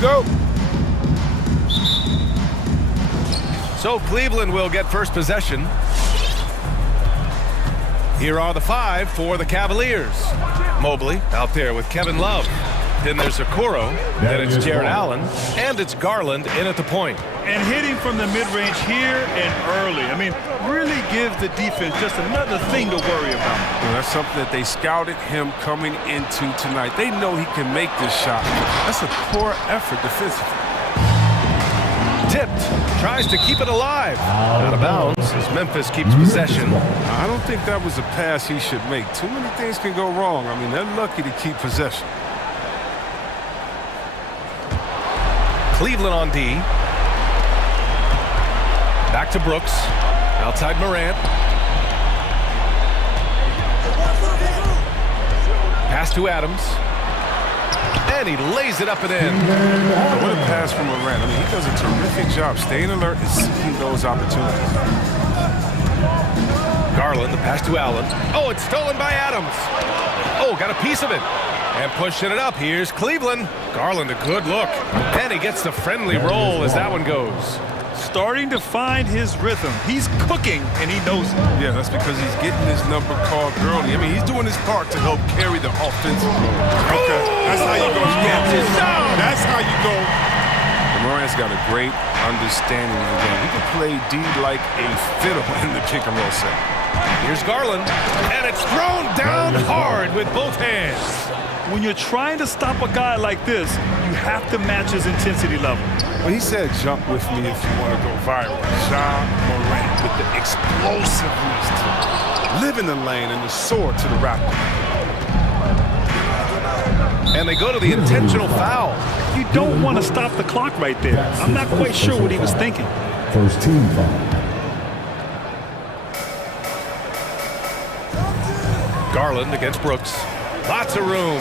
go. So Cleveland will get first possession. Here are the 5 for the Cavaliers. Mobley out there with Kevin Love. Then there's Okoro. Then it's Jared Allen. And it's Garland in at the point. And hitting from the mid-range here and early. I mean, really gives the defense just another thing to worry about. Well, that's something that they scouted him coming into tonight. They know he can make this shot. That's a poor effort defensively. Tipped. Tries to keep it alive. Out of bounds as Memphis keeps possession. I don't think that was a pass he should make. Too many things can go wrong. I mean, they're lucky to keep possession. Cleveland on D. Back to Brooks. Outside Morant. Pass to Adams. And he lays it up and in. What a pass from Morant. I mean, he does a terrific job staying alert and seeking those opportunities. Garland, the pass to Allen. Oh, it's stolen by Adams. Oh, got a piece of it. And pushing it up. Here's Cleveland. Garland, a good look. And he gets the friendly roll as that one goes. Starting to find his rhythm. He's cooking, and he knows it. Yeah, that's because he's getting his number called early. I mean, he's doing his part to help carry the offensive load. Okay, that's how you go. That's how you go. And Morant's got a great understanding of the game. He can play D like a fiddle in the pick and roll set. Here's Garland, and it's thrown down hard with both hands. When you're trying to stop a guy like this, you have to match his intensity level. Well, he said, jump with me if you want to go viral. Ja Morant with the explosiveness to live in the lane and the sword to the Raptor. And they go to the intentional foul. You don't want to stop the clock right there. I'm not quite sure what he was thinking. First team foul. Garland against Brooks. Lots of room.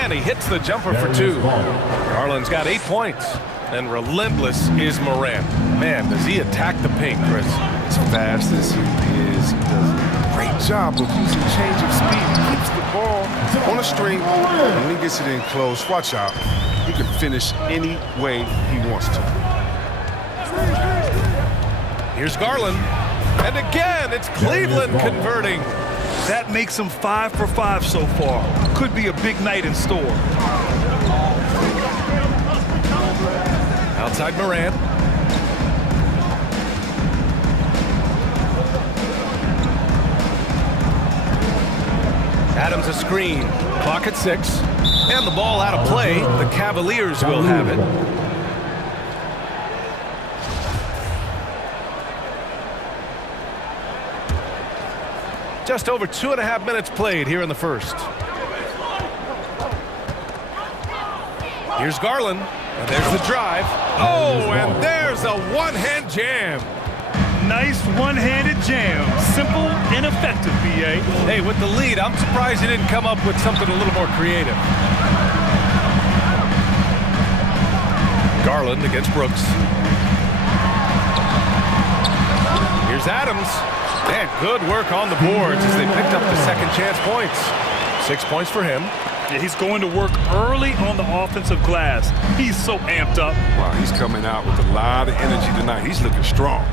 And he hits the jumper for 2. Garland's got 8 points. And relentless is Morant. Man, does he attack the paint, Chris. As fast as he is, he does a great job of using change of speed. He keeps the ball on a string. And when he gets it in close, watch out. He can finish any way he wants to. Here's Garland. And again, it's Cleveland converting. That makes him 5 for 5 so far. Could be a big night in store. Outside Morant. Adams a screen. Clock at 6. And the ball out of play. The Cavaliers will have it. Just over 2.5 minutes played here in the first. Here's Garland. And there's the drive. Oh, and there's a one-hand jam. Nice one-handed jam. Simple and effective, B.A. Hey, with the lead, I'm surprised he didn't come up with something a little more creative. Garland against Brooks. Here's Adams. And good work on the boards as they picked up the second chance points. 6 points for him. Yeah, he's going to work early on the offensive glass. He's so amped up. Wow, he's coming out with a lot of energy tonight. He's looking strong.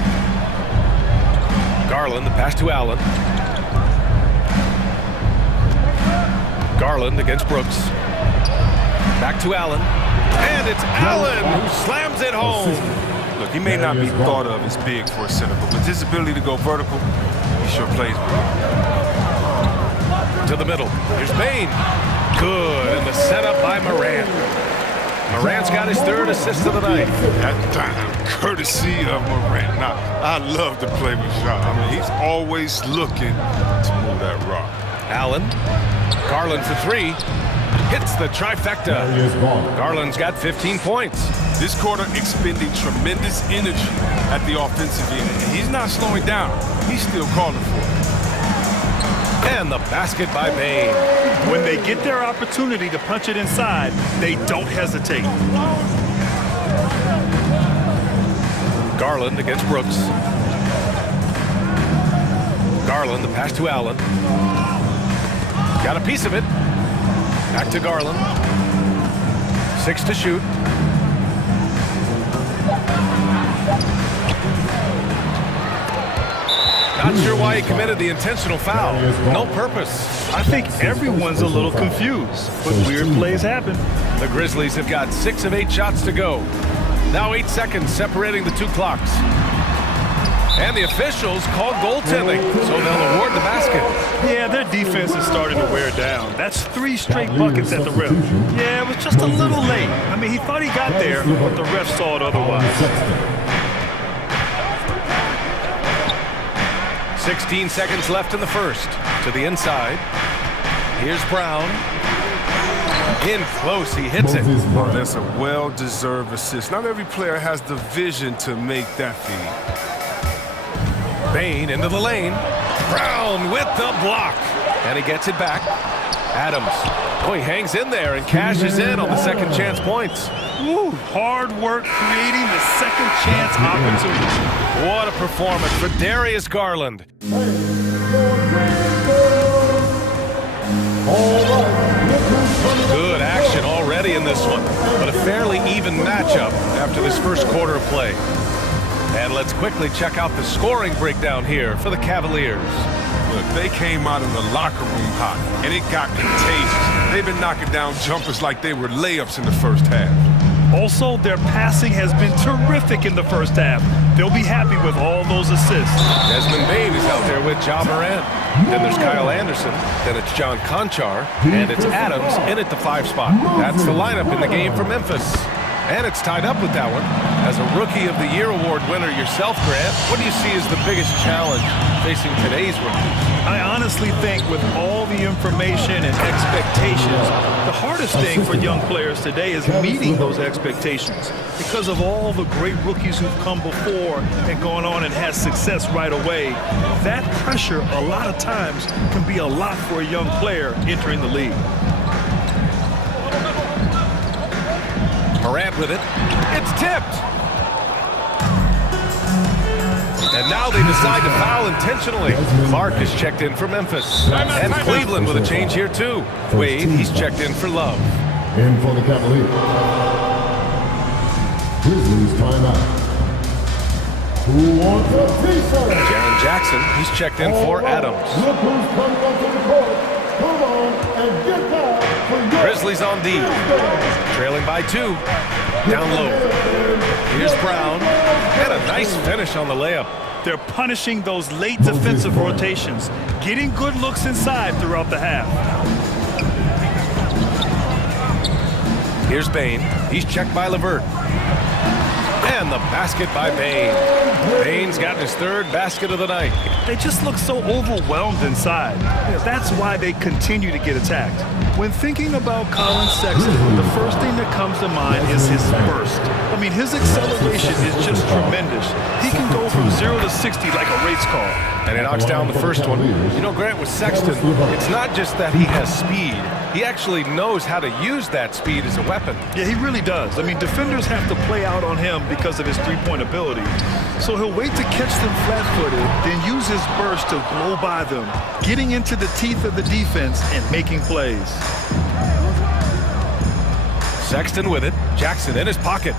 Garland, the pass to Allen. Garland against Brooks. Back to Allen. And it's Allen who slams it home. Look, he may not be thought of as big for a center, but with his ability to go vertical, he sure plays well. To the middle. Here's Bain. Good, and the setup by Morant. Morant's got his 3rd assist of the night. That time, courtesy of Morant. Now, I love to play with Ja. I mean, he's always looking to move that rock. Allen. Garland for 3. Hits the trifecta. Garland's got 15 points. This quarter expending tremendous energy at the offensive end. And he's not slowing down. He's still calling for it. And the basket by Bain. When they get their opportunity to punch it inside, they don't hesitate. Garland against Brooks. Garland, the pass to Allen. Got a piece of it. Back to Garland. 6 to shoot. Not sure why he committed the intentional foul. No purpose. I think everyone's a little confused, but weird plays happen. The Grizzlies have got 6 of 8 shots to go. Now 8 seconds separating the two clocks. And the officials called goaltending, so they'll award the basket. Yeah, their defense is starting to wear down. That's 3 straight buckets at the rim. Yeah, it was just a little late. I mean, he thought he got there, but the ref saw it otherwise. 16 seconds left in the first. To the inside. Here's Brown. In close, he hits it. Oh, that's a well-deserved assist. Not every player has the vision to make that feed. Bain into the lane. Brown with the block. And he gets it back. Adams. Oh, he hangs in there and cashes in on the second chance points. Woo, hard work creating the second chance opportunity. What a performance for Darius Garland. Good action already in this one, but a fairly even matchup after this first quarter of play. And let's quickly check out the scoring breakdown here for the Cavaliers. Look, they came out of the locker room hot, and it got contagious. They've been knocking down jumpers like they were layups in the first half. Also, their passing has been terrific in the first half. They'll be happy with all those assists. Desmond Bain is out there with Ja Morant. Then there's Kyle Anderson. Then it's John Conchar. And it's Adams in at the 5 spot. That's the lineup in the game for Memphis. And it's tied up with that one. As a Rookie of the Year award winner yourself, Grant, what do you see as the biggest challenge facing today's rookies? I honestly think with all the information and expectations, the hardest thing for young players today is meeting those expectations. Because of all the great rookies who've come before and gone on and had success right away, that pressure a lot of times can be a lot for a young player entering the league. Morant with it. It's tipped. And now they decide to foul intentionally. Clark is checked in for Memphis. And Cleveland with a change here too. Wade, he's checked in for Love. In for the Cavaliers. Grizzlies timeout. Who wants a t-shirt? Jaren Jackson, he's checked in for Adams. Look who's coming onto the court. Come on and get down for your Grizzlies on D. Trailing by 2. Down low. Here's Brown. And a nice finish on the layup. They're punishing those late defensive rotations, getting good looks inside throughout the half. Here's Bain. He's checked by LeVert. And the basket by Bain. Bain's gotten his 3rd basket of the night. They just look so overwhelmed inside. That's why they continue to get attacked. When thinking about Colin Sexton, the first thing that comes to mind is his burst. I mean, his acceleration is just tremendous. He can go from 0 to 60 like a race car. And he knocks down the first one. You know, Grant, with Sexton, it's not just that he has speed. He actually knows how to use that speed as a weapon. Yeah, he really does. I mean, defenders have to play out on him because of his three-point ability. So he'll wait to catch them flat-footed, then use his burst to blow by them, getting into the teeth of the defense and making plays. Sexton with it. Jackson in his pocket.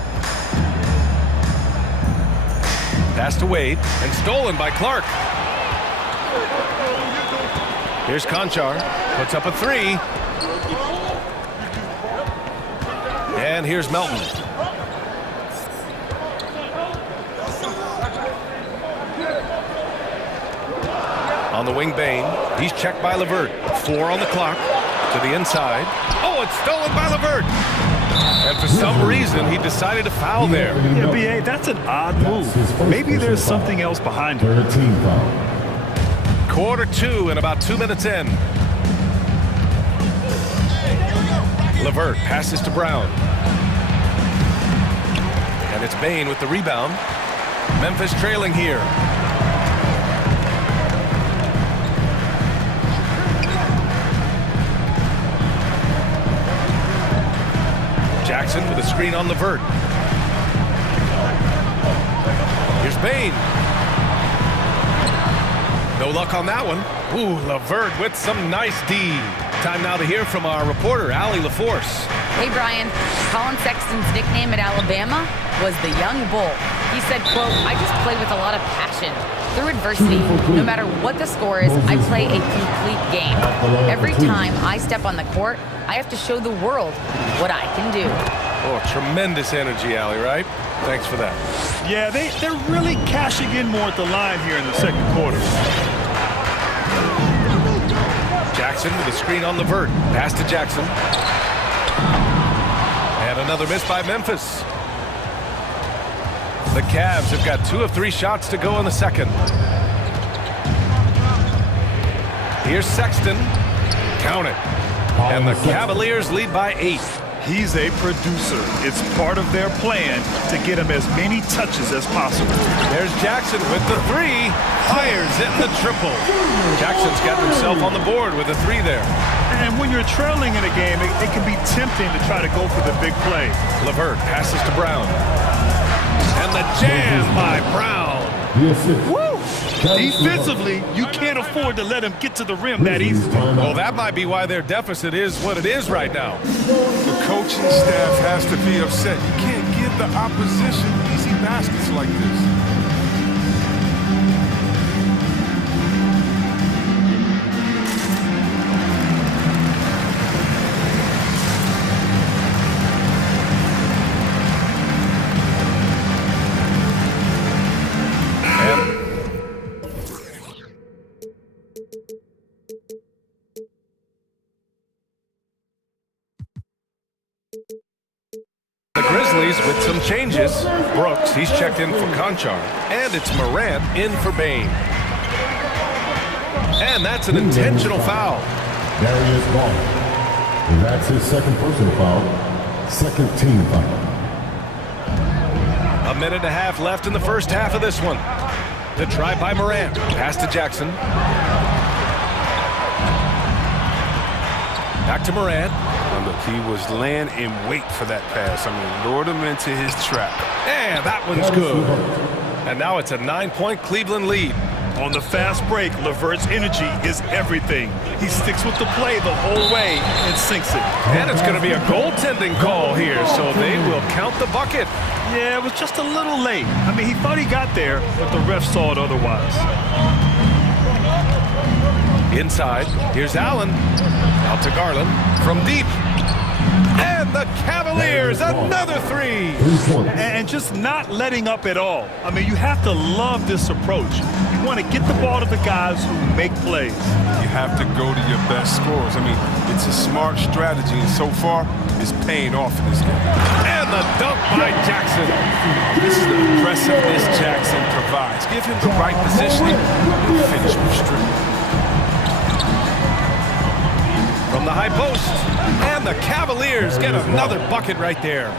Pass to Wade and stolen by Clark. Here's Conchar. Puts up a 3. And here's Melton. On the wing, Bain. He's checked by LeVert. 4 on the clock. To the inside. Oh, it's stolen by LeVert. And for some reason, he decided to foul there. Yeah, B.A., that's an odd move. Maybe there's something else behind it. 13 foul. Quarter 2 and about 2 minutes in. LeVert passes to Brown. And it's Bain with the rebound. Memphis trailing here. Jackson with a screen on LeVert. Here's Bain. No luck on that one. Ooh, LeVert with some nice D. Time now to hear from our reporter, Allie LaForce. Hey, Brian. Colin Sexton's nickname at Alabama was the Young Bull. He said, quote, I just play with a lot of passion. Through adversity, no matter what the score is, I play a complete game. Every time I step on the court, I have to show the world what I can do. Oh, tremendous energy, Allie, right? Thanks for that. Yeah, they're really cashing in more at the line here in the second quarter. Jackson with a screen on Levert. Pass to Jackson. And another miss by Memphis. The Cavs have got 2 of 3 shots to go in the second. Here's Sexton. Count it. And the Cavaliers lead by 8. He's a producer. It's part of their plan to get him as many touches as possible. There's Jackson with the 3. Fires in the triple. Jackson's got himself on the board with a 3 there. And when you're trailing in a game, it can be tempting to try to go for the big play. Levert passes to Brown. And the jam by Brown. Woo! Defensively, you can't afford to let him get to the rim that easily. Well, that might be why their deficit is what it is right now. The coaching staff has to be upset. You can't give the opposition easy baskets like this. The Grizzlies with some changes. Brooks, he's checked in for Conchar. And it's Morant in for Bain. And that's an intentional foul. Darius Garland. That's his second personal foul. Second team foul. A minute and a half left in the first half of this one. The drive by Morant. Pass to Jackson. Back to Morant. Now look, he was laying in wait for that pass. I mean, lured him into his trap. And that one's good. And now it's a 9-point Cleveland lead. On the fast break, Levert's energy is everything. He sticks with the play the whole way and sinks it. And it's going to be a goaltending call here, so they will count the bucket. Yeah, it was just a little late. I mean, he thought he got there, but the ref saw it otherwise. Inside, here's Allen. Out to Garland from deep. And the Cavaliers, another 3. And just not letting up at all. I mean, you have to love this approach. You want to get the ball to the guys who make plays. You have to go to your best scorers. I mean, it's a smart strategy, and so far, it's paying off in this game. And the dunk by Jackson. This is the aggressiveness Jackson provides. Give him the right positioning and finish with strength. From the high post. And the Cavaliers get another bucket right there.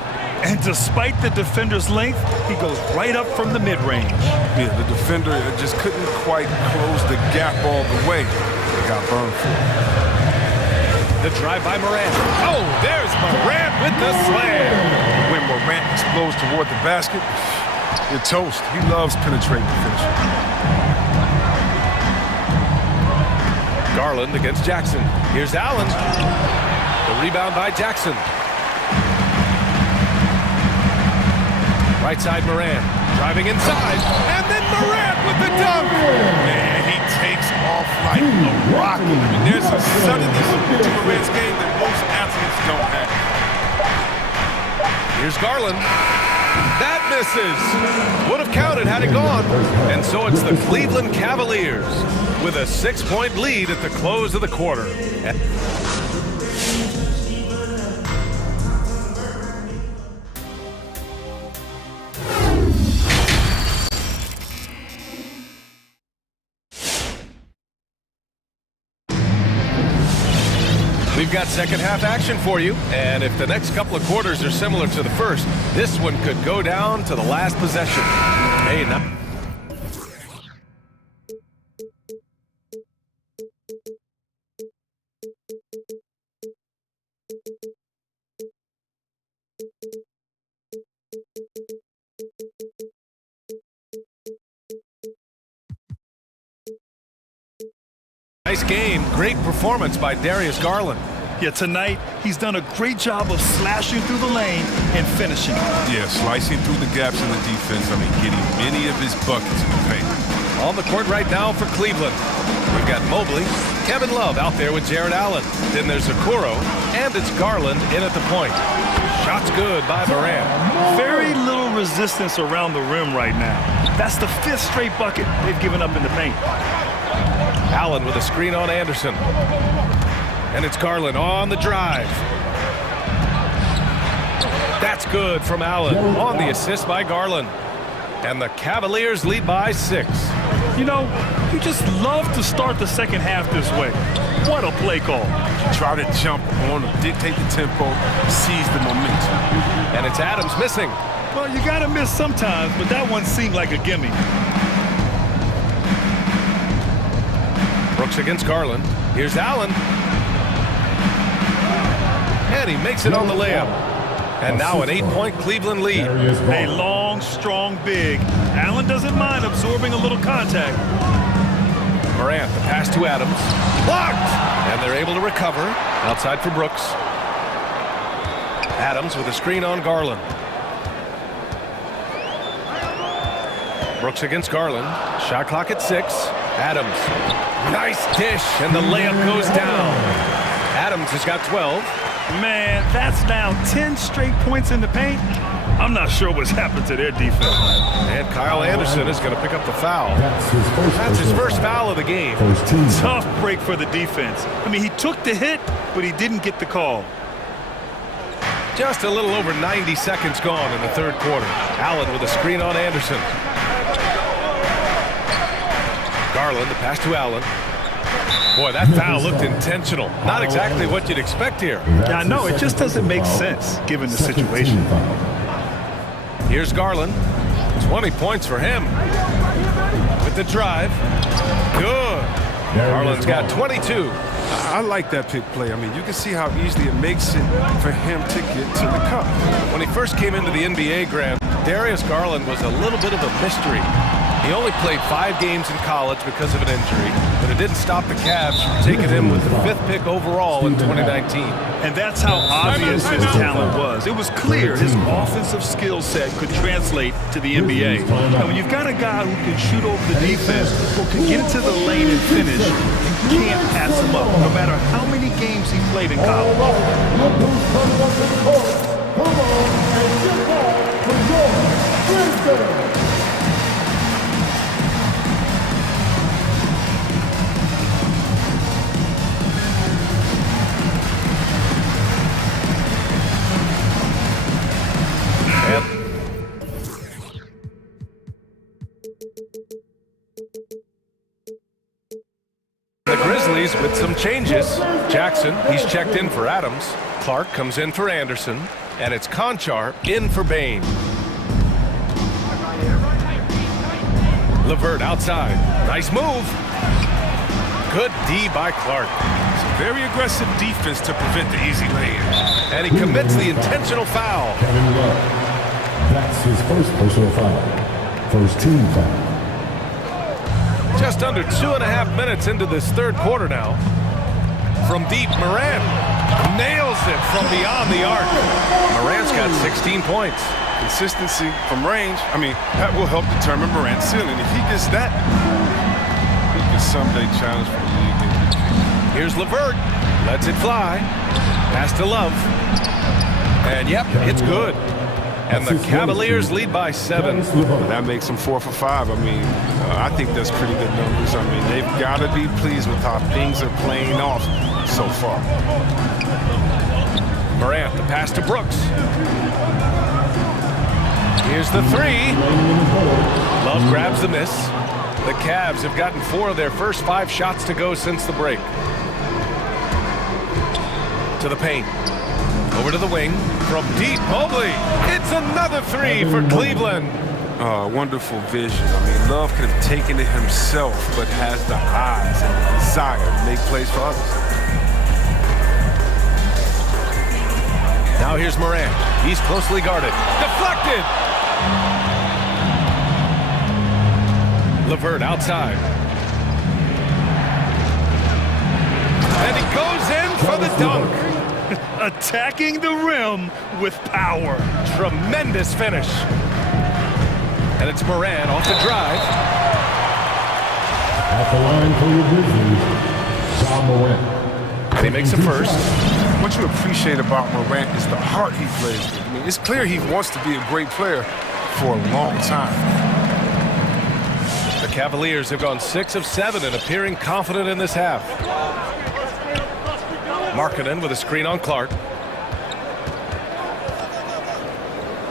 And despite the defender's length, he goes right up from the mid-range. Yeah, the defender just couldn't quite close the gap all the way. They got burned for it. The drive by Morant. Oh, there's Morant with the slam. When Morant explodes toward the basket, you're toast. He loves penetrating the finisher. Garland against Jackson. Here's Allen. The rebound by Jackson. Right side Morant. Driving inside. And then Morant with the dunk. Man, he takes off like a rocket. I mean, there's a suddenness to Morant's game that most athletes don't have. Here's Garland. That misses. Would have counted had it gone. And so it's the Cleveland Cavaliers with a 6-point lead at the close of the quarter. We've got second half action for you, and if the next couple of quarters are similar to the first, this one could go down to the last possession. Hey, now. Nice game, great performance by Darius Garland. Yeah, tonight, he's done a great job of slashing through the lane and finishing. Yeah, slicing through the gaps in the defense. I mean, getting many of his buckets in the paint. On the court right now for Cleveland, we've got Mobley, Kevin Love out there with Jared Allen. Then there's Okoro, and it's Garland in at the point. Shot's good by Morant. Very little resistance around the rim right now. That's the 5th straight bucket they've given up in the paint. Allen with a screen on Anderson. And it's Garland on the drive. That's good from Allen on the assist by Garland. And the Cavaliers lead by 6. You know, you just love to start the second half this way. What a play call. Try to jump on him, dictate the tempo, seize the momentum. And it's Adams missing. Well, you gotta miss sometimes, but that one seemed like a gimme. Brooks against Garland. Here's Allen. And he makes it on the layup. And now an 8-point Cleveland lead. A long, strong big. Allen doesn't mind absorbing a little contact. Morant, the pass to Adams. Blocked! And they're able to recover. Outside for Brooks. Adams with a screen on Garland. Brooks against Garland. Shot clock at 6. Adams. Nice dish, and the layup goes down. Adams has got 12. Man, that's now 10 straight points in the paint. I'm not sure what's happened to their defense. And Kyle Anderson is going to pick up the foul. That's his first foul of the game. Tough break for the defense. I mean, he took the hit, but he didn't get the call. Just a little over 90 seconds gone in the third quarter. Allen with a screen on Anderson. Garland, the pass to Allen. Boy, that foul looked intentional. Not exactly what you'd expect here. Yeah, I know. It just doesn't make sense given the situation. Here's Garland. 20 points for him. With the drive. Good. Garland's got 22. I like that pick play. I mean, you can see how easily it makes it for him to get to the cup. When he first came into the NBA, Grant, Darius Garland was a little bit of a mystery. He only played 5 games in college because of an injury, but it didn't stop the Cavs from taking him with the 5th pick overall in 2019. And that's how obvious his talent was. It was clear his offensive skill set could translate to the NBA. And when you've got a guy who can shoot over the defense, who can get into the lane and finish, you can't pass him up, no matter how many games he played in college. The Grizzlies with some changes. Jackson, he's checked in for Adams. Clark comes in for Anderson. And it's Conchar in for Bain. LeVert outside. Nice move. Good D by Clark. Very aggressive defense to prevent the easy lay-in. And he commits the intentional foul. Kevin Love. That's his first personal foul. First team foul. Just under 2.5 minutes into this third quarter now. From deep, Morant nails it from beyond the arc. Morant's got 16 points. Consistency from range, I mean, that will help determine Morant's ceiling. If he gets that, he can someday challenge for the league. Here's LeVert. Lets it fly. Pass to Love. And yep, it's good. And the Cavaliers lead by 7. That makes them 4 for 5. I mean, I think that's pretty good numbers. I mean, they've got to be pleased with how things are playing off so far. Morant, the pass to Brooks. Here's the 3. Love grabs the miss. The Cavs have gotten 4 of their first 5 shots to go since the break. To the paint. Over to the wing. From deep, Mobley. It's another 3 for Cleveland. Wonderful vision. I mean, Love could have taken it himself, but has the eyes and the desire to make plays for others. Now here's Morant. He's closely guarded. Deflected! LeVert outside. And he goes in for the dunk. attacking the rim with power. Tremendous finish. And it's Morant off the drive. At the line for your Grizzlies, John Morant. And he makes a first. What you appreciate about Morant is the heart he plays with. I mean, it's clear he wants to be a great player for a long time. The Cavaliers have gone 6 of 7 and appearing confident in this half. Markkanen with a screen on Clark.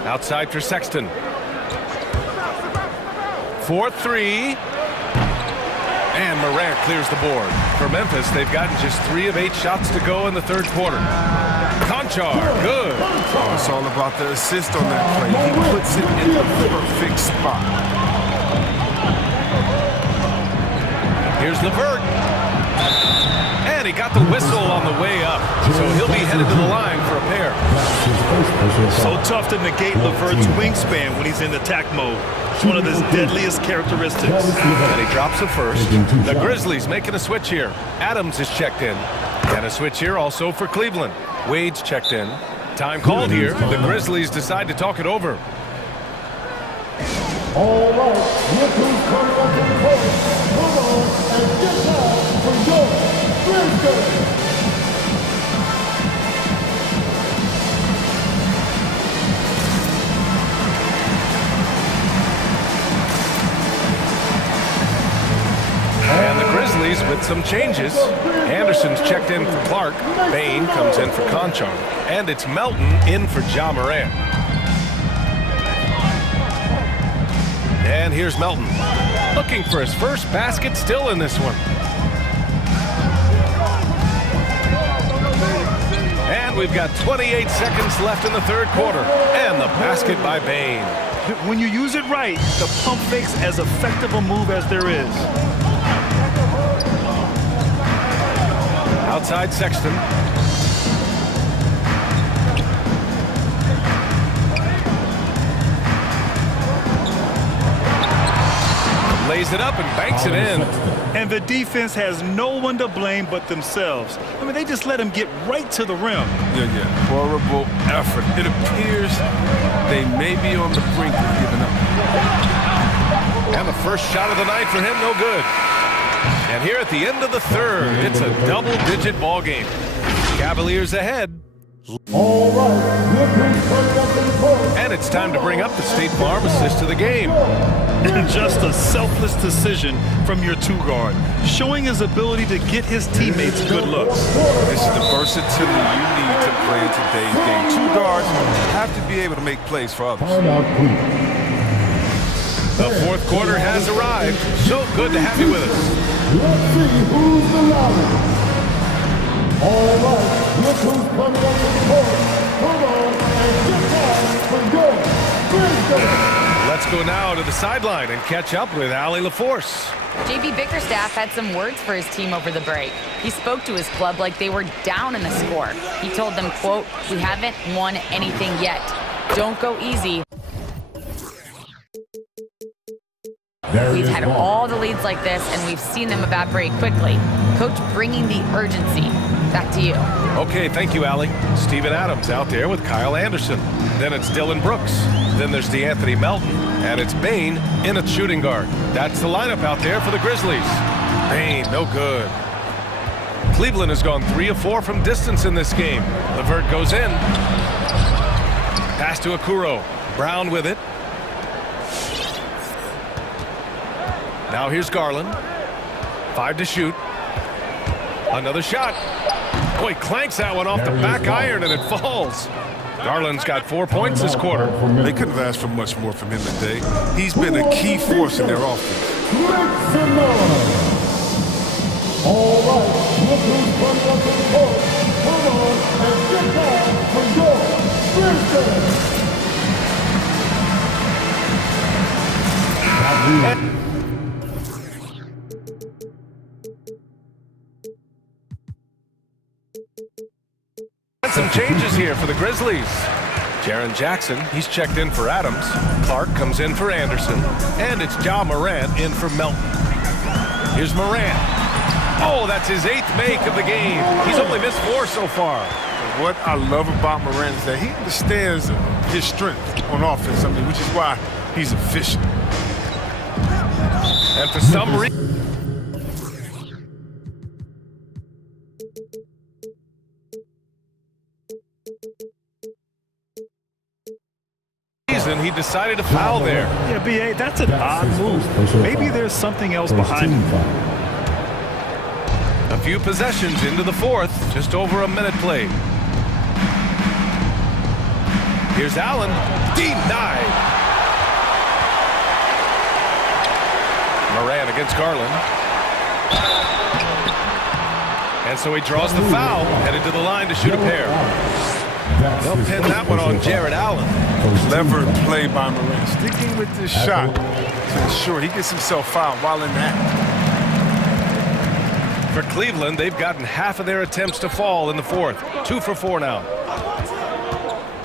Outside for Sexton. 4-3. And Morant clears the board. For Memphis, they've gotten just 3 of 8 shots to go in the third quarter. Conchar, good. Oh, it's all about the assist on that play. He puts it in the perfect spot. Here's LeVert. And he got the whistle on the way up. So he'll be headed to the line for a pair. So tough to negate LeVert's wingspan when he's in attack mode. It's one of his deadliest characteristics. And he drops the first. The Grizzlies making a switch here. Adams is checked in. And a switch here also for Cleveland. Wade's checked in. Time called here. The Grizzlies decide to talk it over. All right, look who's coming up to the court. Come on and get down for your Grizzlies. And the Grizzlies with some changes. Anderson's checked in for Clark. Bain comes in for Conchar. And it's Melton in for Ja Morant. And here's Melton. Looking for his first basket still in this one. And we've got 28 seconds left in the third quarter. And the basket by Bain. When you use it right, the pump fake's as effective a move as there is. Outside Sexton. Lays it up and banks it in. And the defense has no one to blame but themselves. I mean, they just let him get right to the rim. Yeah. Horrible effort. It appears they may be on the brink of giving up. And the first shot of the night for him, no good. And here at the end of the third, it's a double-digit ball game. Cavaliers ahead. All right, look who's coming up to the court. And it's time to bring up the State Farm assist of the game. And just a selfless decision from your two-guard, showing his ability to get his teammates good looks. This is the versatility you need to play in today's game. Two guards have to be able to make plays for others. The fourth quarter has arrived. So good to have you with us. Let's see who's the loudest. All right, look who's coming up to the court. Come on and get down for your Grizzlies. Let's go now to the sideline and catch up with Allie LaForce. JB Bickerstaff had some words for his team over the break. He spoke to his club like they were down in the score. He told them, quote, "We haven't won anything yet. Don't go easy. We've had all the leads like this, and we've seen them evaporate quickly." Coach bringing the urgency. Back to you. Okay, thank you, Allie. Steven Adams out there with Kyle Anderson. Then it's Dylan Brooks. Then there's DeAnthony Melton. And it's Bain in at shooting guard. That's the lineup out there for the Grizzlies. Bain, no good. Cleveland has gone 3 of 4 from distance in this game. LeVert goes in. Pass to Okoro. Brown with it. Now here's Garland. 5 to shoot. Another shot. Boy, clanks that one off the back iron and it falls. Garland's got 4 points this quarter. They couldn't have asked for much more from him today. He's been a key force in their offense. All right, look who's coming up to the court. Come on and get down for your Grizzlies. Some changes here for the Grizzlies. Jaren Jackson, he's checked in for Adams. Clark comes in for Anderson. And it's Ja Morant in for Melton. Here's Morant. Oh, that's his 8th make of the game. He's only missed 4 so far. What I love about Moran is that he understands his strength on offense. I mean, which is why he's efficient. And for some reason, he decided to foul there. Yeah, B.A., that's an odd move. Maybe there's something else behind it. A few possessions into the fourth, just over a minute played. Here's Allen, denied. Moran against Garland. And so he draws the foul, headed to the line to shoot a pair. They'll pin that one on Jared Allen. Clever play by Moran, sticking with this shot to ensure he gets himself fouled while in that. For Cleveland, they've gotten half of their attempts to fall in the fourth. 2 for 4 now.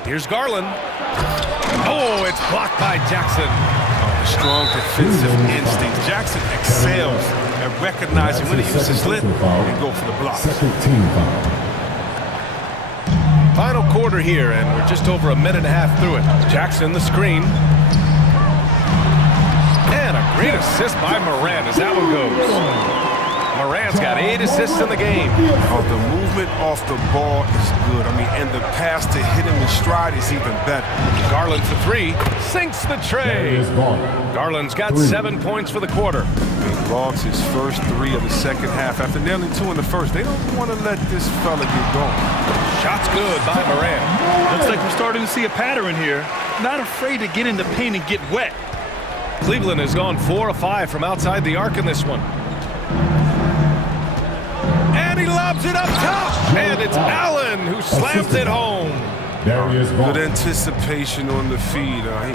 Here's Garland. Oh, it's blocked by Jackson. A strong defensive instinct. Jackson excels at recognizing when to use his lip and go for the block. Second team foul. Final quarter here, and we're just over a minute and a half through it. Jackson, the screen. And a great assist by Moran as that one goes. Moran's got 8 assists in the game. Oh, the movement off the ball is good. I mean, and the pass to hit him in stride is even better. Garland for 3, sinks the tray. Garland's got 7 points for the quarter. He logs his first 3 of the second half after nailing 2 in the first. They don't want to let this fella get going. Shot's good by Moran. Looks like we're starting to see a pattern here. Not afraid to get in the paint and get wet. Cleveland has gone 4 of 5 from outside the arc in this one. And he lobs it up top. And it's Allen who slams it home. Good anticipation on the feed. He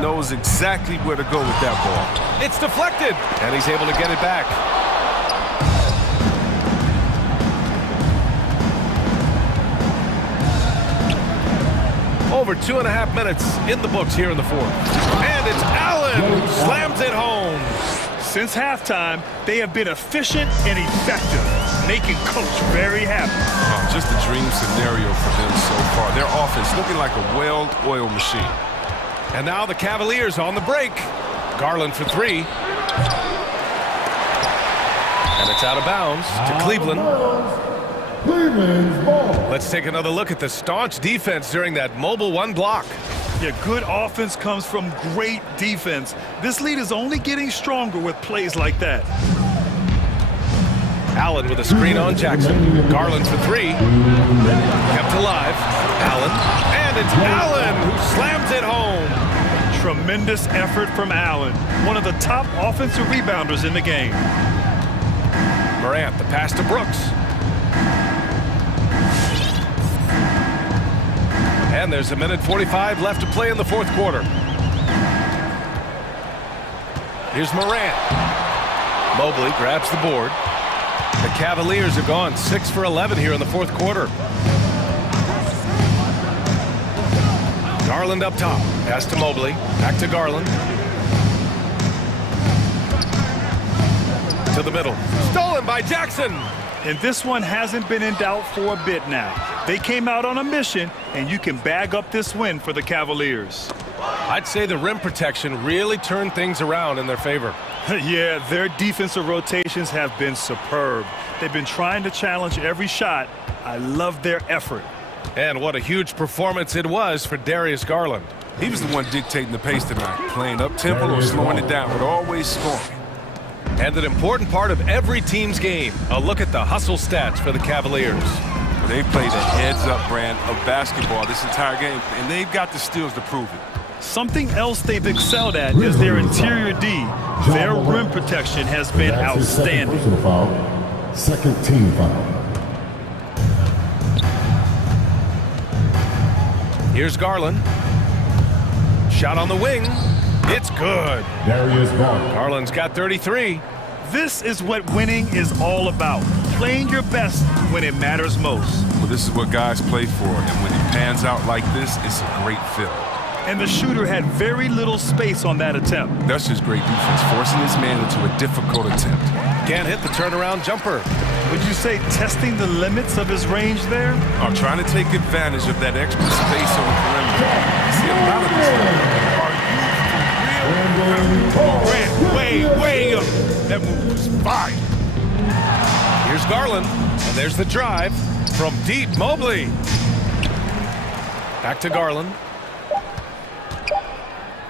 knows exactly where to go with that ball. It's deflected. And he's able to get it back. Over 2.5 minutes in the books here in the fourth. And it's Allen who slams it home. Since halftime, they have been efficient and effective, making Coach very happy. Just a dream scenario for them so far. Their offense looking like a well-oiled machine. And now the Cavaliers on the break. Garland for 3. And it's out of bounds to Cleveland. Cleveland's ball. Let's take another look at the staunch defense during that mobile 1 block. Yeah, good offense comes from great defense. This lead is only getting stronger with plays like that. Allen with a screen on Jackson. Garland for 3. Kept alive. Allen. And it's Allen who slams it home. Tremendous effort from Allen, one of the top offensive rebounders in the game. Morant, the pass to Brooks. And there's 1:45 left to play in the fourth quarter. Here's Morant. Mobley grabs the board. The Cavaliers have gone 6 for 11 here in the fourth quarter. Garland up top. Pass to Mobley. Back to Garland. To the middle. Stolen by Jackson. And this one hasn't been in doubt for a bit now. They came out on a mission, and you can bag up this win for the Cavaliers. I'd say the rim protection really turned things around in their favor. Yeah, their defensive rotations have been superb. They've been trying to challenge every shot. I love their effort. And what a huge performance it was for Darius Garland. He was the one dictating the pace tonight, playing up-tempo or slowing it down, but always scoring. And an important part of every team's game, a look at the hustle stats for the Cavaliers. Well, they played a heads-up brand of basketball this entire game, and they've got the steals to prove it. Something else they've excelled at is their interior D. Their rim protection has been outstanding. Second team foul. Here's Garland. Shot on the wing. It's good. Darius Garland. Garland's got 33. This is what winning is all about. Playing your best when it matters most. Well, this is what guys play for, and when it pans out like this, it's a great feel. And the shooter had very little space on that attempt. That's just great defense, forcing his man into a difficult attempt. Can't hit the turnaround jumper. Would you say testing the limits of his range there? Oh, trying to take advantage of that extra space on the perimeter. You see a lot of this stuff. Are you for real? Ran way up. That move was fire. Here's Garland, and there's the drive from deep. Mobley. Back to Garland.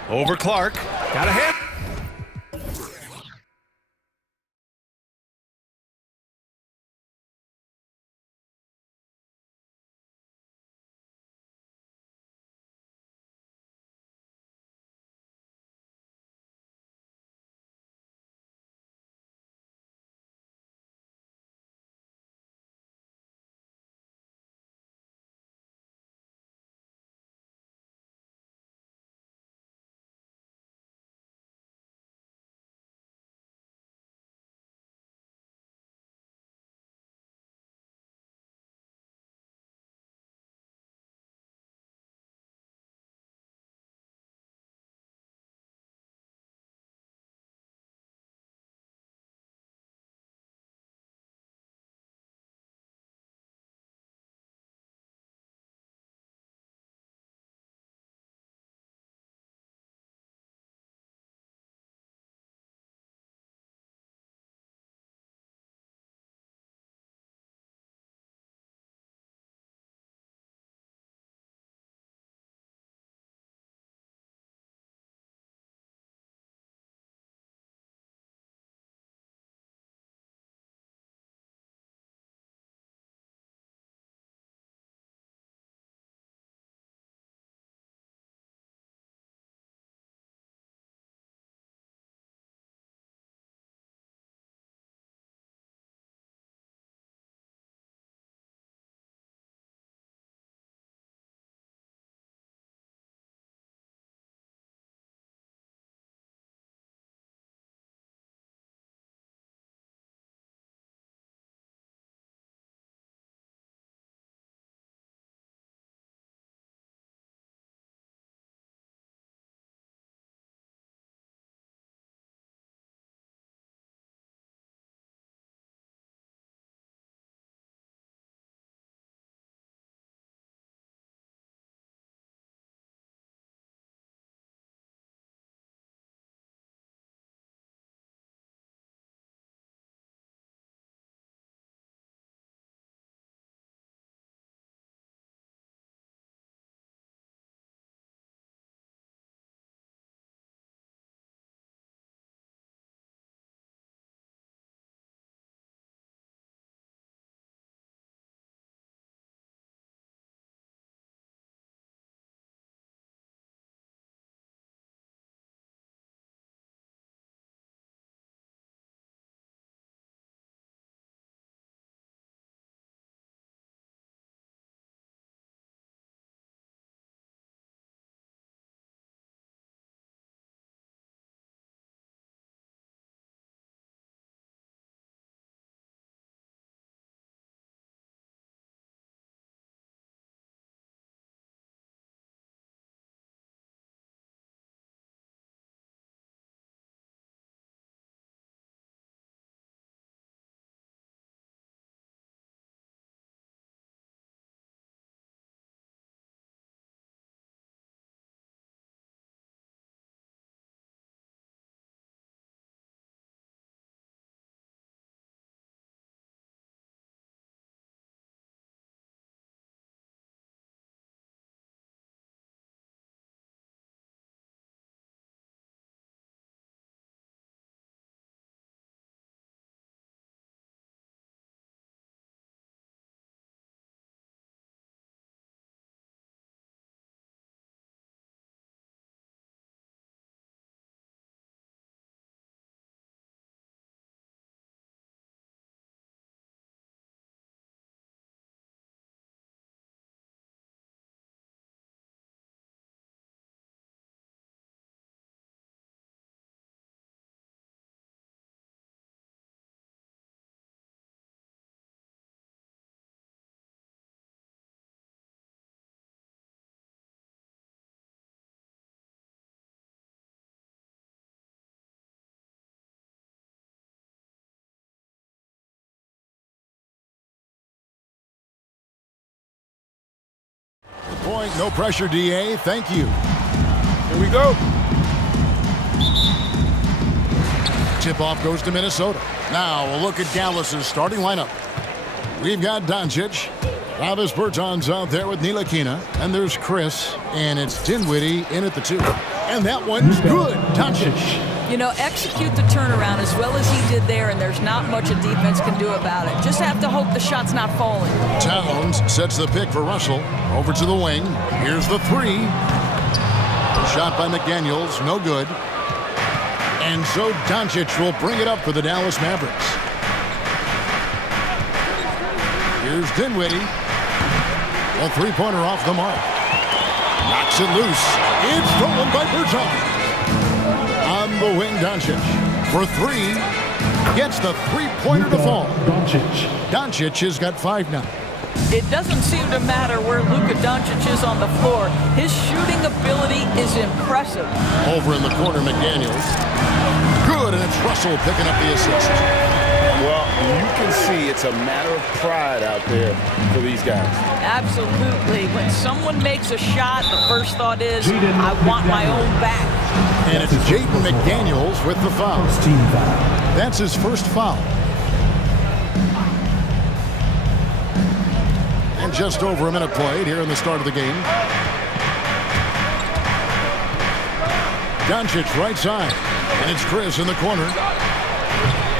Over Clark. Got a hit. point, no pressure, DA. Thank you. Here we go. Tip-off goes to Minnesota. Now we'll look at Dallas's starting lineup. We've got Doncic. Travis Berton's out there with Ntilikina. And there's Chris. And it's Dinwiddie in at the 2. And that one's good. Doncic. You know, execute the turnaround as well as he did there, and there's not much a defense can do about it. Just have to hope the shot's not falling. Towns sets the pick for Russell. Over to the wing. Here's the 3. Shot by McDaniels. No good. And so Doncic will bring it up for the Dallas Mavericks. Here's Dinwiddie. A three-pointer off the mark. Knocks it loose. It's stolen by Berton. On the wing, Doncic. For 3. Gets the three-pointer to fall. Doncic has got 5 now. It doesn't seem to matter where Luka Doncic is on the floor. His shooting ability is impressive. Over in the corner, McDaniels. Good, and it's Russell picking up the assist. Well, you can see it's a matter of pride out there for these guys. Absolutely. When someone makes a shot, the first thought is, I want my own back. And it's Jaden McDaniels with the foul. That's his first foul. And just over a minute played here in the start of the game. Doncic right side. And it's Chris in the corner.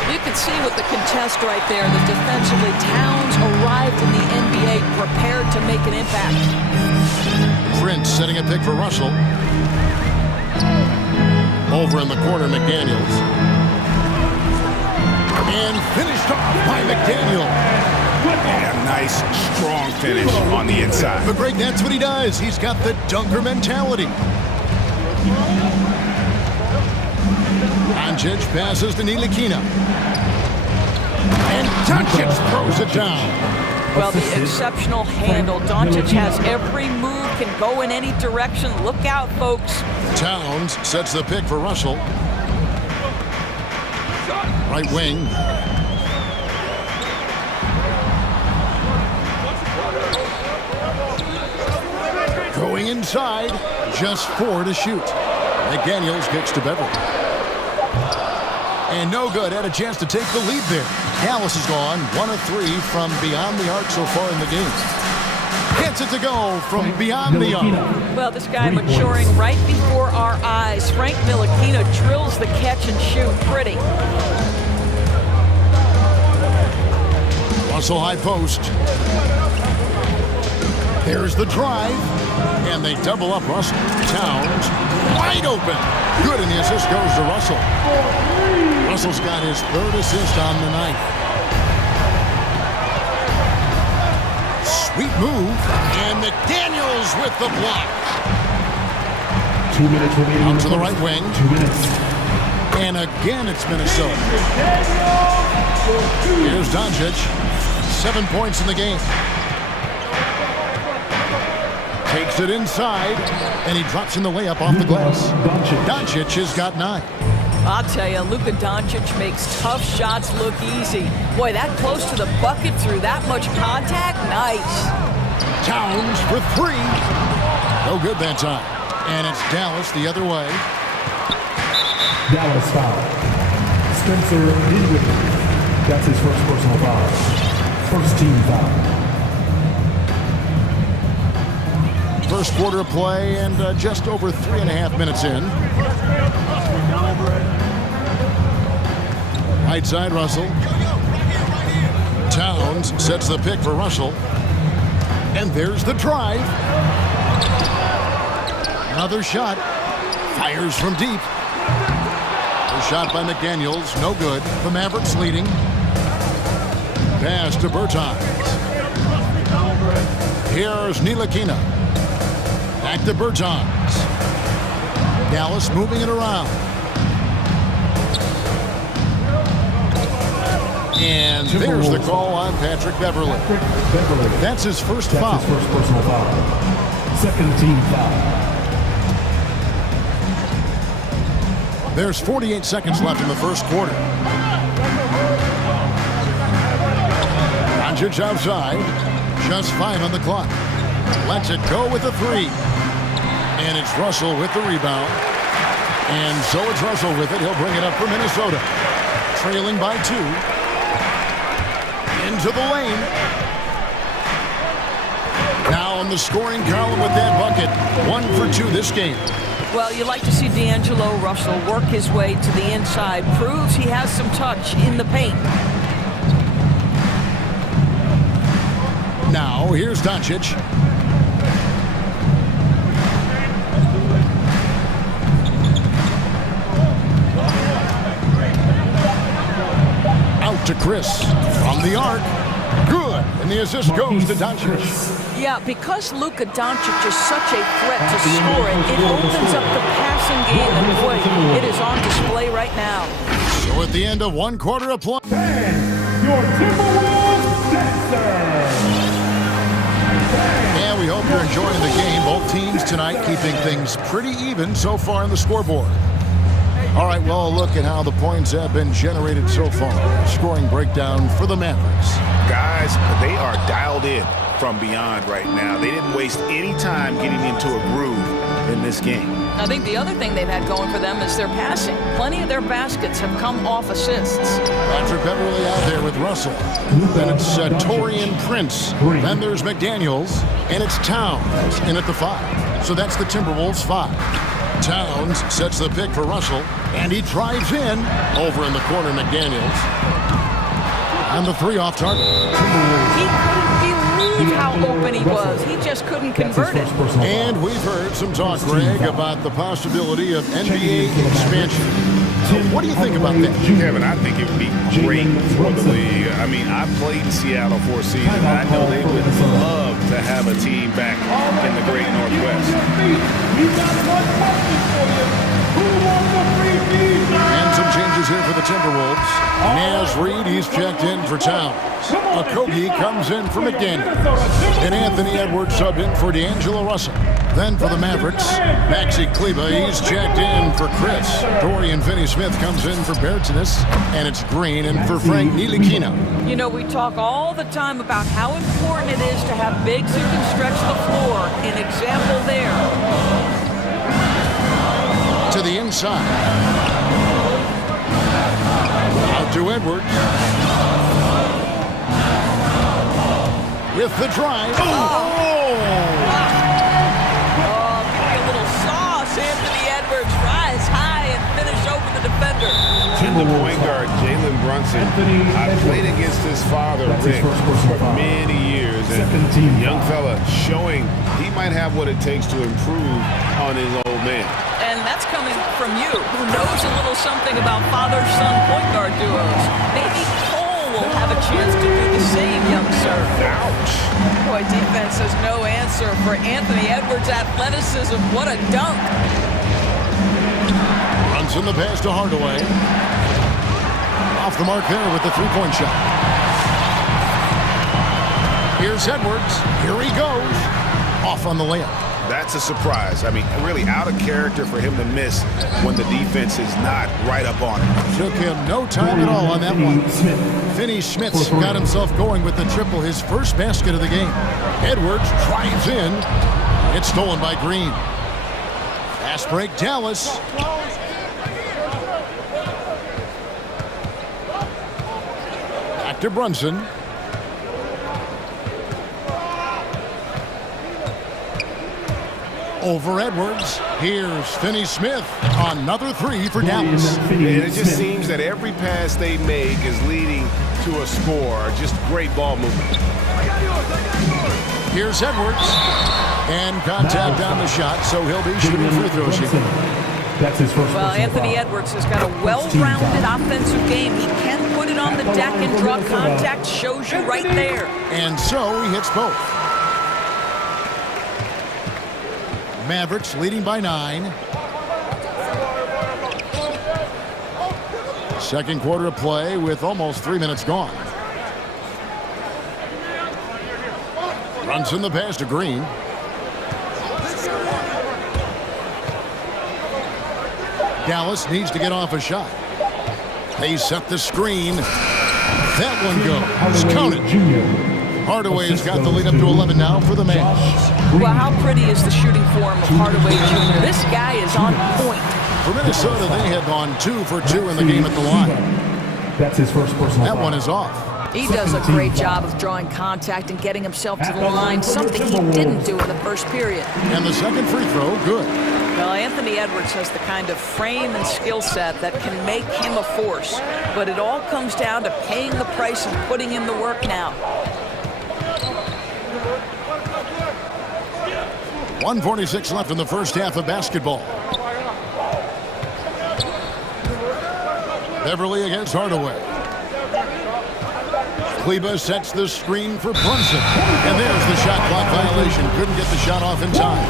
You can see with the contest right there that defensively Towns arrived in the NBA prepared to make an impact. Prince setting a pick for Russell. Over in the corner, McDaniels. And finished off by McDaniel. And a nice, strong finish on the inside. But Greg, that's what he does. He's got the dunker mentality. Doncic passes to Ntilikina. And Doncic throws it down. Well, the exceptional handle. Doncic has every move, can go in any direction. Look out, folks. Towns sets the pick for Russell. Right wing. Going inside, just 4 to shoot. McDaniels kicks to Beverly. And no good, had a chance to take the lead there. Dallas is gone, 1 of 3 from beyond the arc so far in the game. Gets it to go from beyond the arc. Well, this guy maturing right before our eyes. Frank Ntilikina drills the catch and shoot pretty. Russell high post. There's the drive. And they double up Russell. Towns wide open. Good, and the assist goes to Russell. Russell's got his 3rd assist on the night. Sweet move. And McDaniels with the block. 2 minutes remaining. Out to the right wing. 2 minutes. And again, it's Minnesota. Here's Doncic. 7 points in the game. Takes it inside, and he drops in the layup off the glass. Doncic has got 9. I'll tell you, Luka Doncic makes tough shots look easy. Boy, that close to the bucket through that much contact, nice. Towns for 3. No good that time. And it's Dallas the other way. Dallas foul. Spencer Dinwiddie. That's his first personal foul. First team foul. First quarter of play and just over 3.5 minutes in. Right side, Russell. Towns sets the pick for Russell. And there's the drive. Another shot. Fires from deep. A shot by McDaniels. No good. The Mavericks leading. Pass to Bertans. Here's Ntilikina. Back to Bertans. Dallas moving it around. And there's the call on Patrick Beverly. That's his first foul. That's his first personal foul. Second team foul. There's 48 seconds left in the first quarter. Doncic outside. Just 5 on the clock. Lets it go with a three. And it's Russell with the rebound. And so it's Russell with it. He'll bring it up for Minnesota. Trailing by 2. Into the lane. Now on the scoring column with that bucket. 1 for 2 this game. Well, you like to see D'Angelo Russell work his way to the inside. Proves he has some touch in the paint. Now, here's Doncic. Out to Chris. From the arc. Good. And the assist goes to Doncic. Yeah, because Luka Doncic is such a threat to scoring, it opens up the passing game and play. It is on display right now. So at the end of 1 quarter of play. Your Timberwolves dancer. Yeah, we hope you're enjoying the game. Both teams tonight keeping things pretty even so far on the scoreboard. All right, well, a look at how the points have been generated so far. Scoring breakdown for the Mavericks. Guys, they are dialed in from beyond right now. They didn't waste any time getting into a groove in this game. I think the other thing they've had going for them is their passing. Plenty of their baskets have come off assists. Patrick Beverly out there with Russell. Then it's Torian Prince. Then there's McDaniels. And it's Towns in at the 5. So that's the Timberwolves 5. Towns sets the pick for Russell. And he drives in. Over in the corner, McDaniels. And the 3 off target. He couldn't believe how open he was. He just couldn't convert it. And we've heard some talk, Greg, about the possibility of NBA expansion. So what do you think about that? Kevin, I think it would be great for the league. I mean, I played in Seattle for a season. I know they would love to have a team back in the great Northwest. And some changes here for the Timberwolves. Naz Reid, he's checked in for Towns. Okogie comes in for McDaniel. And Anthony Edwards subbed in for D'Angelo Russell. Then for the Mavericks, Maxi Kleber, he's checked in for Chris. Dorian Finney-Smith comes in for Bertines. And it's Green in for Frank Ntilikina. You know, we talk all the time about how important it is to have bigs who can stretch the floor. An example there. To the inside. Out to Edwards. With the drive. Oh, give me a little sauce. Anthony Edwards rise high and finish over the defender. And the point guard, Jalen Brunson, I played against his father, Rick, for many years. And young fella showing he might have what it takes to improve on his old man. And that's coming from you, who knows a little something about father-son point guard duos. Maybe Cole will have a chance to do the same, young sir. Ouch. Boy, defense has no answer for Anthony Edwards' athleticism. What a dunk. Runs in the pass to Hardaway. Off the mark there with the three-point shot. Here's Edwards. Here he goes. Off on the layup. That's a surprise. I mean, really out of character for him to miss when the defense is not right up on him. Took him no time at all on that one. Finney-Smith's got himself going with the triple, his first basket of the game. Edwards drives in. It's stolen by Green. Fast break, Dallas. Back to Brunson. Over Edwards. Here's Finney-Smith. Another 3 for Dallas. And it just seems that every pass they make is leading to a score. Just great ball movement. Here's Edwards. And contact down the shot, so he'll be shooting free throws here. That's his first. Well, Anthony Edwards has got a well-rounded offensive game. He can put it on the deck and draw contact. Shows you right there. And so he hits both. Mavericks leading by 9. Second quarter of play with almost 3 minutes gone. Runs in the pass to Green. Dallas needs to get off a shot. They set the screen. That one goes. Count it. Hardaway's got the lead up to 11 now for the Mavs. Well, how pretty is the shooting form of Hardaway Jr.? This guy is on point. For Minnesota, they have gone 2 for 2 in the game at the line. That's his first personal That foul. one is off. He does a great job of drawing contact and getting himself to the line, something he didn't do in the first period. And the second free throw, good. Well, Anthony Edwards has the kind of frame and skill set that can make him a force. But it all comes down to paying the price and putting in the work now. 1:46 left in the first half of basketball. Beverly against Hardaway. Kleba sets the screen for Brunson. And there's the shot clock violation. Couldn't get the shot off in time.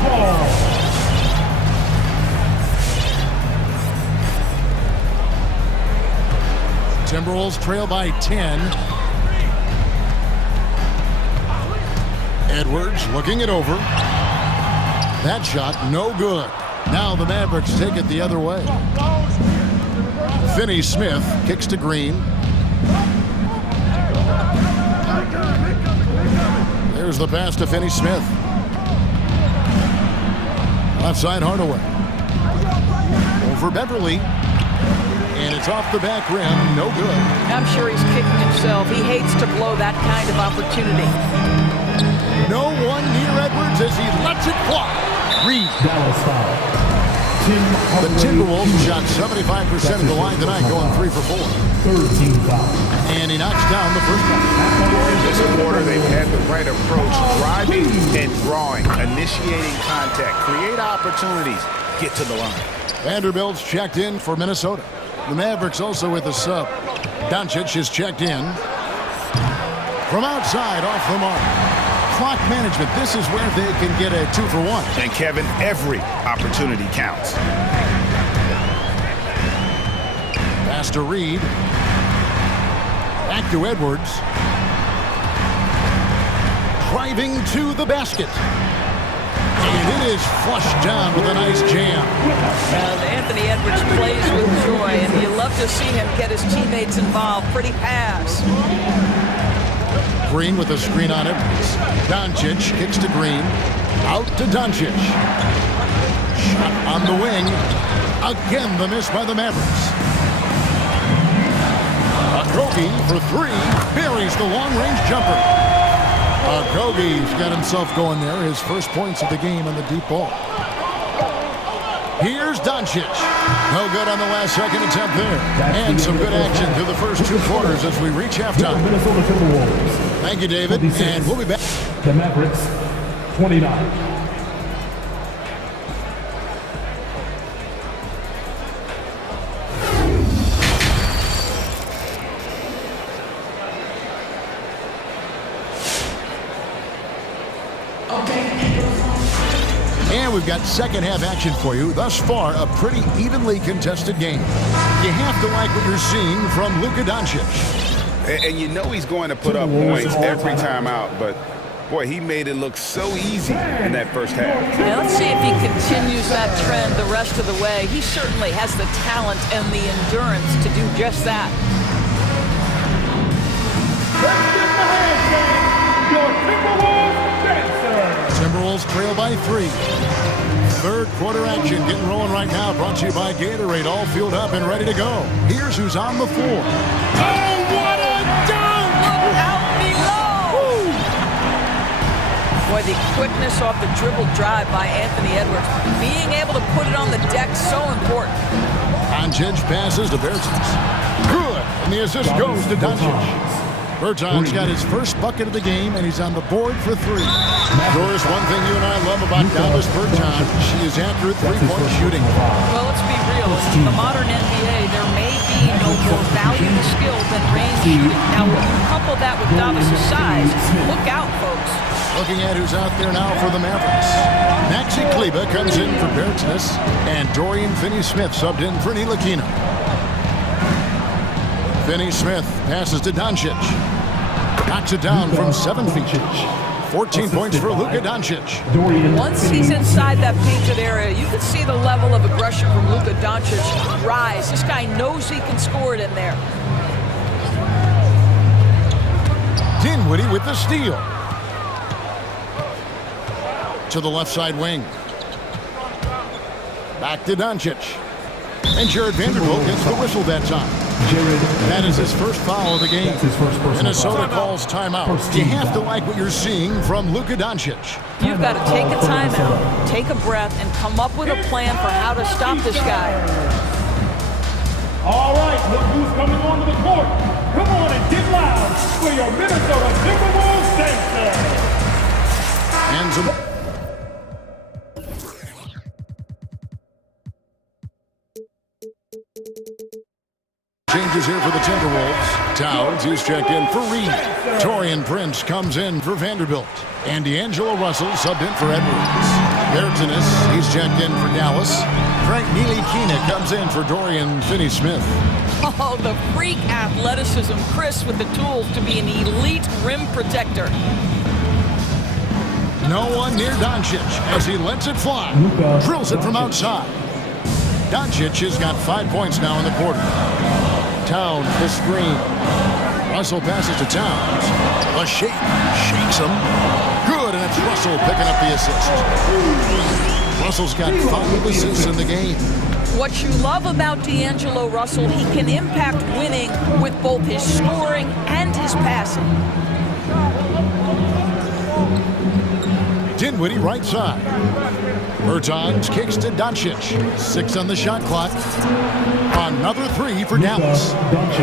Timberwolves trail by 10. Edwards looking it over. That shot no good. Now the Mavericks take it the other way. Finney Smith kicks to Green. There's the pass to Finney Smith. Outside Hardaway. Over Beverly. And it's off the back rim. No good. I'm sure he's kicking himself. He hates to blow that kind of opportunity. No one near Edwards as he lets it fly. Reed. Dallas foul. The Timberwolves shot 75% of the line tonight, going 3 for 4. Third team foul. And he knocks down the first one. In this quarter, they've had the right approach, driving and drawing, initiating contact, create opportunities, get to the line. Vanderbilt's checked in for Minnesota. The Mavericks also with a sub. Doncic is checked in. From outside, off the mark. Clock management, this is where they can get a 2 for 1. And Kevin, every opportunity counts. Pass to Reed. Back to Edwards. Driving to the basket. And it is flushed down with a nice jam. And Anthony Edwards plays with joy, and you love to see him get his teammates involved. Pretty pass. Green with a screen on Edwards. Doncic kicks to Green. Out to Doncic. Shot on the wing. Again, the miss by the Mavericks. Okogie for 3. Buries the long-range jumper. Okogie's got himself going there. His first points of the game on the deep ball. Here's Doncic. No good on the last second attempt there. And some good action through the first 2 quarters as we reach halftime. Minnesota Timberwolves. Thank you, David. 26. And we'll be back. The Mavericks, 29. And we've got second half action for you. Thus far, a pretty evenly contested game. You have to like what you're seeing from Luka Doncic. And you know he's going to put up points every time out, but boy, he made it look so easy in that first half. Now let's see if he continues that trend the rest of the way. He certainly has the talent and the endurance to do just that. Timberwolves trail by 3. Third quarter action getting rolling right now. Brought to you by Gatorade. All fueled up and ready to go. Here's who's on the floor. Oh, what a dunk! Out below! Boy, the quickness off the dribble drive by Anthony Edwards. Being able to put it on the deck, so important. Doncic passes to Bertans. Good. And the assist goes to Doncic. Bertans got his first bucket of the game, and he's on the board for 3. Doris, one thing you and I love about Dallas Bertans, she is accurate three-point shooting. Well, let's be real. In the modern NBA, there may be no more valuable skill than range shooting. Now, when you couple that with Davis' size, look out, folks. Looking at who's out there now for the Mavericks. Maxi Kleba comes in for Bertans, and Dorian Finney-Smith subbed in for Ntilikina. Finney-Smith passes to Doncic. Knocks it down from 7 feet. 14 points for Luka Doncic. Once he's inside that painted area, you can see the level of aggression from Luka Doncic rise. This guy knows he can score it in there. Dinwiddie with the steal. to the left side wing. Back to Doncic. And Jared Vanderbilt gets the whistle that time. That is his first foul of the game. Minnesota calls timeout. You have to like what you're seeing from Luka Doncic. You've got to take a timeout, take a breath, and come up with a plan for how to stop this guy. All right, look who's coming onto the court. Come on and get loud for your Minnesota Timberwolves gangsters. And some... changes here for the Timberwolves. Towns, he's checked in for Reed. Taurean Prince comes in for Vanderbilt. And D'Angelo Russell subbed in for Edwards. Bertzinus, he's checked in for Dallas. Frank Ntilikina comes in for Dorian Finney-Smith. Oh, the freak athleticism. Chris with the tools to be an elite rim protector. No one near Doncic as he lets it fly. Drills it from outside. Doncic has got 5 points now in the quarter. Towns, the screen. Russell passes to Towns. A shake. Shakes him. Good, and it's Russell picking up the assist. Russell's got 5 assists in the game. What you love about D'Angelo Russell, he can impact winning with both his scoring and his passing. Dinwiddie right side. Bertans kicks to Doncic. 6 on the shot clock. Another 3 for Dallas.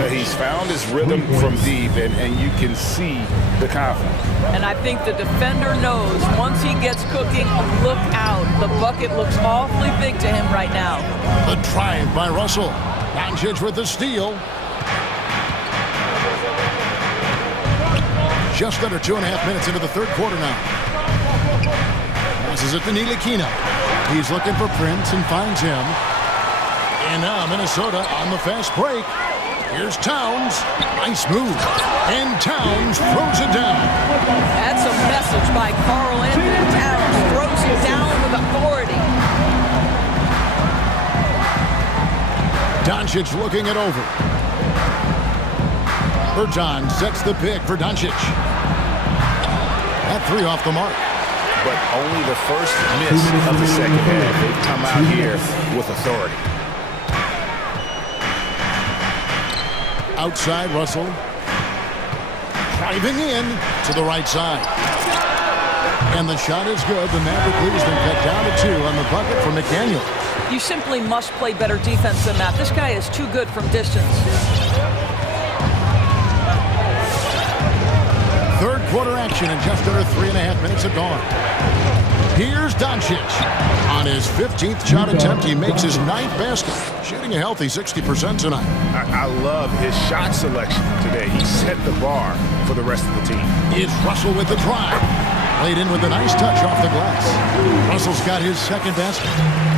He's found his rhythm from deep, and you can see the confidence. And I think the defender knows once he gets cooking, look out. The bucket looks awfully big to him right now. The drive by Russell. Doncic with the steal. Just under 2.5 minutes into the third quarter now. Passes it to Ntilikina. He's looking for Prince and finds him. And now Minnesota on the fast break. Here's Towns. Nice move. And Towns throws it down. That's a message by Karl Anthony Towns. Throws it down with authority. Doncic looking it over. Bertans sets the pick for Doncic. That 3 off the mark. But only the first miss of the second half. They've come out here with authority. Outside, Russell. Driving in to the right side. And the shot is good. The Maverick lead has been cut down to 2 on the bucket for McDaniel. You simply must play better defense than that. This guy is too good from distance. Third quarter action in just under 3.5 minutes have gone. Here's Doncic. On his 15th shot attempt, he makes his 9th basket. Shooting a healthy 60% tonight. I love his shot selection today. He set the bar for the rest of the team. It's Russell with the drive. Laid in with a nice touch off the glass. Russell's got his 2nd basket.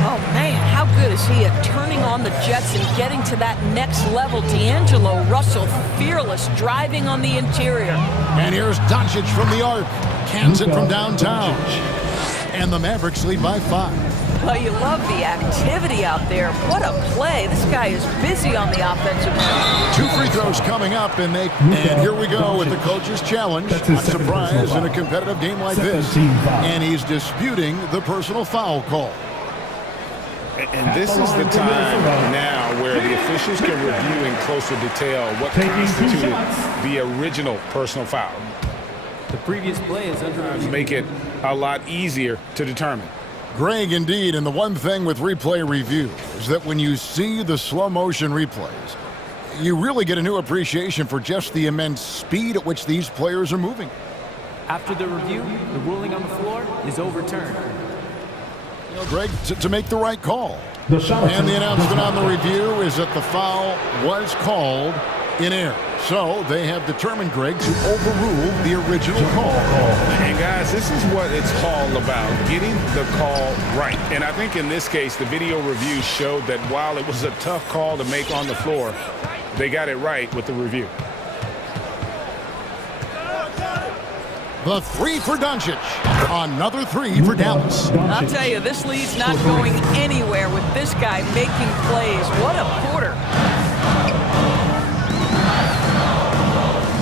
Oh, man, how good is he at turning on the Jets and getting to that next level? D'Angelo Russell, fearless, driving on the interior. And here's Doncic from the arc. Cans it from downtown. And the Mavericks lead by 5. Well, you love the activity out there. What a play. This guy is busy on the offensive end. 2 free throws coming up, and here we go with the coach's challenge. Not surprised in a competitive game like this. And he's disputing the personal foul call. And this is the time now where the officials can review in closer detail what constituted the original personal foul. The previous play is under review. Make it a lot easier to determine. Greg, indeed, and the one thing with replay review is that when you see the slow motion replays, you really get a new appreciation for just the immense speed at which these players are moving. After the review, the ruling on the floor is overturned. Greg, to make the right call. And the announcement on the review is that the foul was called in error. So they have determined, Greg, to overrule the original call. And guys, this is what it's all about, getting the call right. And I think in this case, the video review showed that while it was a tough call to make on the floor, they got it right with the review. The 3 for Doncic. Another 3 for Dallas. I'll tell you, this lead's not going anywhere with this guy making plays. What a quarter.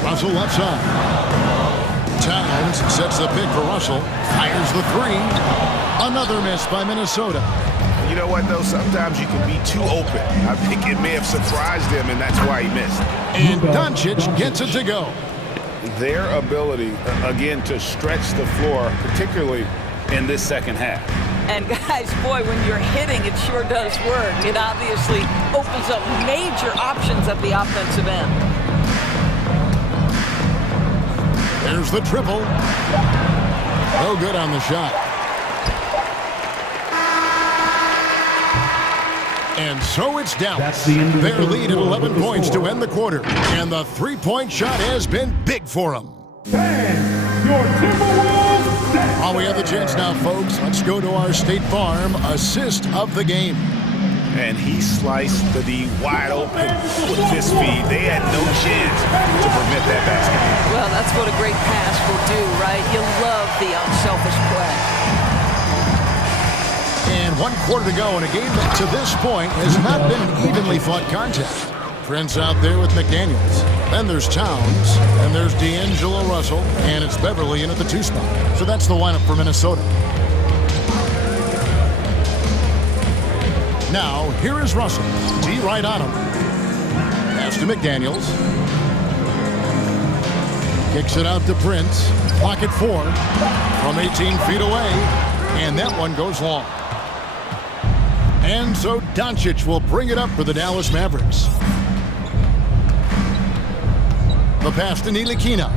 Russell left side. Towns sets the pick for Russell. Fires the three. Another miss by Minnesota. You know what, though? Sometimes you can be too open. I think it may have surprised him, and that's why he missed. And Doncic gets it to go. Their ability, again, to stretch the floor, particularly in this second half. And guys, boy, when you're hitting, it sure does work. It obviously opens up major options at the offensive end. There's the triple. No good on the shot. And so it's down. Their lead at 11 points to end the quarter. And the three-point shot has been big for them. Your Timberwolves. While we have the chance now, folks, let's go to our State Farm assist of the game. And he sliced the D wide open with his feed. They had no chance to prevent that basket. Well, that's what a great pass will do, right? You love the unselfish play. And 1 quarter to go in a game that to this point has not been an evenly fought contest. Prince out there with McDaniels. Then there's Towns, and there's D'Angelo Russell, and it's Beverly in at the 2 spot. So that's the lineup for Minnesota. Now, here is Russell. D right on him. Pass to McDaniels. Kicks it out to Prince. Clock at 4 from 18 feet away, and that one goes long. And so Doncic will bring it up for the Dallas Mavericks. The pass to Ntilikina.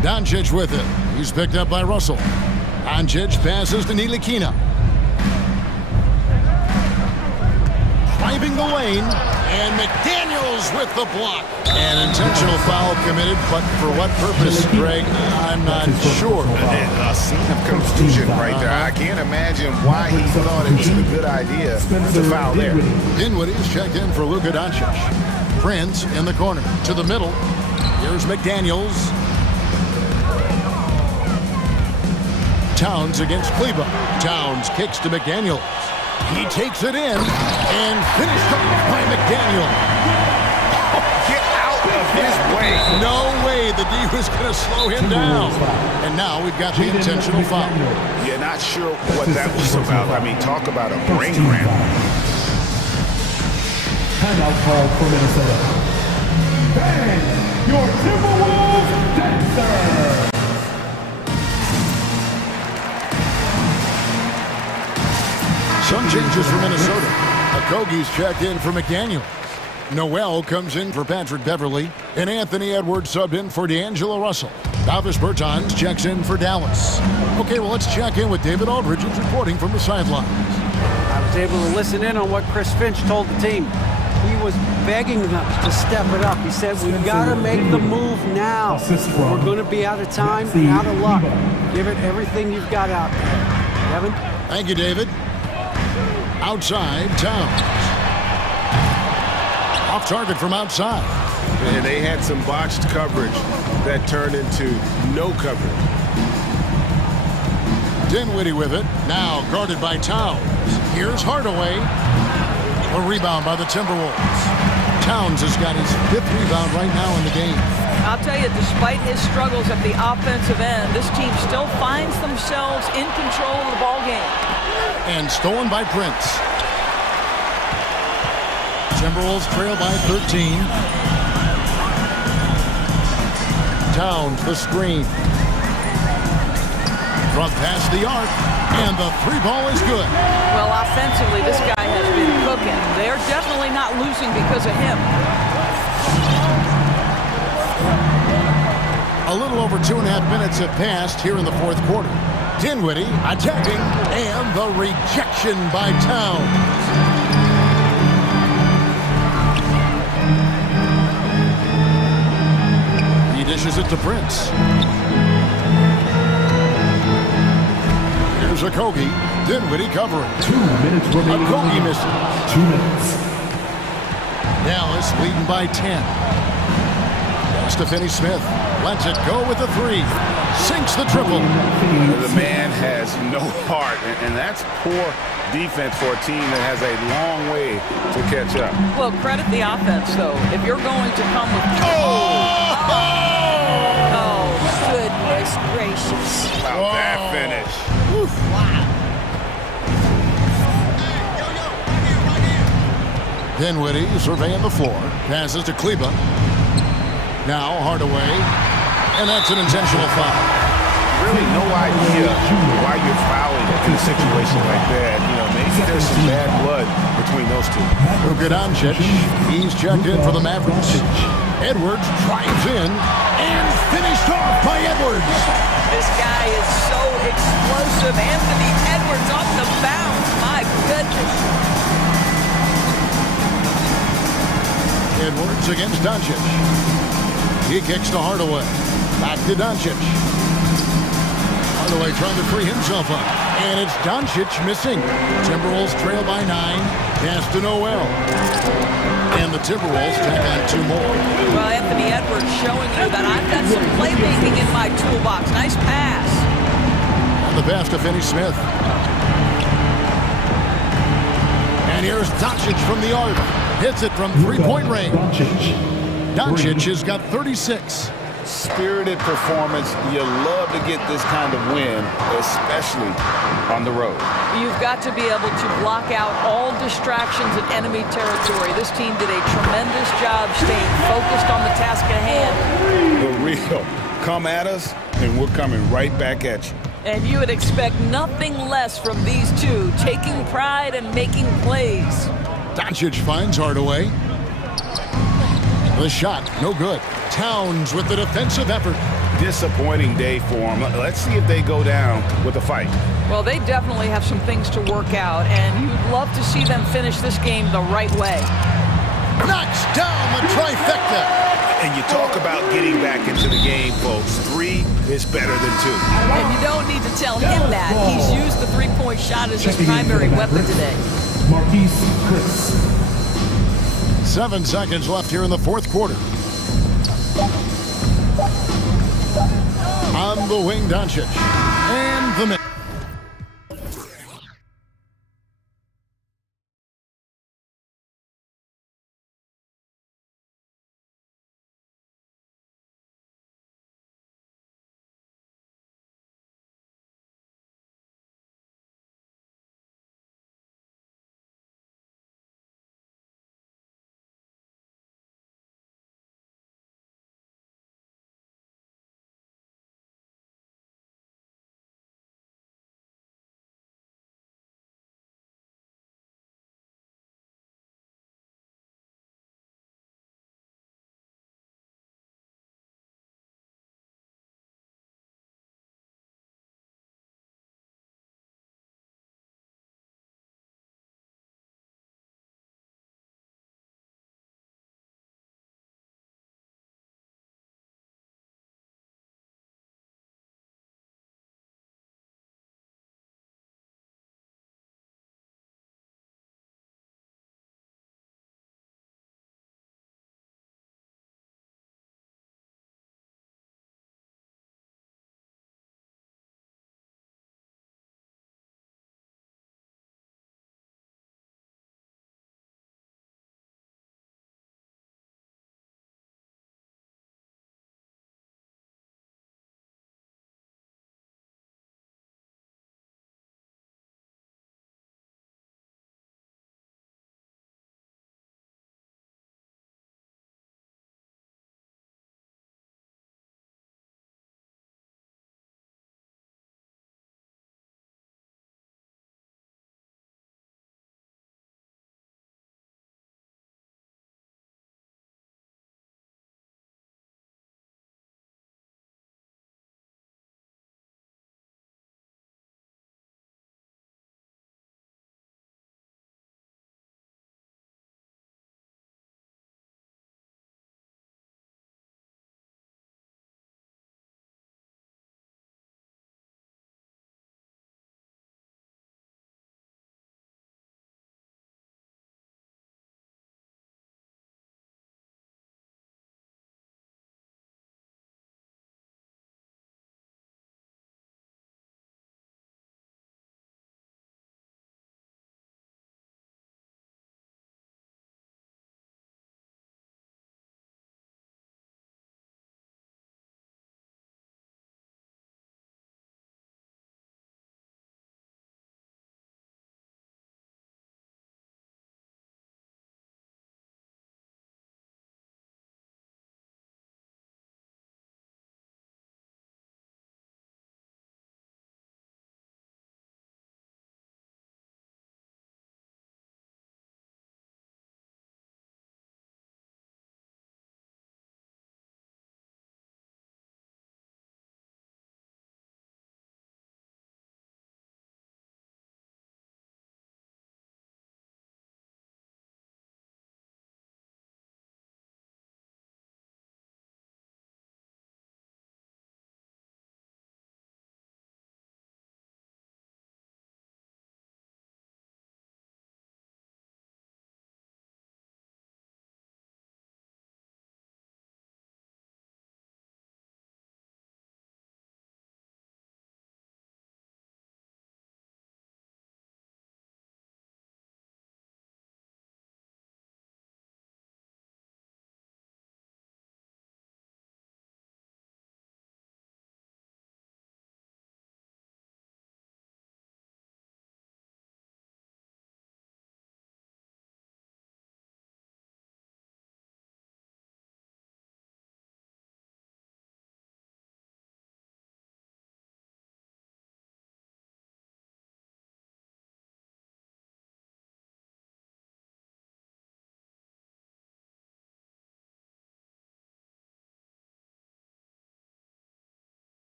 Doncic with it. He's picked up by Russell. Doncic passes to Ntilikina. Driving the lane, and McDaniels with the block. An intentional foul committed, but for what purpose, Greg? I'm not sure. A scene of confusion right there. I can't imagine why he thought it was a good idea to foul there. Dinwiddie's checked in for Luka Doncic. Prince in the corner to the middle. Here's McDaniels. Towns against Kleber. Towns kicks to McDaniels. He takes it in and finished off by McDaniels. Get out of his way. No way the D was going to slow him down. And now we've got the intentional foul. You're not sure what that was about. I mean, talk about a brain cramp. Timeout call for Minnesota. Bang! Your Timberwolves dancer! Some changes for Minnesota. Okogie's checked in for McDaniels. Noel comes in for Patrick Beverly. And Anthony Edwards subbed in for D'Angelo Russell. Davis Bertans checks in for Dallas. Okay, well, let's check in with David Aldridge, who's reporting from the sidelines. I was able to listen in on what Chris Finch told the team. He was begging them to step it up. He said, we've got to make the move now. We're going to be out of time and out of luck. Give it everything you've got out there. Kevin? Thank you, David. Outside, Towns. Off target from outside. And they had some botched coverage that turned into no coverage. Dinwiddie with it. Now guarded by Towns. Here's Hardaway. A rebound by the Timberwolves. Towns has got his 5th rebound right now in the game. I'll tell you, despite his struggles at the offensive end, this team still finds themselves in control of the ball game. And stolen by Prince. Timberwolves trail by 13. Towns the screen. From past the arc, and the 3 ball is good. Well, offensively, this guy has been cooking. They're definitely not losing because of him. A little over 2.5 minutes have passed here in the 4th quarter. Dinwiddie attacking, and the rejection by Towns. He dishes it to Prince. Here's Okogie. Dinwiddie covering. 2 minutes remaining. Okogie missing. 2 minutes. Dallas leading by 10. Pass to Finney-Smith. Lets it go with the 3. Sinks the triple. The man has no heart, and that's poor defense for a team that has a long way to catch up. Well, credit the offense, though. If you're going to come with... Oh, goodness. Goodness gracious. How about that finish? Wow. Dinwiddie surveying the floor. Passes to Kleba. Now Hardaway. And that's an intentional foul. Really no idea why you're fouling in a situation like that. You know, maybe there's some bad blood between those two. Luka Doncic, he's checked in for the Mavericks. Edwards drives in and finished off by Edwards. This guy is so explosive. Anthony Edwards off the bounce. My goodness. Edwards against Doncic. He kicks to Hardaway. Back to Doncic. Hardaway trying to free himself up. And it's Doncic missing. Timberwolves trail by 9. Pass to Noel. And the Timberwolves tack on 2 more. Well, Anthony Edwards showing you that I've got some playmaking in my toolbox. Nice pass. And the pass to Finney-Smith. And here's Doncic from the arc. Hits it from three-point range. Doncic has got 36. Spirited performance. You love to get this kind of win, especially on the road. You've got to be able to block out all distractions in enemy territory. This team did a tremendous job staying focused on the task at hand. For real. Come at us, and we're coming right back at you. And you would expect nothing less from these two, taking pride and making plays. Doncic finds Hardaway. The shot, no good. Towns with the defensive effort. Disappointing day for them. Let's see if they go down with a fight. Well, they definitely have some things to work out, and you'd love to see them finish this game the right way. Knocks down the trifecta. And you talk about getting back into the game, folks. 3 is better than 2. And you don't need to tell him that. He's used the three-point shot as his primary weapon today. Marquise Chris. 7 seconds left here in the fourth quarter. On the wing, Doncic. And the miss.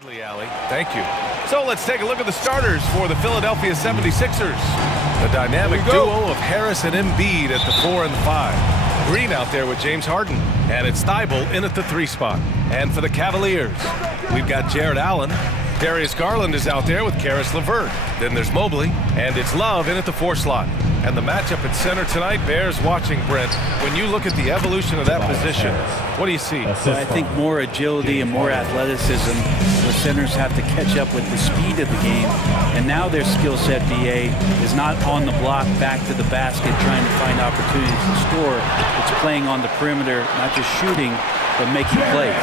Thank you. So let's take a look at the starters for the Philadelphia 76ers. The dynamic duo of Harris and Embiid at the 4 and the 5. Green out there with James Harden. And it's Thibault in at the 3 spot. And for the Cavaliers, we've got Jared Allen. Darius Garland is out there with Karis LeVert. Then there's Mobley, and it's Love in at the 4 slot. And the matchup at center tonight bears watching, Brent. When you look at the evolution of that position, what do you see? Well, I think more agility and more athleticism. The centers have to catch up with the speed of the game. And now their skill set, BA, is not on the block back to the basket trying to find opportunities to score. It's playing on the perimeter, not just shooting, but making plays.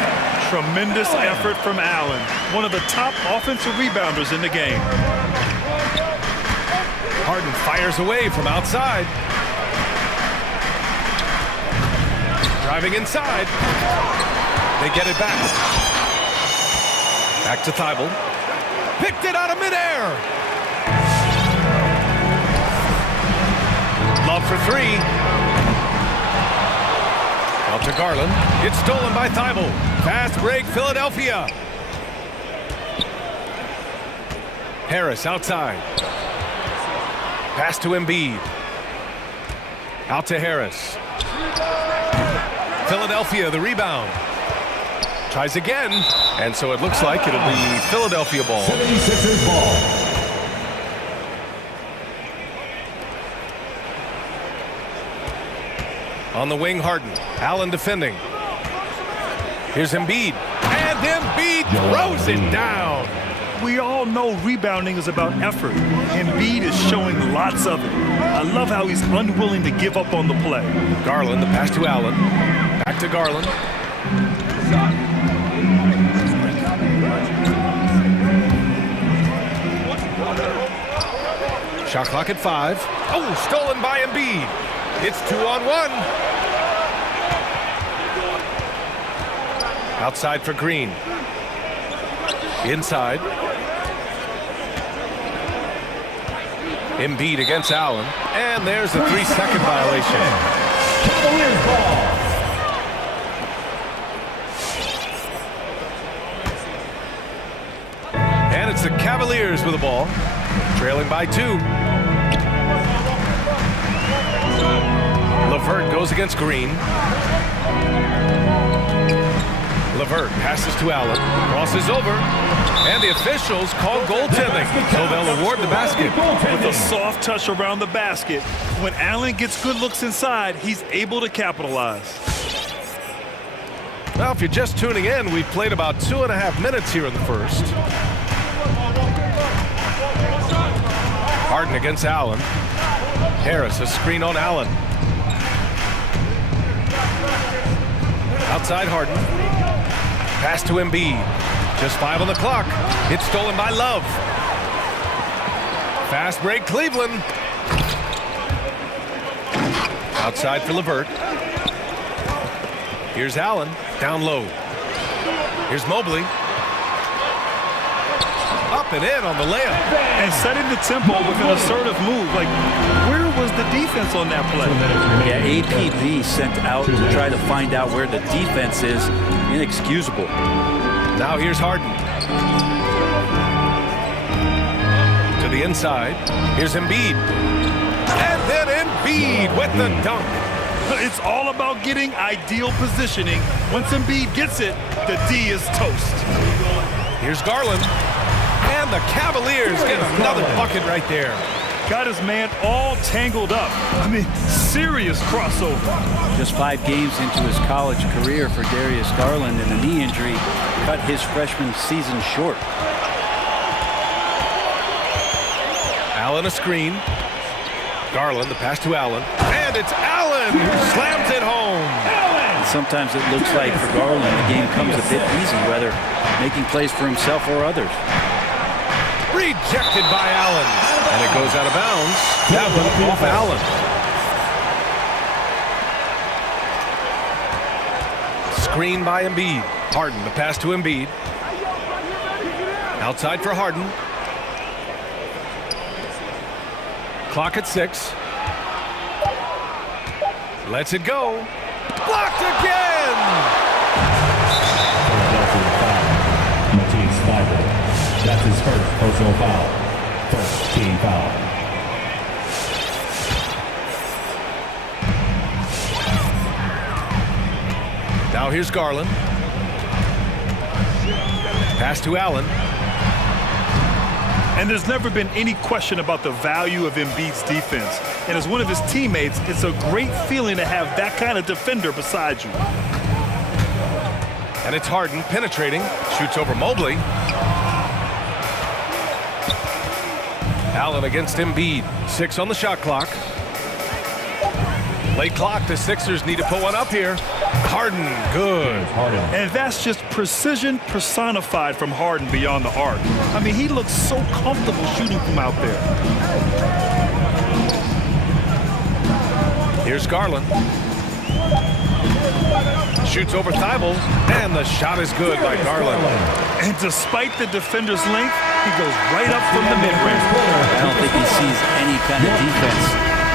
Tremendous effort from Allen, one of the top offensive rebounders in the game. Harden fires away from outside. Driving inside. They get it back. Back to Thibault. Picked it out of midair. Love for 3. Out to Garland. It's stolen by Thibault. Fast break, Philadelphia. Harris outside. Pass to Embiid. Out to Harris. Philadelphia, the rebound. Tries again. And so it looks like it'll be Philadelphia ball. 76ers ball. On the wing, Harden. Allen defending. Here's Embiid. And Embiid throws it down. We all know rebounding is about effort. Embiid is showing lots of it. I love how he's unwilling to give up on the play. Garland, the pass to Allen. Back to Garland. Shot clock at 5. Oh, stolen by Embiid. It's 2-on-1. Outside for Green. Inside. Embiid against Allen. And there's a 3-second violation. Cavaliers ball. And it's the Cavaliers with the ball. Trailing by 2. LeVert goes against Green. LeVert passes to Allen, crosses over, and the officials call goaltending, so they'll award the basket. With a soft touch around the basket, when Allen gets good looks inside, he's able to capitalize. Well, if you're just tuning in, we've played about 2.5 minutes here in the first. Harden against Allen. Harris, a screen on Allen. Outside Harden. Pass to Embiid. Just 5 on the clock. It's stolen by Love. Fast break, Cleveland. Outside for LeVert. Here's Allen. Down low. Here's Mobley. Up and in on the layup. And setting the tempo with an assertive move. Like, where was the defense on that play? Yeah, APB sent out to try to find out where the defense is. Inexcusable. Now here's Harden. To the inside. Here's Embiid. And then Embiid with the dunk. It's all about getting ideal positioning. Once Embiid gets it, the D is toast. Here's Garland. And the Cavaliers get another bucket right there. Got his man all tangled up. I mean, serious crossover. Just 5 games into his college career for Darius Garland, and a knee injury cut his freshman season short. Allen a screen. Garland, the pass to Allen. And it's Allen who slams it home. And sometimes it looks like for Garland the game comes a bit easy, whether making plays for himself or others. Rejected by Allen. And it goes out of bounds. That one off Allen. Screen by Embiid. Harden, the pass to Embiid. Outside for Harden. Clock at 6. Lets it go. Blocked again! his first personal foul. First team foul. Now here's Garland. Pass to Allen. And there's never been any question about the value of Embiid's defense. And as one of his teammates, it's a great feeling to have that kind of defender beside you. And it's Harden penetrating, shoots over Mobley. Allen against Embiid, 6 on the shot clock. Late clock, the Sixers need to put one up here. Harden, good. And that's just precision personified from Harden beyond the arc. I mean, he looks so comfortable shooting from out there. Here's Garland. Shoots over Thibault, and the shot is good by Garland. And despite the defender's length, he goes right up from the mid-range. I don't think he sees any kind of defense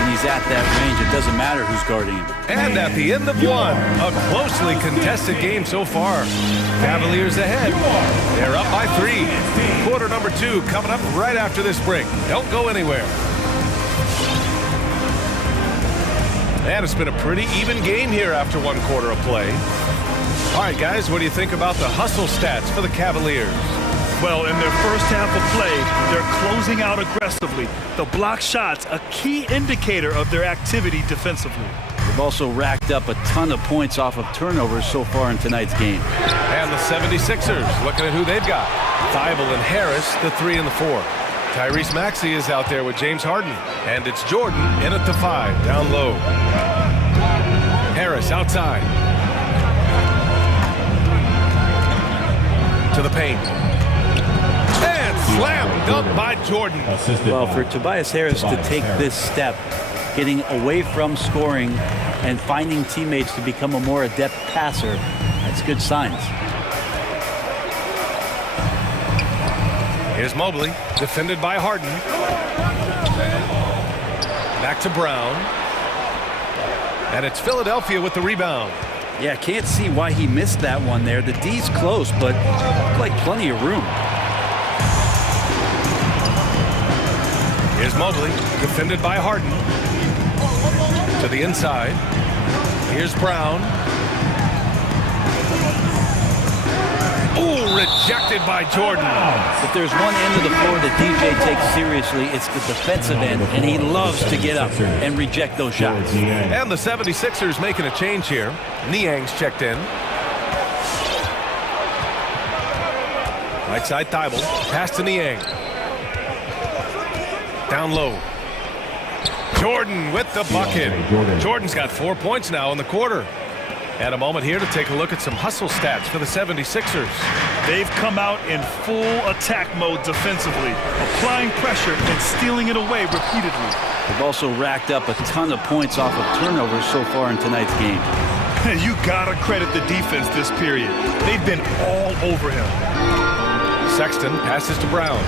when he's at that range. It doesn't matter who's guarding him. And at the end of one, a closely contested game so far. Cavaliers ahead. They're up by 3. Quarter number 2 coming up right after this break. Don't go anywhere. And it's been a pretty even game here after 1 quarter of play. All right, guys, what do you think about the hustle stats for the Cavaliers? Well, in their first half of play, they're closing out aggressively. The block shots, a key indicator of their activity defensively. They've also racked up a ton of points off of turnovers so far in tonight's game. And the 76ers, looking at who they've got. Thibault and Harris, the 3 and the 4. Tyrese Maxey is out there with James Harden. And it's Jordan in at the 5, down low. Harris outside. To the paint. And slam dunk by Jordan. Well, for Tobias Harris to take this step, getting away from scoring and finding teammates to become a more adept passer, that's good signs. Here's Mobley, defended by Harden. Back to Brown. And it's Philadelphia with the rebound. Yeah, can't see why he missed that one there. The D's close, but looked like plenty of room. Here's Mobley, defended by Harden. To the inside. Here's Brown. Ooh, rejected by Jordan. If there's one end of the floor that DJ takes seriously, it's the defensive end, and he loves to get up and reject those shots. And the 76ers making a change here. Niang's checked in. Right side Thibault. Pass to Niang. Down low. Jordan with the bucket. Jordan's got 4 points now in the quarter. And a moment here to take a look at some hustle stats for the 76ers. They've come out in full attack mode defensively, applying pressure and stealing it away repeatedly. They've also racked up a ton of points off of turnovers so far in tonight's game. You gotta credit the defense this period. They've been all over him. Sexton passes to Brown.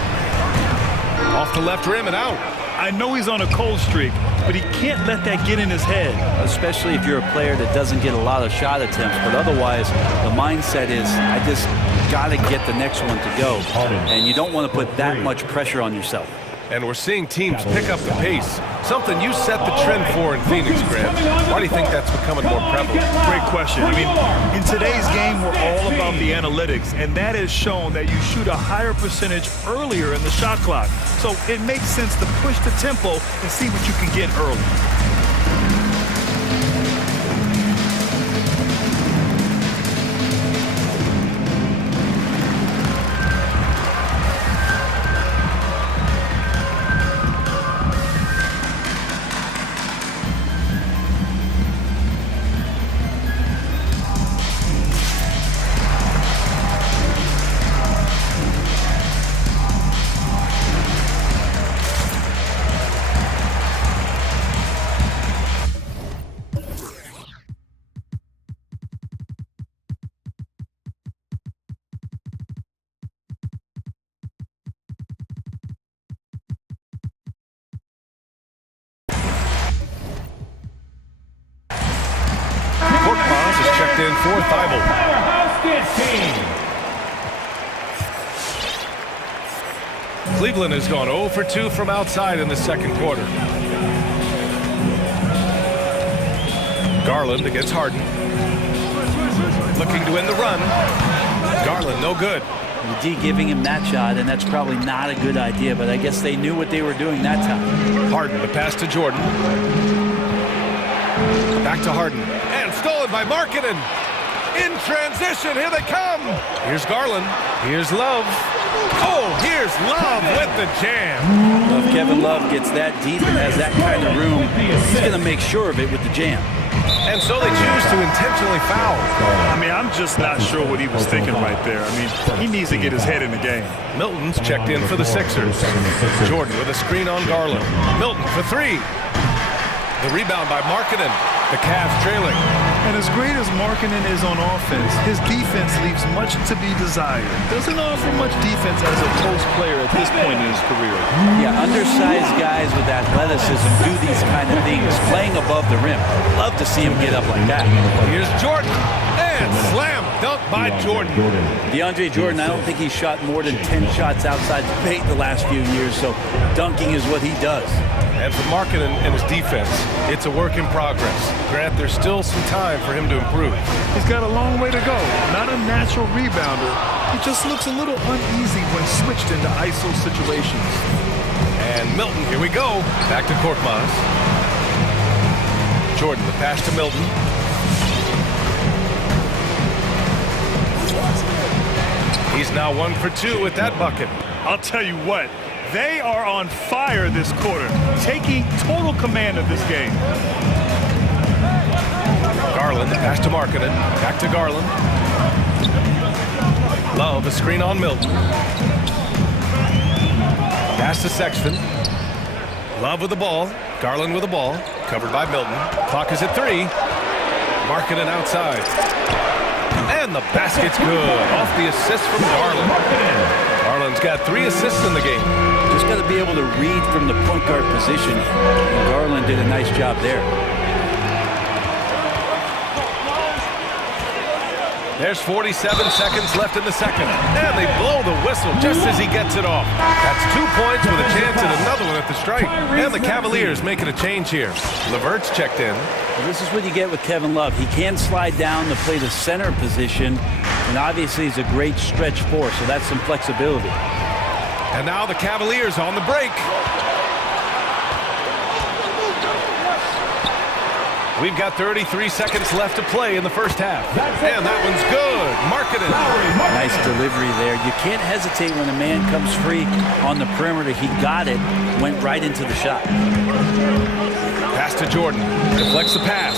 Off the left rim and out. I know he's on a cold streak, but he can't let that get in his head. Especially if you're a player that doesn't get a lot of shot attempts, but otherwise the mindset is, I just gotta get the next one to go. And you don't want to put that much pressure on yourself. And we're seeing teams pick up the pace. Something you set the trend for in Phoenix, Grant. Why do you think that's becoming more prevalent? Great question. I mean, in today's game, we're all about the analytics, and that has shown that you shoot a higher percentage earlier in the shot clock. So it makes sense to push the tempo and see what you can get early. In for Thibault. Cleveland has gone 0 for 2 from outside in the second quarter. Garland against Harden. Looking to win the run. Garland, no good. The D giving him that shot, and that's probably not a good idea, but I guess they knew what they were doing that time. Harden, the pass to Jordan. Back to Harden. And stolen by Markkanen. In transition, here they come. Here's Garland. Here's Love. Oh, here's Love with the jam. Well, if Kevin Love gets that deep and has that kind of room, he's going to make sure of it with the jam. And so they choose to intentionally foul. I mean, I'm just not sure what he was thinking right there. I mean, he needs to get his head in the game. Milton's checked in for the Sixers. Jordan with a screen on Garland. Milton for three. The rebound by Markkanen. The Cavs trailing. And as great as Markkanen is on offense, his defense leaves much to be desired. Doesn't offer much defense as a post player at this point in his career. Yeah, undersized guys with athleticism do these kind of things, playing above the rim. Love to see him get up like that. Here's Jordan. And slam dunk by Jordan. DeAndre Jordan, I don't think he's shot more than 10 shots outside the paint the last few years, so dunking is what he does. And for Markkanen and his defense, it's a work in progress. Grant, there's still some time for him to improve. He's got a long way to go. Not a natural rebounder. He just looks a little uneasy when switched into ISO situations. And Milton, here we go. Back to Korkmaz. Jordan, the pass to Milton. He's now 1 for 2 with that bucket. I'll tell you what, they are on fire this quarter, taking total command of this game. Garland, the pass to Markkanen. Back to Garland. Love, a screen on Milton. Pass to Sexton. Love with the ball. Garland with the ball. Covered by Milton. Clock is at 3. Markkanen outside. And the basket's good. Off the assist from Garland. Garland's got 3 assists in the game. Just got to be able to read from the point guard position. And Garland did a nice job there. There's 47 seconds left in the second. And they blow the whistle just as he gets it off. That's 2 points with a chance at another one at the stripe. And the Cavaliers making a change here. Levert's checked in. Well, this is what you get with Kevin Love. He can slide down to play the center position. And obviously he's a great stretch force, so that's some flexibility. And now the Cavaliers on the break. We've got 33 seconds left to play in the first half. And that one's good. Markkanen. Nice delivery there. You can't hesitate when a man comes free on the perimeter. He got it, went right into the shot. Pass to Jordan. Deflects the pass.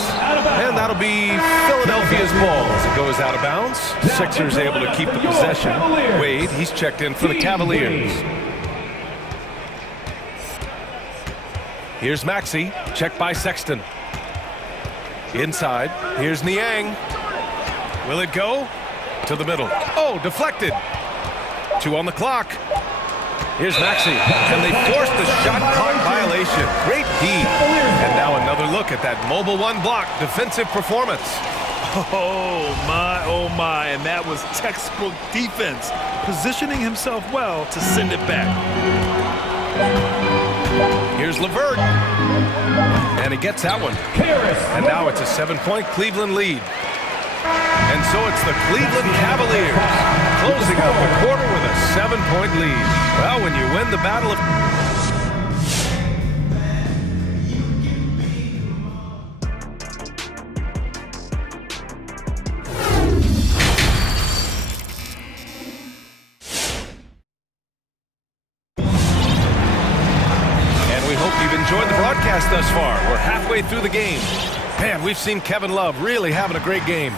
And that'll be Philadelphia's ball as it goes out of bounds. Sixers able to keep the possession. Wade, he's checked in for the Cavaliers. Here's Maxey, checked by Sexton. Inside, here's Niang. Will it go? To the middle. Oh, deflected. 2 on the clock. Here's Maxey, and they forced the shot clock violation. Great D. And now another look at that mobile 1 block defensive performance. Oh my, and that was textbook defense, positioning himself well to send it back. Here's Levert, and he gets that one. And now it's a 7-point Cleveland lead. And so it's the Cleveland Cavaliers closing out the quarter with a 7-point lead. Well, when you win the battle of... And we hope you've enjoyed the broadcast thus far. We're halfway through the game. Man, we've seen Kevin Love really having a great game.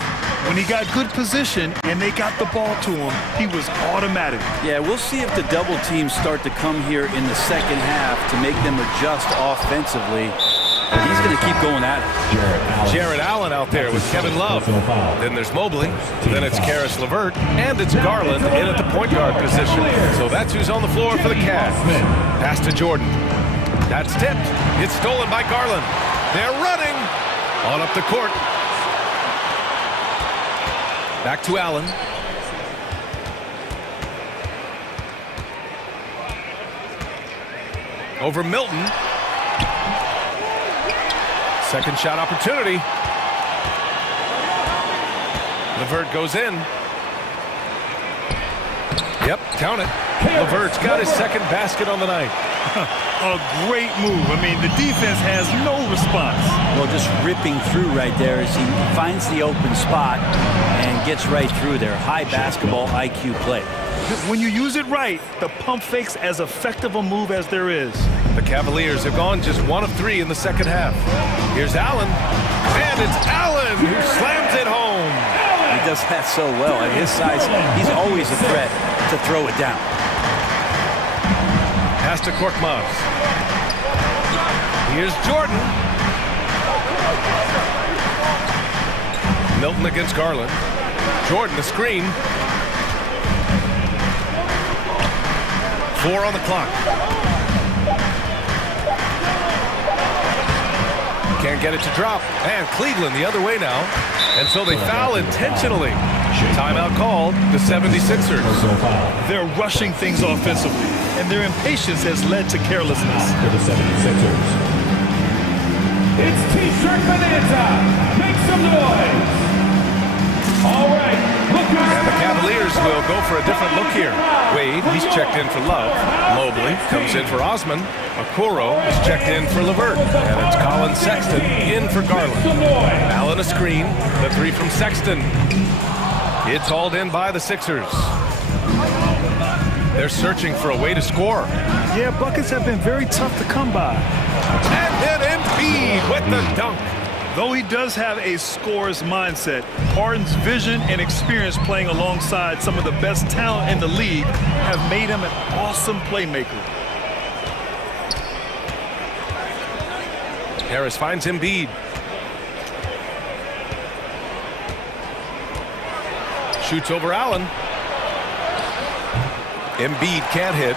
When he got good position and they got the ball to him, he was automatic. Yeah, we'll see if the double teams start to come here in the second half to make them adjust offensively. But he's going to keep going at it. Jared Allen out there with Kevin Love. Then there's Mobley. Then it's Karis LeVert. And it's Garland in at the point guard position. So that's who's on the floor for the Cavs. Pass to Jordan. That's tipped. It's stolen by Garland. They're running on up the court. Back to Allen. Over Milton. Second shot opportunity. LeVert goes in. Yep, count it. LeVert's got his second basket on the night. A great move. I mean, the defense has no response. Well, just ripping through right there as he finds the open spot and gets right through there. High basketball IQ play. When you use it right, the pump fake's as effective a move as there is. The Cavaliers have gone just 1 of 3 in the second half. Here's Allen, and it's Allen who slams it home. He does that so well. At his size, he's always a threat to throw it down. Pass to Korkmaz. Here's Jordan. Milton against Garland. Jordan, the screen. 4 on the clock. Can't get it to drop. And Cleveland the other way now. And so they foul intentionally. Timeout called the 76ers. They're rushing things offensively, and their impatience has led to carelessness. For the 76ers. It's T-shirt Bonanza. Make some noise. All right. And the Cavaliers will go for a different look here. Wade, he's checked in for Love. Mobley comes in for Osman. Okoro is checked in for LeVert. And it's Colin Sexton in for Garland. Allen a screen. The 3 from Sexton. It's hauled in by the Sixers. They're searching for a way to score. Yeah, buckets have been very tough to come by. And then Embiid with the dunk. Though he does have a scorer's mindset, Harden's vision and experience playing alongside some of the best talent in the league have made him an awesome playmaker. Harris finds Embiid. Shoots over Allen. Embiid can't hit.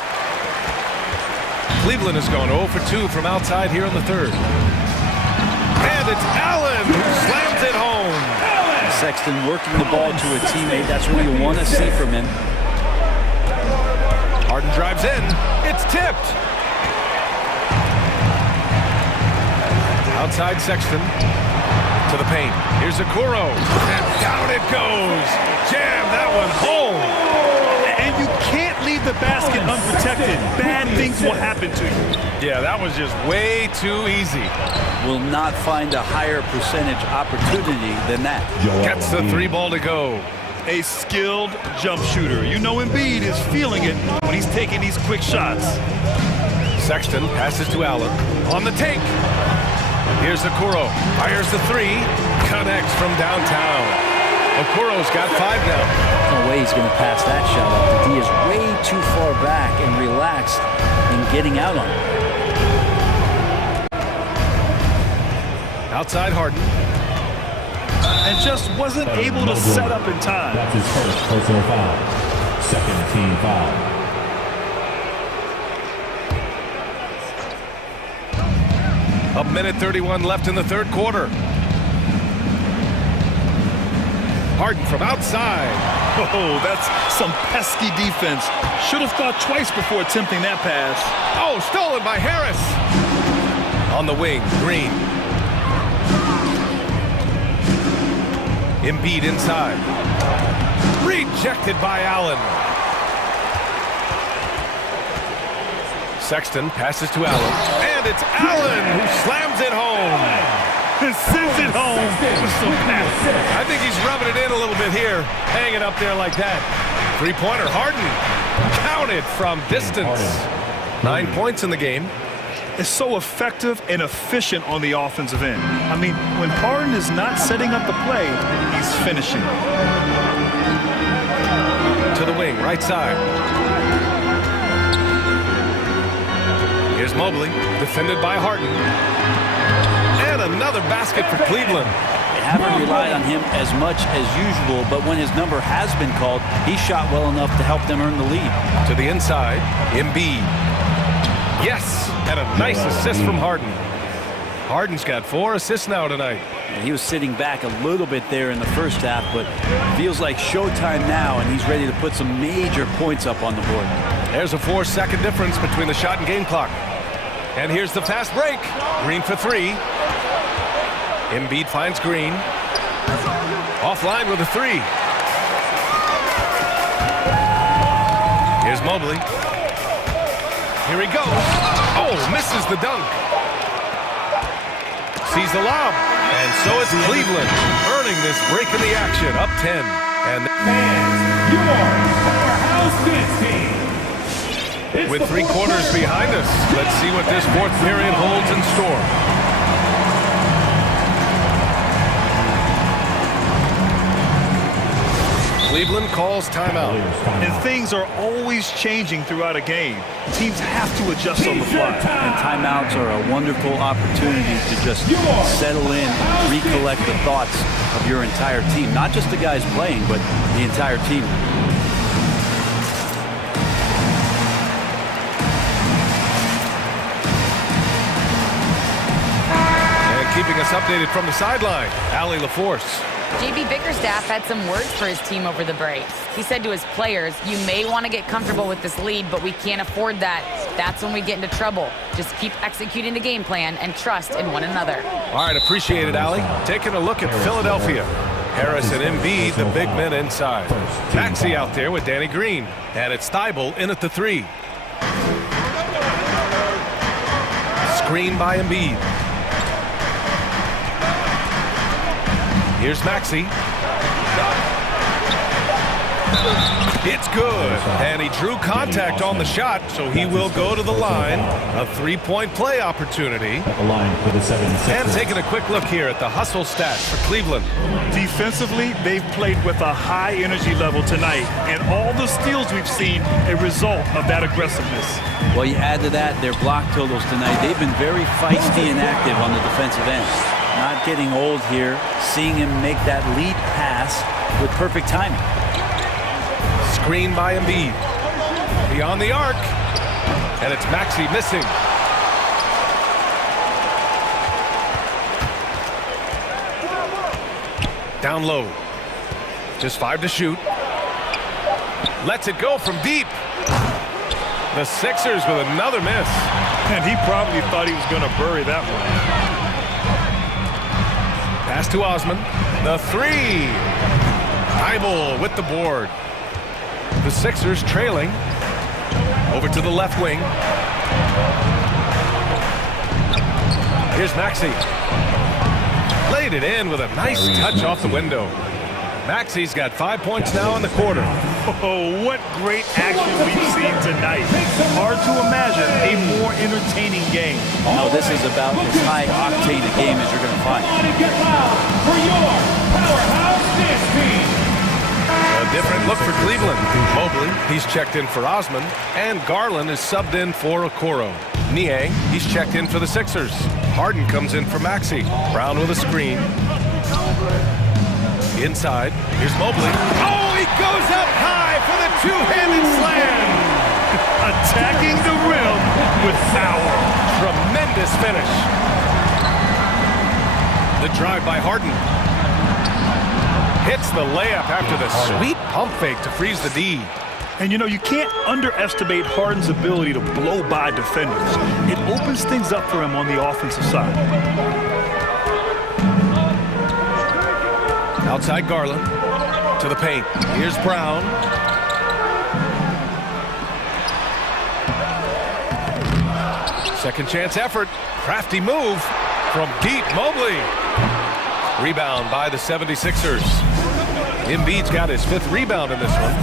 Cleveland has gone 0 for 2 from outside here in the third. And it's Allen who slams it home. Sexton working the ball to a teammate. That's what you want to see from him. Harden drives in. It's tipped. Outside Sexton to the paint. Here's Okoro. And down it goes. Jam that one home. And you can't leave the basket unprotected. Bad things will happen to you. Yeah, that was just way too easy. Will not find a higher percentage opportunity than that. Gets the 3 ball to go. A skilled jump shooter. You know Embiid is feeling it when he's taking these quick shots. Sexton passes to Allen. On the take. Here's Okoro. Fires the 3. Connects from downtown. Okoro's got 5 now. No way he's going to pass that shot up. The D is way too far back and relaxed in getting out on it. Outside Harden. And just wasn't able to set up in time. That's his first personal foul. Second team foul. A minute 31 left in the third quarter. Harden from outside. Oh, that's some pesky defense. Should have thought twice before attempting that pass. Oh, stolen by Harris. On the wing, Green. Embiid inside. Rejected by Allen. Sexton passes to Allen. And it's Allen who slams it home. Sends it home with some pass. I think he's rubbing it in a little bit here. Hanging up there like that. 3-pointer, Harden. Counted from distance. 9 points in the game. Is so effective and efficient on the offensive end. I mean, when Harden is not setting up the play, he's finishing. To the wing, right side. Here's Mobley, defended by Harden. And another basket for Cleveland. They haven't relied on him as much as usual, but when his number has been called, he shot well enough to help them earn the lead. To the inside, Embiid. Yes, and a nice assist from Harden. Harden's got 4 assists now tonight. And he was sitting back a little bit there in the first half, but feels like showtime now, and he's ready to put some major points up on the board. There's a 4-second difference between the shot and game clock. And here's the fast break. Green for three. Embiid finds Green. Offline with a three. Here's Mobley. Here he goes. Oh, misses the dunk. Sees the lob. And so it's Cleveland earning this break in the action. Up 10. And fans, your powerhouse dance team. With 3 quarters behind us, let's see what this fourth period holds in store. Cleveland calls timeout. And things are always changing throughout a game. Teams have to adjust on the fly. And timeouts are a wonderful opportunity to just settle in and recollect the thoughts of your entire team. Not just the guys playing, but the entire team. And keeping us updated from the sideline, Allie LaForce. JB Bickerstaff had some words for his team over the break. He said to his players, you may want to get comfortable with this lead, but we can't afford that. That's when we get into trouble. Just keep executing the game plan and trust in one another. All right, appreciate it, Allie. Taking a look at Philadelphia. Harris and Embiid, the big men inside. Maxey out there with Danny Green. And it's Thibault in at the 3. Screen by Embiid. Here's Maxey. It's good. And he drew contact on the shot, so he will go to the line. A 3-point play opportunity. At the line for the 76ers. And taking a quick look here at the hustle stats for Cleveland. Defensively, they've played with a high energy level tonight, and all the steals we've seen a result of that aggressiveness. Well, you add to that their block totals tonight. They've been very feisty and active on the defensive end. Not getting old here, seeing him make that lead pass with perfect timing. Screen by Embiid. Beyond the arc. And it's Maxey missing. Down low. Just 5 to shoot. Lets it go from deep. The Sixers with another miss. And he probably thought he was going to bury that one. Pass to Osman. The 3. Thibault with the board. The Sixers trailing. Over to the left wing. Here's Maxey. Laid it in with a nice touch off the window. Maxey's got 5 points now in the quarter. Oh, what great action we've seen tonight. Hard to imagine a more entertaining game. No, this is about as high-octane a game as you're going to find. Get loud for your powerhouse dance team. A different look for Cleveland. Mobley, he's checked in for Osman. And Garland is subbed in for Okoro. Niang, he's checked in for the Sixers. Harden comes in for Maxey. Brown with a screen. Inside, here's Mobley. Oh, he goes up high for the two-handed slam. Attacking the rim with power. Tremendous finish. The drive by Harden. Hits the layup after the sweet pump fake to freeze the D. And you know, you can't underestimate Harden's ability to blow by defenders. It opens things up for him on the offensive side. Outside Garland to the paint. Here's Brown. Second chance effort. Crafty move from deep. Mobley. Rebound by the 76ers. Embiid's got his 5th rebound in this one.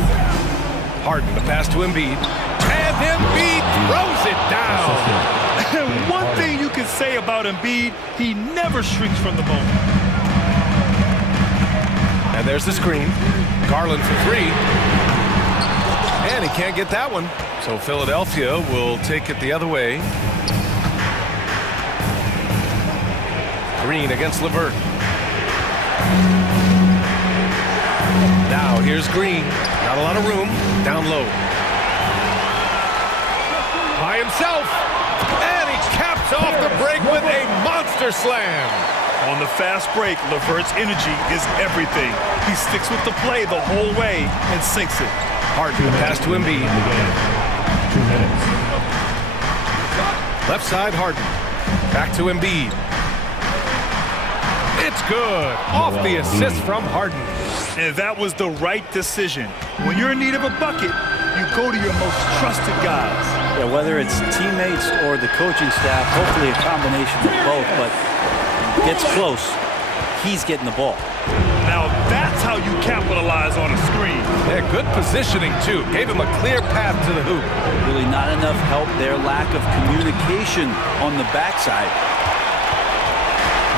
Harden, the pass to Embiid. And Embiid throws it down. One thing you can say about Embiid, he never shrinks from the moment. And there's the screen. Garland for 3. And he can't get that one. So Philadelphia will take it the other way. Green against LeVert. Now here's Green. Not a lot of room. Down low. By himself. And he caps off the break with a monster slam. On the fast break, LeVert's energy is everything. He sticks with the play the whole way and sinks it. Harden, the pass to Embiid. 2 minutes. Left side, Harden. Back to Embiid. It's good. Off the assist from Harden. And that was the right decision. When you're in need of a bucket, you go to your most trusted guys. Yeah, whether it's teammates or the coaching staff, hopefully a combination of both, but gets close, he's getting the ball. Now that's how you capitalize on a screen. Yeah, good positioning, too. Gave him a clear path to the hoop. Really not enough help there. Lack of communication on the backside.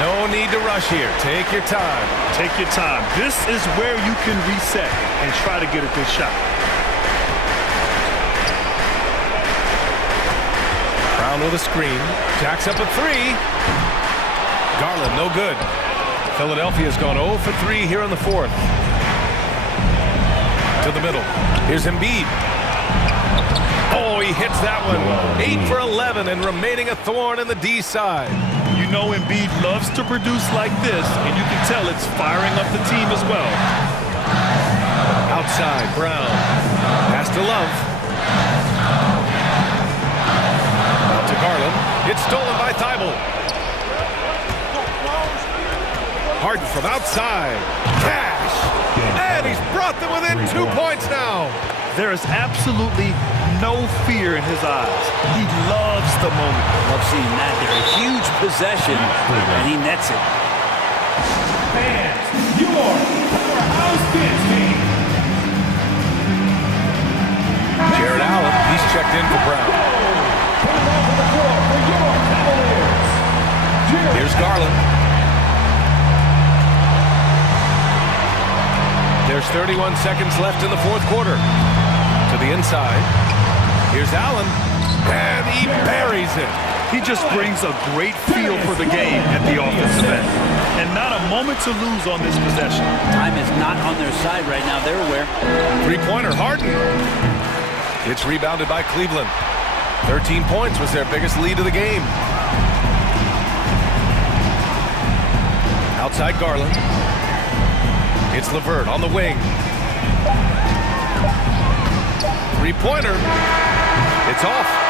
No need to rush here. Take your time. Take your time. This is where you can reset and try to get a good shot. Brown with a screen. Jacks up a three. Garland, no good. Philadelphia's gone 0 for 3 here in the fourth. To the middle. Here's Embiid. Oh, he hits that one. 8 for 11 and remaining a thorn in the D side. You know Embiid loves to produce like this, and you can tell it's firing up the team as well. Outside, Brown. Pass to Love. Out to Garland. It's stolen by Thibault. Harden from outside. Cash. And he's brought them within 2 points now. There is absolutely no fear in his eyes. He loves the moment. Love seeing that there. A huge possession, and he nets it. Fans, your house team. Jared Allen, he's checked in for Brown. Here's Garland. There's 31 seconds left in the fourth quarter. To the inside. Here's Allen. And he buries it. He just brings a great feel for the game at the offensive end. And not a moment to lose on this possession. Time is not on their side right now. They're aware. Three-pointer, Harden. It's rebounded by Cleveland. 13 points was their biggest lead of the game. Outside Garland. It's LeVert on the wing. Three-pointer. It's off.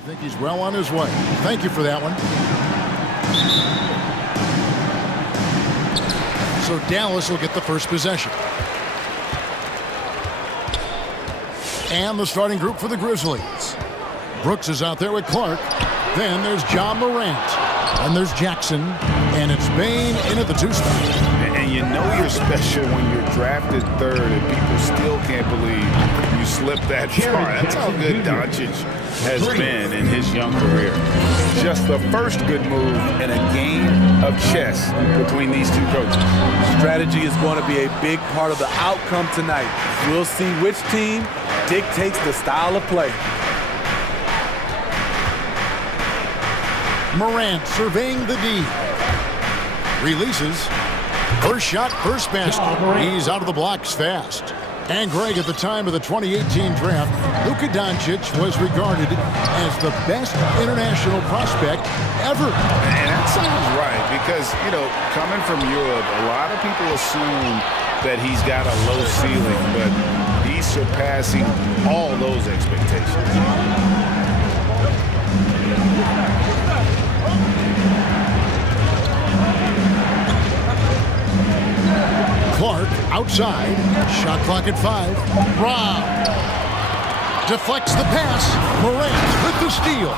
I think he's well on his way. Thank you for that one. So Dallas will get the first possession. And the starting group for the Grizzlies. Brooks is out there with Clark. Then there's John Morant. And there's Jackson. And it's Bane in at the 2 spot. And you know you're special when you're drafted 3rd and people still can't believe you slipped that far. That's how good Doncic has been in his young career. Just the first good move in a game of chess between these two coaches. Strategy is going to be a big part of the outcome tonight. We'll see which team dictates the style of play. Morant surveying the D. Releases. First shot, first basket. He's out of the blocks fast. And Greg, at the time of the 2018 draft, Luka Doncic was regarded as the best international prospect ever. And that sounds right because, you know, coming from Europe, a lot of people assume that he's got a low ceiling, but he's surpassing all those expectations. Clark outside. Shot clock at 5. Rob deflects the pass. Morant with the steal.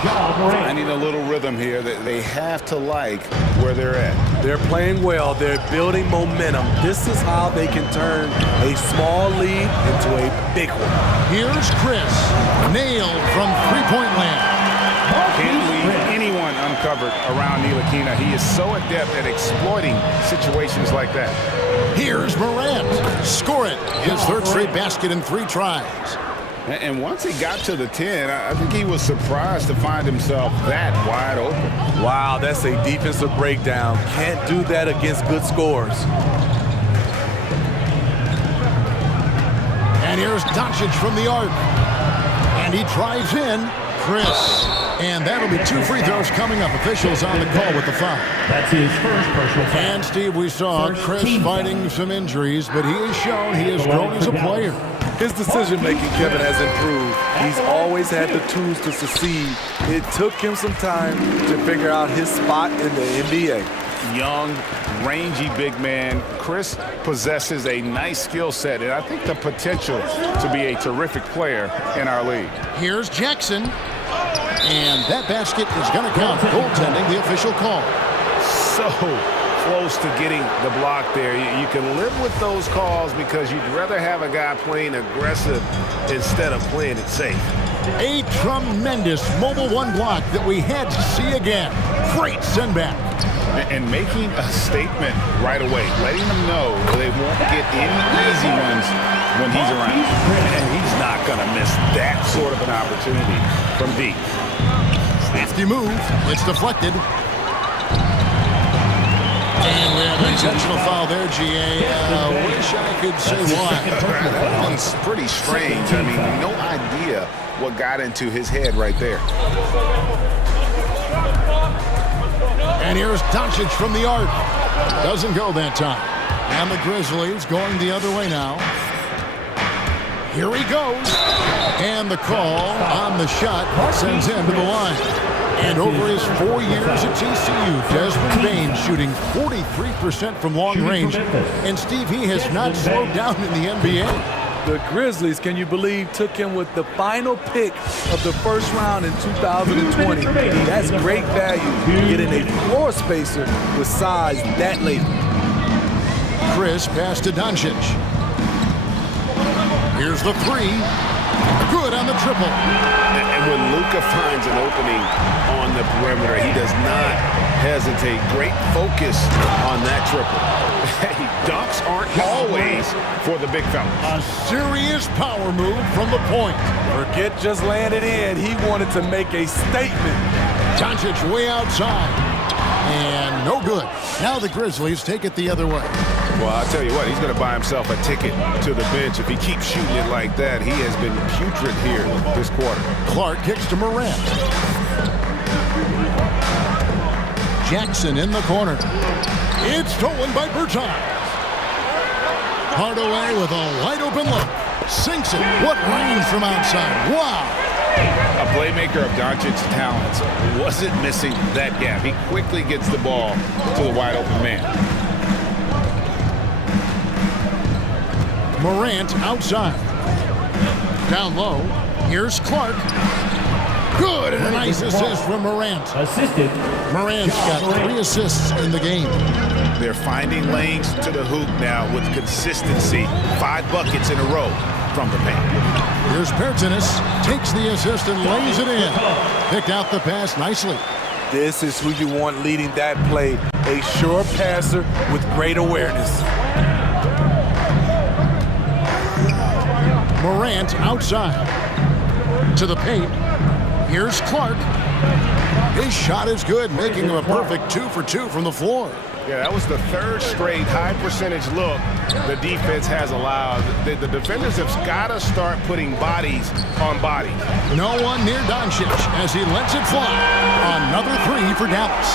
Finding a little rhythm here that they have to like where they're at. They're playing well. They're building momentum. This is how they can turn a small lead into a big one. Here's Chris. Nailed from three-point land. Can't leave anyone uncovered around Ntilikina. He is so adept at exploiting situations like that. Here's Morant. Score it. His 3rd straight basket in 3 tries. And once he got to the 10, I think he was surprised to find himself that wide open. Wow, that's a defensive breakdown. Can't do that against good scores. And here's Doncic from the arc. And he drives in. Chris. And that'll be 2 free throws coming up. Officials on the call with the foul. That's his first personal foul. And Steve, we saw Chris fighting some injuries, but he has shown he has grown as a player. His decision-making, Kevin, has improved. He's always had the tools to succeed. It took him some time to figure out his spot in the NBA. Young, rangy big man. Chris possesses a nice skill set, and I think the potential to be a terrific player in our league. Here's Jackson. And that basket is going to count. Goaltending, the official call. So close to getting the block there. You can live with those calls because you'd rather have a guy playing aggressive instead of playing it safe. A tremendous Mobile 1 block that we had to see again. Great send back. And making a statement right away, letting them know they won't get any easy ones when he's around. And he's not going to miss that sort of an opportunity from deep. Safety move. It's deflected. And we have an intentional foul there, GA. Wish I could say why. That one's pretty strange. I mean, no idea what got into his head right there. And here's Doncic from the arc. Doesn't go that time. And the Grizzlies going the other way now. Here he goes. And the call on the shot sends him to the line. And over his 4 years at TCU, Desmond Bane shooting 43% from long range. And Steve, he has not slowed down in the NBA. The Grizzlies, can you believe, took him with the final pick of the first round in 2020. That's great value, getting a floor spacer with size that late. Chris pass to Doncic. Here's the 3. Good on the triple. And when Luka finds an opening on the perimeter, he does not hesitate. Great focus on that triple. Hey, dunks aren't always for the big fella. A serious power move from the point. Forget just laying it in. He wanted to make a statement. Doncic way outside. And no good. Now the Grizzlies take it the other way. Well, I'll tell you what, he's going to buy himself a ticket to the bench. If he keeps shooting it like that, he has been putrid here this quarter. Clark kicks to Morant. Jackson in the corner. It's stolen by Bertans. Hardaway with a wide open look. Sinks it. What range from outside. Wow. A playmaker of Doncic's talents wasn't missing that gap. He quickly gets the ball to the wide open man. Morant outside. Down low. Here's Clark. Good, and a nice assist from Morant. Assisted. Morant's got 3 assists in the game. They're finding lanes to the hoop now with consistency. 5 buckets in a row from the paint. Here's Pertinis. Takes the assist and lays it in. Picked out the pass nicely. This is who you want leading that play. A sure passer with great awareness. Morant outside. To the paint. Here's Clark. His shot is good, making him a perfect 2 for 2 from the floor. Yeah, that was the 3rd straight high percentage look the defense has allowed. The defenders have got to start putting bodies on bodies. No one near Doncic as he lets it fly. Another 3 for Dallas.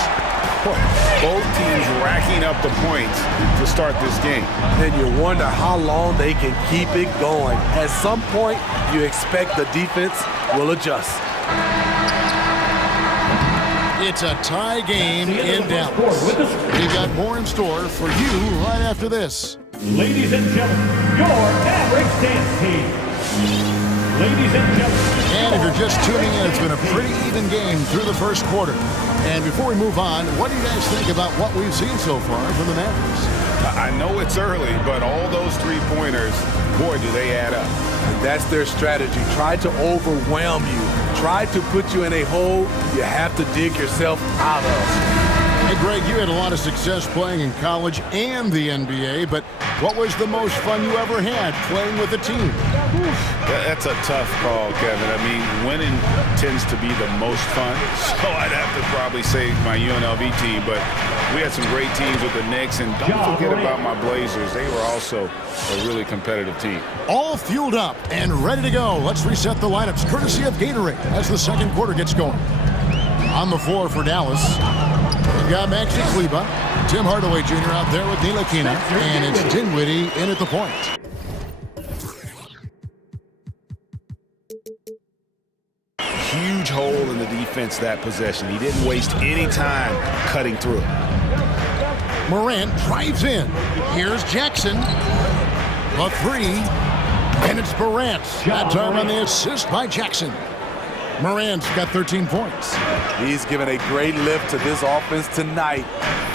Both teams racking up the points to start this game. And you wonder how long they can keep it going. At some point, you expect the defense will adjust. It's a tie game in Dallas. We've got more in store for you right after this. Ladies and gentlemen, your Mavericks dance team. Ladies and gentlemen. And if you're just tuning in, it's been a pretty even game through the first quarter. And before we move on, what do you guys think about what we've seen so far from the Mavericks? I know it's early, but all those 3-pointers, boy, do they add up. And that's their strategy. Try to overwhelm you. Try to put you in a hole you have to dig yourself out of. Hey, Greg, you had a lot of success playing in college and the NBA, but what was the most fun you ever had playing with a team? That's a tough call, Kevin. I mean, winning tends to be the most fun, so I'd have to probably say my UNLV team, but we had some great teams with the Knicks, and don't forget about my Blazers. They were also a really competitive team. All fueled up and ready to go. Let's reset the lineups, courtesy of Gatorade, as the second quarter gets going. On the floor for Dallas, we've got Maxi Kleber, Tim Hardaway Jr. out there with Ntilikina, and it's Dinwiddie in at the point. Huge hole in the defense that possession. He didn't waste any time cutting through. Morant drives in. Here's Jackson. A 3, and it's Morant. That time on the assist by Jackson. Morant's got 13 points. He's given a great lift to this offense tonight.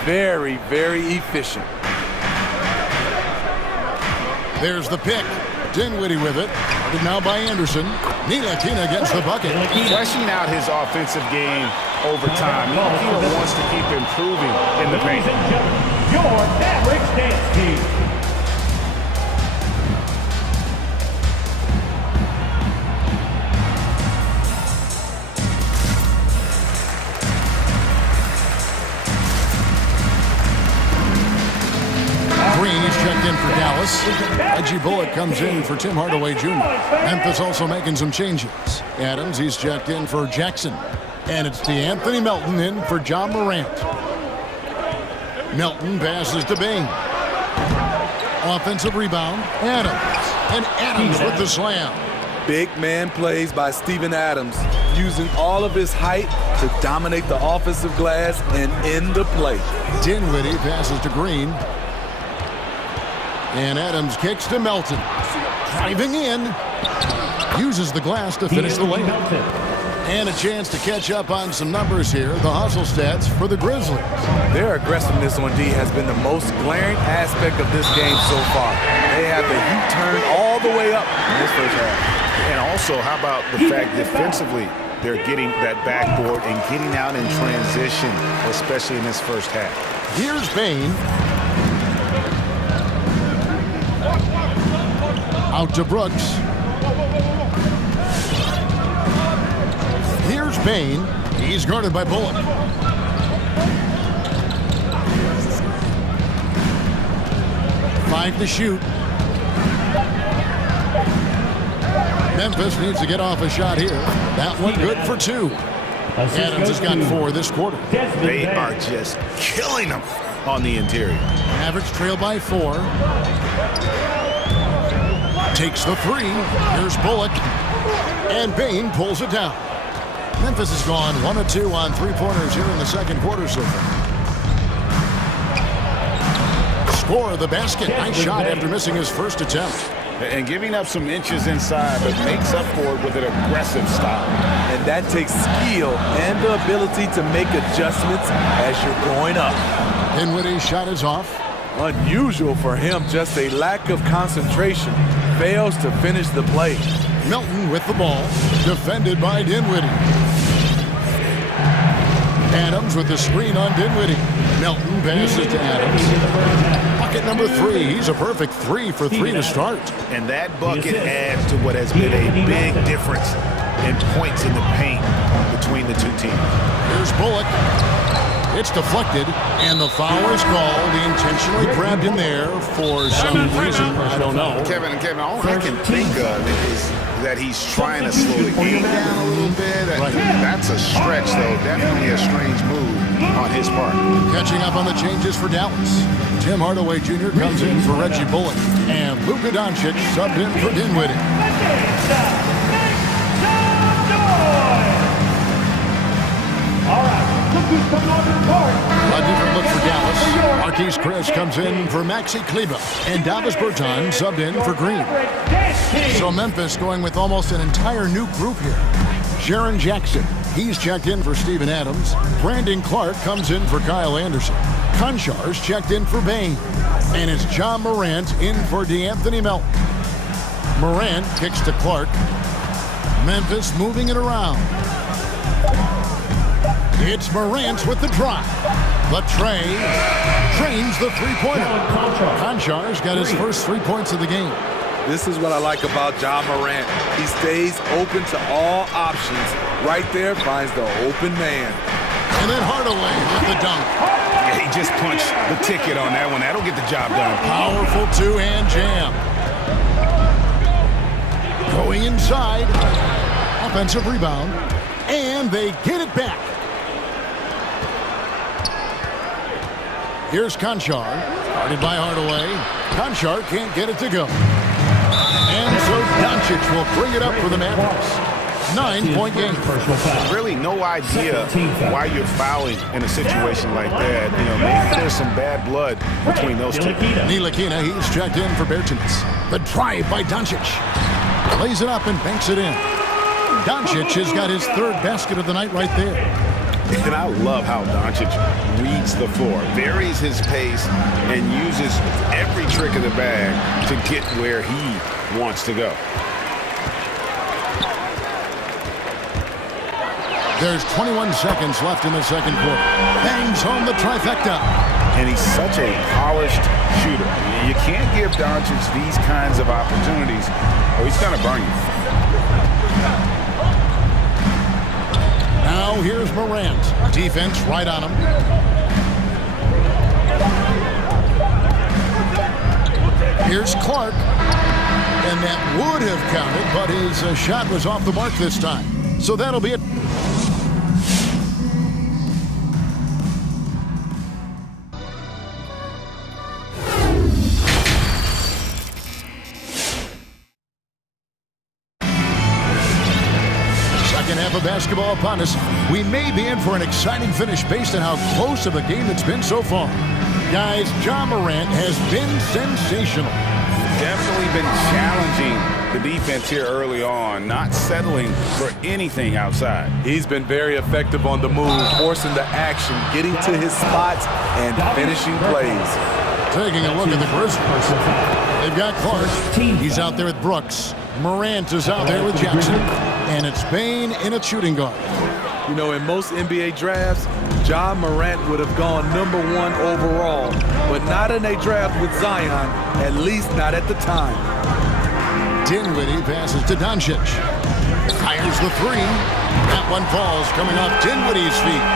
Very, very efficient. There's the pick. Dinwiddie with it. Now by Anderson. Ntilikina gets the bucket. Fleshing out his offensive game over time. Ntilikina wants to keep improving in the paint. Ladies and gentlemen, your Mavericks dance team. Green is checked in for Dallas. Reggie Bullock comes in for Tim Hardaway Jr. Memphis also making some changes. Adams, he's checked in for Jackson. And it's Anthony Melton in for John Morant. Melton passes to Bain. Offensive rebound, Adams. And Adams with the slam. Big man plays by Steven Adams, using all of his height to dominate the offensive glass and end the play. Dinwiddie passes to Green. And Adams kicks to Melton. Driving in. Uses the glass to finish the layup. And a chance to catch up on some numbers here. The hustle stats for the Grizzlies. Their aggressiveness on D has been the most glaring aspect of this game so far. They have the heat turned all the way up in this first half. And also, how about the fact defensively, they're getting that backboard and getting out in transition, especially in this first half. Here's Bain. Out to Brooks. Here's Bain. He's guarded by Bullock. Five to shoot. Memphis needs to get off a shot here. That one good for 2. Adams has got 4 this quarter. They are just killing them on the interior. Mavericks trail by 4. takes the three. Here's Bullock. And Bain pulls it down. Memphis has gone 1 of 2 on three-pointers here in the second quarter so far. Score of the basket. Nice shot after missing his first attempt. And giving up some inches inside, but makes up for it with an aggressive stop. And that takes skill and the ability to make adjustments as you're going up. Dinwiddie's shot is off. Unusual for him, just a lack of concentration. Fails to finish the play. Melton with the ball, defended by Dinwiddie. Adams with the screen on Dinwiddie. Melton passes to Adams. Bucket number 3. He's a perfect 3 for 3 to start. And that bucket adds to what has been a big difference in points in the paint between the two teams. Here's Bullock. It's deflected, and the foul is called. He intentionally grabbed him there for some reason. I don't know. Kevin, all I can think of is that he's trying to slow the game down a little bit. That's a stretch, though. Definitely a strange move on his part. Catching up on the changes for Dallas. Tim Hardaway Jr. comes in for Reggie Bullock, and Luka Doncic subbed in for Dinwiddie. All right. A different look for Dallas. Marquise Chris comes in for Maxi Kleber, and Davis Bertan subbed in for Green. So Memphis going with almost an entire new group here. Jaren Jackson, he's checked in for Steven Adams. Brandon Clark comes in for Kyle Anderson. Konchar's checked in for Bain. And it's John Morant in for DeAnthony Melton. Morant kicks to Clark. Memphis moving it around. It's Morant with the drive. The tray trains the three-pointer. Konchar's got his first 3 points of the game. This is what I like about John Morant. He stays open to all options. Right there finds the open man. And then Hardaway with the dunk. Yeah, he just punched the ticket on that one. That'll get the job done. Powerful two-hand jam. Going inside. Offensive rebound. And they get it back. Here's Konchar, guarded by Hardaway. Konchar can't get it to go. And so Doncic will bring it up for the Mavericks. 9-point game. Really no idea why you're fouling in a situation like that. You know, maybe there's some bad blood between those two. Ntilikina, he's checked in for Bertans. The drive by Doncic. Lays it up and banks it in. Doncic has got his third basket of the night right there. And I love how Doncic reads the floor, varies his pace, and uses every trick of the bag to get where he wants to go. There's 21 seconds left in the second quarter. Bangs home the trifecta. And he's such a polished shooter. You can't give Doncic these kinds of opportunities, or he's going to burn you. Now here's Morant. Defense right on him. Here's Clark. And that would have counted, but his shot was off the mark this time. So that'll be it. Half of basketball upon us. We may be in for an exciting finish based on how close of a game it's been so far. Guys, John Morant has been sensational. Definitely been challenging the defense here early on, not settling for anything outside. He's been very effective on the move, forcing the action, getting to his spots, and finishing plays. Taking a look at the Grizzlies. They've got Clark. He's out there with Brooks. Morant is out there with Jackson. And it's Bain in a shooting guard. You know, in most NBA drafts, John Morant would have gone #1 overall, but not in a draft with Zion, at least not at the time. Dinwiddie passes to Doncic. Fires the three. That one falls coming off Dinwiddie's feet.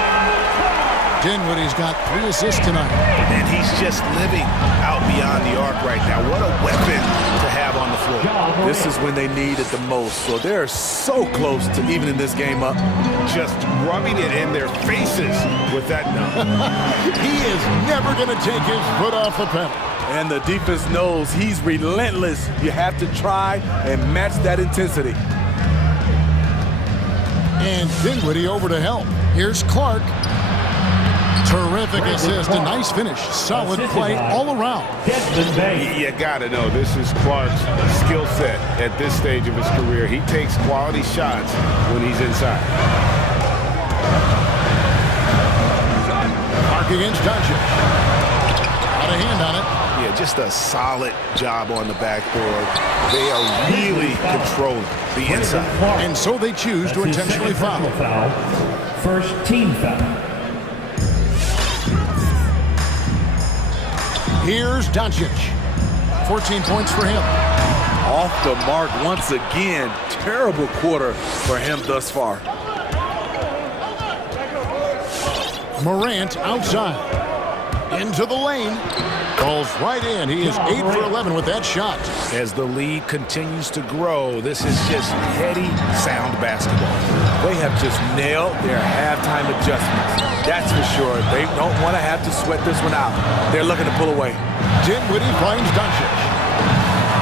Dinwiddie's got 3 assists tonight. And he's just living out beyond the arc right now. What a weapon to have on the floor. This is when they need it the most. So they're so close to evening this game up. Just rubbing it in their faces with that dunk. He is never going to take his foot off the pedal. And the defense knows he's relentless. You have to try and match that intensity. And Dinwiddie over to help. Here's Clark. Terrific assist, a nice finish. Solid play all around. You gotta know, this is Clark's skill set at this stage of his career. He takes quality shots when he's inside. Clark against Doncic. Got a hand on it. Yeah, just a solid job on the backboard. They are really controlling the inside. And so they choose to intentionally foul. First team foul. Here's Doncic. 14 points for him. Off the mark once again. Terrible quarter for him thus far. Morant outside. Into the lane. Falls right in. He is 8 for 11 with that shot. As the lead continues to grow, this is just heady, sound basketball. They have just nailed their halftime adjustments. That's for sure. They don't want to have to sweat this one out. They're looking to pull away. Dinwiddie finds Doncic.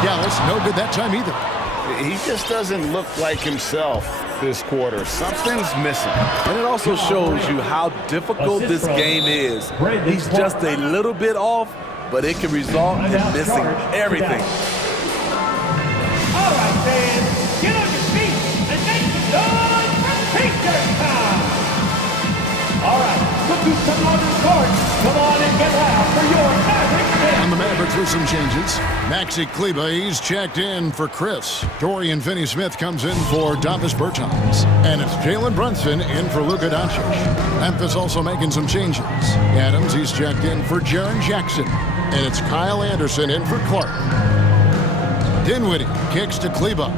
Dallas no good that time either. He just doesn't look like himself this quarter. Something's missing. And it also shows you how difficult this game is. He's just a little bit off, but it can result in missing everything. All right, fans, get on your feet and make some noise for T-shirt time. All right, look who's coming on the court. Come on and get loud for your Mavericks. And the Mavericks with some changes. Maxi Kleba, he's checked in for Chris. Dorian Finney-Smith comes in for Davis Bertans. And it's Jalen Brunson in for Luka Doncic. Memphis also making some changes. Adams, he's checked in for Jaren Jackson. And it's Kyle Anderson in for Clark. Dinwiddie kicks to Kleba.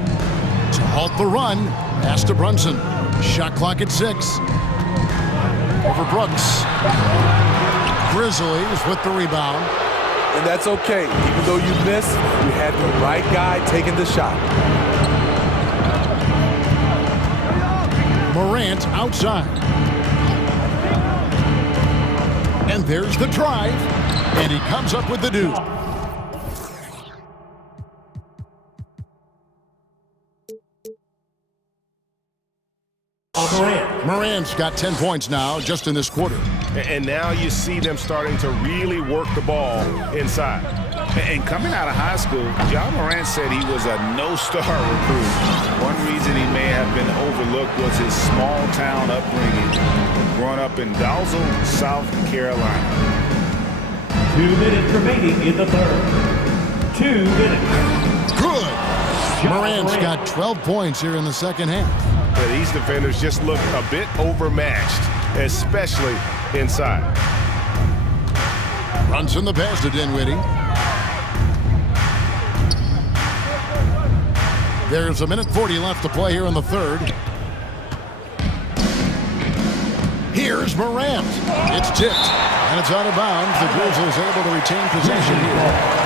To halt the run, pass to Brunson. Shot clock at 6. Over Brooks. Grizzlies with the rebound. And that's okay. Even though you missed, you had the right guy taking the shot. Morant outside. And there's the drive. And he comes up with the deuce. Morant's got 10 points now just in this quarter. And now you see them starting to really work the ball inside. And coming out of high school, John Morant said he was a no-star recruit. One reason he may have been overlooked was his small-town upbringing, growing up in Dalzell, South Carolina. 2 minutes remaining in the third. 2 minutes. Good. Morant's got 12 points here in the second half. But these defenders just look a bit overmatched, especially inside. Brunson the pass to Dinwiddie. There's 1:40 left to play here in the third. Here's Morant. It's tipped, and it's out of bounds. The Grizzlies able to retain possession here.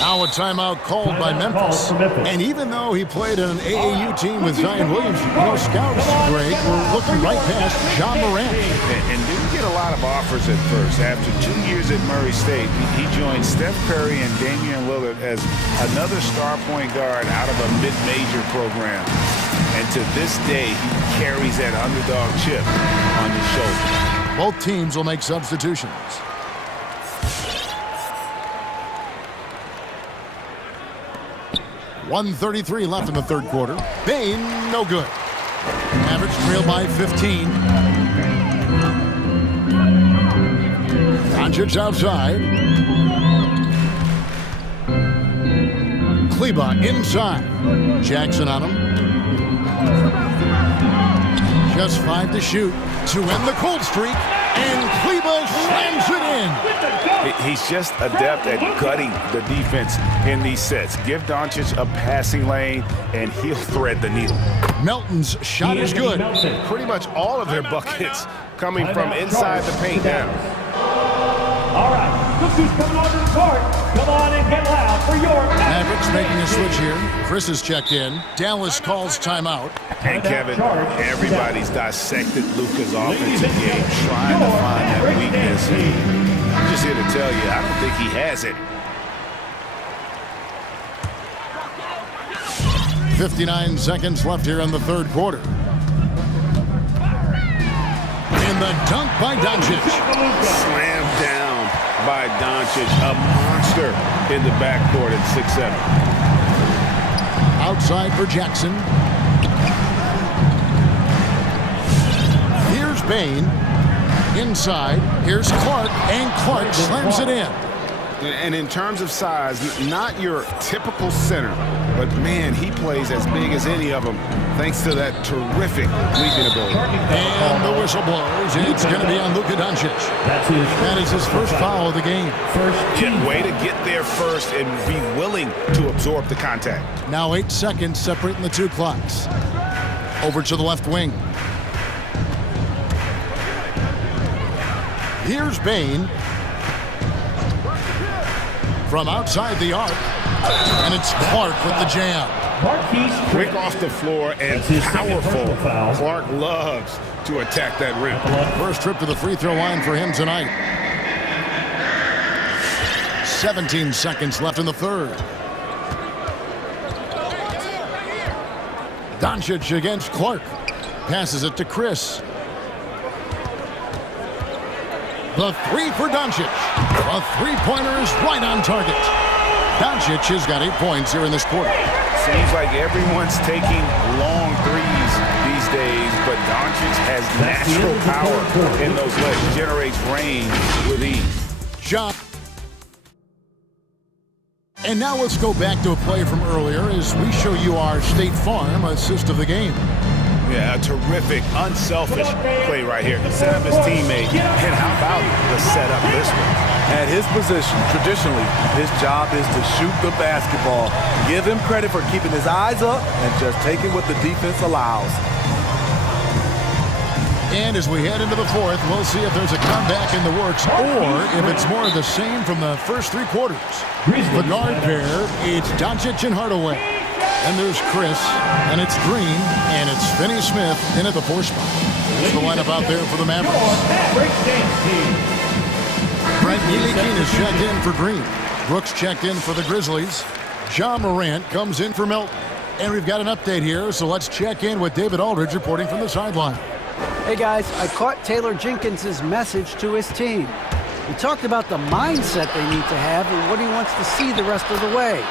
Now a timeout called by Memphis. And even though he played on an AAU team with Zion Williamson, scouts, Greg, were looking right past John Morant. And didn't get a lot of offers at first. After 2 years at Murray State, he joined Steph Curry and Damian Lillard as another star point guard out of a mid-major program. And to this day, he carries that underdog chip on his shoulder. Both teams will make substitutions. .133 left in the third quarter. Bain, no good. Mavericks trail by 15. Doncic outside. Kleba inside. Jackson on him. Just 5 to shoot to end the cold streak. And Kleba slams it in. He's just adept at gutting the defense in these sets. Give Doncic a passing lane, and he'll thread the needle. Melton's shot is good. Pretty much all of their buckets coming from inside the paint now. All right, look who's coming onto the court. Come on and get loud for your Mavericks making a switch here. Chris is checked in. Dallas calls timeout. And Kevin, everybody's dissected Luka's offensive game, trying to find that weakness. I'm just here to tell you, I don't think he has it. 59 seconds left here in the third quarter. And the dunk by Doncic. Slammed down by Doncic, a monster in the backcourt at 6'7". Outside for Jackson. Here's Bain. Inside. Here's Clark. And Clark slams it in. And in terms of size, not your typical center, but man, he plays as big as any of them thanks to that terrific leaping ability. And the whistle blows. It's going to be on Luka Doncic. That is his first foul of the game. Way to get there first and be willing to absorb the contact. Now 8 seconds separating the two clocks. Over to the left wing. Here's Bain. From outside the arc. And it's Clark with the jam. Quick off the floor and powerful. Clark loves to attack that rim. First trip to the free throw line for him tonight. 17 seconds left in the third. Doncic against Clark. Passes it to Chris. The three for Doncic. A three-pointer is right on target. Doncic has got 8 points here in this quarter. Seems like everyone's taking long threes these days, but Doncic has natural power in those legs. Generates range with ease. Shot. And now let's go back to a play from earlier as we show you our State Farm assist of the game. Yeah, a terrific, unselfish play right here. Set up his teammate. And how about the setup this one? At his position, traditionally, his job is to shoot the basketball. Give him credit for keeping his eyes up and just taking what the defense allows. And as we head into the fourth, we'll see if there's a comeback in the works or if it's more of the same from the first three quarters. The guard pair, it's Doncic and Hardaway. And there's Chris, and it's Green, and it's Finney-Smith in at the 4 spot. Here's the lineup out there for the Mavericks. Brent Ntilikina is checked in for Green. Brooks checked in for the Grizzlies. Ja Morant comes in for Milton. And we've got an update here, so let's check in with David Aldridge reporting from the sideline. Hey guys, I caught Taylor Jenkins' message to his team. He talked about the mindset they need to have and what he wants to see the rest of the way.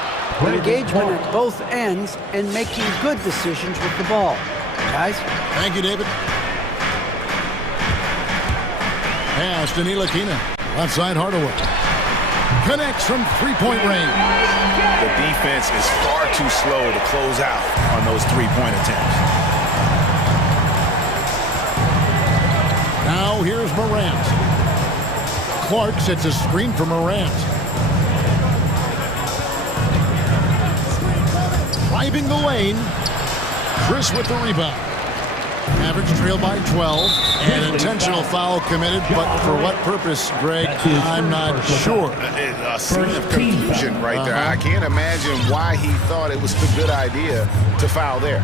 Engagement at both ends and making good decisions with the ball. Guys? Thank you, David. Pass to Ntilikina. Left side Hardaway. Connects from three-point range. The defense is far too slow to close out on those three-point attempts. Now here's Morant. Clark sets a screen for Morant. Driving the lane. Chris with the rebound. Mavericks trail by 12. An intentional foul committed, but for what purpose, Greg, I'm not sure. A scene of confusion right there. I can't imagine why he thought it was a good idea to foul there.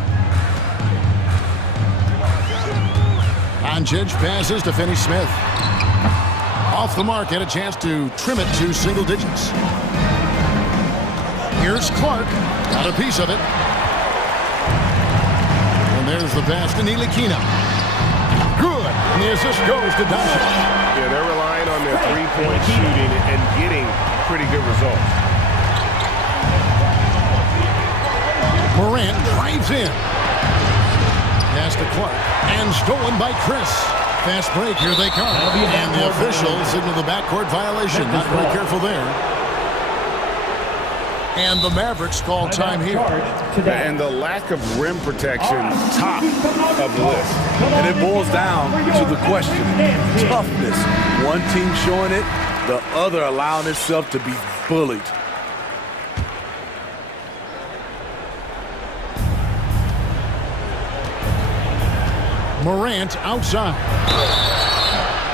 Doncic passes to Finney-Smith. Off the mark, had a chance to trim it to single digits. Here's Clark. Got a piece of it. And there's the pass to Ntilikina. Good. And the assist goes to Doncic. Yeah, they're relying on their three-point shooting and getting pretty good results. Morant drives in. Pass to Clark. And stolen by Chris. Fast break. Here they come. And the officials signal the backcourt violation. Not very careful there. And the Mavericks call time here. And the lack of rim protection, top of the list. And it boils down to the question, toughness. One team showing it, the other allowing itself to be bullied. Morant outside.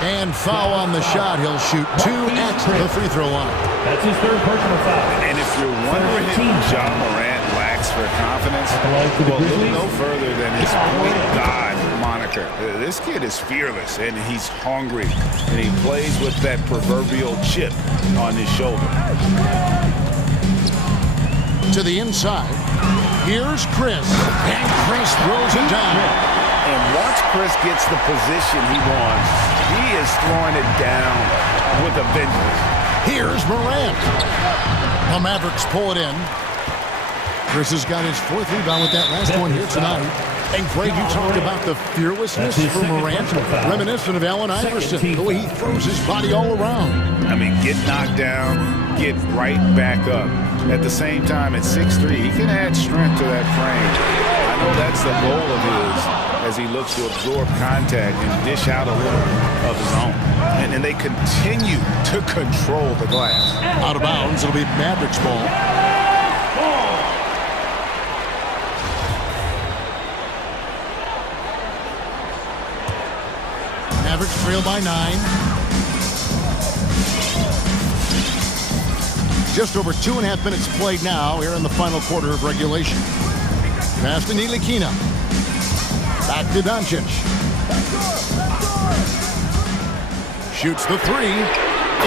And foul on the shot. He'll shoot 2 at the free throw line. That's his third personal foul. And if you're wondering Ja Morant lacks for confidence, well, look no further than his point god moniker. This kid is fearless, and he's hungry, and he plays with that proverbial chip on his shoulder. To the inside, here's Chris, and Chris throws it down. And once Chris gets the position he wants, he is throwing it down with a vengeance. Here's Morant. The Mavericks pull it in. Chris has got his 4th rebound with that last one here tonight. And Greg, you talked about the fearlessness for Morant, reminiscent of Allen Iverson, the way he throws his body all around. I mean, get knocked down, get right back up. At the same time, at 6'3", he can add strength to that frame. I know that's the goal of his as he looks to absorb contact and dish out a little of his own. And they continue to control the glass. Out of bounds, it'll be Mavericks ball. Mavericks trail by 9. Just over 2.5 minutes played now here in the final quarter of regulation. Pass to Ntilikina. Back to Doncic. Shoots the 3.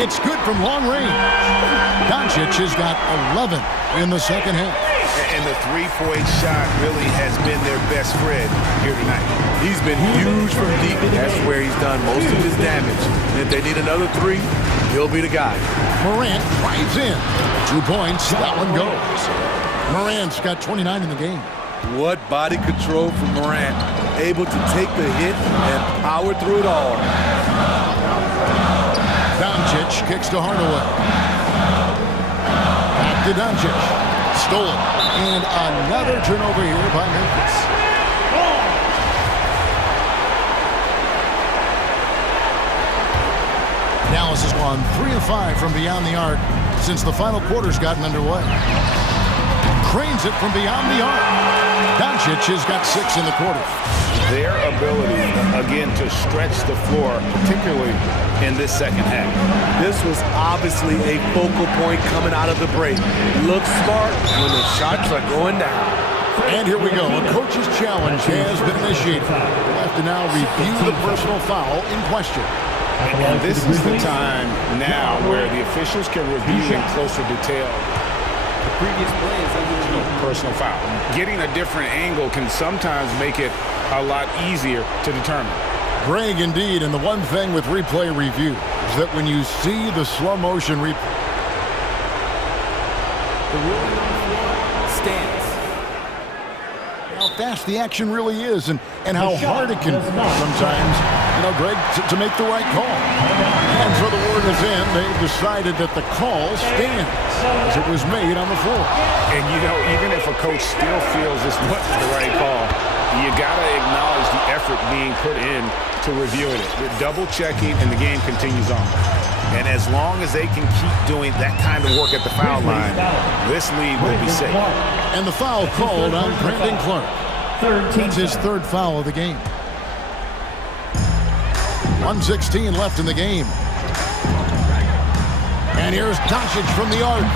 It's good from long range. Doncic has got 11 in the second half. And the three-point shot really has been their best friend here tonight. He's been huge from deep. That's where he's done most of his damage. And if they need another 3, he'll be the guy. Morant drives in. 2 points. That one goes. Morant's got 29 in the game. What body control from Morant. Able to take the hit and power through it all. Doncic kicks to Hardaway. Back to Doncic. Stolen. And another turnover here by Memphis. Dallas has gone 3 of 5 from beyond the arc since the final quarter's gotten underway. Cranes it from beyond the arc. Doncic has got 6 in the quarter. Their ability, again, to stretch the floor, particularly in this second half. This was obviously a focal point coming out of the break. Looks smart when the shots are going down. And here we go. A coach's challenge has been initiated. We'll have to now review the personal foul in question. And this is the time now where the officials can review in closer detail the previous play is personal foul. Getting a different angle can sometimes make it a lot easier to determine. Greg, indeed, and the one thing with replay review is that when you see the slow motion replay, the ruling on the floor stands. How fast the action really is and how hard it can sometimes, Greg, to make the right call. And so the word is in. They've decided that the call stands as it was made on the floor. And, even if a coach still feels this wasn't the right call, you got to acknowledge the effort being put in to reviewing it. With double-checking, and the game continues on. And as long as they can keep doing that kind of work at the foul line, this lead will be safe. And the foul called on Brandon Clark. That's his 3rd foul of the game. 1:16 left in the game. And here's Doncic from the arc.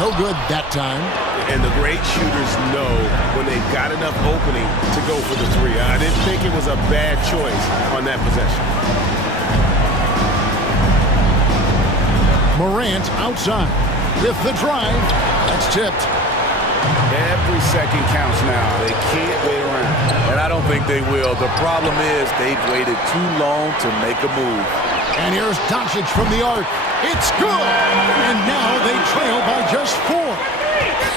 No good that time. And the great shooters know when they've got enough opening to go for the 3. I didn't think it was a bad choice on that possession. Morant outside with the drive. That's tipped. Every second counts now. They can't wait around. And I don't think they will. The problem is they've waited too long to make a move. And here's Doncic from the arc. It's good! And now they trail by just 4.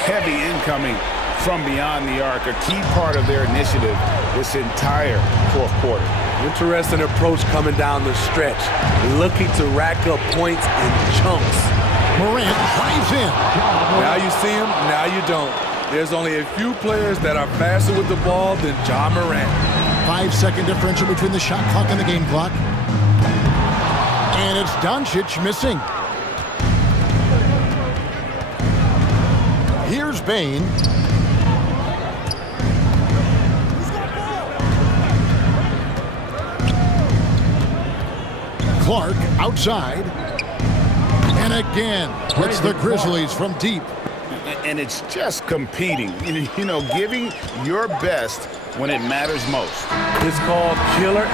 Heavy incoming from beyond the arc, a key part of their initiative this entire 4th quarter. Interesting approach coming down the stretch, looking to rack up points in chunks. Morant drives in. Now you see him, now you don't. There's only a few players that are faster with the ball than Ja Morant. 5-second differential between the shot clock and the game clock. And it's Doncic missing. Here's Bane. Clark outside. And again, it's the Grizzlies from deep. And it's just competing, you know, giving your best when it matters most. It's called killer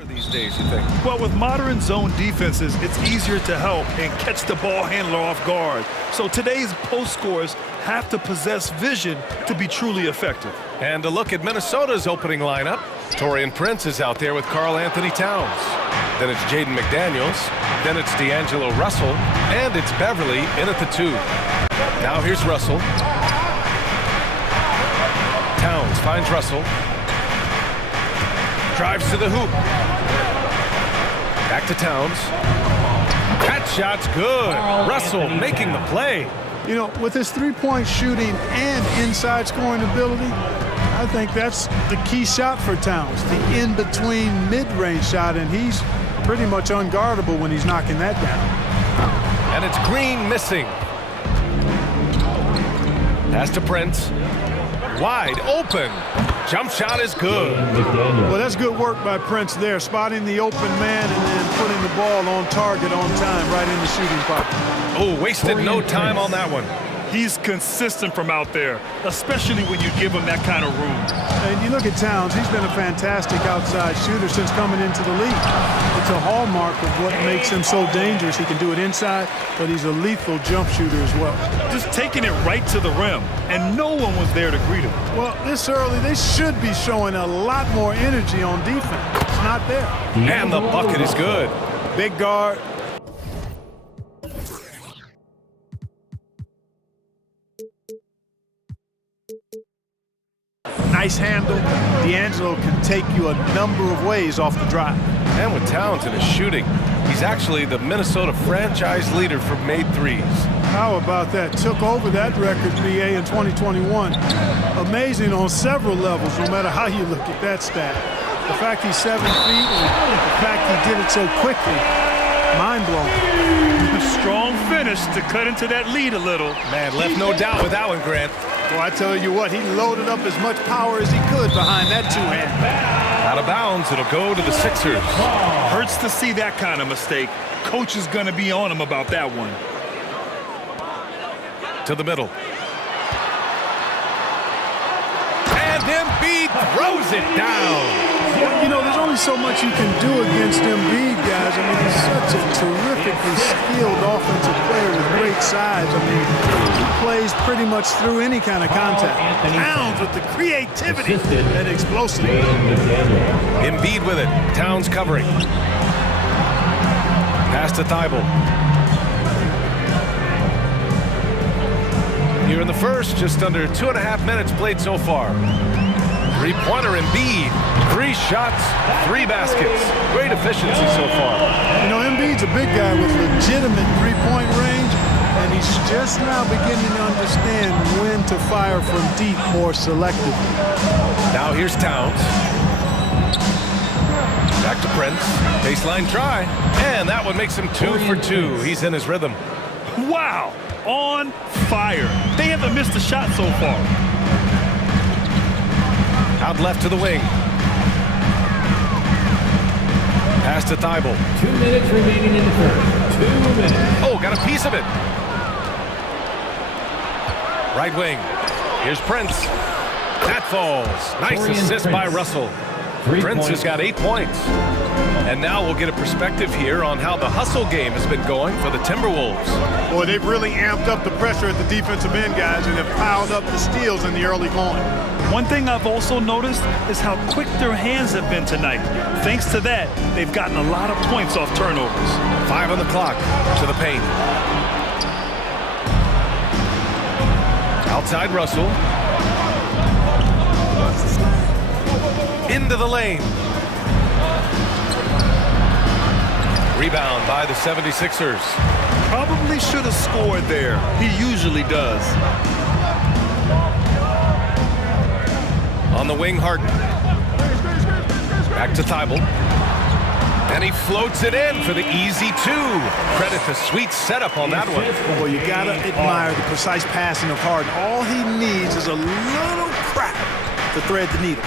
These days, you think? Well, with modern zone defenses, it's easier to help and catch the ball handler off guard. So today's post scorers have to possess vision to be truly effective. And a look at Minnesota's opening lineup. Torian Prince is out there with Karl Anthony Towns. Then it's Jaden McDaniels. Then it's D'Angelo Russell. And it's Beverly in at the 2. Now here's Russell. Towns finds Russell. Drives to the hoop. Back to Towns. That shot's good. Russell making the play. You know, with his three-point shooting and inside scoring ability, I think that's the key shot for Towns, the in-between mid-range shot, and he's pretty much unguardable when he's knocking that down. And it's Green missing. Pass to Prince. Wide open. Jump shot is good. Well, that's good work by Prince there, spotting the open man and then putting the ball on target on time right in the shooting pocket. Oh, wasted no time on that one. He's consistent from out there, especially when you give him that kind of room. And you look at Towns, he's been a fantastic outside shooter since coming into the league. It's a hallmark of what makes him so dangerous. He can do it inside, but he's a lethal jump shooter as well. Just taking it right to the rim, and no one was there to greet him. Well, this early, they should be showing a lot more energy on defense. It's not there. And the bucket is good. Big guard. Nice handle. D'Angelo can take you a number of ways off the drive. And with Towns in his shooting, he's actually the Minnesota franchise leader for made threes. How about that? Took over that record, BA, in 2021. Amazing on several levels, no matter how you look at that stat. The fact he's 7 feet and the fact he did it so quickly, mind-blowing. Strong finish to cut into that lead a little. Man, left no doubt with that one, Grant. Well, I tell you what, he loaded up as much power as he could behind that two-hand. Out of bounds, it'll go to the Sixers. Hurts to see that kind of mistake. Coach is going to be on him about that one. To the middle. And Embiid throws it down. Well, you know, there's only so much you can do against Embiid, guys. I mean, he's such a terrifically skilled offensive player with great size. I mean, he plays pretty much through any kind of contact. Towns with the creativity and explosiveness. Embiid with it. Towns covering. Pass to Thibault. Here in the first, just under 2.5 minutes played so far. Three-pointer Embiid. 3 shots, 3 baskets. Great efficiency so far. You know, Embiid's a big guy with legitimate three-point range, and he's just now beginning to understand when to fire from deep more selectively. Now here's Towns. Back to Prince. Baseline try. And that one makes him 2 for 2. He's in his rhythm. Wow! On fire. They haven't missed a shot so far. Out left to the wing. Pass to Thibault. 2 minutes remaining in the first. 2 minutes. Oh, got a piece of it. Right wing. Here's Prince. That falls. Nice assist by Russell. Prince has got 8 points. And now we'll get a perspective here on how the hustle game has been going for the Timberwolves. Boy, they've really amped up the pressure at the defensive end, guys, and have piled up the steals in the early going. One thing I've also noticed is how quick their hands have been tonight. Thanks to that, they've gotten a lot of points off turnovers. 5 on the clock to the paint. Outside Russell. Into the lane. Rebound by the 76ers. Probably should have scored there. He usually does. On the wing, Harden. Back to Thibault. And he floats it in for the easy 2. Credit the sweet setup on that one. Well, you gotta admire the precise passing of Harden. All he needs is a little crack to thread the needle.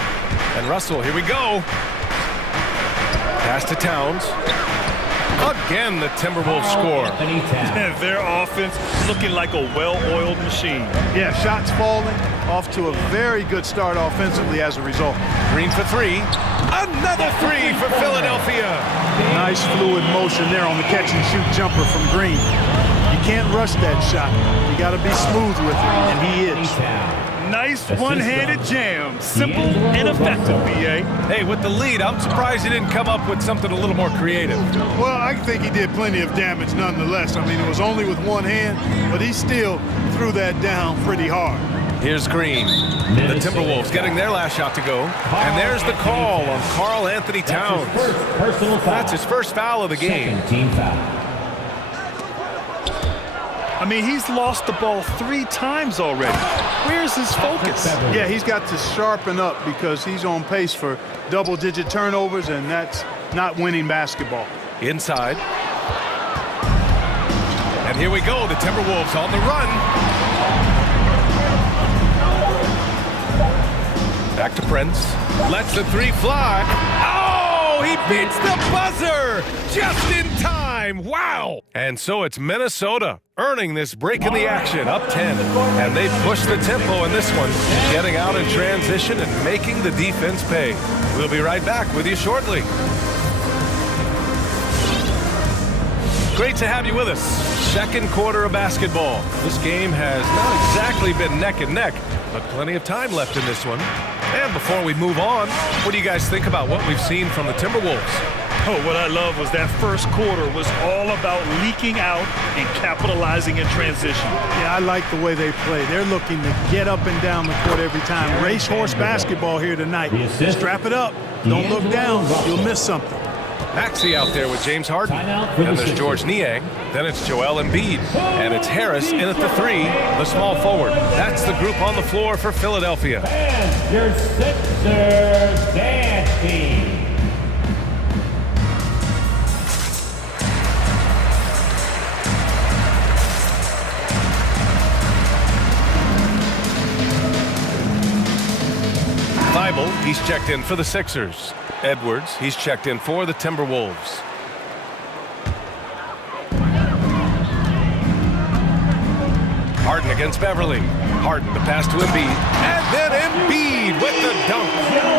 And Russell, here we go. Pass to Towns. Again, the Timberwolves score. And their offense looking like a well-oiled machine. Yeah, shots falling, off to a very good start offensively as a result. Green for three. Another three for Philadelphia. Nice fluid motion there on the catch-and-shoot jumper from Green. You can't rush that shot. You got to be smooth with it, and he is. Nice one-handed jam. Simple and effective, B.A. Hey, with the lead, I'm surprised he didn't come up with something a little more creative. Well, I think he did plenty of damage nonetheless. I mean, it was only with one hand, but he still threw that down pretty hard. Here's Green. The Timberwolves getting their last shot to go. And there's the call on Karl Anthony Towns. That's his first foul of the game. Team foul. I mean, he's lost the ball 3 times already. Where's his focus? Yeah, he's got to sharpen up because he's on pace for double-digit turnovers, and that's not winning basketball. Inside. And here we go, the Timberwolves on the run. Back to Prince. Lets the three fly. Oh, he beats the buzzer just in time. Wow. And so it's Minnesota earning this break in the action, up 10. And they push the tempo in this one, getting out in transition and making the defense pay. We'll be right back with you shortly. Great to have you with us. Second quarter of basketball. This game has not exactly been neck and neck, but plenty of time left in this one. And before we move on, what do you guys think about what we've seen from the Timberwolves? Oh, what I love was that first quarter was all about leaking out and capitalizing in transition. Yeah, I like the way they play. They're looking to get up and down the court every time. Racehorse basketball here tonight. Strap it up. Don't look down. You'll miss something. Maxey out there with James Harden. Then there's George Niang. Then it's Joel Embiid. And it's Harris in at the three, the small forward. That's the group on the floor for Philadelphia. And your Sixers dance team. Thibault, he's checked in for the Sixers. Edwards, he's checked in for the Timberwolves. Harden against Beverly. Harden, the pass to Embiid. And then Embiid with the dunk.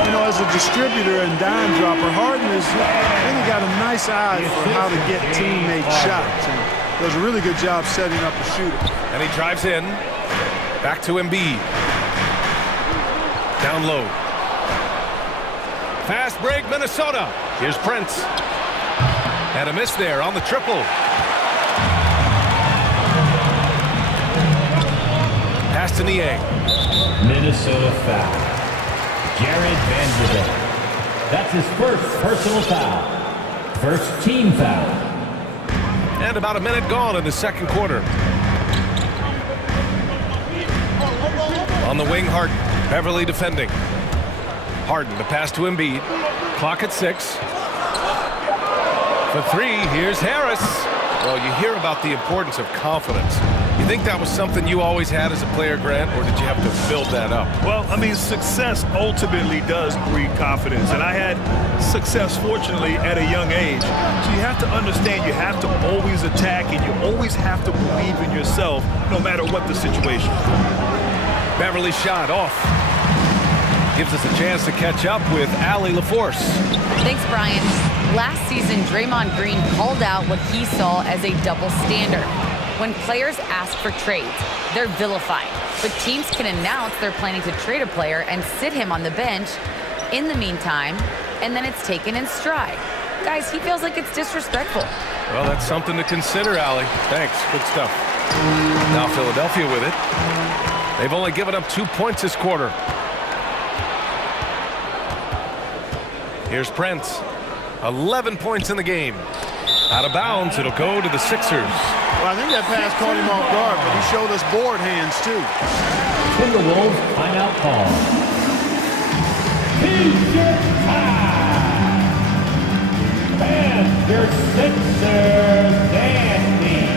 You know, as a distributor and dime dropper, Harden has really got a nice eye for how to get teammate shots. And does a really good job setting up a shooter. And he drives in. Back to Embiid. Down low. Fast break, Minnesota. Here's Prince. And a miss there on the triple. Pass to Niang. Minnesota foul. Jared Vanderbilt. That's his first personal foul. First team foul. And about a minute gone in the second quarter. On the wing, Harden. Beverly defending. Harden, the pass to Embiid. Clock at 6. For three, here's Harris. Well, you hear about the importance of confidence. You think that was something you always had as a player, Grant, or did you have to build that up? Well, I mean, success ultimately does breed confidence. And I had success, fortunately, at a young age. So you have to understand you have to always attack and you always have to believe in yourself no matter what the situation. Beverly shot off. Gives us a chance to catch up with Allie LaForce. Thanks, Brian. Last season, Draymond Green called out what he saw as a double standard. When players ask for trades, they're vilified. But teams can announce they're planning to trade a player and sit him on the bench in the meantime, and then it's taken in stride. Guys, he feels like it's disrespectful. Well, that's something to consider, Allie. Thanks. Good stuff. Now Philadelphia with it. They've only given up 2 points this quarter. Here's Prince. 11 points in the game. Out of bounds, it'll go to the Sixers. Well, I think that pass caught him off guard, but he showed us board hands, too. Timberwolves timeout call. T-shirt time. And your Sixers dance team.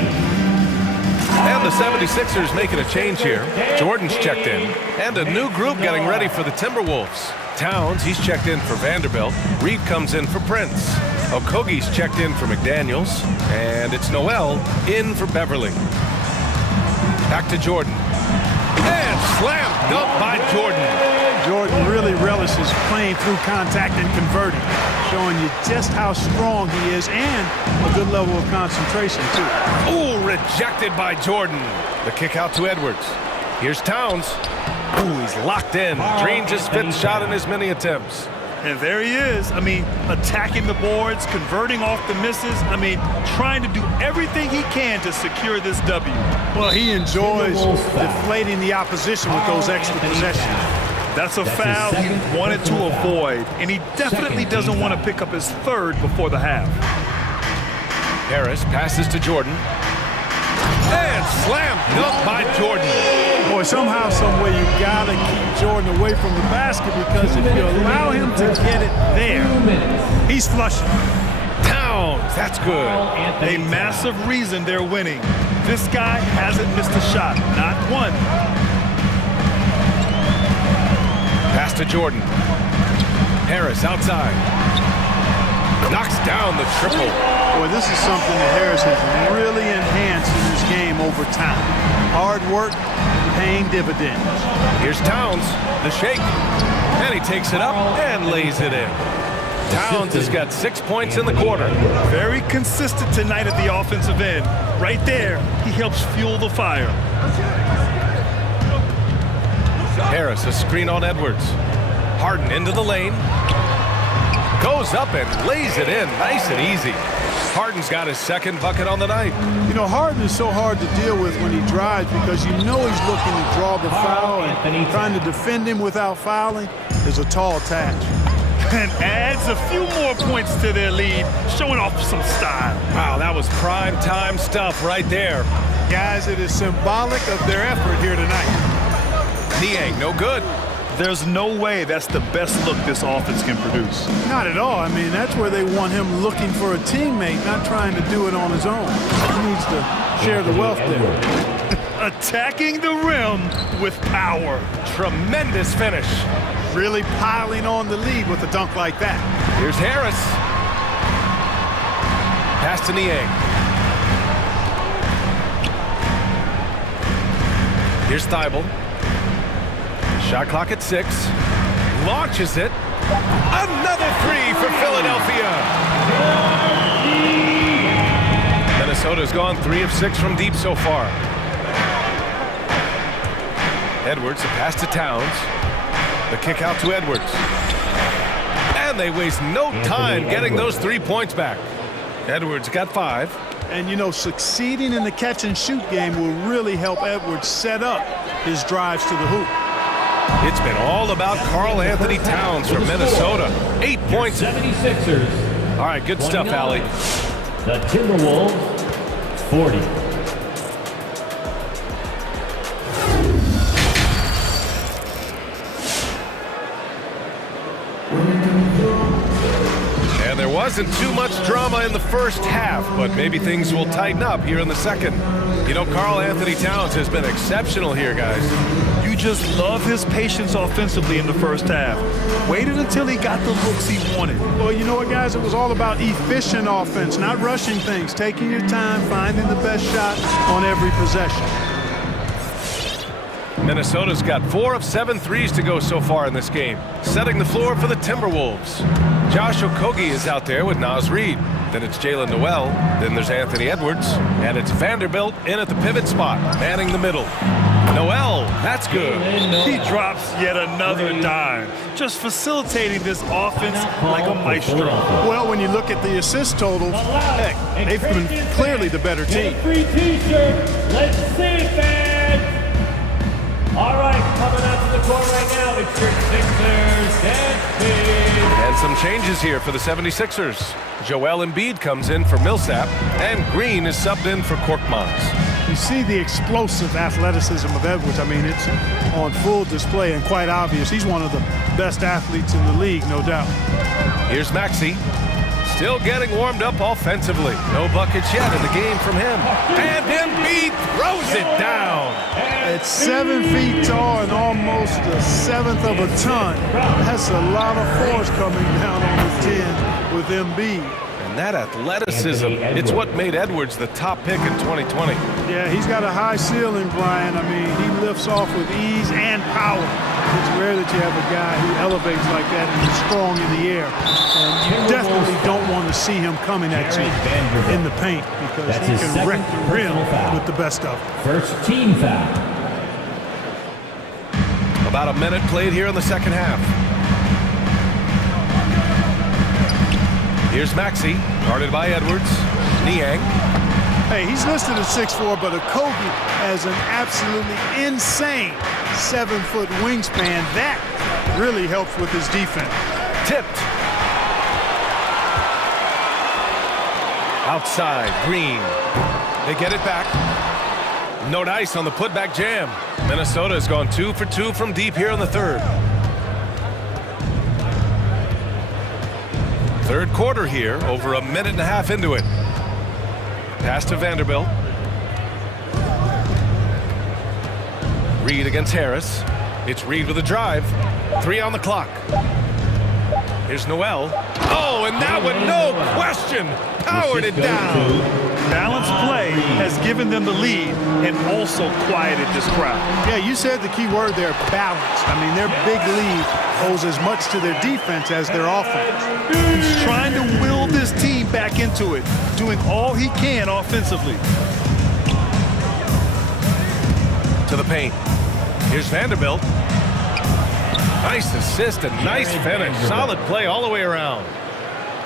And the 76ers making a change here. Jordan's checked in. And a new group getting ready for the Timberwolves. Towns, he's checked in for Vanderbilt. Reed comes in for Prince. Okogie's checked in for McDaniels. And it's Noel in for Beverly. Back to Jordan. And slam dunk by playing through contact and converting, showing you just how strong he is and a good level of concentration, too. Ooh, rejected by Jordan. The kick out to Edwards. Here's Towns. Ooh, he's locked in. Drains his fifth shot in as many attempts. And there he is. I mean, attacking the boards, converting off the misses. I mean, trying to do everything he can to secure this W. Well, he enjoys deflating the opposition with those extra possessions. That's a foul he wanted to avoid, and he definitely doesn't want to pick up his third before the half. Harris passes to Jordan. And slam dunk by Jordan. Boy, somehow, someway, you gotta keep Jordan away from the basket, because if you allow him to get it there, he's flushing. Towns, that's good. A massive reason they're winning. This guy hasn't missed a shot, not one. Pass to Jordan. Harris outside. Knocks down the triple. Boy, this is something that Harris has really enhanced in his game over time. Hard work, paying dividends. Here's Towns, the shake. And he takes it up and lays it in. Towns has got 6 points in the quarter. Very consistent tonight at the offensive end. Right there, he helps fuel the fire. Harris, a screen on Edwards. Harden into the lane. Goes up and lays it in, nice and easy. Harden's got his second bucket on the night. You know, Harden is so hard to deal with when he drives, because you know he's looking to draw the foul, and trying to defend him without fouling is a tall task. And adds a few more points to their lead, showing off some style. Wow, that was prime time stuff right there. Guys, it is symbolic of their effort here tonight. Niang, no good. There's no way that's the best look this offense can produce. Not at all. I mean, that's where they want him looking for a teammate, not trying to do it on his own. He needs to share the wealth there. Attacking the rim with power. Tremendous finish. Really piling on the lead with a dunk like that. Here's Harris. Pass to Niang. Here's Thibault. Shot clock at 6. Launches it. Another three for Philadelphia. Minnesota's gone 3 of 6 from deep so far. Edwards, a pass to Towns. The kick out to Edwards. And they waste no time getting those 3 points back. Edwards got 5. And, you know, succeeding in the catch-and-shoot game will really help Edwards set up his drives to the hoop. It's been all about Karl Anthony Towns from Minnesota. 8 points. 76ers. All right, good stuff, Allie. The Timberwolves, 40. And there wasn't too much drama in the first half, but maybe things will tighten up here in the second. You know, Karl Anthony Towns has been exceptional here, guys. You just love his patience offensively in the first half. Waited until he got the looks he wanted. Well, you know what, guys? It was all about efficient offense, not rushing things, taking your time, finding the best shot on every possession. Minnesota's got 4 of 7 threes to go so far in this game, setting the floor for the Timberwolves. Josh Okogie is out there with Naz Reid. Then it's Jalen Noel. Then there's Anthony Edwards. And it's Vanderbilt in at the pivot spot, manning the middle. Noel, that's good. He drops yet another dime, just facilitating this offense like a maestro. Well, when you look at the assist totals, heck, they've been clearly the better team. Free t-shirt. Let's see it, fans. All right, coming out to the court right now, it's your Sixers and And some changes here for the 76ers. Joel Embiid comes in for Millsap, and Green is subbed in for Korkmaz. You see the explosive athleticism of Edwards. I mean, it's on full display and quite obvious. He's one of the best athletes in the league, no doubt. Here's Maxey. Still getting warmed up offensively. No buckets yet in the game from him. And Embiid throws it down. At 7 feet tall and almost a seventh of a ton, that's a lot of force coming down on the 10 with Embiid. And that athleticism, it's what made Edwards the top pick in 2020. Yeah, he's got a high ceiling, Brian. I mean, he lifts off with ease and power. It's rare that you have a guy who elevates like that and is strong in the air. And you definitely don't want to see him coming at you in the paint because he can wreck the rim with the best of them. First team foul. About a minute played here in the second half. Here's Maxey, guarded by Edwards. Niang. Hey, he's listed at 6'4", but Okogie has an absolutely insane 7-foot wingspan. That really helps with his defense. Tipped. Outside, Green. They get it back. No dice on the putback jam. Minnesota has gone 2 for 2 from deep here in the third. Third quarter here, over a minute and a half into it. Pass to Vanderbilt. Reed against Harris. It's Reed with a drive. 3 on the clock. Here's Noel. Oh, and that one, no question, powered it down. Balanced play has given them the lead and also quieted this crowd. Yeah, you said the key word there, balanced. I mean, their big lead owes as much to their defense as their offense. He's trying to will this team back into it, doing all he can offensively. To the paint. Here's Vanderbilt. Nice assist and nice finish. Solid play all the way around.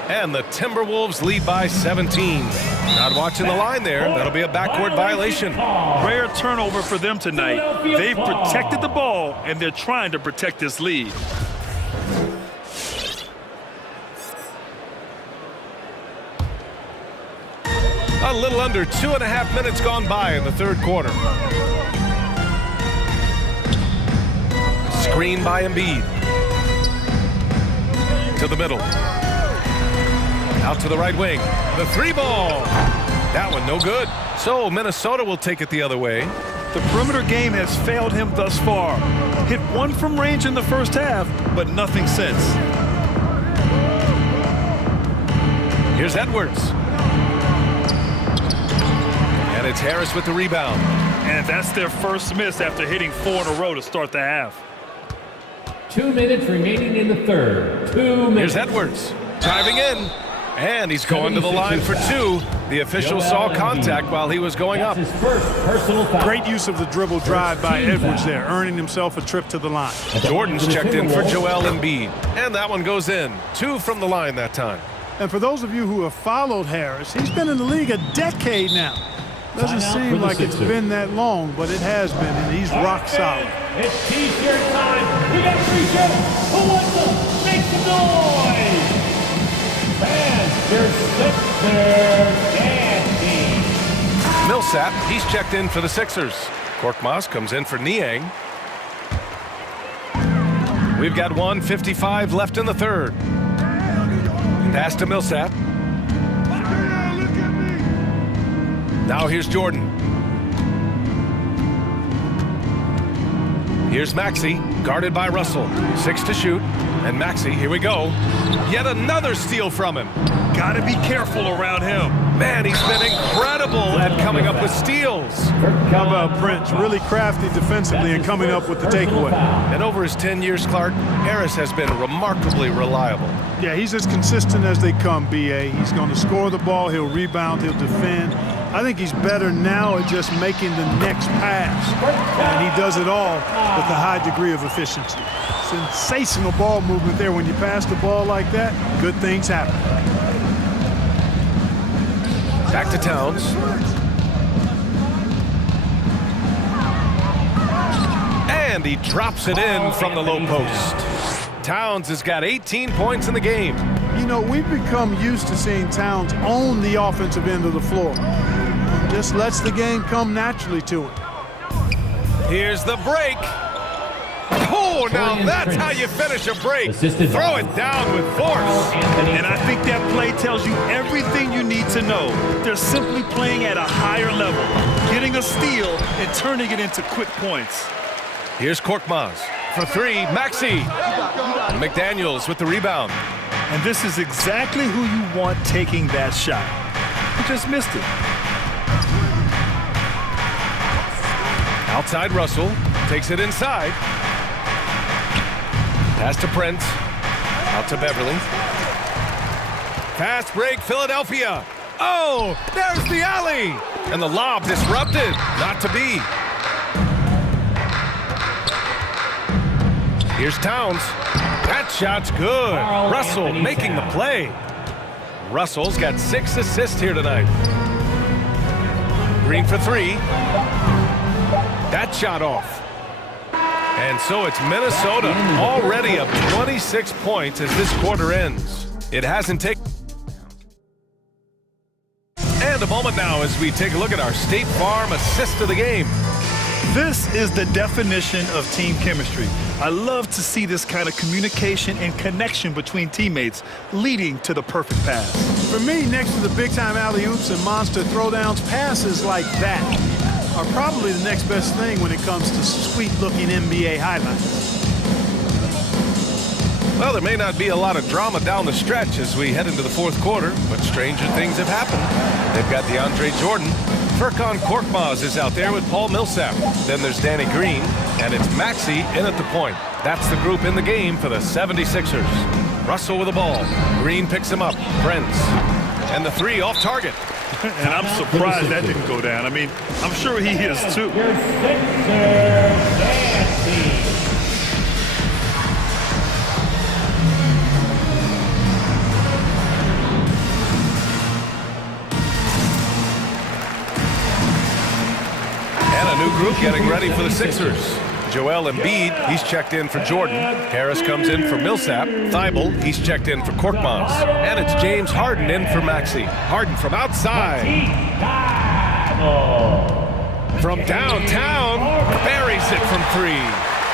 And the Timberwolves lead by 17. Not watching the line there. That'll be a backcourt violation. Rare turnover for them tonight. They've protected the ball, and they're trying to protect this lead. A little under 2.5 minutes gone by in the third quarter. Screen by Embiid. To the middle. Out to the right wing. The 3-ball. That one no good. So Minnesota will take it the other way. The perimeter game has failed him thus far. Hit one from range in the first half, but nothing since. Here's Edwards. And it's Harris with the rebound. And that's their first miss after hitting 4 in a row to start the half. 2 minutes remaining in the third. 2 minutes. Here's Edwards driving in. And he's going to the line for 2. The official saw contact while he was going up. His first personal foul. Great use of the dribble drive by Edwards there, earning himself a trip to the line. Jordan's checked in for Joel Embiid. And that one goes in. 2 from the line that time. And for those of you who have followed Harris, he's been in the league a decade now. Doesn't seem like it's been that long, but it has been, and he's rock solid. It's T-shirt time. We got free shirts. Who wants them? Make some noise. Fans, they're dancing. Millsap, he's checked in for the Sixers. Korkmaz comes in for Niang. We've got 1:55 left in the third. Pass to Millsap. Now here's Jordan. Here's Maxey, guarded by Russell. 6 to shoot. And Maxey, here we go. Yet another steal from him. Gotta be careful around him. Man, he's been incredible at coming up with steals. How about Prince? Really crafty defensively and coming up with the takeaway. And over his 10 years, Clark, Harris has been remarkably reliable. Yeah, he's as consistent as they come, B.A. He's going to score the ball, he'll rebound, he'll defend. I think he's better now at just making the next pass. And he does it all with a high degree of efficiency. Sensational ball movement there. When you pass the ball like that, good things happen. Back to Towns. And he drops it in from the low post. Towns has got 18 points in the game. You know, we've become used to seeing Towns own the offensive end of the floor. Just lets the game come naturally to him. Here's the break. Oh, now that's how you finish a break. Throw it down with force. And I think that play tells you everything you need to know. They're simply playing at a higher level, getting a steal and turning it into quick points. Here's Korkmaz for 3. Maxey. McDaniels with the rebound. And this is exactly who you want taking that shot. He just missed it. Outside Russell. Takes it inside. Pass to Prince. Out to Beverly. Fast break, Philadelphia. Oh, there's the alley. And the lob disrupted. Not to be. Here's Towns. That shot's good. Russell making the play. Russell's got 6 assists here tonight. Green for 3. That shot off. And so it's Minnesota already up 26 points as this quarter ends. It hasn't taken. And a moment now as we take a look at our State Farm assist of the game. This is the definition of team chemistry. I love to see this kind of communication and connection between teammates leading to the perfect pass. For me, next to the big-time alley-oops and monster throwdowns, passes like that are probably the next best thing when it comes to sweet-looking NBA highlights. Well, there may not be a lot of drama down the stretch as we head into the fourth quarter, but stranger things have happened. They've got DeAndre Jordan. Furkan Korkmaz is out there with Paul Millsap. Then there's Danny Green, and it's Maxey in at the point. That's the group in the game for the 76ers. Russell with the ball. Green picks him up. Prince. And the 3 off target. And I'm surprised that didn't go down. I mean, I'm sure he is too. New group getting ready for the Sixers. Joel Embiid, he's checked in for Jordan. Harris comes in for Millsap. Thibault, he's checked in for Korkmaz. And it's James Harden in for Maxey. Harden from outside. From downtown, buries it from 3.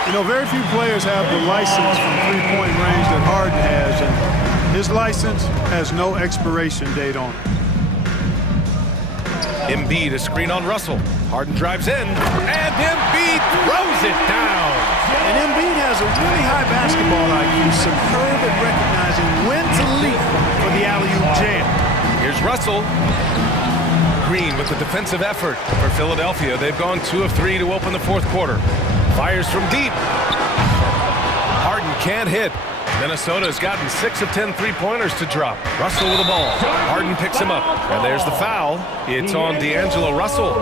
You know, very few players have the license from three-point range that Harden has, and his license has no expiration date on it. Embiid, a screen on Russell. Harden drives in, and Embiid throws it down. And Embiid has a really high basketball IQ, superb at recognizing when to leap for the alley-oop jam. Here's Russell. Green with the defensive effort for Philadelphia. They've gone 2 of 3 to open the fourth quarter. Fires from deep. Harden can't hit. Minnesota's gotten 6 of 10 three-pointers to drop. Russell with the ball. Harden picks him up. And there's the foul. It's on D'Angelo Russell.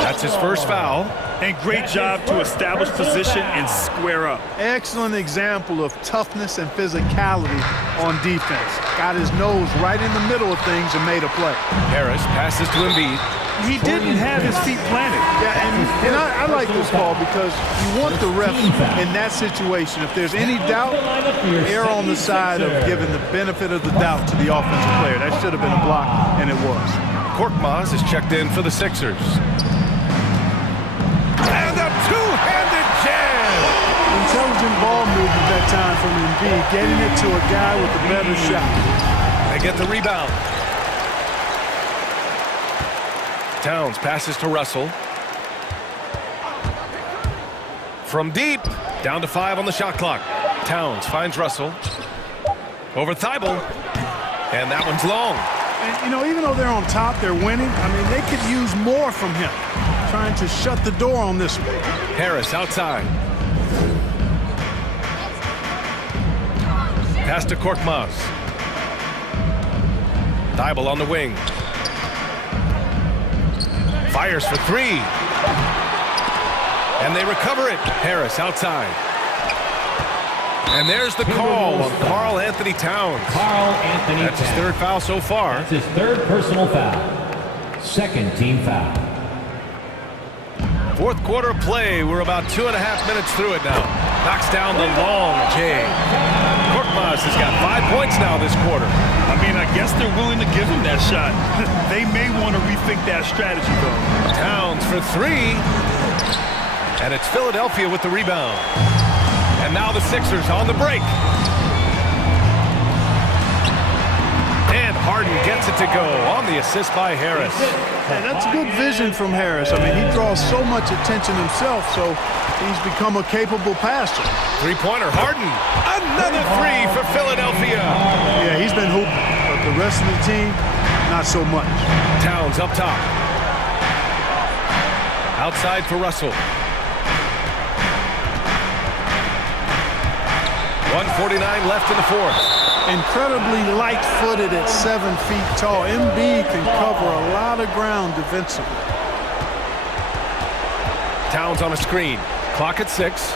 That's his first foul. And great job to establish position and square up. Excellent example of toughness and physicality on defense. Got his nose right in the middle of things and made a play. Harris passes to Embiid. He didn't have his feet planted. Yeah, and I like this call because you want the ref in that situation. If there's any doubt, err on the side of giving the benefit of the doubt to the offensive player. That should have been a block, and it was. Korkmaz is checked in for the Sixers. And a two-handed jam! Intelligent ball movement that time from Embiid, getting it to a guy with a better shot. They get the rebound. Towns passes to Russell. From deep, down to 5 on the shot clock. Towns finds Russell. Over Thibault. And that one's long. And, you know, even though they're on top, they're winning. I mean, they could use more from him. Trying to shut the door on this one. Harris outside. Pass to Korkmaz. Thibault on the wing. Fires for 3. And they recover it. Harris outside. And there's the call on Karl Anthony Towns. That's his 3rd foul so far. That's his 3rd personal foul. 2nd team foul. Fourth quarter of play. We're about 2.5 minutes through it now. Knocks down the long J. Korkmaz has got 5 points now this quarter. I mean, I guess they're willing to give him that shot. They may want to rethink that strategy, though. Towns for 3. And it's Philadelphia with the rebound. And now the Sixers on the break. And Harden gets it to go on the assist by Harris. Yeah, that's good vision from Harris. I mean, he draws so much attention himself, so he's become a capable passer. Three-pointer, Harden. Another 3 for Philadelphia. Yeah, he's been hooping, but the rest of the team, not so much. Towns up top. Outside for Russell. 1:49 left in the fourth. Incredibly light-footed at 7 feet tall. Embiid can cover a lot of ground defensively. Towns on a screen. Clock at 6.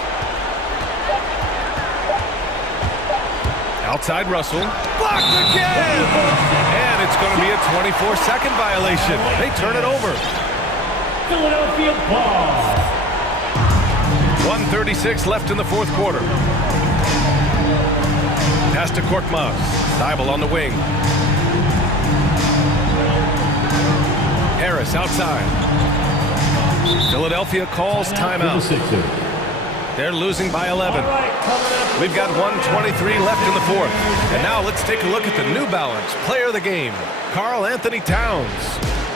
Outside Russell. Blocked again! And it's going to be a 24-second violation. They turn it over. Philadelphia ball. 1:36 left in the fourth quarter. Pass to Korkmaz. Dybel on the wing. Harris outside. Philadelphia calls timeout. They're losing by 11. We've got 1:23 left in the fourth. And now let's take a look at the New Balance player of the game, Karl Anthony Towns.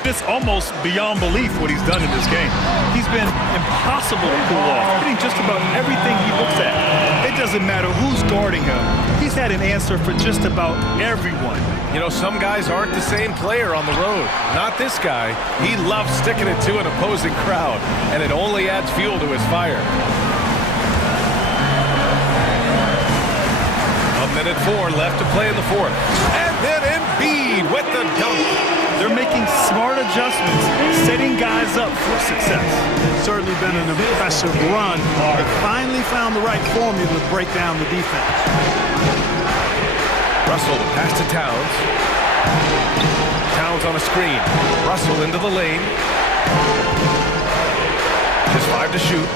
It's almost beyond belief what he's done in this game. He's been impossible to pull off, hitting just about everything he looks at. It doesn't matter who's guarding him. He's had an answer for just about everyone. You know, some guys aren't the same player on the road. Not this guy. He loves sticking it to an opposing crowd, and it only adds fuel to his fire. 1:04 left to play in the fourth. And then Embiid with the dunk. They're making smart adjustments, setting guys up for success. It's certainly been an impressive run. They finally found the right formula to break down the defense. Russell pass to Towns. Towns on a screen. Russell into the lane. Just 5 to shoot.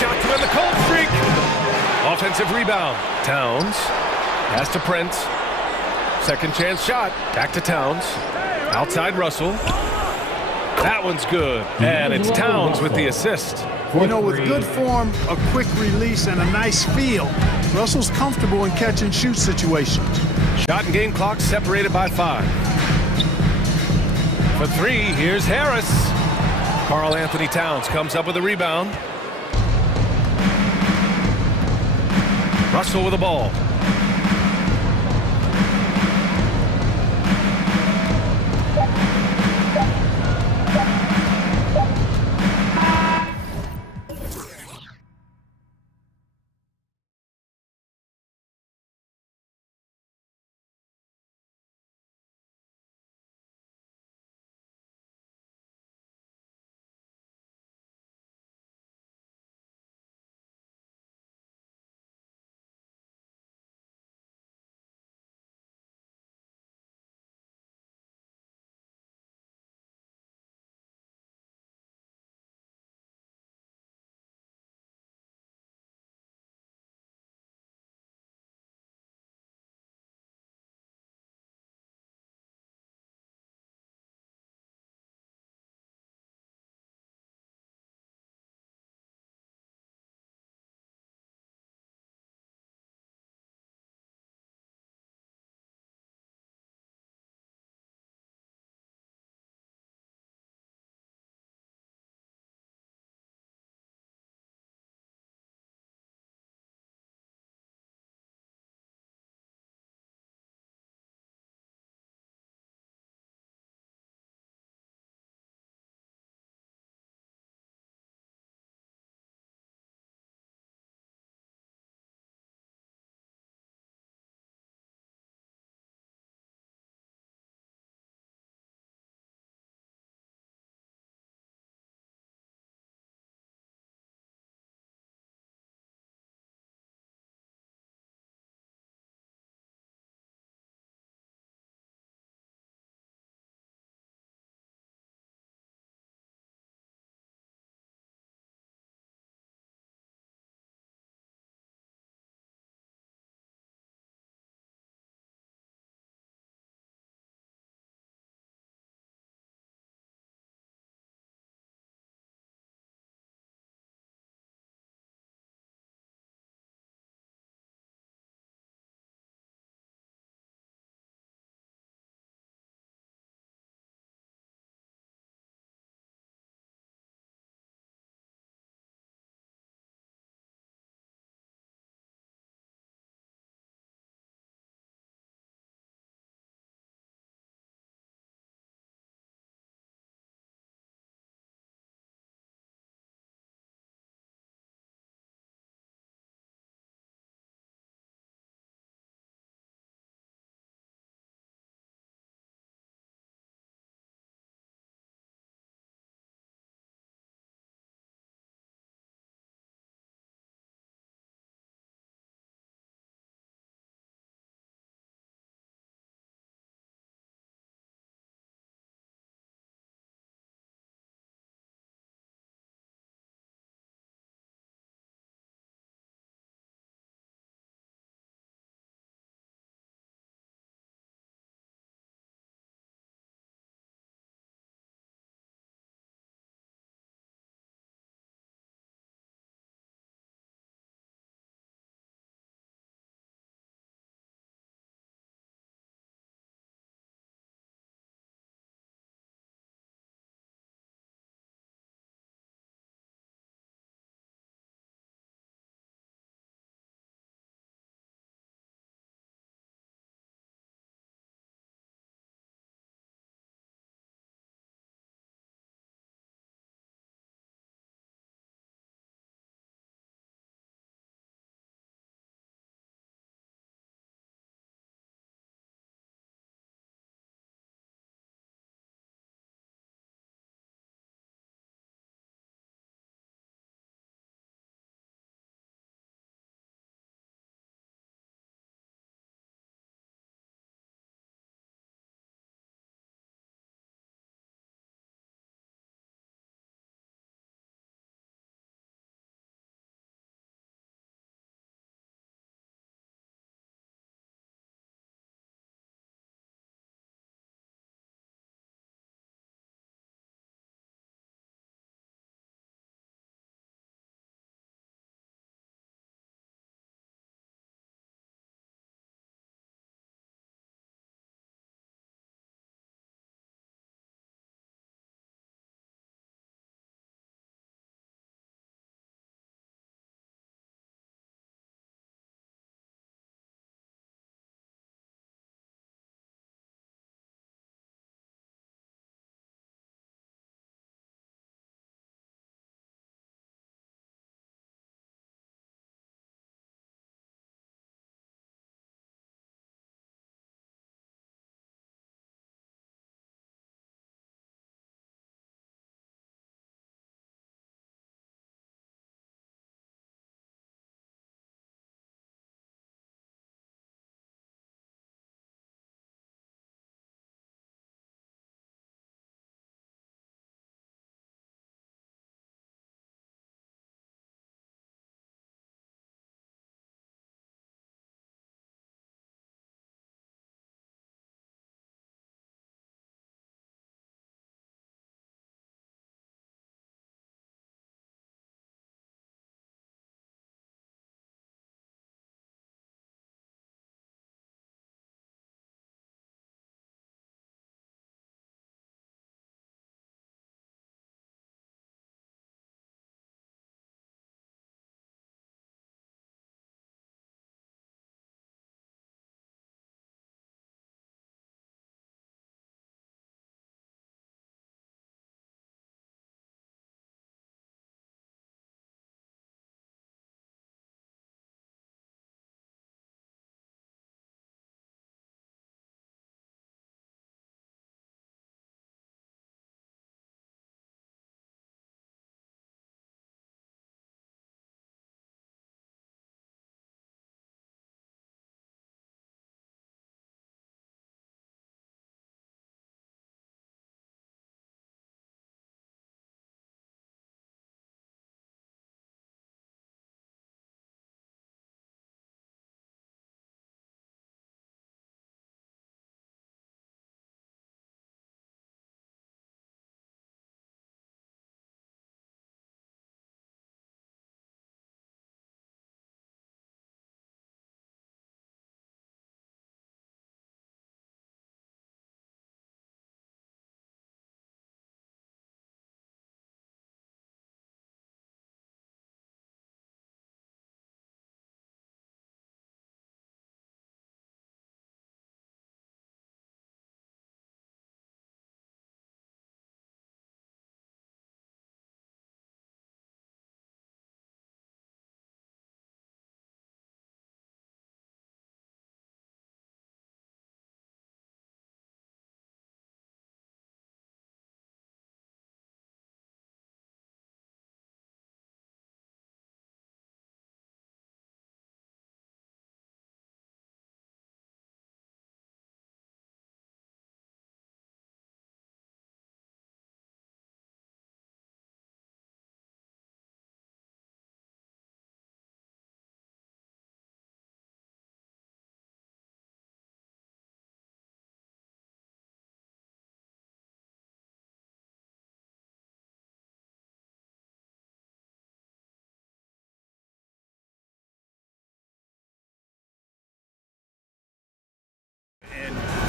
Shot to end the cold streak. Offensive rebound. Towns. Pass to Prince. Second chance shot. Back to Towns. Outside Russell. That one's good. And it's Towns with the assist. You know, with good form, a quick release, and a nice feel, Russell's comfortable in catch-and-shoot situations. Shot and game clock separated by 5. For 3, here's Harris. Karl Anthony Towns comes up with a rebound. Russell with the ball.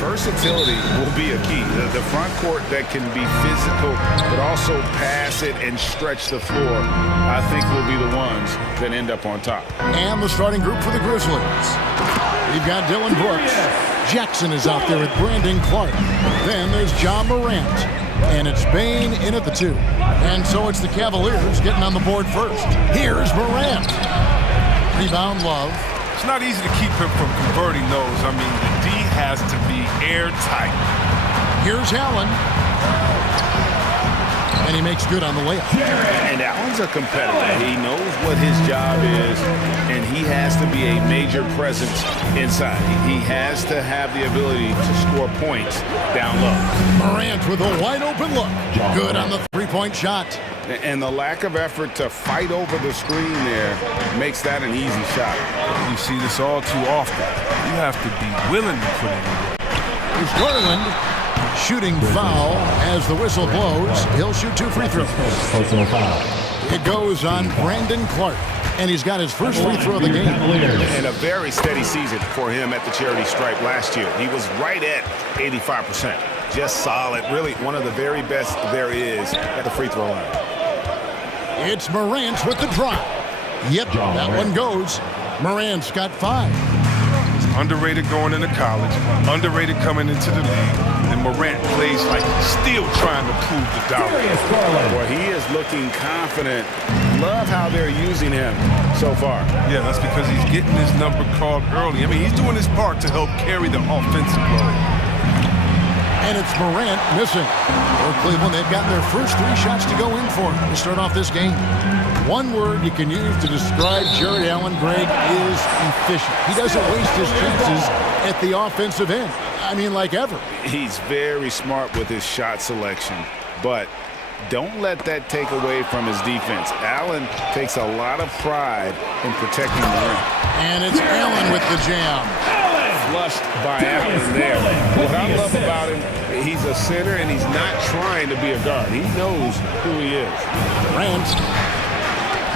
versatility will be a key. The front court that can be physical, but also pass it and stretch the floor, I think will be the ones that end up on top. And the starting group for the Grizzlies. We've got Dylan Brooks. Jackson is out there with Brandon Clark. Then there's John Morant. And it's Bain in at the 2. And so it's the Cavaliers getting on the board first. Here's Morant. Rebound, Love. It's not easy to keep him from converting those. I mean, the D has to be airtight. Here's Allen. And he makes good on the layup. And Allen's a competitor. He knows what his job is, and he has to be a major presence inside. He has to have the ability to score points down low. Morant with a wide open look. Good on the three-point shot. And the lack of effort to fight over the screen there makes that an easy shot. You see this all too often. You have to be willing to put in the work. Here's Garland. Shooting foul as the whistle blows. He'll shoot 2 free throws. It goes on Brandon Clark, and he's got his first free throw of the game. And a very steady season for him at the charity stripe last year. He was right at 85%. Just solid. Really one of the very best there is at the free throw line. It's Morant with the drop. Yep, that one goes. Morant's got 5. Underrated going into college, underrated coming into the league, and Morant plays like he's still trying to prove the doubt. Well, he is looking confident. Love how they're using him so far. Yeah, that's because he's getting his number called early. I mean, he's doing his part to help carry the offensive load. And it's Morant missing. For Cleveland, they've got their first 3 shots to go in for to start off this game. One word you can use to describe Jared Allen, Greg, is efficient. He doesn't waste his chances at the offensive end. I mean, like ever. He's very smart with his shot selection, but don't let that take away from his defense. Allen takes a lot of pride in protecting the rim. And it's Allen with the jam. Flushed by Allen there. What I love about him, he's a center and he's not trying to be a guard. He knows who he is. Grant.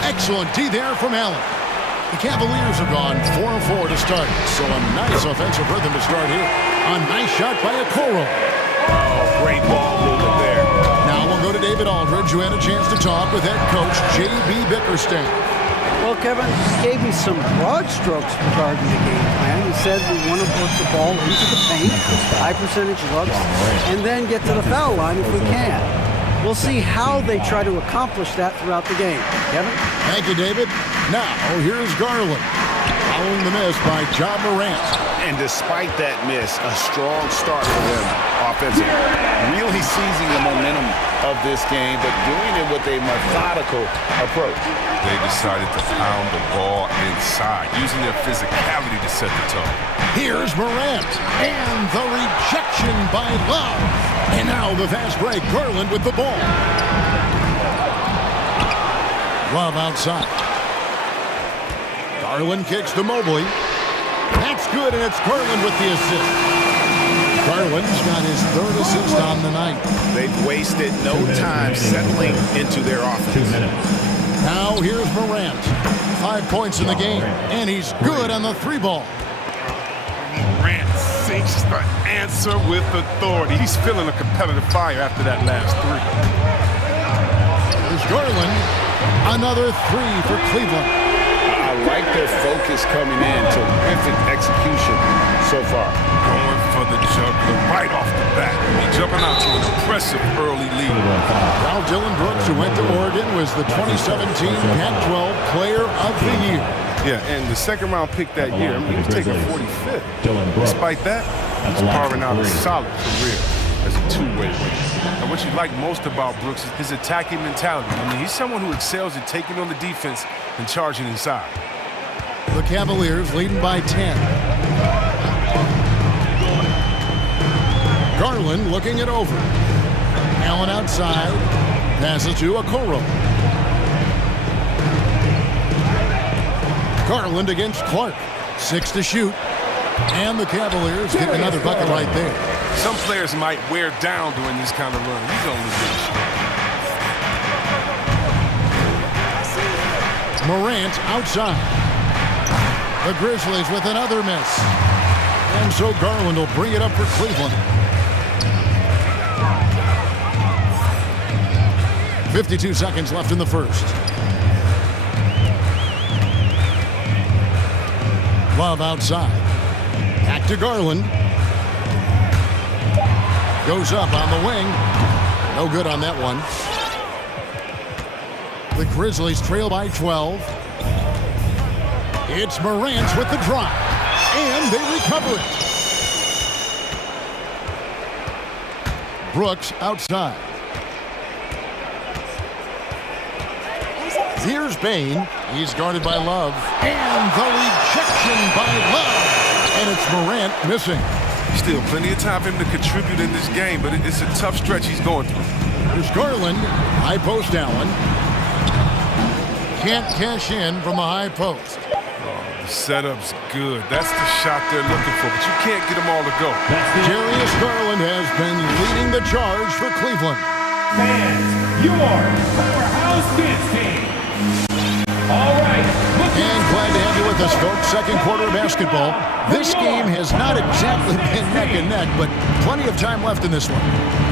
Excellent D there from Allen. The Cavaliers have gone 4-4 to start, so a nice offensive rhythm to start here. A nice shot by Okoro. Oh, great ball movement there. Now we'll go to David Aldridge, who had a chance to talk with head coach J.B. Bickerstaff. Well, Kevin gave me some broad strokes regarding the game plan. He said we want to put the ball into the paint, high percentage looks, and then get to the foul line if we can. We'll see how they try to accomplish that throughout the game. Kevin? Thank you, David. Now, here's Garland. Following the miss by John Morant. And despite that miss, a strong start for them offensively. Really seizing the momentum of this game, but doing it with a methodical approach. They decided to pound the ball inside, using their physicality to set the tone. Here's Morant, and the rejection by Love. And now the fast break, Garland with the ball. Love outside. Garland kicks to Mobley. That's good, and it's Garland with the assist. Garland's got his 3rd assist on the night. They've wasted no time settling into their offense. Now here's Morant. 5 points in the game, and he's good on the 3-ball. Morant sinks the answer with authority. He's feeling a competitive fire after that last 3. There's Garland. Another 3 for Cleveland. I like their focus coming in. Terrific execution so far. Going for the juggler right off the bat. He's jumping out to an impressive early lead. Now Dylan Brooks, who went to Oregon, was the 2017 Pac-12 Player of the Year. Yeah, and the 2nd-round pick that year, I mean, he was taken 45th. Despite that, he's carving out a solid career as a two-way winner. And what you like most about Brooks is his attacking mentality. I mean, he's someone who excels at taking on the defense and charging inside. The Cavaliers leading by 10. Garland looking it over. Allen outside. Passes to Okoro. Garland against Clark. 6 to shoot. And the Cavaliers get another bucket right there. Some players might wear down during this kind of run. He's only getting strong. Morant outside. The Grizzlies with another miss. And so Garland will bring it up for Cleveland. 52 seconds left in the first. Love outside. Back to Garland. Goes up on the wing. No good on that one. The Grizzlies trail by 12. It's Morant with the drive. And they recover it. Brooks outside. Here's Bain. He's guarded by Love. And the rejection by Love. And it's Morant missing. Still plenty of time for him to contribute in this game, but it's a tough stretch he's going through. There's Garland. High post Allen. Can't cash in from the high post. The setup's good. That's the shot they're looking for, but you can't get them all to go. Darius Garland has been leading the charge for Cleveland. Fans, your powerhouse dance team. All right. And glad to have you with us, folks. Second quarter of basketball. This game has not exactly been neck and neck, but plenty of time left in this one.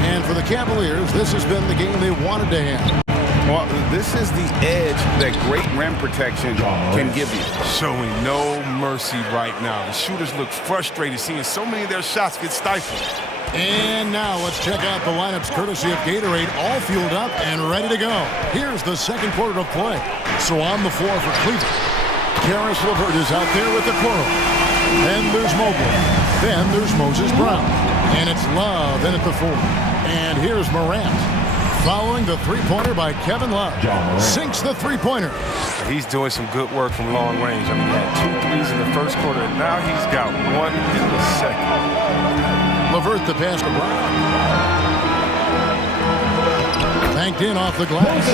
And for the Cavaliers, this has been the game they wanted to have. Well, this is the edge that great rim protection can give you. Showing no mercy right now. The shooters look frustrated seeing so many of their shots get stifled. And now let's check out the lineups courtesy of Gatorade, all fueled up and ready to go. Here's the second quarter of play. So on the floor for Cleveland, Caris LeVert is out there with the Coral. Then there's Mobley. Then there's Moses Brown. And it's Love in at the 4. And here's Morant. Following the three-pointer by Kevin Love. Sinks the three-pointer. He's doing some good work from long range. I mean, he had 2 threes in the first quarter, and now he's got 1 in the second. LeVert the pass to Brown. Banked in off the glass.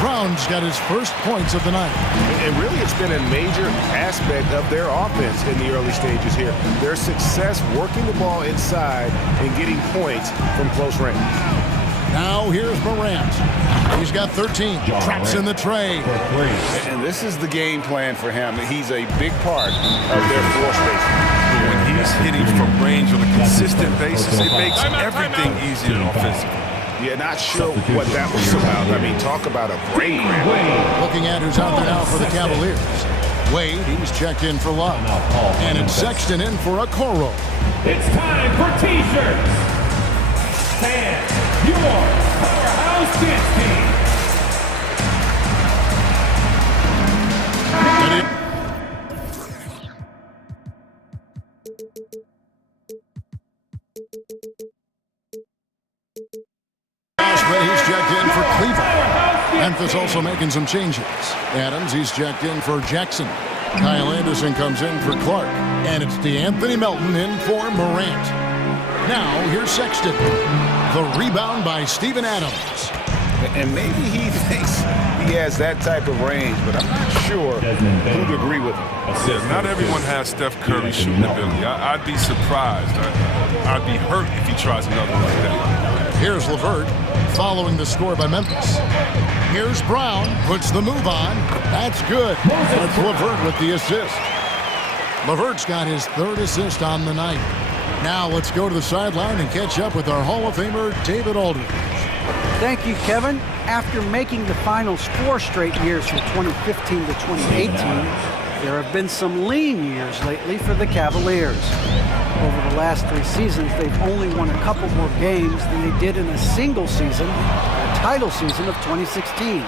Brown's got his first points of the night. And really, it's been a major aspect of their offense in the early stages here. Their success working the ball inside and getting points from close range. Now here's Morant. He's got 13. Traps in the tray. And this is the game plan for him. He's a big part of their floor spacing. When he's hitting from range on a consistent basis, it makes everything easier offensively. Yeah, not sure what that was about. I mean, talk about a break. Looking at who's out there now for the Cavaliers. Wade, he's checked in for Love. And it's Sexton in for a Coro. It's time for T-shirts. Fans, your powerhouse dance team. He's checked in for Cleveland. Memphis also making some changes. Adams, he's checked in for Jackson. Kyle Anderson comes in for Clark. And it's DeAnthony Melton in for Morant. Now, here's Sexton. The rebound by Steven Adams. And maybe he thinks he has that type of range, but I'm not sure who'd agree with him. Yeah, not everyone has Steph Curry's shooting ability. I'd be surprised. I'd be hurt if he tries another one like that. Here's LeVert following the score by Memphis. Here's Brown, puts the move on. That's good. That's LeVert with the assist. LeVert's got his 3rd assist on the night. Now let's go to the sideline and catch up with our Hall of Famer, David Aldridge. Thank you, Kevin. After making the finals 4 straight years from 2015 to 2018, there have been some lean years lately for the Cavaliers. Over the last 3 seasons, they've only won a couple more games than they did in a single season, the title season of 2016.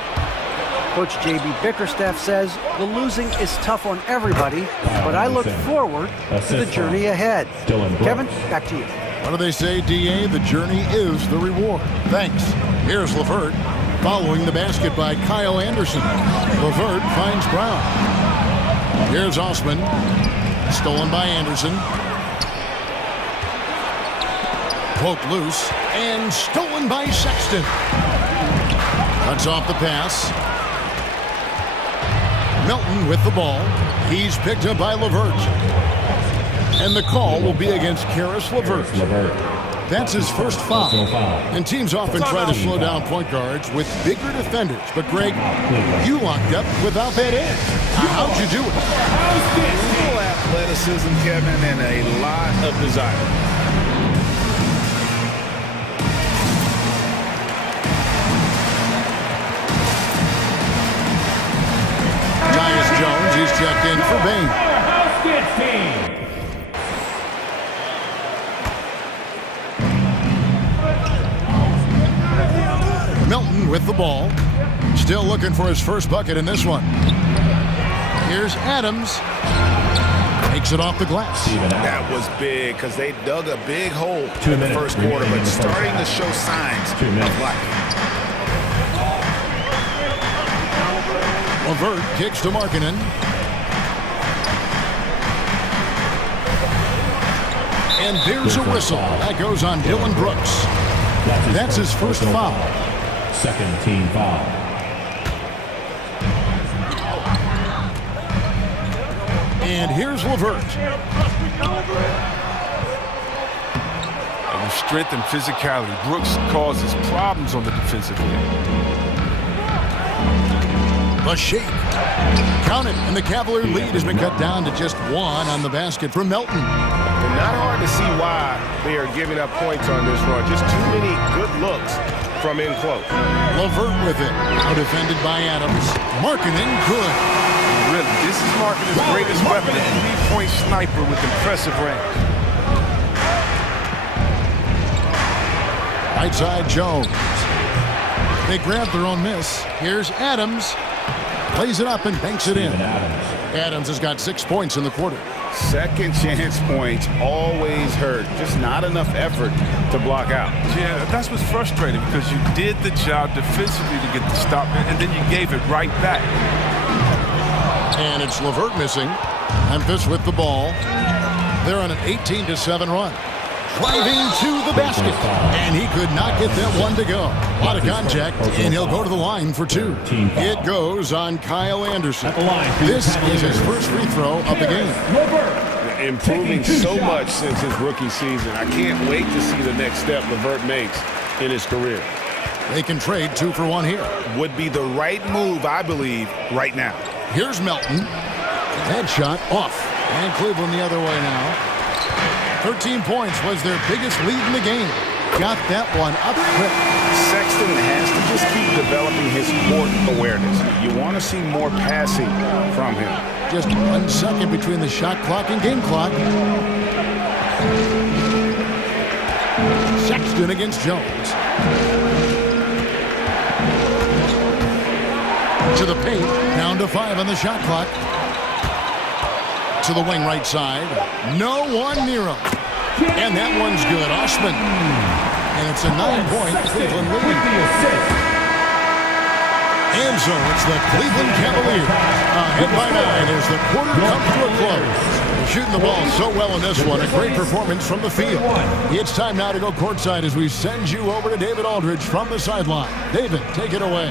Coach J.B. Bickerstaff says the losing is tough on everybody, but I look forward to the journey ahead. Kevin, back to you. What do they say, D.A.? The journey is the reward. Thanks. Here's LeVert following the basket by Kyle Anderson. LeVert finds Brown. Here's Osman. Stolen by Anderson. Poked loose and stolen by Sexton. Cuts off the pass. Melton with the ball. He's picked up by LeVert. And the call will be against Caris LeVert. That's his first foul. And teams often try to slow down point guards with bigger defenders. But Greg, you locked up without that edge. How'd you do it? athleticism, Kevin, and a lot of desire. Jones, he's checked in for Bain. Milton with the ball. Still looking for his first bucket in this one. Here's Adams. Takes it off the glass. That was big because they dug a big hole in the first quarter, but starting to show signs of life. LeVert kicks to Markkanen. And there's a whistle. That goes on Dylan Brooks. That's his first foul. Second team foul. And here's LeVert. And with strength and physicality, Brooks causes problems on the defensive end. The shake. Count it, and the Cavalier lead has been cut down to just one on the basket from Milton. And not hard to see why they are giving up points on this run. Just too many good looks from in close. LeVert with it. Defended by Adams. Markkanen good. Really, this is Markkanen's greatest weapon, a three-point sniper with impressive range. Right side, Jones. They grab their own miss. Here's Adams. Plays it up and banks it in. Adams has got 6 points in the quarter. Second chance points always hurt. Just not enough effort to block out. Yeah, that's what's frustrating because you did the job defensively to get the stop, and then you gave it right back. And it's LeVert missing. Memphis with the ball. They're on an 18-7 run. Driving to the basket. And he could not get that one to go. A lot of contact, and he'll go to the line for two. It goes on Kyle Anderson. This is his first free throw of the game. Improving so much since his rookie season. I can't wait to see the next step LeVert makes in his career. They can trade 2 for 1 here. Would be the right move, I believe, right now. Here's Melton. Headshot off. And Cleveland the other way now. 13 points was their biggest lead in the game. Got that one up quick. Sexton has to just keep developing his court awareness. You want to see more passing from him. Just 1 second between the shot clock and game clock. Sexton against Jones. To the paint, down to 5 on the shot clock. To the wing right side. No one near him. And that one's good. Osman. And it's a 9-point Cleveland lead. And so it's the Cleveland Cavaliers ahead by 9 as the quarter comes to a close. Shooting the ball so well in this one. A great performance from the field. It's time now to go courtside as we send you over to David Aldridge from the sideline. David, take it away.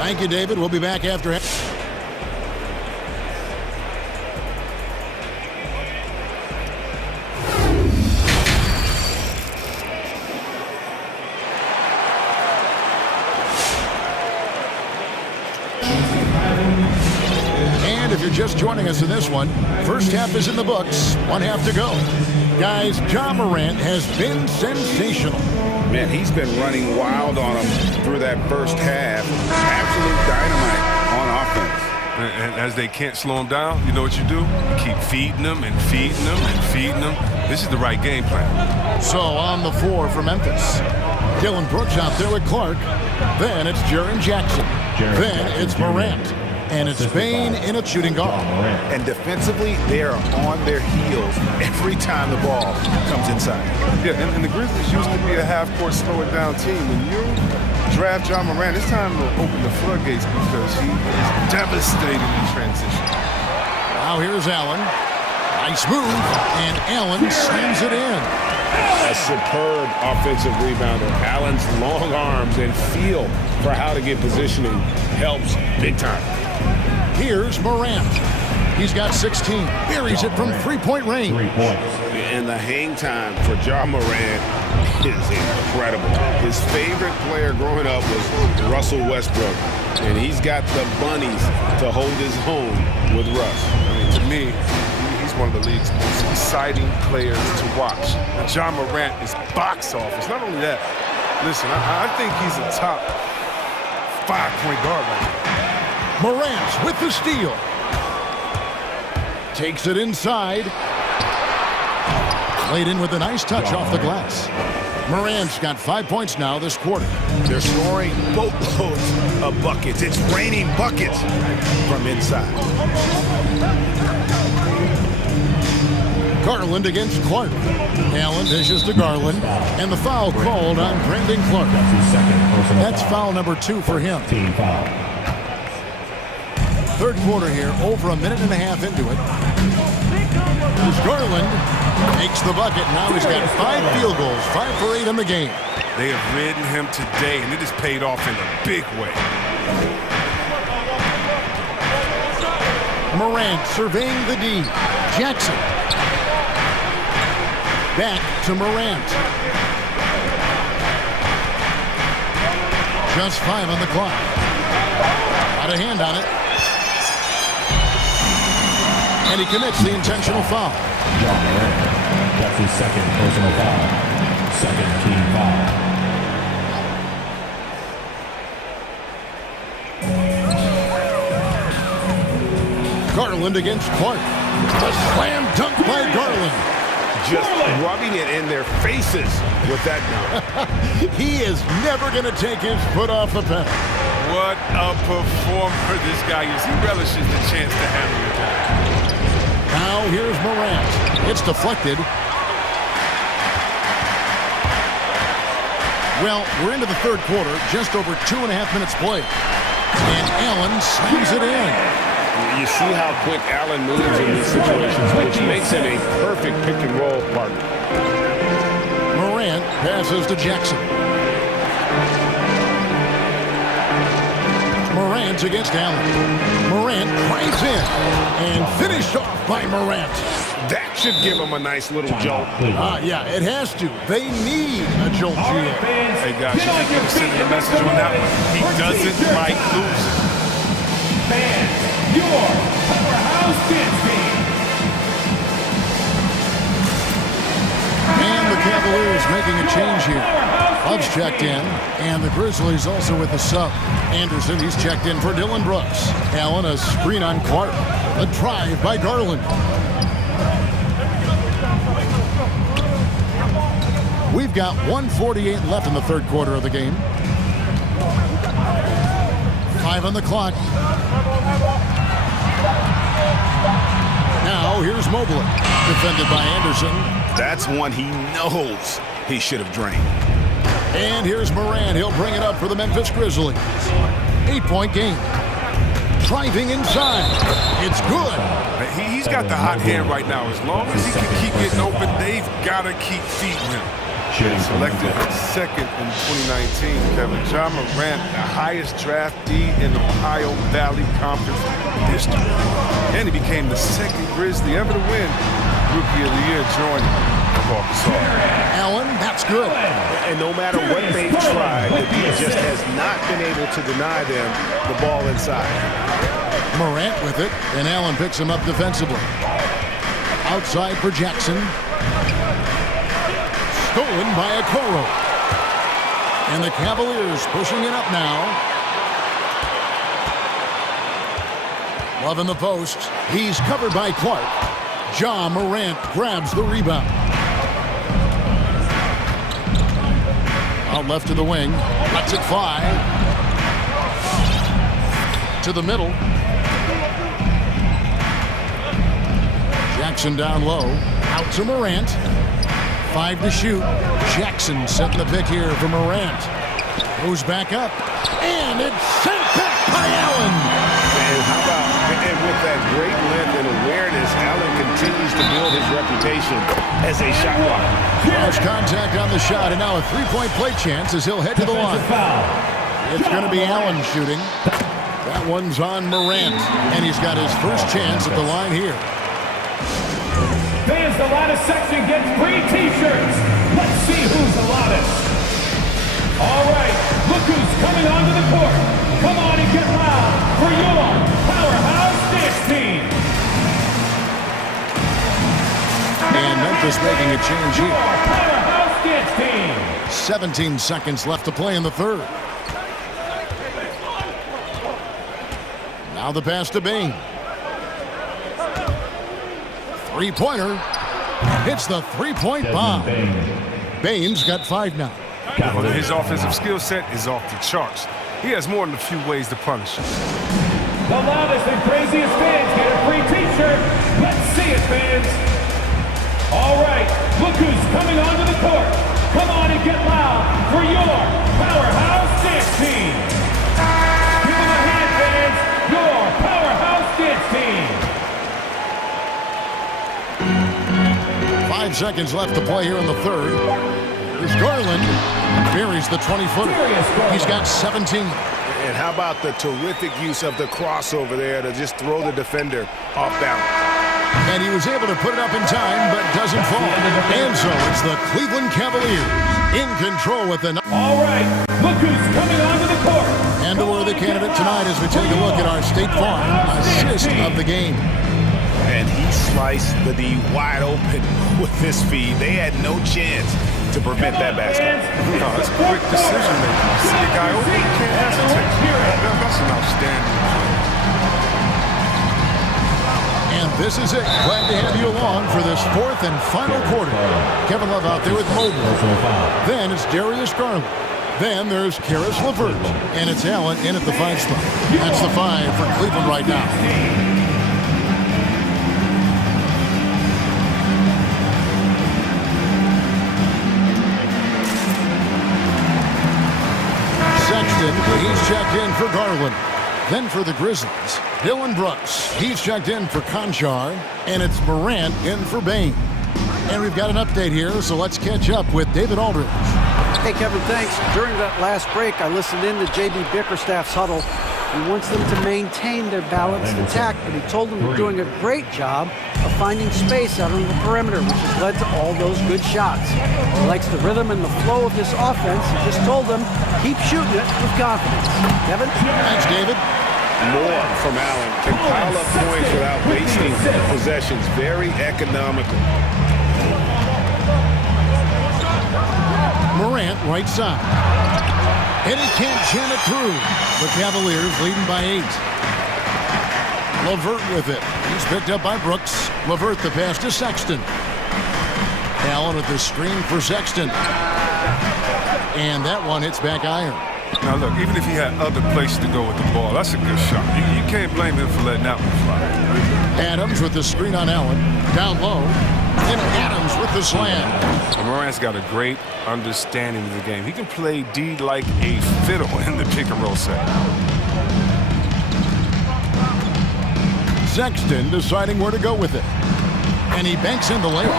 Thank you, David. We'll be back after. And if you're just joining us in this one, first half is in the books. 1 half to go. Guys, Ja Morant has been sensational. Man, he's been running wild on him through that first half. Absolute dynamite on offense. And as they can't slow him down, you know what you do? You keep feeding them and feeding them and feeding them. This is the right game plan. So on the floor for Memphis. Dylan Brooks out there with Clark. Then it's Jaren Jackson. Then it's Morant. And it's Bain in a shooting guard. And defensively, they are on their heels every time the ball comes inside. Yeah, and the Grizzlies used to be a half-court slow-it-down team. When you draft Ja Morant, it's time to open the floodgates because he is devastating in transition. Now here's Allen. Nice move, and Allen slams it in. A superb offensive rebounder. Allen's long arms and feel for how to get positioning helps big time. Here's Morant. He's got 16. Buries it from three-point range. 3 points. And the hang time for Ja Morant is incredible. His favorite player growing up was Russell Westbrook. And he's got the bunnies to hold his own with Russ. I mean, to me, he's one of the league's most exciting players to watch. Now, John Morant is box office. Not only that, listen, I think he's a top 5-point guard right now. Morant with the steal. Takes it inside. Played in with a nice touch off the glass. Morant's got 5 points now this quarter. They're scoring boatloads of buckets. It's raining buckets from inside. Garland against Clark. Allen dishes to Garland, and the foul called on Brandon Clark. That's foul number 2 for him. Third quarter here, over a minute and a half into it. Here's Garland. Makes the bucket. Now he's got 5 field goals, 5 for 8 in the game. They have ridden him today, and it has paid off in a big way. Morant surveying the D. Jackson. Back to Morant. Just 5 on the clock. Got a hand on it. And he commits the intentional foul. That's his second personal foul. Second team foul. Garland against Clark. A slam dunk by Garland. Just rubbing it in their faces with that dunk. He is never going to take his foot off the pedal. What a performer this guy is. He relishes the chance to handle it down. Now here's Morant. It's deflected. Well, we're into the third quarter, just over 2.5 minutes played. And Allen slams it in. You see how quick Allen moves in these situations, which makes him a perfect pick-and-roll partner. Morant passes to Jackson. Morant against Allen. Morant drives in and finished off by Morant. That should give him a nice little jolt. Yeah, it has to. They need a jolt here. Hey, guys, you think you're sending a message on that one? He doesn't like losing. Fans, your powerhouse dance team. And the Cavaliers making a change here. Love's checked in, and the Grizzlies also with a sub. Anderson, he's checked in for Dylan Brooks. Allen, a screen on Clark. A drive by Garland. We've got 1:48 left in the third quarter of the game. 5 on the clock. Now here's Mobley, defended by Anderson. That's one he knows he should have drained. And here's Morant. He'll bring it up for the Memphis Grizzlies. 8-point game. Driving inside. It's good. He's got the hot hand right now. As long as he can keep getting open, they've got to keep feeding him. Selected second in 2019, Kevin. John Morant, the highest draftee in Ohio Valley Conference history. And he became the second Grizzly ever to win Rookie of the Year, joining Paul Gasol. Allen, that's good. And no matter what they've tried, the D just has not been able to deny them the ball inside. Morant with it, and Allen picks him up defensively. Outside for Jackson. Stolen by Okoro. And the Cavaliers pushing it up now. Love in the post. He's covered by Clark. Ja Morant grabs the rebound. Out left to the wing. Lets it fly. To the middle. Jackson down low. Out to Morant. 5 to shoot. Jackson setting the pick here for Morant. Goes back up. And it's sent back by Allen. And how about, and with that great length and awareness, Allen continues to build his reputation as a shot blocker. Lost contact on the shot, and now a 3-point play chance as he'll head to the line. It's going to be Allen shooting. That one's on Morant, and he's got his first chance at the line here. Fans, the loudest section gets free t-shirts. Let's see who's the loudest. All right, look who's coming onto the court. Come on and get loud for your powerhouse dance team. Memphis making a change here. Powerhouse Dance Team. 17 seconds left to play in the third. Now the pass to Bain. Three-pointer. Hits the three-point bomb. Bain's got 5 now. His offensive skill set is off the charts. He has more than a few ways to punish him. The loudest and craziest fans get a free t-shirt. Let's see it, fans. All right, look who's coming onto the court. Come on and get loud for your Powerhouse Dance Team. Give them a hand, fans. Your Powerhouse Dance Team. 5 seconds left to play here in the third. Here's Garland. Buries the 20-footer. He's got 17. And how about the terrific use of the crossover there to just throw the defender off balance. And he was able to put it up in time, but doesn't fall. And so it's the Cleveland Cavaliers in control with the... All right, look who's coming onto the court. And the worthy candidate tonight as we take a look at our State Farm assist of the game. And he sliced the D wide open with this feed. They had no chance to prevent that basket. No, it's quick decision making. See the guy over, you can't hesitate. That's an outstanding play. And this is it. Glad to have you along for this fourth and final quarter. Kevin Love out there with Mobley. Then it's Darius Garland. Then there's Karis LeVert. And it's Allen in at the 5 spot. That's the 5 for Cleveland right now. He's checked in for Garland. Then for the Grizzlies, Dylan Brooks. He's checked in for Conchar. And it's Morant in for Bain. And we've got an update here, so let's catch up with David Aldridge. Hey, Kevin, thanks. During that last break, I listened in to J.B. Bickerstaff's huddle. He wants them to maintain their balanced attack, but he told them they're doing a great job of finding space out on the perimeter, which has led to all those good shots. He likes the rhythm and the flow of this offense. He just told them, keep shooting it with confidence. Kevin? Thanks, David. More from Allen. Can pile up points without wasting possessions. Very economical. Morant, right side. And he can't jam it through. The Cavaliers leading by 8. LeVert with it. He's picked up by Brooks. LeVert the pass to Sexton. Allen with the screen for Sexton. And that one hits back iron. Now look, even if he had other places to go with the ball, that's a good shot. You can't blame him for letting that one fly. Adams with the screen on Allen. Down low. And Adams with the slam. Morant's got a great understanding of the game. He can play D like a fiddle in the pick and roll set. Sexton deciding where to go with it. And he banks in the layup.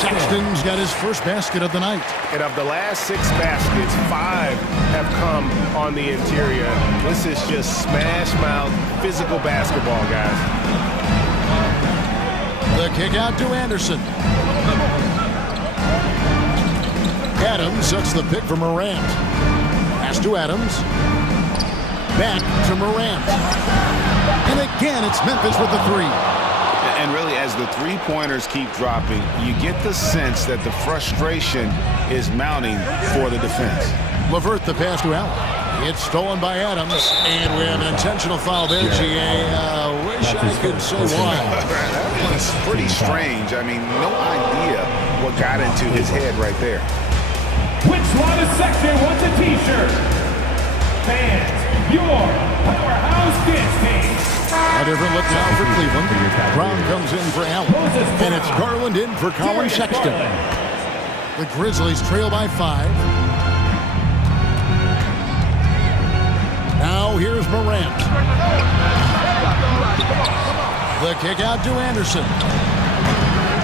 Sexton's got his first basket of the night. And of the last 6 baskets, 5 have come on the interior. This is just smash mouth physical basketball, guys. The kick out to Anderson. Adams sets the pick for Morant. Pass to Adams. Back to Morant. And again, it's Memphis with the 3. And really, as the three-pointers keep dropping, you get the sense that the frustration is mounting for the defense. LeVert the pass to Allen. It's stolen by Adams. And we have an intentional foul there, G.A. Wish I could say why. That was pretty strange. I mean, no idea what got into his head right there. Which loudest section wants a t-shirt? Fans, your Powerhouse Dance Team. A different look now for Cleveland. Brown comes in for Allen. And it's Garland in for Colin Sexton. The Grizzlies trail by 5. Now here's Morant. The kick out to Anderson.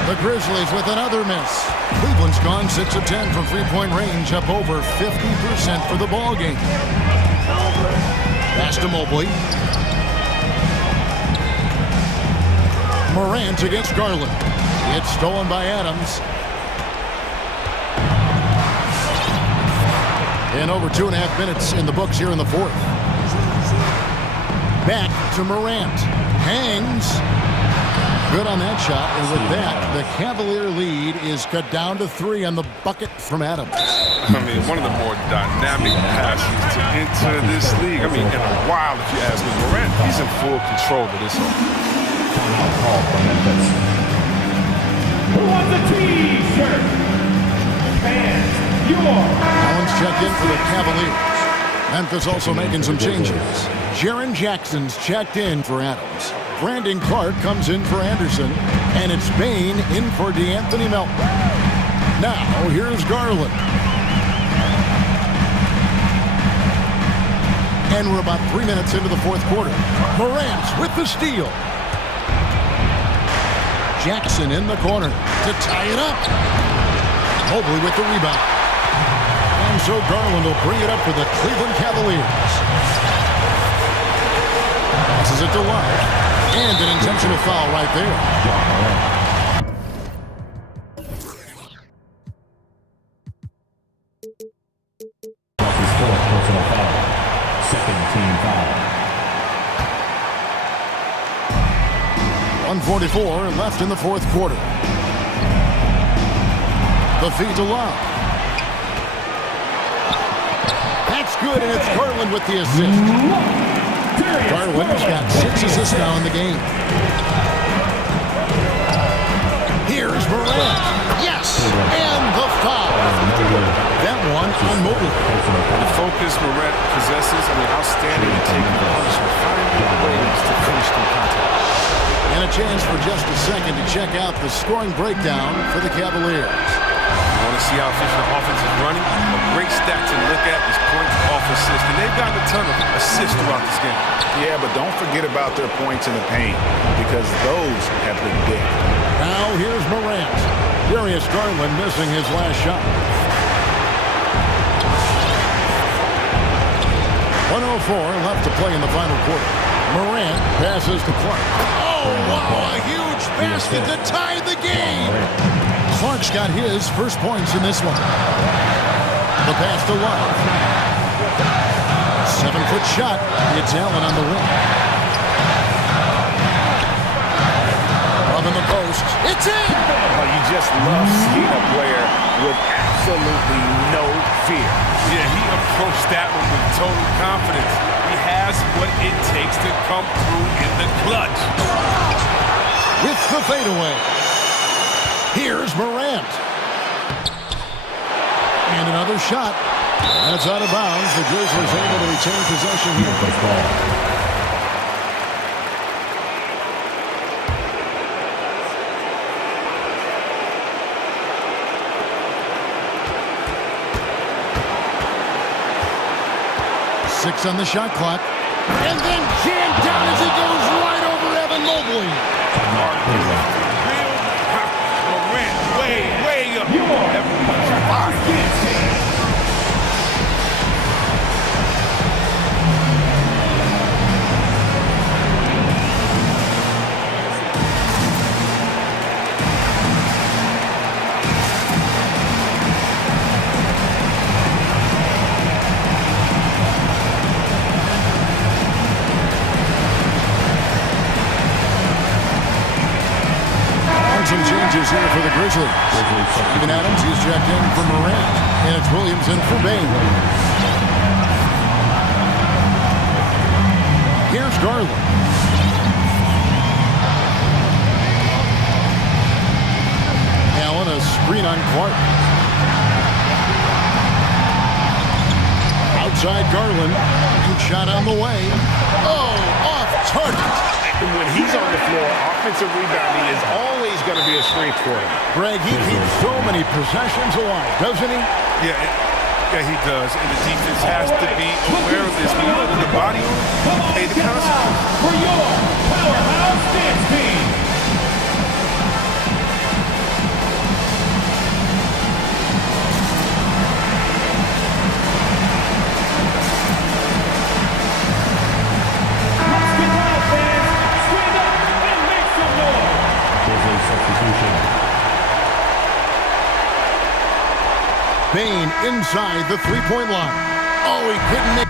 The Grizzlies with another miss. Cleveland's gone 6 of 10 from three-point range, up over 50% for the ball game. Pass to Mobley. Morant against Garland. It's stolen by Adams. And over 2.5 minutes in the books here in the fourth. Back to Morant. Hangs. good on that shot, and with that, the Cavalier lead is cut down to 3 on the bucket from Adams. I mean, one of the more dynamic passes to enter this league. I mean, in a while, if you ask me. Morant, he's in full control of this one. Who wants a T-shirt? Fans, Allen's checked in for the Cavaliers. Memphis also making some changes. Jaren Jackson's checked in for Adams. Brandon Clark comes in for Anderson. And it's Bain in for DeAnthony Melton. Now, here's Garland. And we're about 3 minutes into the fourth quarter. Morant with the steal. Jackson in the corner to tie it up. Mobley with the rebound. And so Garland will bring it up for the Cleveland Cavaliers. Passes it to Love. And an intentional foul right there. Second team foul. 1:44 left in the fourth quarter. The feed to Love. That's good, and it's Garland with the assist. Garland's got 6 assists now in the game. Here's Morant. Yes, and the foul. That one on Mobley. The focus Morant possesses, I mean, outstanding at taking punishment, finding ways to finish the contact. And a chance for just a second to check out the scoring breakdown for the Cavaliers. You want to see how efficient the offense is running? A great stat to look at is points off assists. And they've gotten a ton of assists throughout this game. Yeah, but don't forget about their points in the paint, because those have been big. Now here's Morant. Darius Garland missing his last shot. 1:04 left to play in the final quarter. Morant passes to Clark. Oh, wow, a huge basket to tie the game. Clark's got his first points in this one. The pass to Love. 7-foot shot. It's Allen on the rim. Love in the post. It's in! Oh, you just love seeing a player with absolutely no fear. Yeah, he approached that one with total confidence. He has what it takes to come through in the clutch. With the fadeaway. Here's Morant. And another shot. That's out of bounds. The Grizzlies able to retain possession here. Six on the shot clock. And then jammed down as he goes right over Evan Mobley. Morant, way up. Some changes here for the Grizzlies. Steven Adams, he's checked in for Morant. And it's Williams in for Bain. Here's Garland. Allen, a screen on Clark. Outside Garland. Good shot on the way. Oh, off target. When he's on the floor, offensive rebounding is always going to be a strength for him. Greg, he keeps so many possessions alive, doesn't he? Yeah, he does. And the defense has to be aware of this. When you look at the body, pay the consequences. For your powerhouse dance team. Bain inside the three-point line. Oh, he couldn't make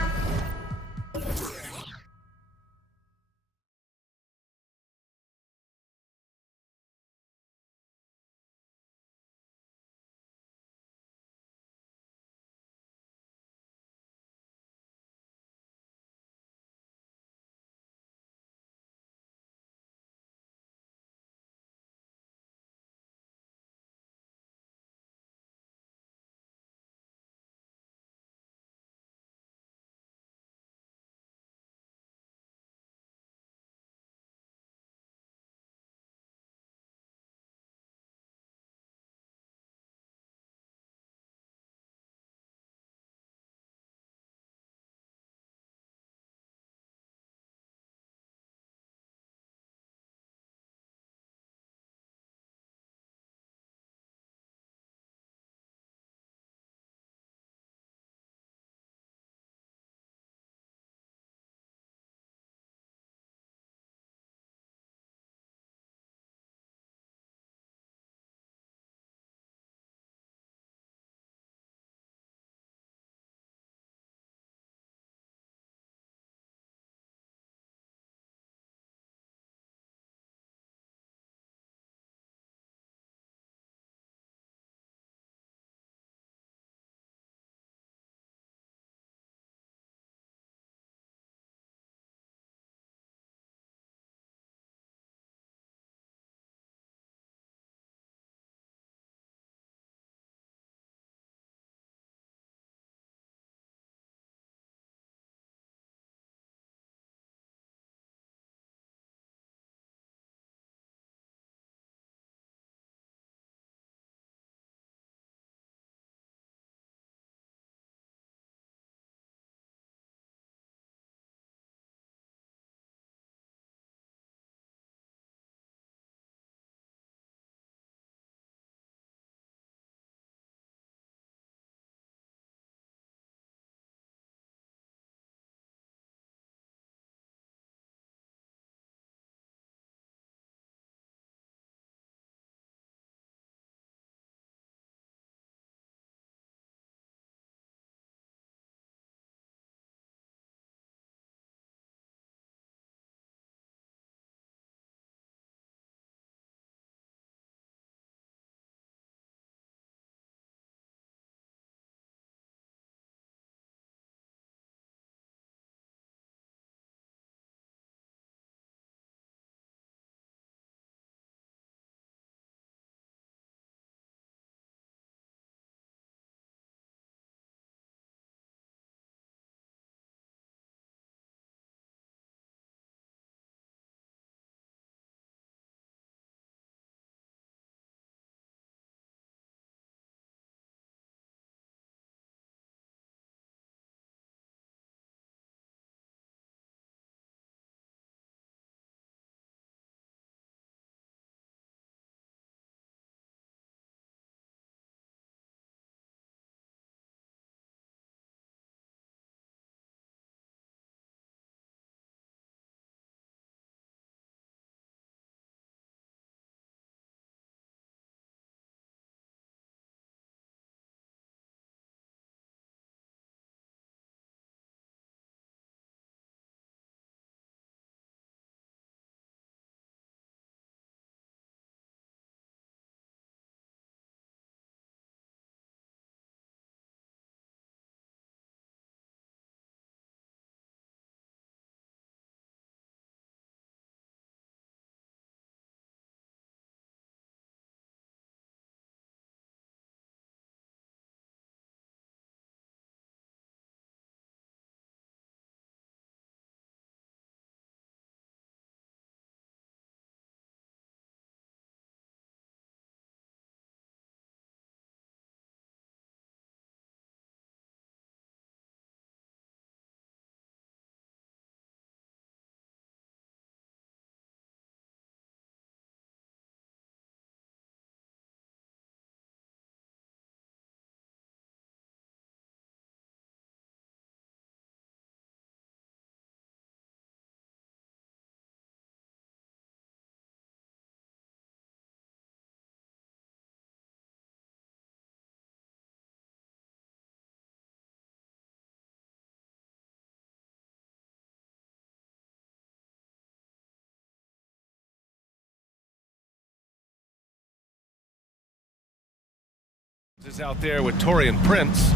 Is out there with Torian Prince.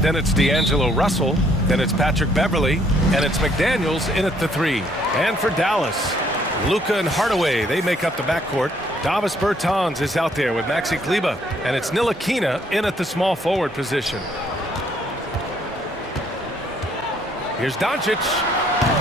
Then it's D'Angelo Russell. Then it's Patrick Beverly. And it's McDaniels in at the 3. And for Dallas, Luka and Hardaway, they make up the backcourt. Davis Bertans is out there with Maxi Kleber. And it's Ntilikina in at the small forward position. Here's Doncic.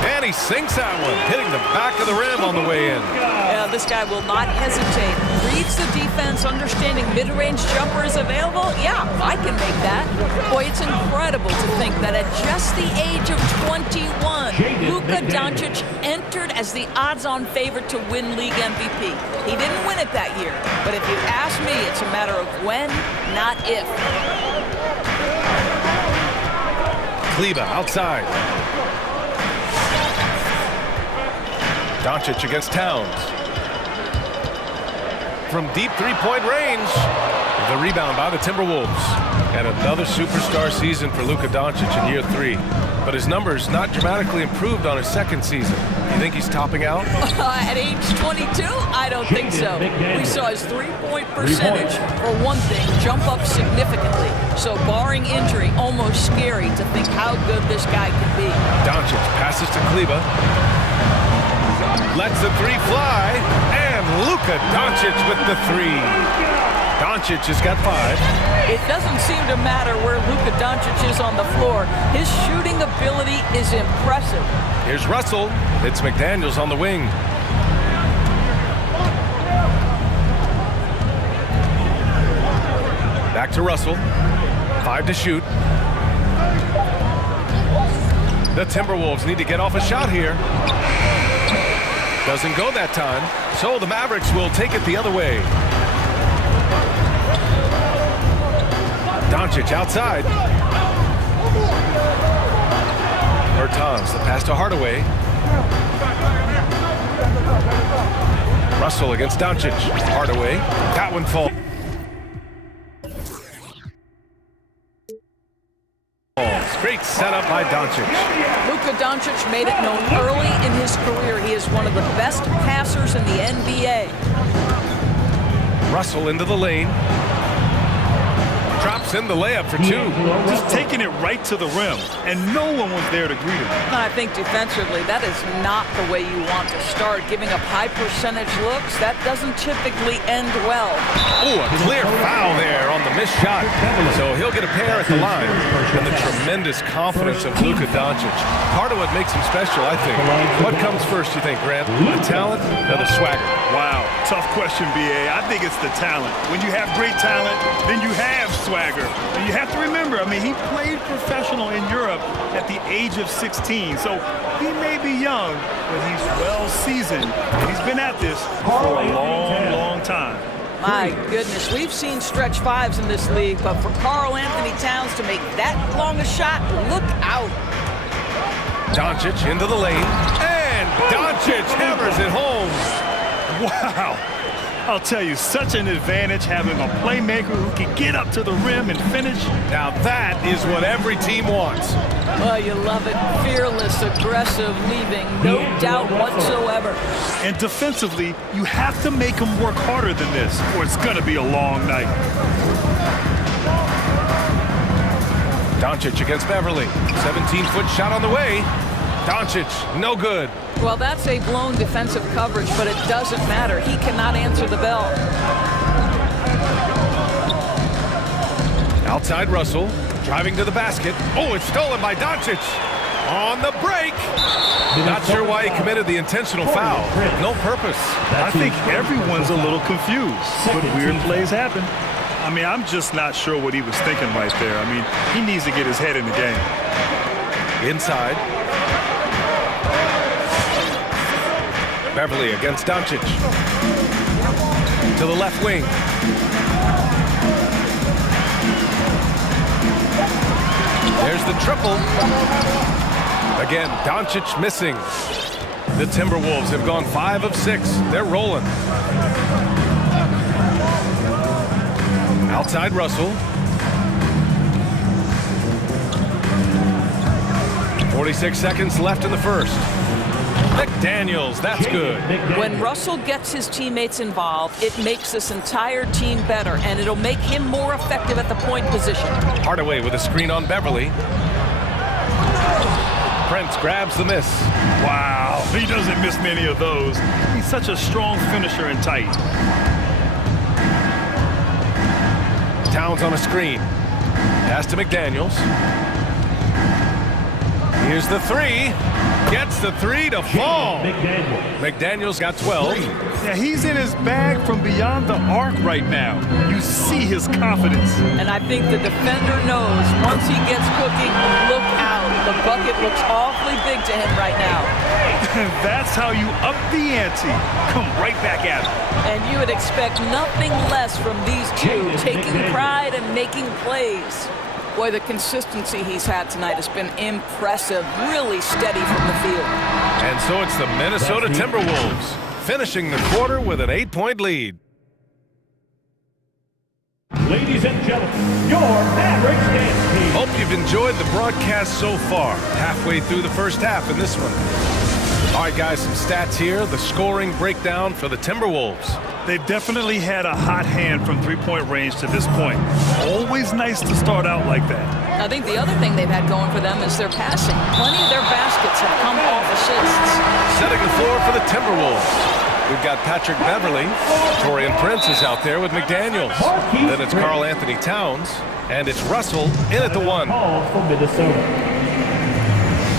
And he sinks that one, hitting the back of the rim on the way in. Yeah, this guy will not hesitate. Reads the defense, understanding mid-range jumper is available. Yeah, I can make that. Boy, it's incredible to think that at just the age of 21, Luka Doncic entered as the odds-on favorite to win league MVP. He didn't win it that year, but if you ask me, it's a matter of when, not if. Kleber outside. Doncic against Towns. From deep three-point range, the rebound by the Timberwolves. And another superstar season for Luka Doncic in year 3. But his numbers not dramatically improved on his second season. You think he's topping out? At age 22? I don't think so. We saw his three-point percentage, for one thing, jump up significantly. So barring injury, almost scary to think how good this guy can be. Doncic passes to Kleber. Lets the 3 fly, and Luka Doncic with the 3. Doncic has got 5. It doesn't seem to matter where Luka Doncic is on the floor. His shooting ability is impressive. Here's Russell. It's McDaniels on the wing. Back to Russell. 5 to shoot. The Timberwolves need to get off a shot here. Doesn't go that time, so the Mavericks will take it the other way. Doncic outside. Bertans, the pass to Hardaway. Russell against Doncic. Hardaway, that one falls. Great setup by Doncic. Luka Doncic made it known early in his career he is one of the best passers in the NBA. Russell into the lane. Drops in the layup for 2. Just taking it right to the rim, and no one was there to greet him. I think defensively, that is not the way you want to start. Giving up high percentage looks, that doesn't typically end well. Oh, a clear foul there on the missed shot. So he'll get a pair at the line. And the tremendous confidence of Luka Doncic. Part of what makes him special, I think. What comes first, you think, Grant? The talent or the swagger? Wow, tough question, B.A. I think it's the talent. When you have great talent, then you have swagger. And you have to remember, I mean, he played professional in Europe at the age of 16. So he may be young, but he's well seasoned. And he's been at this for a long, long time. My goodness, we've seen stretch 5s in this league, but for Karl Anthony Towns to make that long a shot, look out. Doncic into the lane, and Doncic hammers it home. Wow. I'll tell you, such an advantage having a playmaker who can get up to the rim and finish. Now that is what every team wants. Oh, you love it. Fearless, aggressive, leaving no doubt whatsoever. And defensively, you have to make him work harder than this, or it's going to be a long night. Doncic against Beverly. 17-foot shot on the way. Doncic, no good. Well, that's a blown defensive coverage, but it doesn't matter. He cannot answer the bell. Outside Russell, driving to the basket. Oh, it's stolen by Doncic. On the break. Not sure why he committed the intentional foul. No purpose. I think everyone's a little confused, but weird plays happen. I mean, I'm just not sure what he was thinking right there. I mean, he needs to get his head in the game. Inside. Beverly against Doncic. To the left wing. There's the triple. Again, Doncic missing. The Timberwolves have gone 5 of 6. They're rolling. Outside Russell. 46 seconds left in the first. McDaniels, that's good. When Russell gets his teammates involved, it makes this entire team better, and it'll make him more effective at the point position. Hardaway with a screen on Beverly. Prince grabs the miss. Wow, he doesn't miss many of those. He's such a strong finisher and tight. Towns on a screen. Pass to McDaniels. Here's the three. Gets the three to fall. McDaniels got 12. Yeah, he's in his bag from beyond the arc right now. You see his confidence. And I think the defender knows once he gets cooking, look out. The bucket looks awfully big to him right now. That's how you up the ante. Come right back at him. And you would expect nothing less from these two, taking pride and making plays. Boy, the consistency he's had tonight has been impressive, really steady from the field. And so it's the Minnesota Timberwolves, finishing the quarter with an 8-point lead. Ladies and gentlemen, your Mavericks dance team. Hope you've enjoyed the broadcast so far, halfway through the first half in this one. All right, guys, some stats here. The scoring breakdown for the Timberwolves. They've definitely had a hot hand from three-point range to this point. Always nice to start out like that. I think the other thing they've had going for them is their passing. Plenty of their baskets have come off assists. Setting the floor for the Timberwolves. We've got Patrick Beverly. Torian Prince is out there with McDaniels. Then it's Karl Anthony Towns. And it's Russell in at the one. From Minnesota.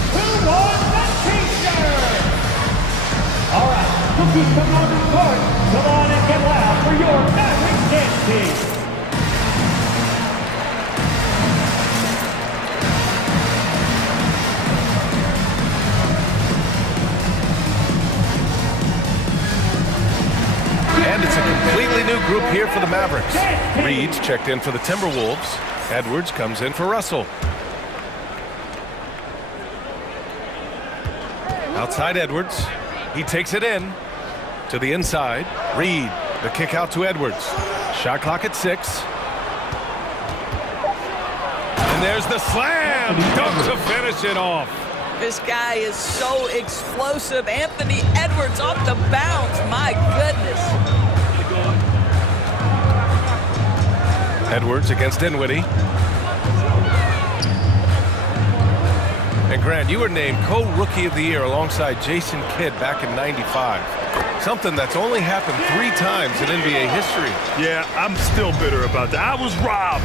Who wants that t-shirt? All right, cookies come on to the court. Come on and get loud for your Mavericks dance team. And it's a completely new group here for the Mavericks. Reed's checked in for the Timberwolves. Edwards comes in for Russell. Outside Edwards. He takes it in to the inside. Reed, the kick out to Edwards. Shot clock at 6. And there's the slam. Dunk to finish it off. This guy is so explosive. Anthony Edwards off the bounce. My goodness. Edwards against Dinwiddie. And Grant, you were named co-rookie of the year alongside Jason Kidd back in '95. Something that's only happened 3 times in NBA history. Yeah, I'm still bitter about that. I was robbed.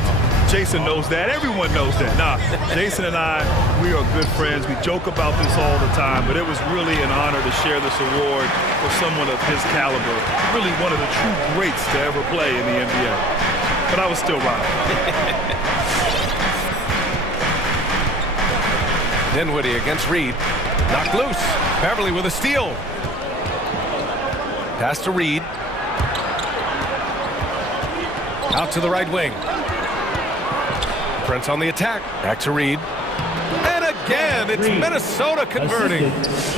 Jason knows that. Everyone knows that. Nah, Jason and I, we are good friends. We joke about this all the time, but it was really an honor to share this award with someone of his caliber. Really one of the true greats to ever play in the NBA. But I was still robbed. Dinwiddie against Reed. Knocked loose. Beverly with a steal. Pass to Reed. Out to the right wing. Prince on the attack. Back to Reed. And again, it's Minnesota converting.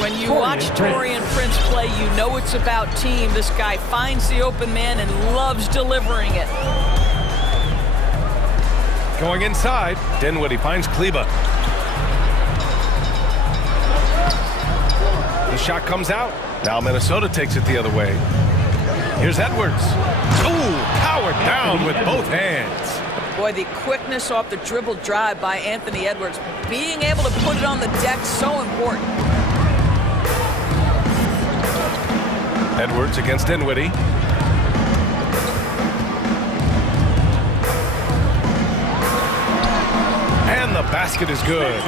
When you watch Torian Prince play, you know it's about team. This guy finds the open man and loves delivering it. Going inside, Dinwiddie finds Kleba. The shot comes out. Now Minnesota takes it the other way. Here's Edwards. Ooh, powered down with both hands. Boy, the quickness off the dribble drive by Anthony Edwards. Being able to put it on the deck, so important. Edwards against Dinwiddie. And the basket is good.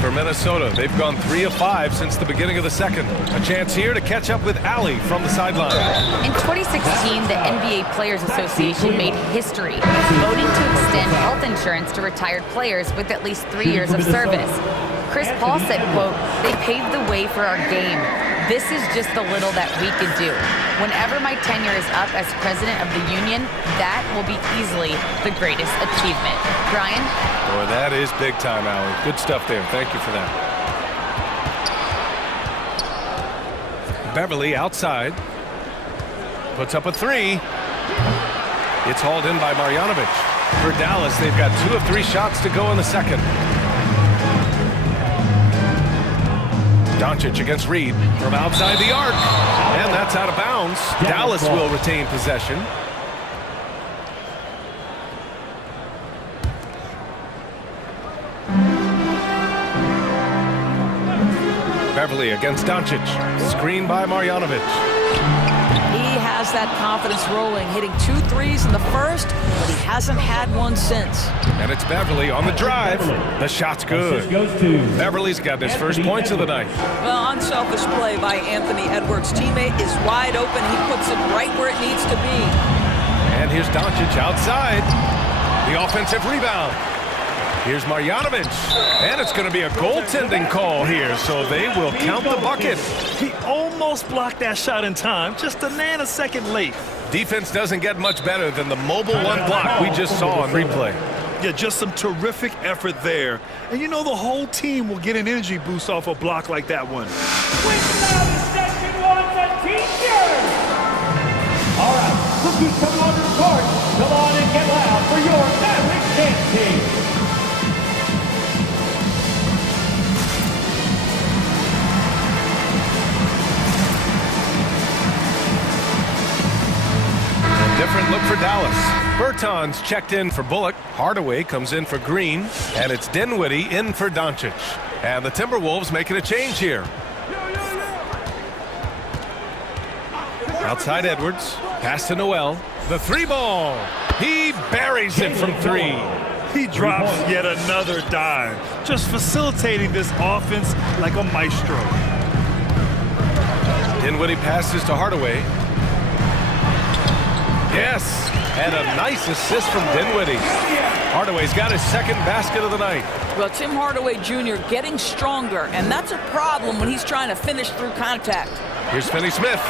For Minnesota, they've gone 3 of 5 since the beginning of the second. A chance here to catch up with Allie from the sideline. In 2016, the NBA Players Association made history, voting to extend health insurance to retired players with at least 3 years of service. Chris Paul said, quote, "They paved the way for our game. This is just the little that we could do. Whenever my tenure is up as president of the union, that will be easily the greatest achievement." Brian? Boy, that is big time, Allie. Good stuff there. Thank you for that. Beverly outside. Puts up a 3. It's hauled in by Marjanovic. For Dallas, they've got 2 of 3 shots to go in the second. Doncic against Reed from outside the arc. And that's out of bounds. Dallas will retain possession. Beverly against Doncic. Screen by Marjanovic. He has that confidence rolling, hitting 2 threes in the first, but he hasn't had one since. And it's Beverly on the drive. The shot's good. Beverly's got his first points of the night. Well, unselfish play by Anthony Edwards' teammate is wide open. He puts it right where it needs to be. And here's Doncic outside. The offensive rebound. Here's Marjanovic, and it's going to be a goaltending call here, so they will count the bucket. He almost blocked that shot in time, just a nanosecond late. Defense doesn't get much better than the mobile one block we just saw on replay. Yeah, just some terrific effort there. And you know the whole team will get an energy boost off a block like that one. All right, look who's coming onto the court. Come on and get loud for your Maverick dance team. Different look for Dallas. Bertans checked in for Bullock. Hardaway comes in for Green. And it's Dinwiddie in for Doncic. And the Timberwolves making a change here. Outside Edwards. Pass to Noel. The 3-ball. He buries it from 3. He drops yet another dime. Just facilitating this offense like a maestro. Dinwiddie passes to Hardaway. Yes, and a nice assist from Dinwiddie. Hardaway's got his second basket of the night. Well, Tim Hardaway Jr. getting stronger, and that's a problem when he's trying to finish through contact. Here's Finney-Smith.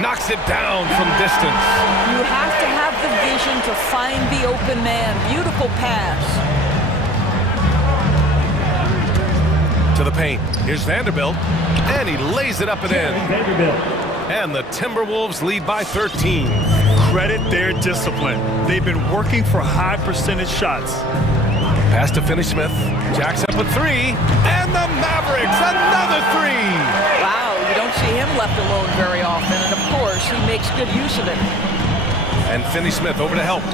Knocks it down from distance. You have to have the vision to find the open man. Beautiful pass. To the paint. Here's Vanderbilt, and he lays it up and in. And the Timberwolves lead by 13. Credit their discipline. They've been working for high percentage shots. Pass to Finney-Smith. Jacks up a 3. And the Mavericks, another 3. Wow, you don't see him left alone very often. And of course, he makes good use of it. And Finney-Smith over to help.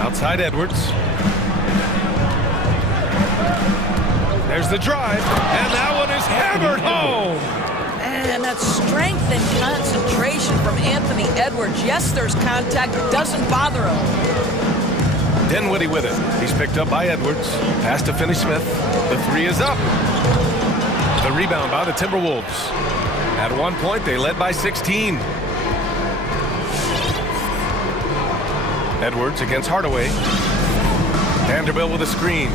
Outside Edwards. There's the drive. And that one is hammered home. And that strength and concentration from Anthony Edwards. Yes, there's contact. It doesn't bother him. Dinwiddie with it. He's picked up by Edwards. Pass to Finney-Smith. The 3 is up. The rebound by the Timberwolves. At one point, they led by 16. Edwards against Hardaway. Vanderbilt with a screen.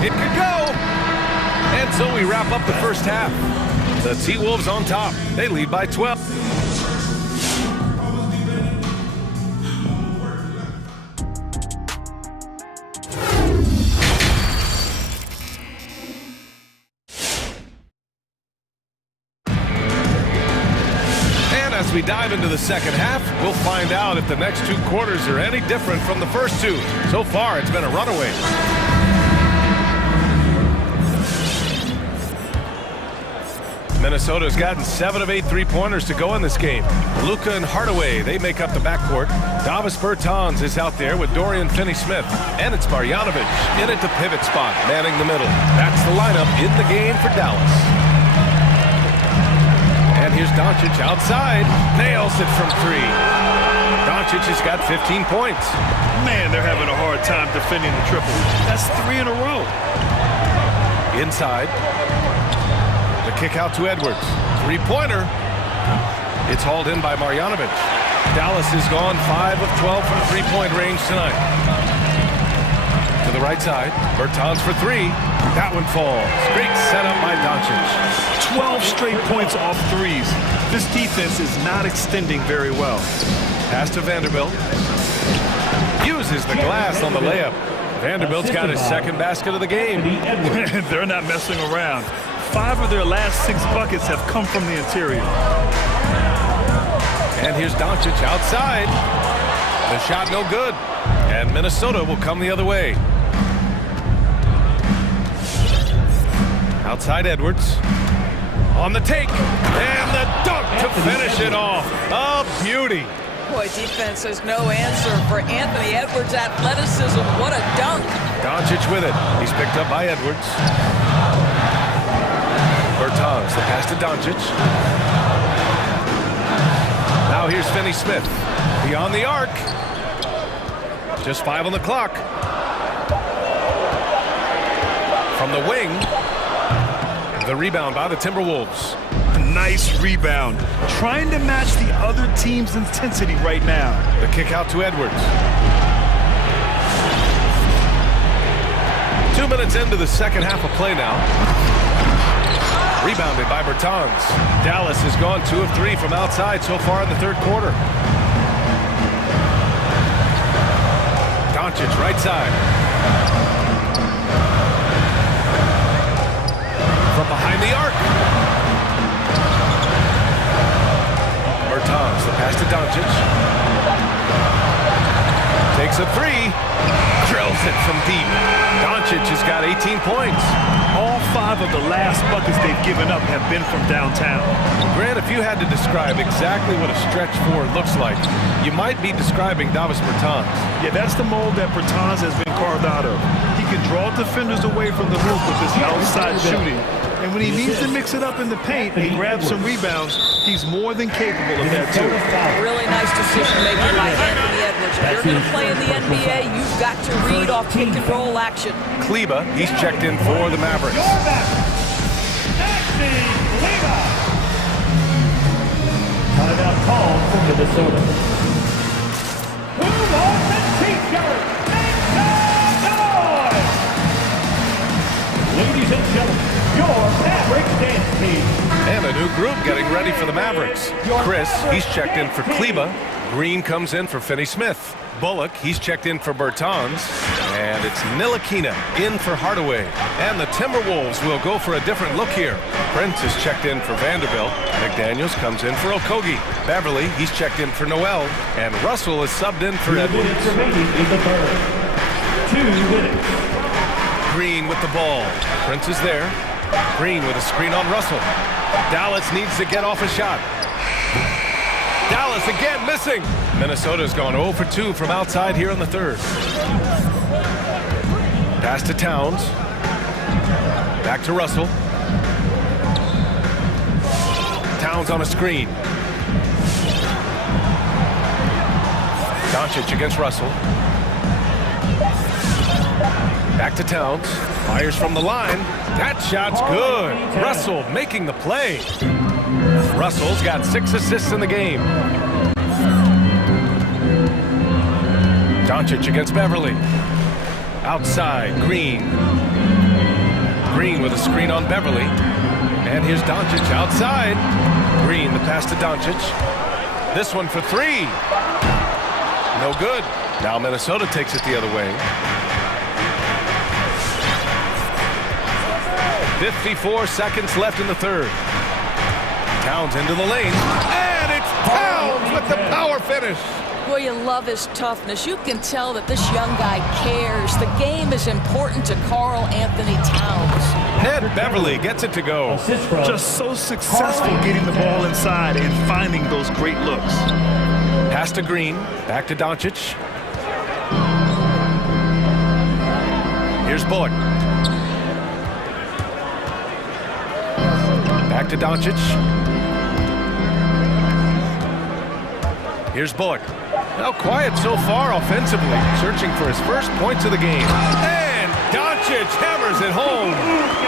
It could go. And so we wrap up the first half. The T-Wolves on top. They lead by 12. And as we dive into the second half, we'll find out if the next 2 quarters are any different from the first 2. So far, it's been a runaway. Minnesota's gotten 7 of 8 3-pointers to go in this game. Luka and Hardaway, they make up the backcourt. Davis Bertans is out there with Dorian Finney-Smith. And it's Marjanovic in at the pivot spot, manning the middle. That's the lineup in the game for Dallas. And here's Doncic outside. Nails it from 3. Doncic has got 15 points. Man, they're having a hard time defending the triple. That's 3 in a row. Inside. The kick out to Edwards. 3-pointer. It's hauled in by Marjanovic. Dallas has gone 5 of 12 from 3-point range tonight. To the right side. Bertans for 3. That one falls. Great setup by Doncic. 12 straight points off 3s. This defense is not extending very well. Pass to Vanderbilt. Uses the glass on the layup. Vanderbilt's got his second basket of the game. They're not messing around. 5 of their last 6 buckets have come from the interior. And here's Doncic outside. The shot no good. And Minnesota will come the other way. Outside Edwards. On the take. And the dunk to finish it off. A beauty. Boy, defense has no answer for Anthony Edwards' athleticism. What a dunk. Doncic with it. He's picked up by Edwards. Bertans, the pass to Doncic. Now here's Finney Smith. Beyond the arc. Just 5 on the clock. From the wing. The rebound by the Timberwolves. Nice rebound. Trying to match the other team's intensity right now. The kick out to Edwards. 2 minutes into the second half of play now. Rebounded by Bertans. Dallas has gone 2 of 3 from outside so far in the third quarter. Doncic right side. From behind the arc. Bertans, the pass to Doncic. Takes a 3. Drills it from deep. Doncic has got 18 points. All 5 of the last buckets they've given up have been from downtown. Grant, if you had to describe exactly what a stretch 4 looks like, you might be describing Davis Bertans. Yeah, that's the mold that Bertans has been carved out of. He can draw defenders away from the hoop with his outside shooting. And when he needs to mix it up in the paint and grab some rebounds, he's more than capable of that too. Really nice decision making by Anthony Edwards. If you're going to play in the NBA, you've got to read off pick and roll action. Kleba, he's checked in for the Mavericks. Timeout called for Minnesota. Who wants the t-shirt? Make some noise! Ladies and gentlemen, your Mavericks dance team. And a new group getting ready for the Mavericks. Chris, he's checked in for Kleba. Green comes in for Finney Smith. Bullock, he's checked in for Bertans. And it's Ntilikina in for Hardaway. And the Timberwolves will go for a different look here. Prince is checked in for Vanderbilt. McDaniels comes in for Okogie. Beverly, he's checked in for Noel. And Russell is subbed in for Edwards. 2 minutes remaining in the third. 2 minutes. Green with the ball. Prince is there. Green with a screen on Russell. Dallas needs to get off a shot. Dallas again missing. Minnesota's gone 0 for 2 from outside here in the third. Pass to Towns. Back to Russell. Towns on a screen. Doncic against Russell. Back to Towns. Fires from the line. That shot's good. Russell making the play. Russell's got 6 assists in the game. Doncic against Beverly. Outside, Green. Green with a screen on Beverly. And here's Doncic outside. Green, the pass to Doncic. This one for 3. No good. Now Minnesota takes it the other way. 54 seconds left in the third. Towns into the lane. And it's Towns with the power finish. Boy, you love his toughness. You can tell that this young guy cares. The game is important to Karl Anthony Towns. Ed Beverly gets it to go. Just so successful getting the ball inside and finding those great looks. Pass to Green. Back to Doncic. Here's Bullock. Back to Doncic. Here's Bullock. Now quiet so far offensively, searching for his first points of the game. And Doncic hammers it home.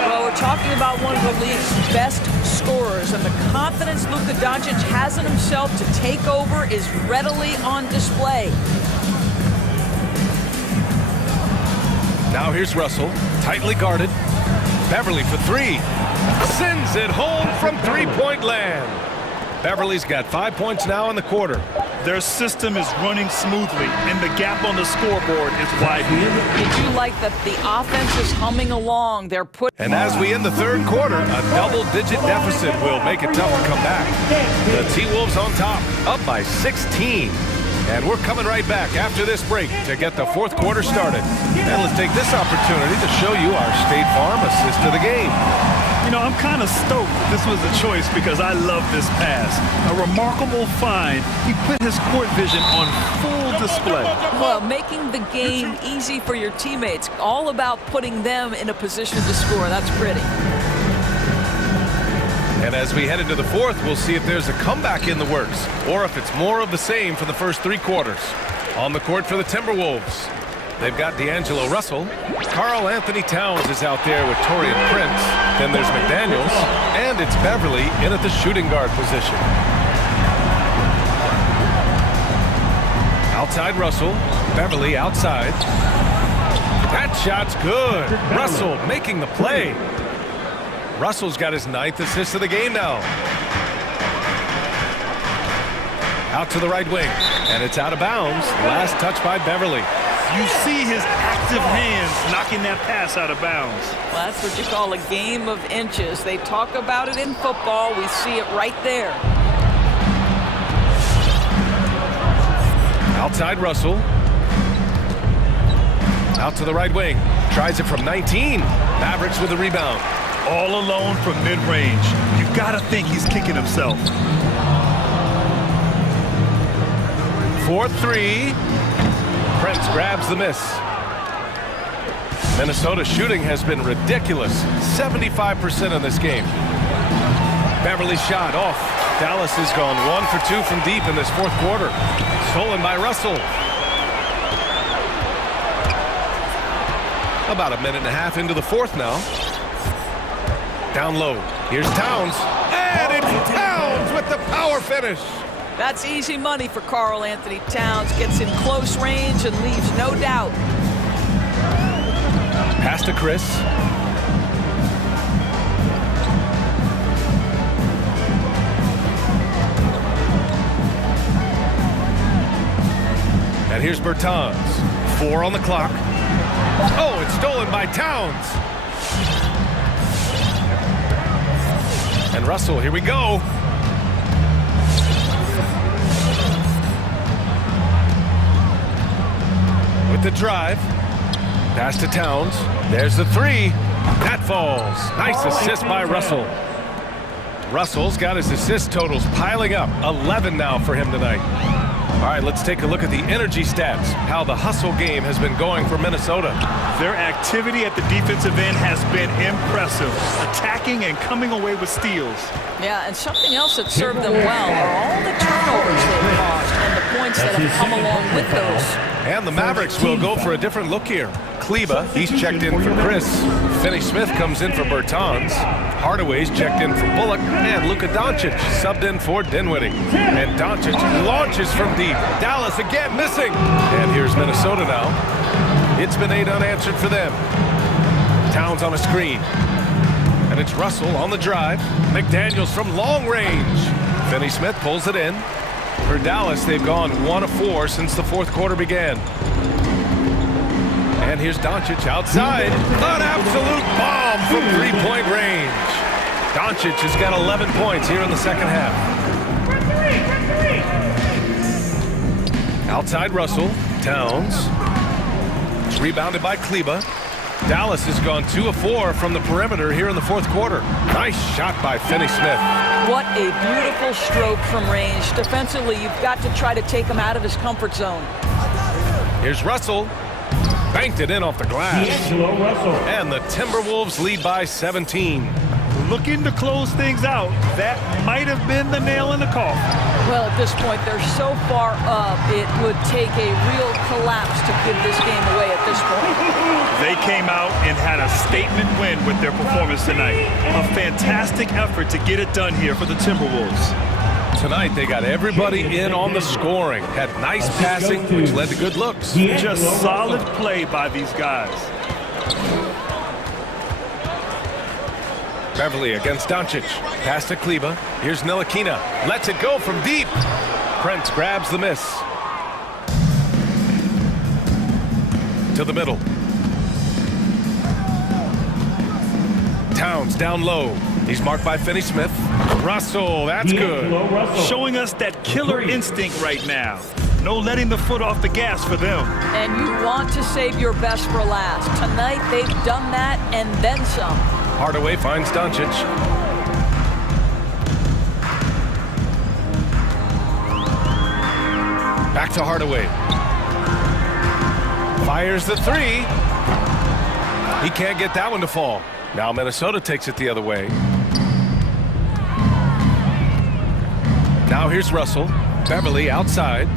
Well, we're talking about one of the league's best scorers, and the confidence Luka Doncic has in himself to take over is readily on display. Now here's Russell, tightly guarded. Beverly for 3. Sends it home from three-point land. Beverly's got 5 points now in the quarter. Their system is running smoothly, and the gap on the scoreboard is widening. Did you like that the offense is humming along? They're put. And as we end the third quarter, a double-digit deficit will make it tough to come back. The T-Wolves on top, up by 16. And we're coming right back after this break to get the fourth quarter started. And let's take this opportunity to show you our State Farm assist of the game. You know, I'm kind of stoked this was a choice because I love this pass. A remarkable find. He put his court vision on full display. Well, making the game easy for your teammates. All about putting them in a position to score. That's pretty. And as we head into the fourth, we'll see if there's a comeback in the works or if it's more of the same for the first three quarters. On the court for the Timberwolves, they've got D'Angelo Russell. Karl Anthony Towns is out there with Taurean Prince. Then there's McDaniels. And it's Beverly in at the shooting guard position. Outside Russell. Beverly outside. That shot's good. Russell making the play. Russell's got his 9th assist of the game now. Out to the right wing. And it's out of bounds. Last touch by Beverly. You see his active hands knocking that pass out of bounds. Well, that's what you call a game of inches. They talk about it in football. We see it right there. Outside Russell. Out to the right wing. Tries it from 19. Mavericks with the rebound. All alone from mid-range. You've got to think he's kicking himself. 4-3. Prince grabs the miss. Minnesota shooting has been ridiculous. 75% in this game. Beverly's shot off. Dallas has gone 1 for 2 from deep in this fourth quarter. Stolen by Russell. About a minute and a half into the fourth now. Down low. Here's Towns. And it's Towns with the power finish. That's easy money for Karl Anthony Towns. Gets in close range and leaves no doubt. Pass to Chris. And here's Bertans. 4 on the clock. Oh, it's stolen by Towns. And Russell, here we go. With the drive. Pass to Towns. There's the 3. That falls. Nice assist by Russell. Russell's got his assist totals piling up. 11 now for him tonight. All right, let's take a look at the energy stats, how the hustle game has been going for Minnesota. Their activity at the defensive end has been impressive, attacking and coming away with steals. Yeah, and something else that served them well are all the turnovers they've caused and the points that have come along with those. And the Mavericks will go for a different look here. Kleba, he's checked in for Chris. Finney-Smith comes in for Bertans. Hardaway's checked in for Bullock. And Luka Doncic subbed in for Dinwiddie. And Doncic launches from deep. Dallas again missing. And here's Minnesota now. It's been 8 unanswered for them. Towns on a screen. And it's Russell on the drive. McDaniels from long range. Finney-Smith pulls it in. For Dallas, they've gone 1 of 4 since the fourth quarter began. And here's Doncic outside. An absolute bomb from three-point range. Doncic has got 11 points here in the second half. Outside Russell. Towns. Rebounded by Kleba. Dallas has gone 2 of 4 from the perimeter here in the fourth quarter. Nice shot by Finney-Smith. What a beautiful stroke from range. Defensively, you've got to try to take him out of his comfort zone. Here's Russell. Banked it in off the glass. And the Timberwolves lead by 17. Looking to close things out. That might have been the nail in the coffin. Well, at this point, they're so far up, it would take a real collapse to give this game away at this point. They came out and had a statement win with their performance tonight. A fantastic effort to get it done here for the Timberwolves. Tonight, they got everybody in on the scoring. Had nice passing, which led to good looks. Just solid play by these guys. Beverly against Doncic. Pass to Kleba. Here's Ntilikina. Lets it go from deep. Prince grabs the miss. To the middle. Towns down low. He's marked by Finney-Smith. Russell, that's good. Showing us that killer instinct right now. No letting the foot off the gas for them. And you want to save your best for last. Tonight, they've done that and then some. Hardaway finds Doncic. Back to Hardaway. Fires the three. He can't get that one to fall. Now Minnesota takes it the other way. Now here's Russell. Beverly outside.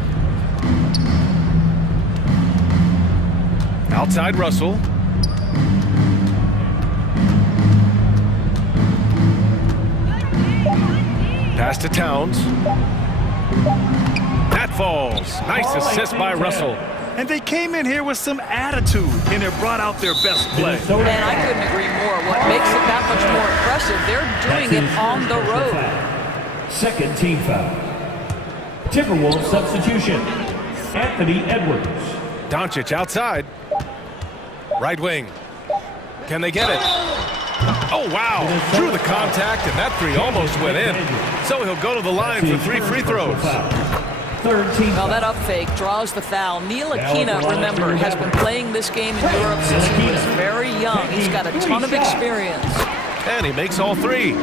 Outside Russell. Pass to Towns. That falls. Nice assist by Russell. And they came in here with some attitude, and it brought out their best play. And I couldn't agree more. What makes it that much more impressive, they're doing it on the road. Second team foul. Timberwolves substitution. Anthony Edwards. Doncic outside. Right wing. Can they get it? Oh, wow. Through the contact, and that three almost went in. So he'll go to the line for 3 free throws. Well, that up fake draws the foul. Neil Aquina, remember, has been playing this game in Europe since he was very young. He's got a ton of experience. And he makes all 3.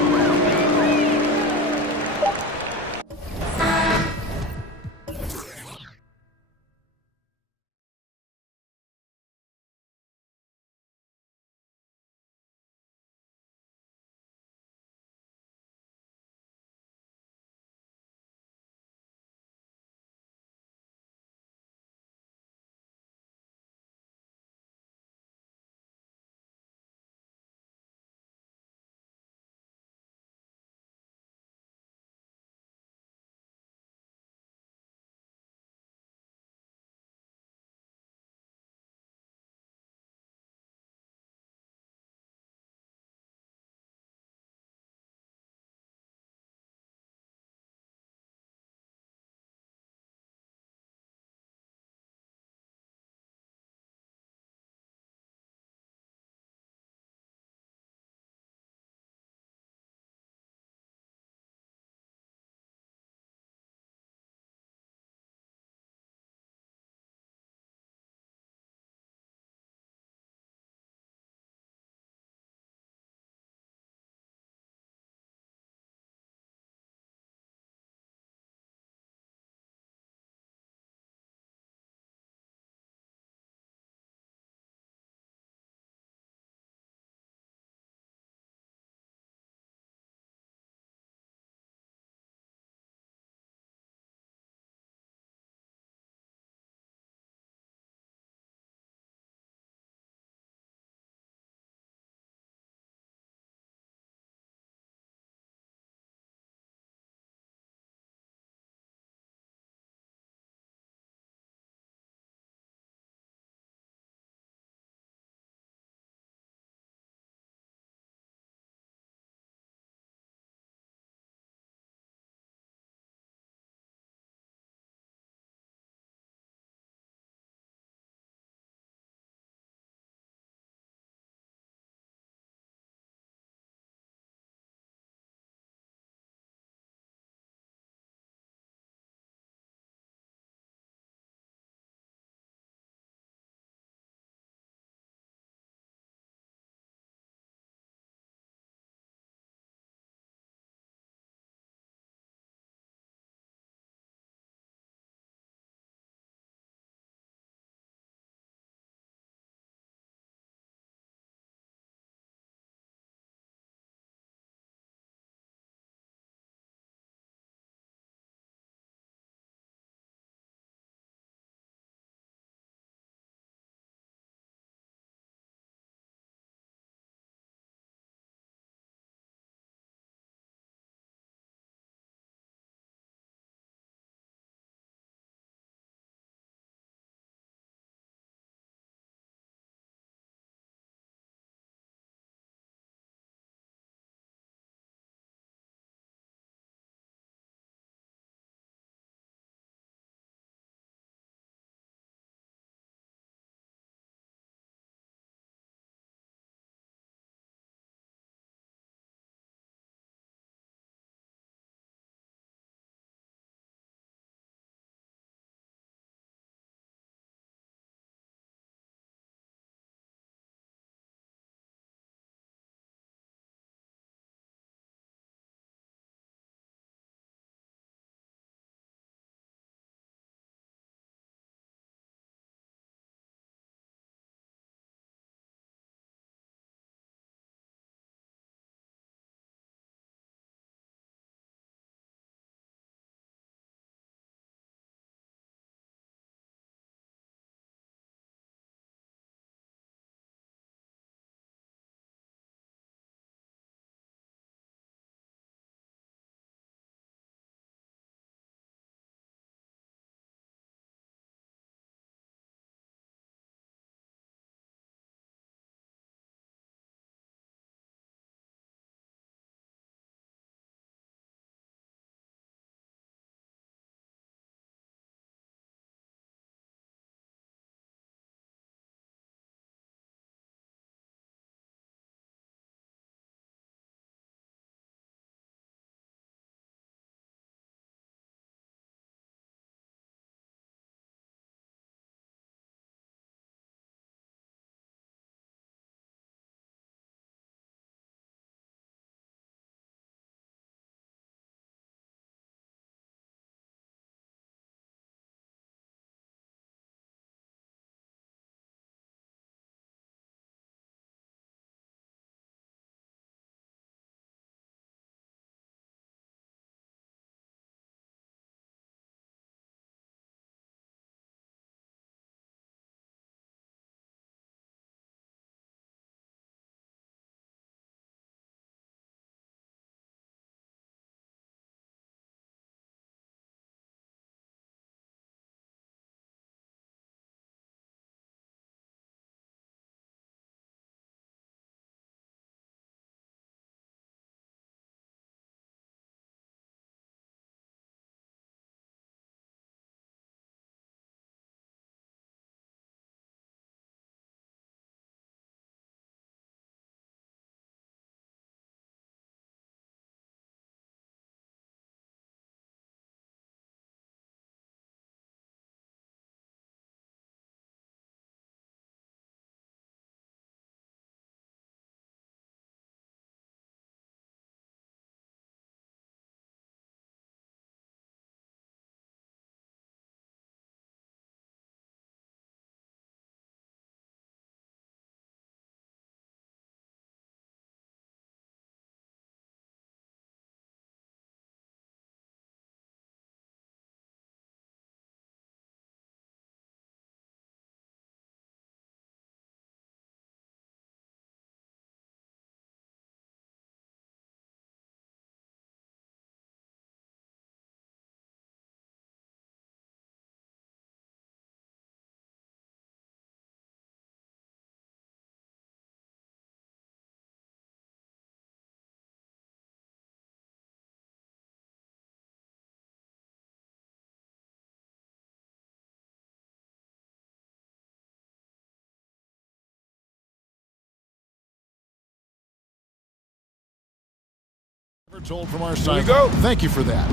We're told from our side. Here we go. Thank you for that.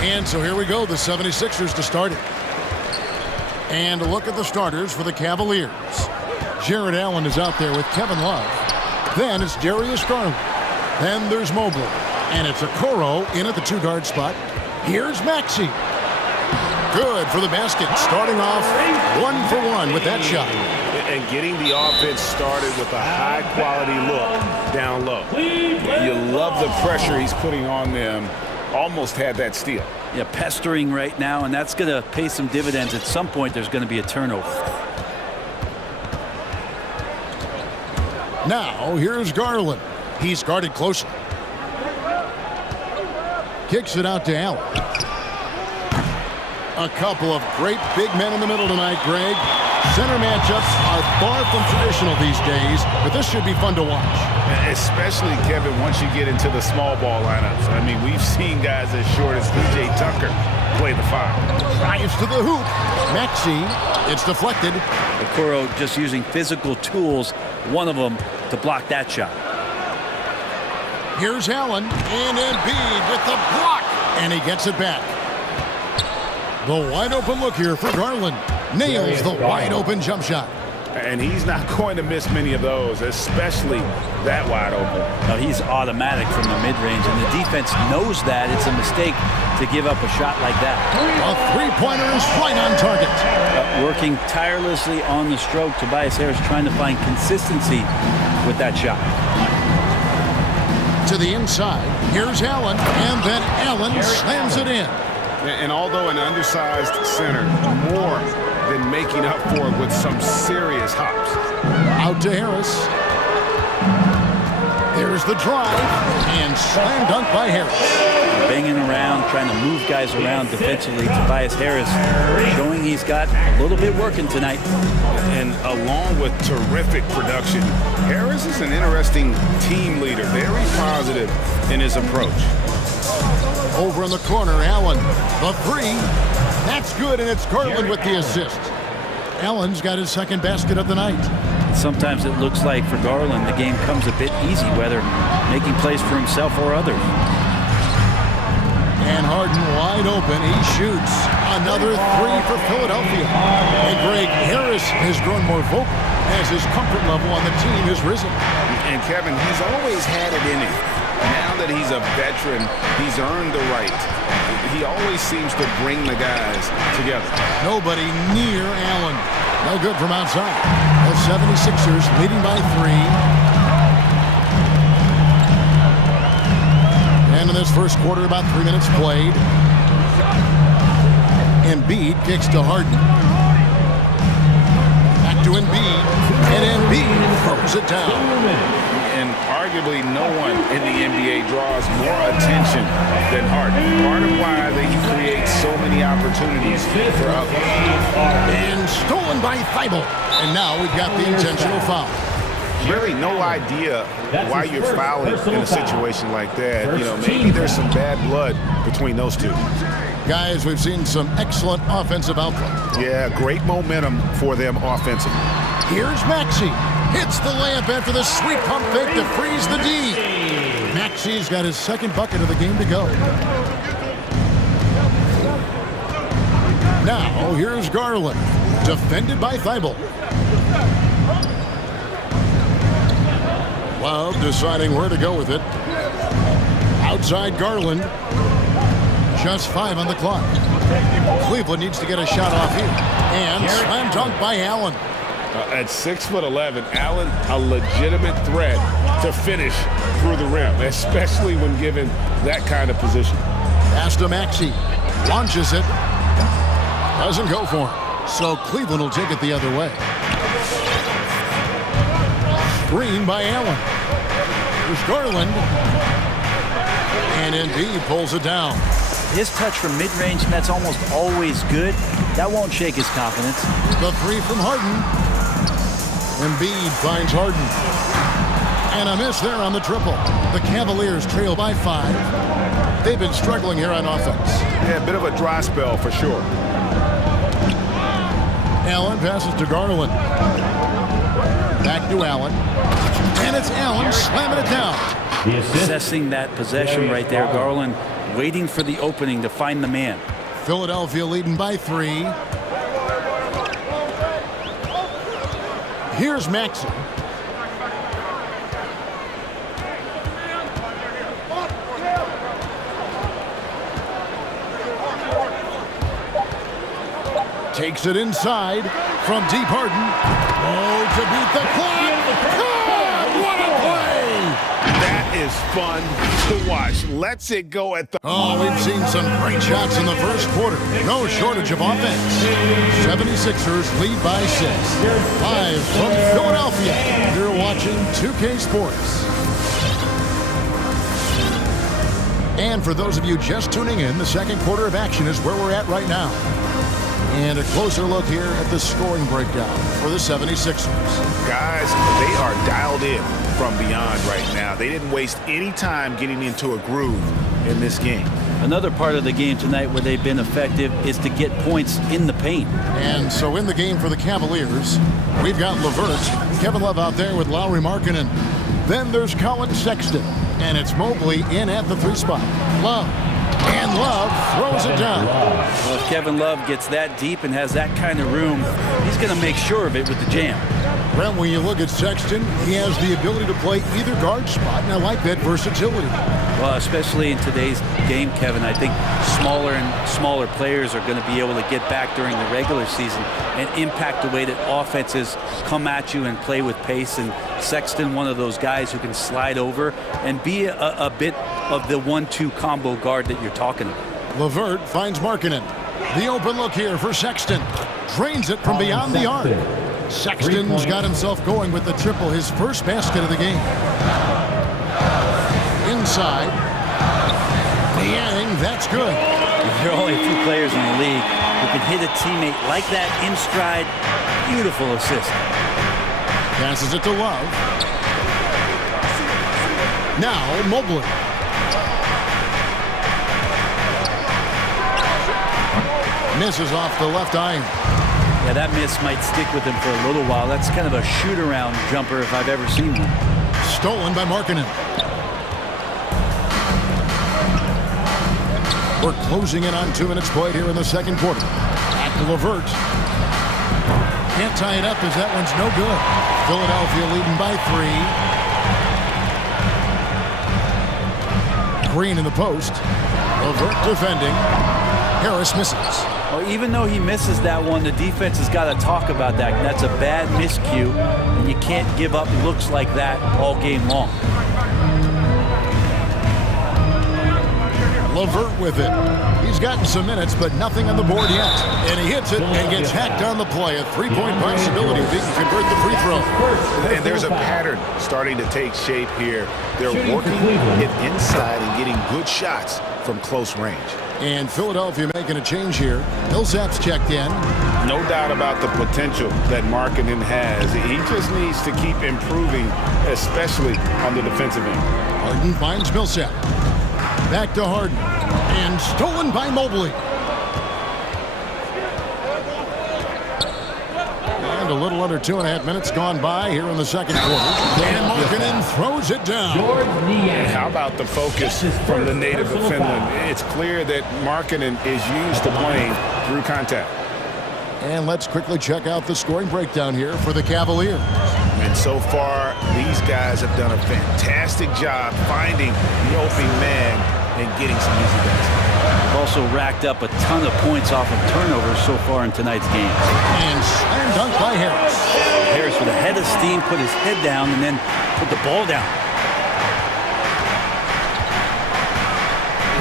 And so here we go, the 76ers to start it. And a look at the starters for the Cavaliers. Jared Allen is out there with Kevin Love. Then it's Darius Garland. Then there's Mobley. And it's Okoro in at the two-guard spot. Here's Maxey. Good for the basket, starting off 1 for 1 with that shot. And getting the offense started with a high-quality look down low. You love the pressure he's putting on them. Almost had that steal. Yeah, pestering right now, and that's going to pay some dividends. At some point, there's going to be a turnover. Now, here's Garland. He's guarded closely. Kicks it out to Allen. A couple of great big men in the middle tonight, Greg. Center matchups are far from traditional these days, but this should be fun to watch. Especially, Kevin, once you get into the small ball lineups. I mean, we've seen guys as short as P.J. Tucker play the 5. Drives to the hoop. Maxey, it's deflected. Okoro just using physical tools, one of them to block that shot. Here's Allen, and Embiid with the block, and he gets it back. The wide open look here for Garland. Nails the wide open jump shot. And he's not going to miss many of those, especially that wide open. No, he's automatic from the mid-range, and the defense knows that. It's a mistake to give up a shot like that. A three-pointer is right on target. Working tirelessly on the stroke, Tobias Harris trying to find consistency with that shot. To the inside, here's Allen, and then Allen slams it in. And although an undersized center, more than making up for it with some serious hops. Out to Harris. There's the drive, and slam dunk by Harris. Banging around, trying to move guys around defensively. Tobias Harris showing he's got a little bit working tonight. And along with terrific production, Harris is an interesting team leader, very positive in his approach. Over in the corner, Allen, the 3. That's good, and it's Garland with the assist. Allen's got his second basket of the night. Sometimes it looks like for Garland, the game comes a bit easy, whether making plays for himself or others. And Harden wide open. He shoots. Another 3 for Philadelphia. And Greg, Harris has grown more vocal as his comfort level on the team has risen. And Kevin, he's always had it in him. Now that he's a veteran, he's earned the right. He always seems to bring the guys together. Nobody near Allen. No good from outside. The 76ers leading by 3. And in this first quarter, about 3 minutes played. Embiid kicks to Harden. Back to Embiid. And Embiid throws it down. And arguably no one in the NBA draws more attention than Harden. Part of why he creates so many opportunities for others. And stolen by Thibault. And now we've got the intentional foul. Really no idea why you're fouling in a situation like that. You know, maybe there's some bad blood between those two. Guys, we've seen some excellent offensive output. Yeah, great momentum for them offensively. Here's Maxey. Hits the layup after the sweet pump fake to freeze the D. Maxey's got his second bucket of the game to go. Now, here's Garland. Defended by Thibault. Love deciding where to go with it. Outside Garland. Just 5 on the clock. Cleveland needs to get a shot off here. And slam dunk by Allen. At 6'11", Allen, a legitimate threat to finish through the rim, especially when given that kind of position. Pass to Maxey. Launches it. Doesn't go for him. So Cleveland will take it the other way. Screen by Allen. There's Garland. And Embiid pulls it down. His touch from mid-range, that's almost always good. That won't shake his confidence. The 3 from Harden. Embiid finds Harden. And a miss there on the triple. The Cavaliers trail by 5. They've been struggling here on offense. Yeah, a bit of a dry spell for sure. Allen passes to Garland. Back to Allen. And it's Allen slamming it down. assessing that possession right there. Garland waiting for the opening to find the man. Philadelphia leading by 3. Here's Maxey. Takes it inside from deep Harden. Oh, to beat the clock. God, what a play! That is fun to watch. Lets it go at the... Oh, we've seen some great shots in the first quarter. No shortage of offense. 76ers lead by 6. Live from Philadelphia, you're watching 2K Sports. And for those of you just tuning in, the second quarter of action is where we're at right now. And a closer look here at the scoring breakdown for the 76ers. Guys, they are dialed in from beyond right now. They didn't waste any time getting into a groove in this game. Another part of the game tonight where they've been effective is to get points in the paint. And so in the game for the Cavaliers, we've got LeVert, Kevin Love out there with Lauri Markkanen. Then there's Colin Sexton, and it's Mobley in at the 3 spot. Love. And Love throws it down. Well, if Kevin Love gets that deep and has that kind of room, he's going to make sure of it with the jam. Brent, when you look at Sexton, he has the ability to play either guard spot, and I like that versatility. Well, especially in today's game, Kevin, I think smaller and smaller players are going to be able to get back during the regular season and impact the way that offenses come at you and play with pace. And Sexton, one of those guys who can slide over and be a bit of the 1-2 combo guard that you're talking about. LeVert finds Markkanen. The open look here for Sexton. Drains it from beyond the arc. Sexton's got himself going with the triple, his first basket of the game. Inside. Niang, that's good. There are only a few players in the league who can hit a teammate like that in stride. Beautiful assist. Passes it to Love. Now Mobley. Misses off the left iron. Yeah, that miss might stick with him for a little while. That's kind of a shoot-around jumper if I've ever seen one. Stolen by Markkanen. We're closing in on 2 minutes played here in the second quarter. Back to LeVert. Can't tie it up as that one's no good. Philadelphia leading by 3. Green in the post. LeVert defending. Harris misses. Well, even though he misses that one, the defense has got to talk about that. That's a bad miscue, and you can't give up looks like that all game long. LeVert with it. He's gotten some minutes, but nothing on the board yet. And he hits it and gets hacked on the play. A 3-point possibility if he can convert the free throw. And there's a pattern starting to take shape here. They're working it inside and getting good shots from close range. And Philadelphia making a change here. Millsap's checked in. No doubt about the potential that Markkanen has. He just needs to keep improving, especially on the defensive end. Harden finds Millsap. Back to Harden. And stolen by Mobley. And a little under 2.5 minutes gone by here in the second quarter. And Markkanen throws it down. How about the focus from the native of Finland? It's clear that Markkanen is used to playing through contact. And let's quickly check out the scoring breakdown here for the Cavaliers. And so far, these guys have done a fantastic job finding the open man and getting some easy baskets. Also racked up a ton of points off of turnovers so far in tonight's game. And slam dunk by Harris. Harris with a head of steam, put his head down, and then put the ball down.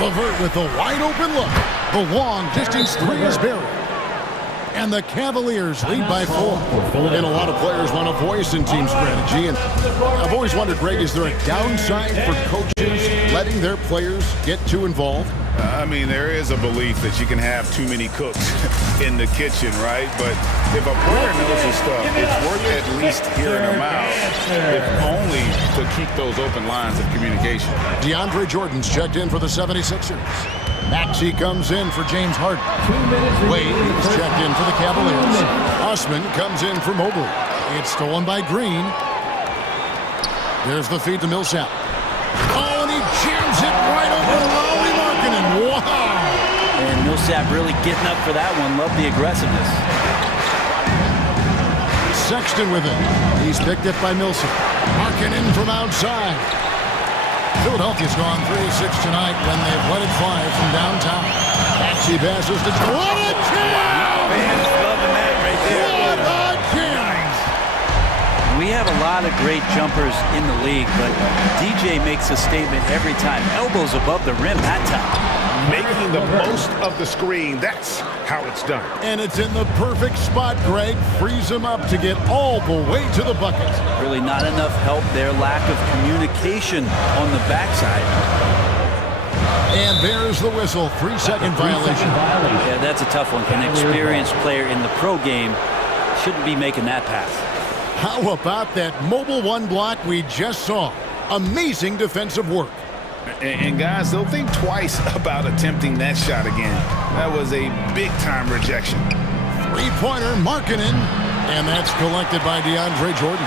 LeVert with the wide open look. The long distance 3 is buried. And the Cavaliers lead by 4. And a lot of players want a voice in team strategy. And I've always wondered, Greg, is there a downside for coaches letting their players get too involved? I mean, there is a belief that you can have too many cooks in the kitchen, right? But if a player knows his stuff, it's worth at least hearing them out, if only to keep those open lines of communication. DeAndre Jordan's checked in for the 76ers. Maxey comes in for James Harden. Wade is checked in for the Cavaliers. Osman comes in for Mobley. It's stolen by Green. There's the feed to Millsap. Oh, and he jams it right over Lowry Markkinen. Wow. And Millsap really getting up for that one. Love the aggressiveness. Sexton with it. He's picked up by Millsap. Markkinen from outside. Philadelphia's gone 3-6 tonight when they've let it fly from downtown. He passes to... What a jam! Fans loving that right there. What a jam! We have a lot of great jumpers in the league, but DJ makes a statement every time. Elbows above the rim that time. Making the most of the screen. That's how it's done. And it's in the perfect spot, Greg. Frees him up to get all the way to the bucket. Really not enough help there. Lack of communication on the backside. And there's the whistle. 3-second violation. Yeah, that's a tough one. An experienced player in the pro game shouldn't be making that pass. How about that mobile one block we just saw? Amazing defensive work. And guys, they'll think twice about attempting that shot again. That was a big-time rejection. Three-pointer, Markkinen. And that's collected by DeAndre Jordan.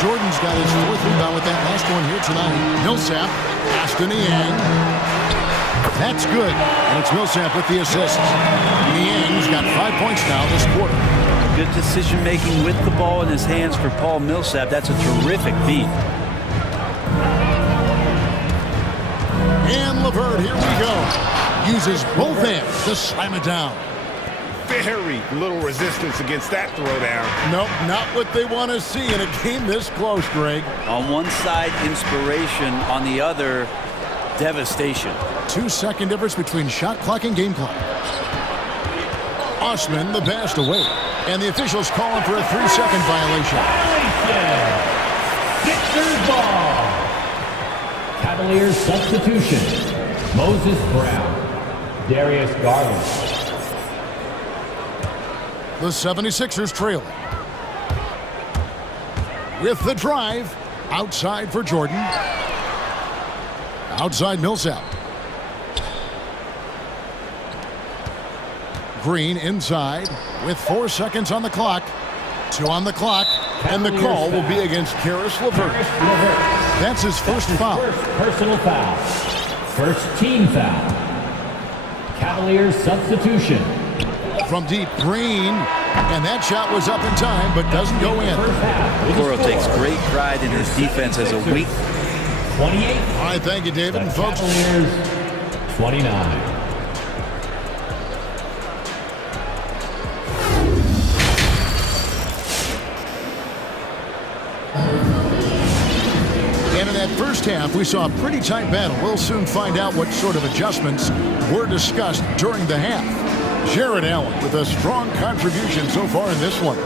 Jordan's got his fourth rebound with that last one here tonight. Millsap, pass to Niang. That's good. And it's Millsap with the assist. Niang's got 5 points now this quarter. Good decision-making with the ball in his hands for Paul Millsap. That's a terrific feat. And LeVert, here we go. Uses both hands to slam it down. Very little resistance against that throwdown. Nope, not what they want to see in a game this close, Greg. On one side, inspiration. On the other, devastation. 2-second difference between shot clock and game clock. Osman, the pass away. And the officials calling for a 3-second violation. Sixers ball. Cavaliers substitution. Moses Brown. Darius Garland. The 76ers trailing. With the drive. Outside for Jordan. Outside Millsap. Green inside with 4 seconds on the clock. 2 on the clock. And the call will be against Karis LeVert. That's his first foul. First personal foul. First team foul. Cavaliers substitution. From deep, Green. And that shot was up in time, but doesn't go in. Coro takes great pride in his defense as a weak. 28. All right, thank you, David. And folks, Cavaliers 29. And in that first half, we saw a pretty tight battle. We'll soon find out what sort of adjustments were discussed during the half. Jared Allen with a strong contribution so far in this one.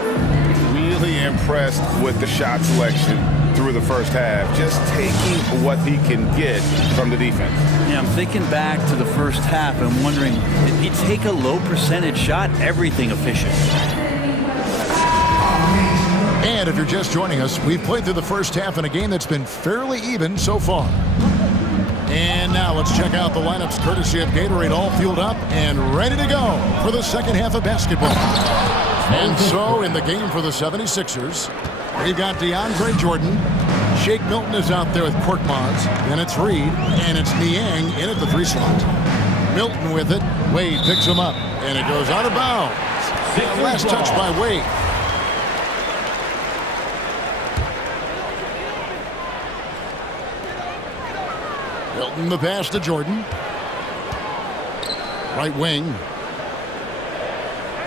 Really impressed with the shot selection through the first half. Just taking what he can get from the defense. Yeah, I'm thinking back to the first half and wondering, did he take a low percentage shot? Everything efficient. And if you're just joining us, we've played through the first half in a game that's been fairly even so far. And now let's check out the lineups courtesy of Gatorade, all fueled up and ready to go for the second half of basketball. And so in the game for the 76ers, we've got DeAndre Jordan. Shake Milton is out there with Korkmaz. Then it's Reed, and it's Niang in at the 3 slot. Milton with it. Wade picks him up, and it goes out of bounds. Last touch by Wade. Milton the pass to Jordan. Right wing.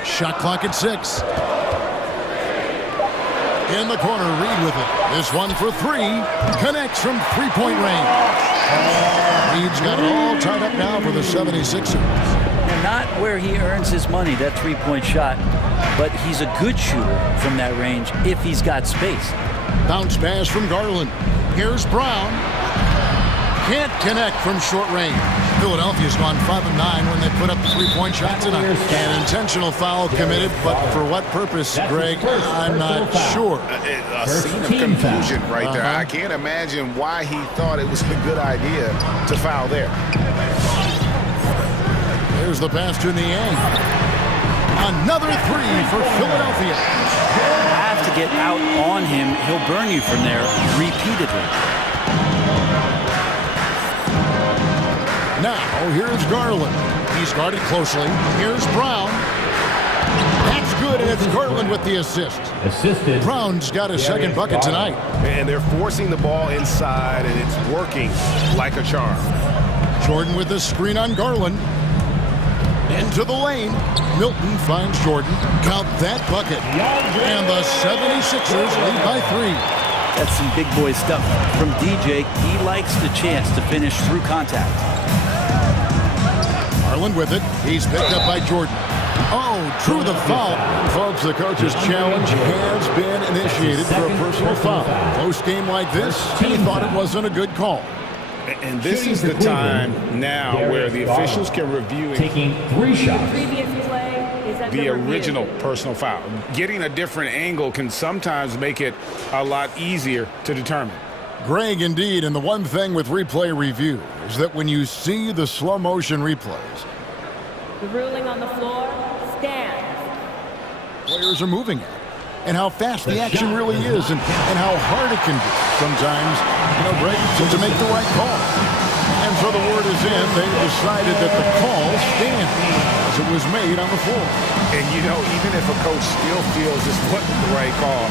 Shot clock at 6. In the corner, Reed with it. This one for 3. Connects from 3-point range. Reed's got it all tied up now for the 76ers. And not where he earns his money, that 3-point shot, but he's a good shooter from that range if he's got space. Bounce pass from Garland. Here's Brown. Can't connect from short range. Philadelphia's gone 5-9 when they put up the 3-point shot tonight. An intentional foul committed, but for what purpose, Greg, I'm not sure. A scene of confusion right there. I can't imagine why he thought it was a good idea to foul there. There's the pass to Niang. Another 3 for Philadelphia. You have to get out on him. He'll burn you from there repeatedly. Now, here's Garland. He's guarded closely. Here's Brown. That's good, and it's Garland with the assist. Assisted. Brown's got his second bucket tonight. And they're forcing the ball inside, and it's working like a charm. Jordan with the screen on Garland. Into the lane. Milton finds Jordan. Count that bucket. And the 76ers lead by 3. That's some big boy stuff from DJ. He likes the chance to finish through contact. Garland with it. He's picked up by Jordan. Oh, drew the foul. Folks, the coach's challenge has been initiated for a personal foul. Close game like this, he thought it wasn't a good call. And this is the time now where the officials can review taking 3 shots. the original personal foul. Getting a different angle can sometimes make it a lot easier to determine. Greg, indeed, and the one thing with replay review is that when you see the slow motion replays, the ruling on the floor stands. Players are moving it, and how fast the action really is, and how hard it can be. Sometimes, Greg, to make the right call. And so the word is in, they decided that the call stands as it was made on the floor. And even if a coach still feels this wasn't the right call,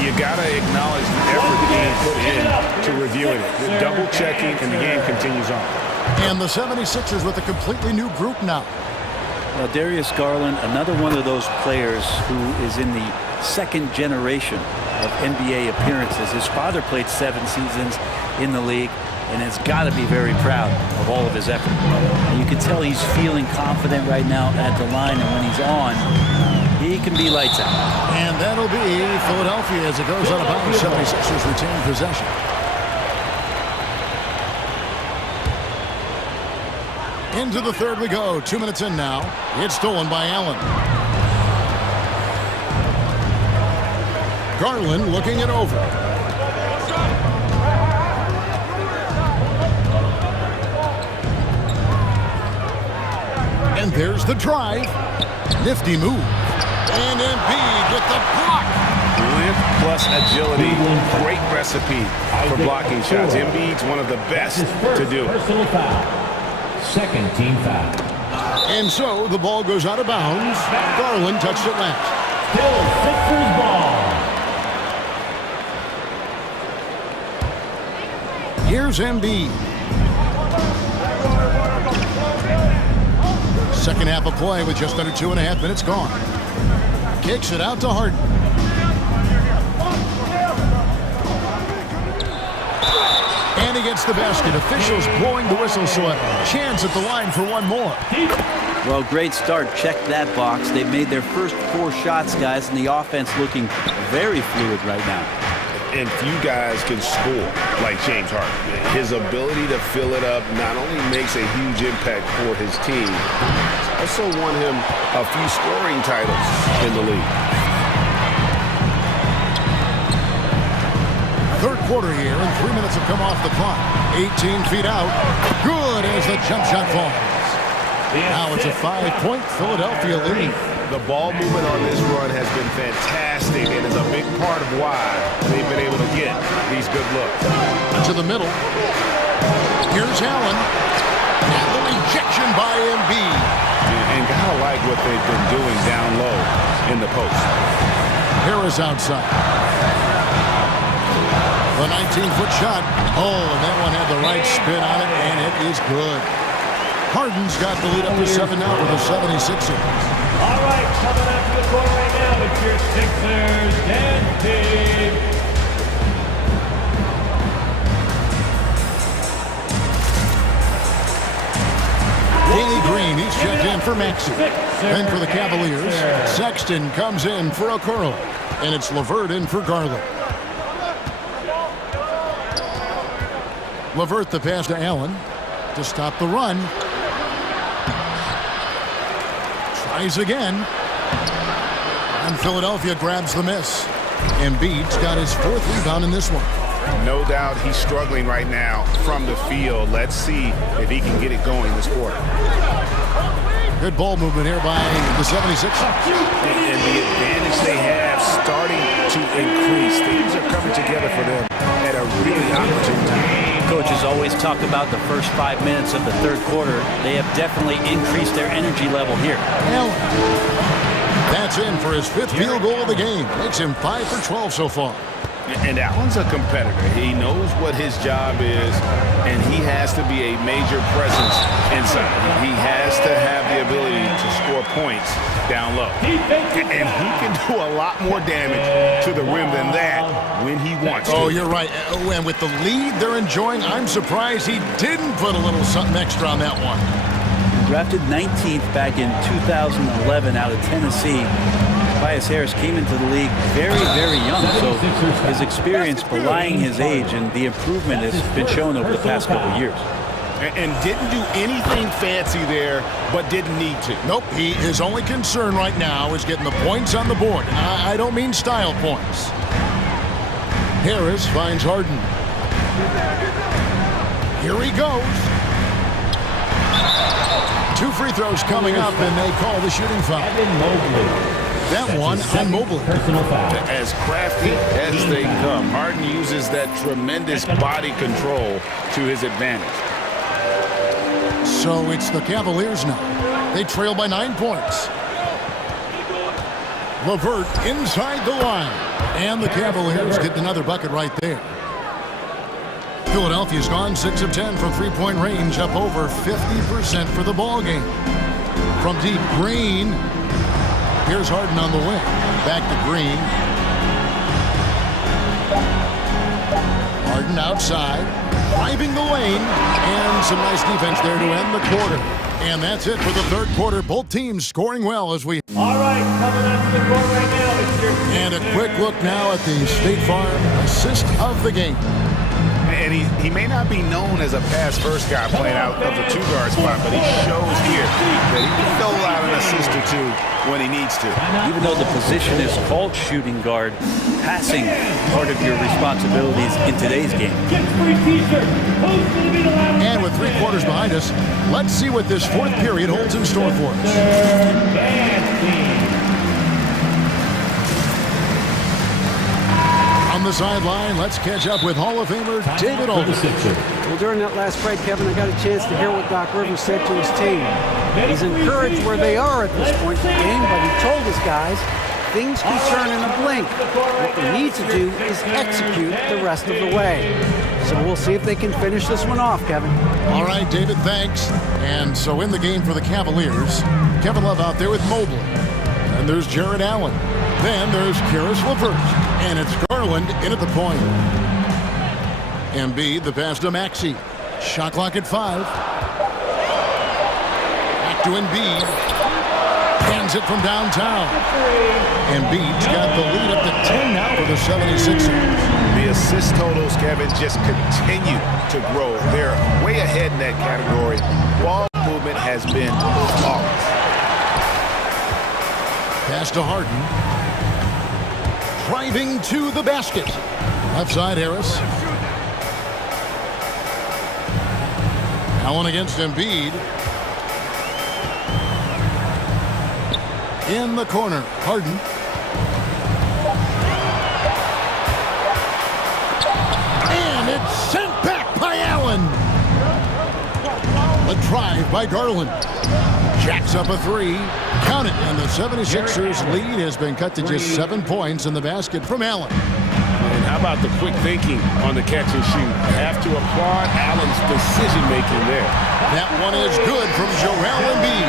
you gotta acknowledge the effort being put in to reviewing it. The double checking, and the game continues on. And the 76ers with a completely new group now. Well, Darius Garland, another one of those players who is in the second generation of NBA appearances. His father played 7 seasons in the league and has got to be very proud of all of his effort. And you can tell he's feeling confident right now at the line, and when he's on, he can be lights out. And that'll be Philadelphia as it goes out of bounds. 76ers retain possession. Into the third we go. 2 minutes in now. It's stolen by Allen. Garland looking it over. And there's the drive. Nifty move. And Embiid with the block. Lift plus agility. Great recipe for blocking shots. Embiid's one of the best to do it. Personal foul. Second team foul. And so the ball goes out of bounds. Garland touched it last. Still Sixers ball. Here's Embiid. Second half of play with just under 2.5 minutes gone. Kicks it out to Harden. And he gets the basket. Officials blowing the whistle, so a chance at the line for one more. Well, great start. Check that box. They've made their first 4 shots, guys, and the offense looking very fluid right now. And few guys can score like James Harden. His ability to fill it up not only makes a huge impact for his team, it's also won him a few scoring titles in the league. Third quarter here, and 3 minutes have come off the clock. 18 feet out. Good as the jump shot falls. Now it's a 5-point Philadelphia lead. The ball movement on this run has been fantastic and is a big part of why they've been able to get these good looks. To the middle. Here's Allen. And the rejection by Embiid. And gotta like what they've been doing down low in the post. Harris outside. The 19-foot shot. Oh, and that one had the right spin on it, and it is good. Harden's got the lead up to 7 now with the 76ers. All right, coming up to the court right now, it's your Sixers and team. Danny Green, he's checked in for Maxey. And for the Cavaliers, Sexton comes in for a curl. And it's LeVert in for Garland. LeVert the pass to Allen to stop the run. Tries again. And Philadelphia grabs the miss. Embiid's got his 4th rebound in this one. No doubt he's struggling right now from the field. Let's see if he can get it going this quarter. Good ball movement here by the 76ers. And the advantage they have starting to increase. Things are coming together for them at a really opportune time. Coaches always talk about the first 5 minutes of the third quarter. They have definitely increased their energy level here. Allen. That's in for his 5th field goal of the game. Makes him 5 for 12 so far. And Allen's a competitor. He knows what his job is, and he has to be a major presence inside. He has to have the ability to score points down low. And he can do a lot more damage to the rim than that when he wants to. Oh, you're right. And with the lead they're enjoying, I'm surprised he didn't put a little something extra on that one. Drafted 19th back in 2011 out of Tennessee. Tobias Harris came into the league very, very young, so his experience belying his age, and the improvement has been shown over the past couple of years. And didn't do anything fancy there, but didn't need to. Nope, his only concern right now is getting the points on the board. I don't mean style points. Harris finds Harden. Here he goes. 2 free throws coming up, and they call the shooting foul. That one on Mobley. As crafty as they come, Harden uses that tremendous body control to his advantage. So it's the Cavaliers now. They trail by 9 points. LeVert inside the line. And the Cavaliers get another bucket right there. Philadelphia's gone 6 of 10 from three-point range, up over 50% for the ball game. From deep, Green. Here's Harden on the wing. Back to Green. Harden outside, driving the lane, and some nice defense there to end the quarter. And that's it for the third quarter. Both teams scoring well as we... All right, coming up to the court right now. And a quick look now at the State Farm assist of the game. And he may not be known as a pass-first guy playing out of the 2-guard spot, but he shows here that he can throw out an assist or 2 when he needs to. Even though the position is called shooting guard, passing part of your responsibilities in today's game. And with 3 quarters behind us, let's see what this 4th period holds in store for us. On the sideline, let's catch up with Hall of Famer David Aldridge. Well, during that last break, Kevin, I got a chance to hear what Doc Rivers said to his team. He's encouraged where they are at this point in the game, but he told his guys things can turn in a blink. What they need to do is execute the rest of the way. So we'll see if they can finish this one off, Kevin. All right, David, thanks. And so in the game for the Cavaliers, Kevin Love out there with Mobley. And there's Jared Allen. Then there's Karis LeVert. And it's Garland in at the point. Embiid, the pass to Maxey. Shot clock at 5. Back to Embiid. Hands it from downtown. Embiid's got the lead up to 10 now for the 76ers. The assist totals, Kevin, just continue to grow. They're way ahead in that category. Ball movement has been flawless. Pass to Harden. Driving to the basket. Left side, Harris. Allen against Embiid. In the corner, Harden. And it's sent back by Allen. A drive by Garland. Jacks up a 3. Count it. And the 76ers lead has been cut to just 7 points in the basket from Allen. And how about the quick thinking on the catch and shoot? Have to applaud Allen's decision-making there. That one is good from Joel Embiid.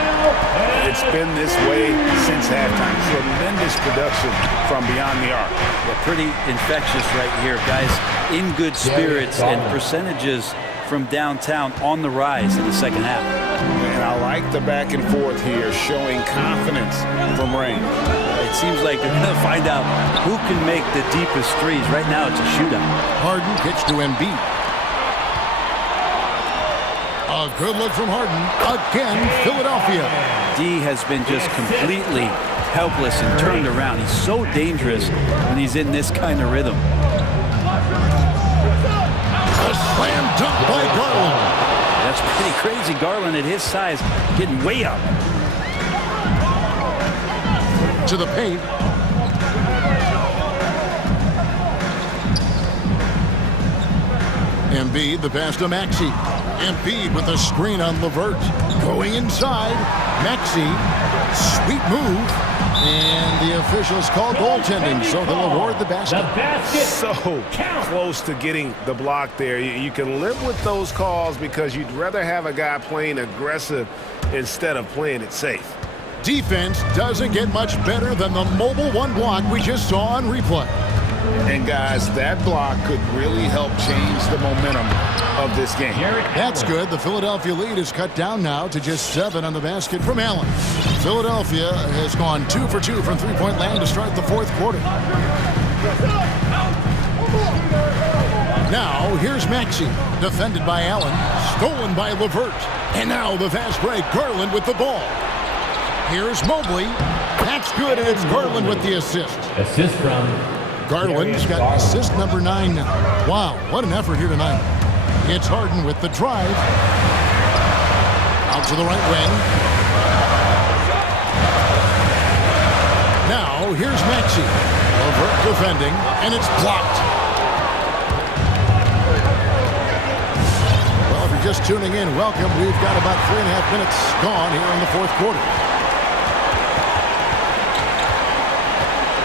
It's been this way since halftime. Tremendous production from beyond the arc. Yeah, pretty infectious right here, guys. In good spirits and percentages from downtown on the rise in the second half. And I like the back and forth here, showing confidence from Rain. It seems like they're going to find out who can make the deepest threes. Right now, it's a shootout. Harden pitch to Embiid. A good look from Harden. Again, Philadelphia. D has been just completely helpless and turned around. He's so dangerous when he's in this kind of rhythm. A slam dunk by Garland. That's pretty crazy. Garland at his size getting way up. To the paint. Embiid, the pass to Maxey. Embiid with a screen on LeVert. Going inside. Maxey, sweet move. And the officials call goaltending, so they'll award the basket. So close to getting the block there. You can live with those calls because you'd rather have a guy playing aggressive instead of playing it safe. Defense doesn't get much better than the mobile one block we just saw on replay. And guys, that block could really help change the momentum of this game. That's good. The Philadelphia lead is cut down now to just 7 on the basket from Allen. Philadelphia has gone 2 for 2 from three-point land to start the fourth quarter. Now, here's Maxey, defended by Allen, stolen by LeVert. And now the fast break, Garland with the ball. Here's Mobley. That's good, and it's Garland with the assist. Assist from Garland's got assist number 9 now. Wow, what an effort here tonight. It's Harden with the drive. Out to the right wing. Now, here's Maxey. LeVert defending, and it's blocked. Well, if you're just tuning in, welcome. We've got about 3.5 minutes gone here in the fourth quarter.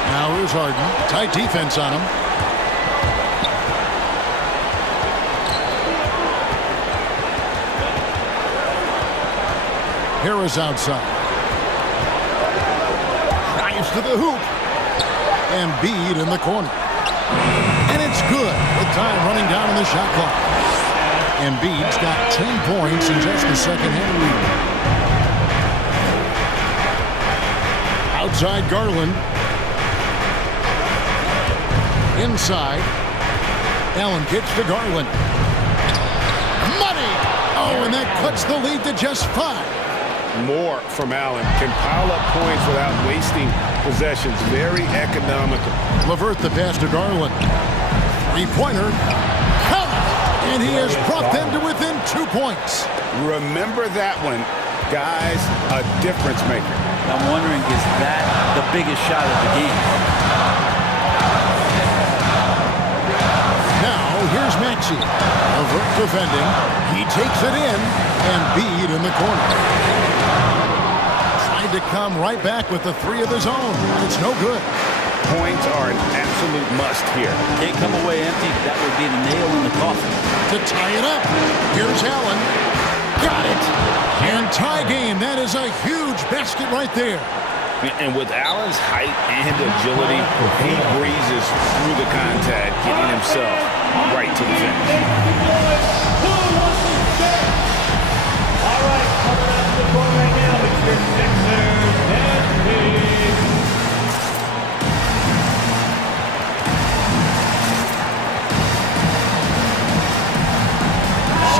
Now here's Harden. Tight defense on him. Harris outside. Drives to the hoop. Embiid in the corner. And it's good with time running down in the shot clock. Embiid's got 10 points in just the second half. Outside Garland. Inside. Allen gets to Garland. Money! Oh, and that cuts the lead to just 5. More from Allen. Can pile up points without wasting possessions. Very economical. LeVert the pass to Garland. Three-pointer. Count! And he has brought them to within 2 points. Remember that one. Guys, a difference maker. I'm wondering, is that the biggest shot of the game? Here's Maxey. LeVert defending. He takes it in. And Embiid in the corner. Tried to come right back with the 3 of his own. It's no good. Points are an absolute must here. Can't come away empty. That would be the nail in the coffin. To tie it up. Here's Allen. Got it. And tie game. That is a huge basket right there. And with Allen's height and agility, he breezes through the contact, getting himself right to the finish. All right, coming out to the court right now, it's your Sixers and Kings.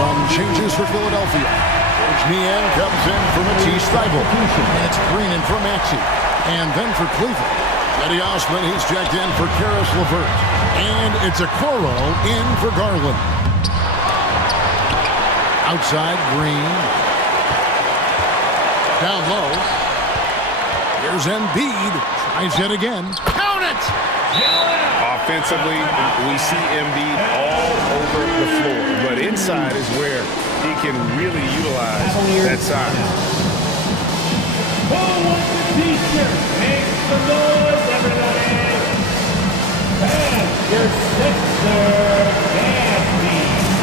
Some changes for Philadelphia. Nian comes in for Matisse Thybulle. And it's Green in for Maxey. And then for Cleveland. Eddie Osman, he's checked in for Karis LeVert. And it's a Okoro in for Garland. Outside, Green. Down low. Here's Embiid. Tries it again. Count it! Offensively, we see Embiid all over the floor. But inside is where he can really utilize that size. Who wants the t-shirt? Make some noise, everybody! And your Sixers and Kings.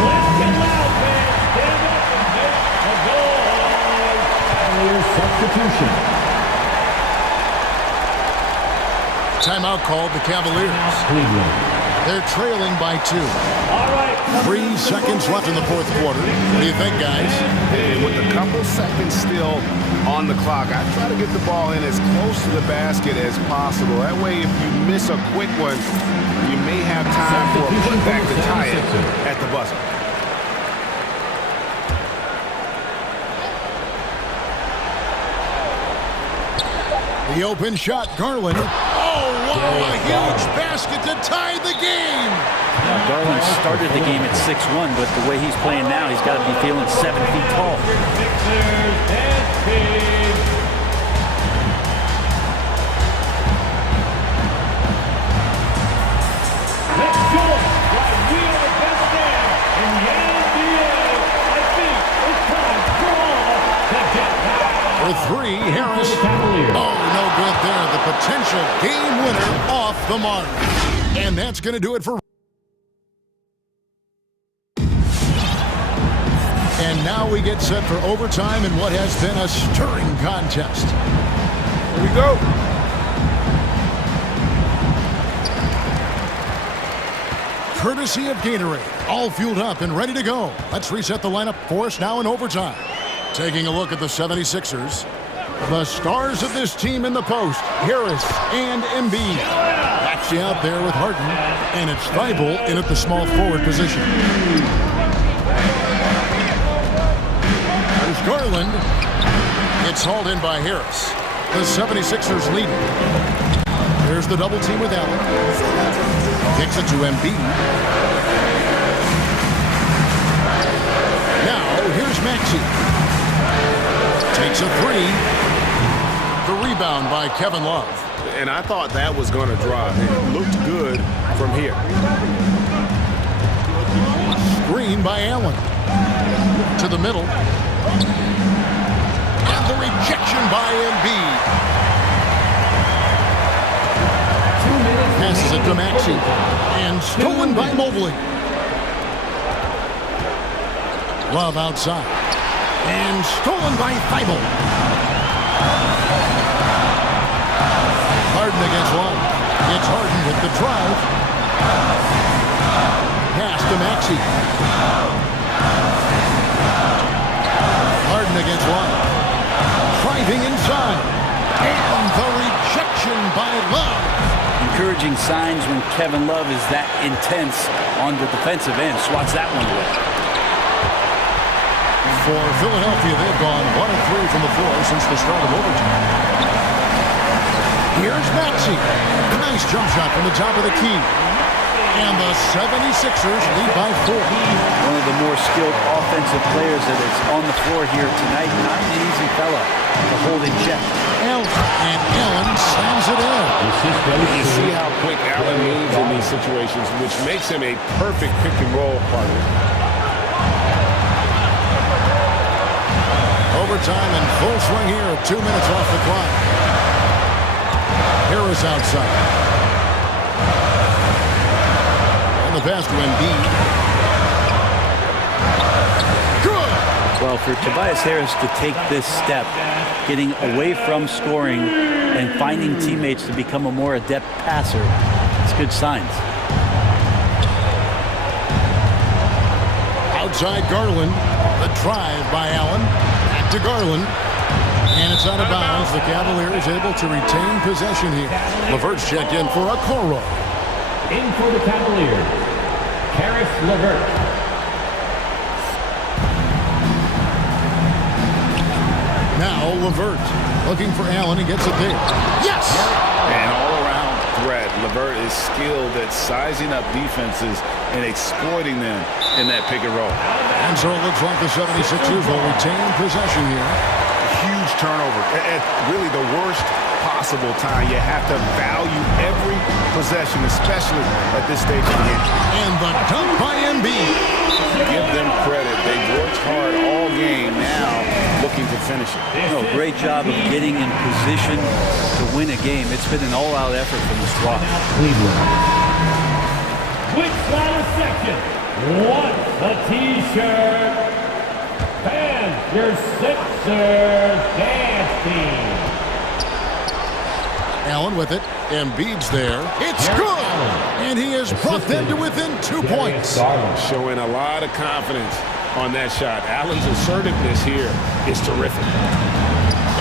Let's get loud, fans. Stand up and make a goal. Cavaliers substitution. Timeout called the Cavaliers. They're trailing by 2. All right. 3 seconds left in the fourth quarter. What do you think, guys? And with a couple seconds still on the clock, I try to get the ball in as close to the basket as possible. That way, if you miss a quick one, you may have time for a putback to tie it at the buzzer. The open shot, Garland. Oh, wow, a huge basket to tie the game. Now, Garland started the game at 6'1", but the way he's playing now, he's got to be feeling 7 feet tall. Harris. Oh, no good there. The potential game winner off the mark. And that's going to do it for... And now we get set for overtime in what has been a stirring contest. Here we go. Courtesy of Gatorade, all fueled up and ready to go. Let's reset the lineup for us now in overtime. Taking a look at the 76ers. The stars of this team in the post, Harris and Embiid. Actually out there with Harden, and it's Thibault in at the small forward position. There's Garland. It's hauled in by Harris. The 76ers leading. There's the double team with Allen. Kicks it to Embiid. Now, here's Maxey. Takes a three. The rebound by Kevin Love. And I thought that was going to drop. It looked good from here. Screen by Allen. To the middle. And the rejection by Embiid. Passes it to Maxey. And stolen by Mobley. Love outside. And stolen by Thibault. Harden against Love. It's Harden with the drive. Pass to Maxey. Harden against Love. Driving inside. And the rejection by Love. Encouraging signs when Kevin Love is that intense on the defensive end. Swats that one away. For Philadelphia, they've gone 1-3 from the floor since the start of overtime. Here's Maxey. Nice jump shot from the top of the key. And the 76ers lead by 4. One of the more skilled offensive players that is on the floor here tonight. Not an easy fella to hold in check. And Allen slams it in. You see how quick Allen moves in these situations, which makes him a perfect pick-and-roll partner. Overtime in full swing here. 2 minutes off the clock. Harris outside. And the pass to Embiid. Good! Well, for Tobias Harris to take this step, getting away from scoring and finding teammates to become a more adept passer, it's good signs. Outside Garland. The drive by Allen. Back to Garland. And it's out of bounds. The Cavaliers able to retain possession here. LeVert's checked in for a Okoro. In for the Cavaliers, Karis LeVert. Now LeVert looking for Allen. He gets it there. Yes! And all-around threat. LeVert is skilled at sizing up defenses and exploiting them in that pick and roll. And so it looks like the 76ers will retain possession here. Huge turnover at really the worst possible time. You have to value every possession, especially at this stage of the game. And the dunk by Embiid. Give them credit. They've worked hard all game, now looking to finish it. No, great job of getting in position to win a game. It's been an all-out effort from the squad. Cleveland. Quick slide section. What's a T-shirt? And your Sixers dance team. Allen with it. Embiid's there. It's good! And he has brought them to within 2 points. Showing a lot of confidence on that shot. Allen's assertiveness here is terrific.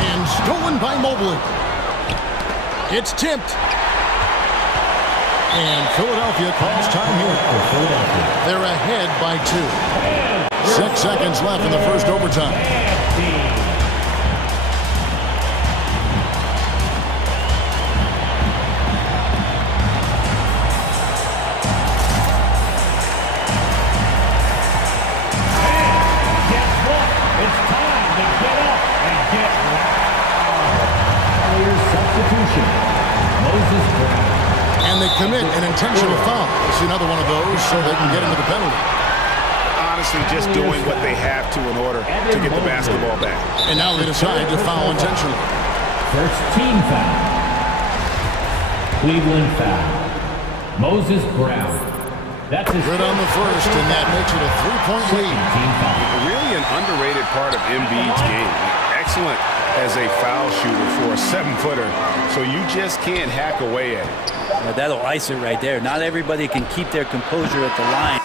And stolen by Mobley. It's tipped. And Philadelphia calls time here. They're ahead by 2. 6 seconds left in the first overtime. And they commit an intentional foul. It's another one of those so they can get into the penalty. Honestly, just doing what they have to in order to get the basketball back. And now they decide to foul intentionally. First team foul. Cleveland foul. Moses Brown. That's his Good on the first, and that makes it a 3-point lead. Team foul. Really an underrated part of Embiid's game. Excellent as a foul shooter for a 7-footer, so you just can't hack away at it. Now that'll ice it right there. Not everybody can keep their composure at the line.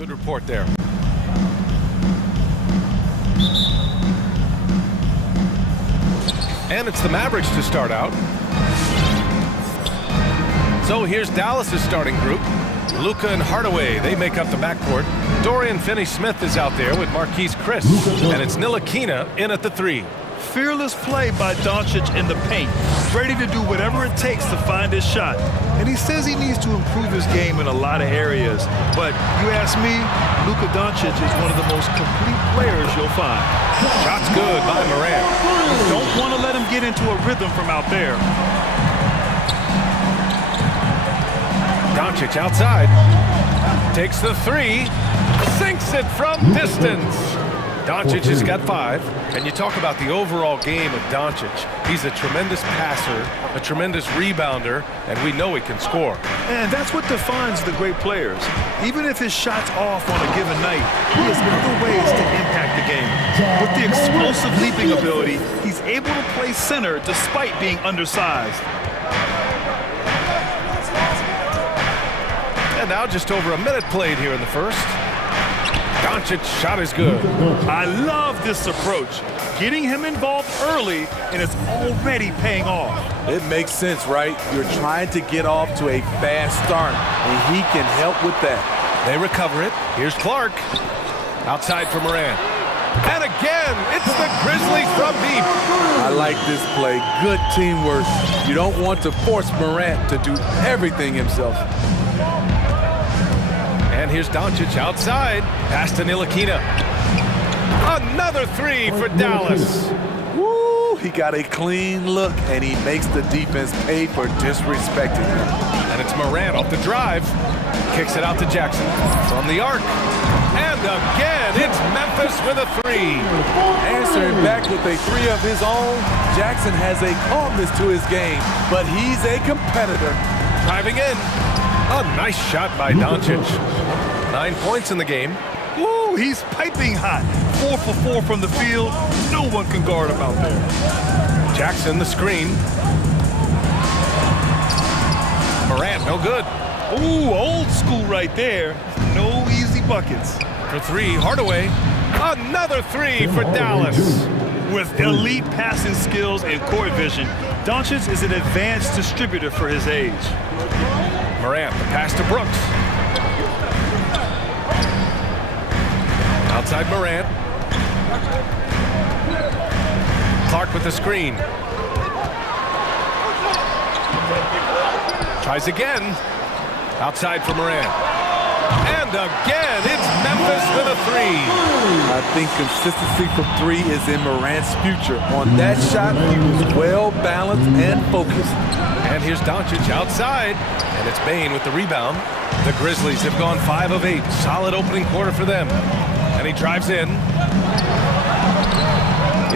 Good report there. And it's the Mavericks to start out. So here's Dallas's starting group. Luka and Hardaway, they make up the backcourt. Dorian Finney-Smith is out there with Marquise Chris. And it's Ntilikina in at the 3. Fearless play by Doncic in the paint. Ready to do whatever it takes to find his shot. And he says he needs to improve his game in a lot of areas. But you ask me, Luka Doncic is one of the most complete players you'll find. Shot's good by Morant. Don't want to let him get into a rhythm from out there. Doncic outside. Takes the 3. Sinks it from distance. Doncic has got 5. And you talk about the overall game of Doncic. He's a tremendous passer, a tremendous rebounder, and we know he can score. And that's what defines the great players. Even if his shot's off on a given night, he has other ways to impact the game. With the explosive leaping ability, he's able to play center despite being undersized. And now just over a minute played here in the first. Doncic's shot is good. I love this approach. Getting him involved early, and it's already paying off. It makes sense, right? You're trying to get off to a fast start, and he can help with that. They recover it. Here's Clark. Outside for Morant. And again, it's the Grizzlies from deep. I like this play. Good teamwork. You don't want to force Morant to do everything himself. And here's Doncic outside. Pass to Ntilikina. Another 3 for Dallas. Woo! He got a clean look, and he makes the defense pay for disrespecting him. And it's Morant off the drive. Kicks it out to Jackson from the arc. And again, it's Memphis with a 3. Answering back with a 3 of his own, Jackson has a calmness to his game, but he's a competitor. Driving in. A nice shot by Doncic. 9 points in the game. Ooh, he's piping hot. 4 for 4 from the field. No one can guard him out there. Jackson, the screen. Morant, no good. Ooh, old school right there. No easy buckets. For 3, Hardaway. Another 3 for Dallas. With elite passing skills and court vision, Doncic is an advanced distributor for his age. Morant, the pass to Brooks. Outside Morant. Clark with the screen. Tries again. Outside for Morant. And again, it's Memphis with a 3. I think consistency from 3 is in Morant's future. On that shot, he was well balanced and focused. And here's Doncic outside. And it's Bane with the rebound. The Grizzlies have gone 5 of 8. Solid opening quarter for them. And he drives in.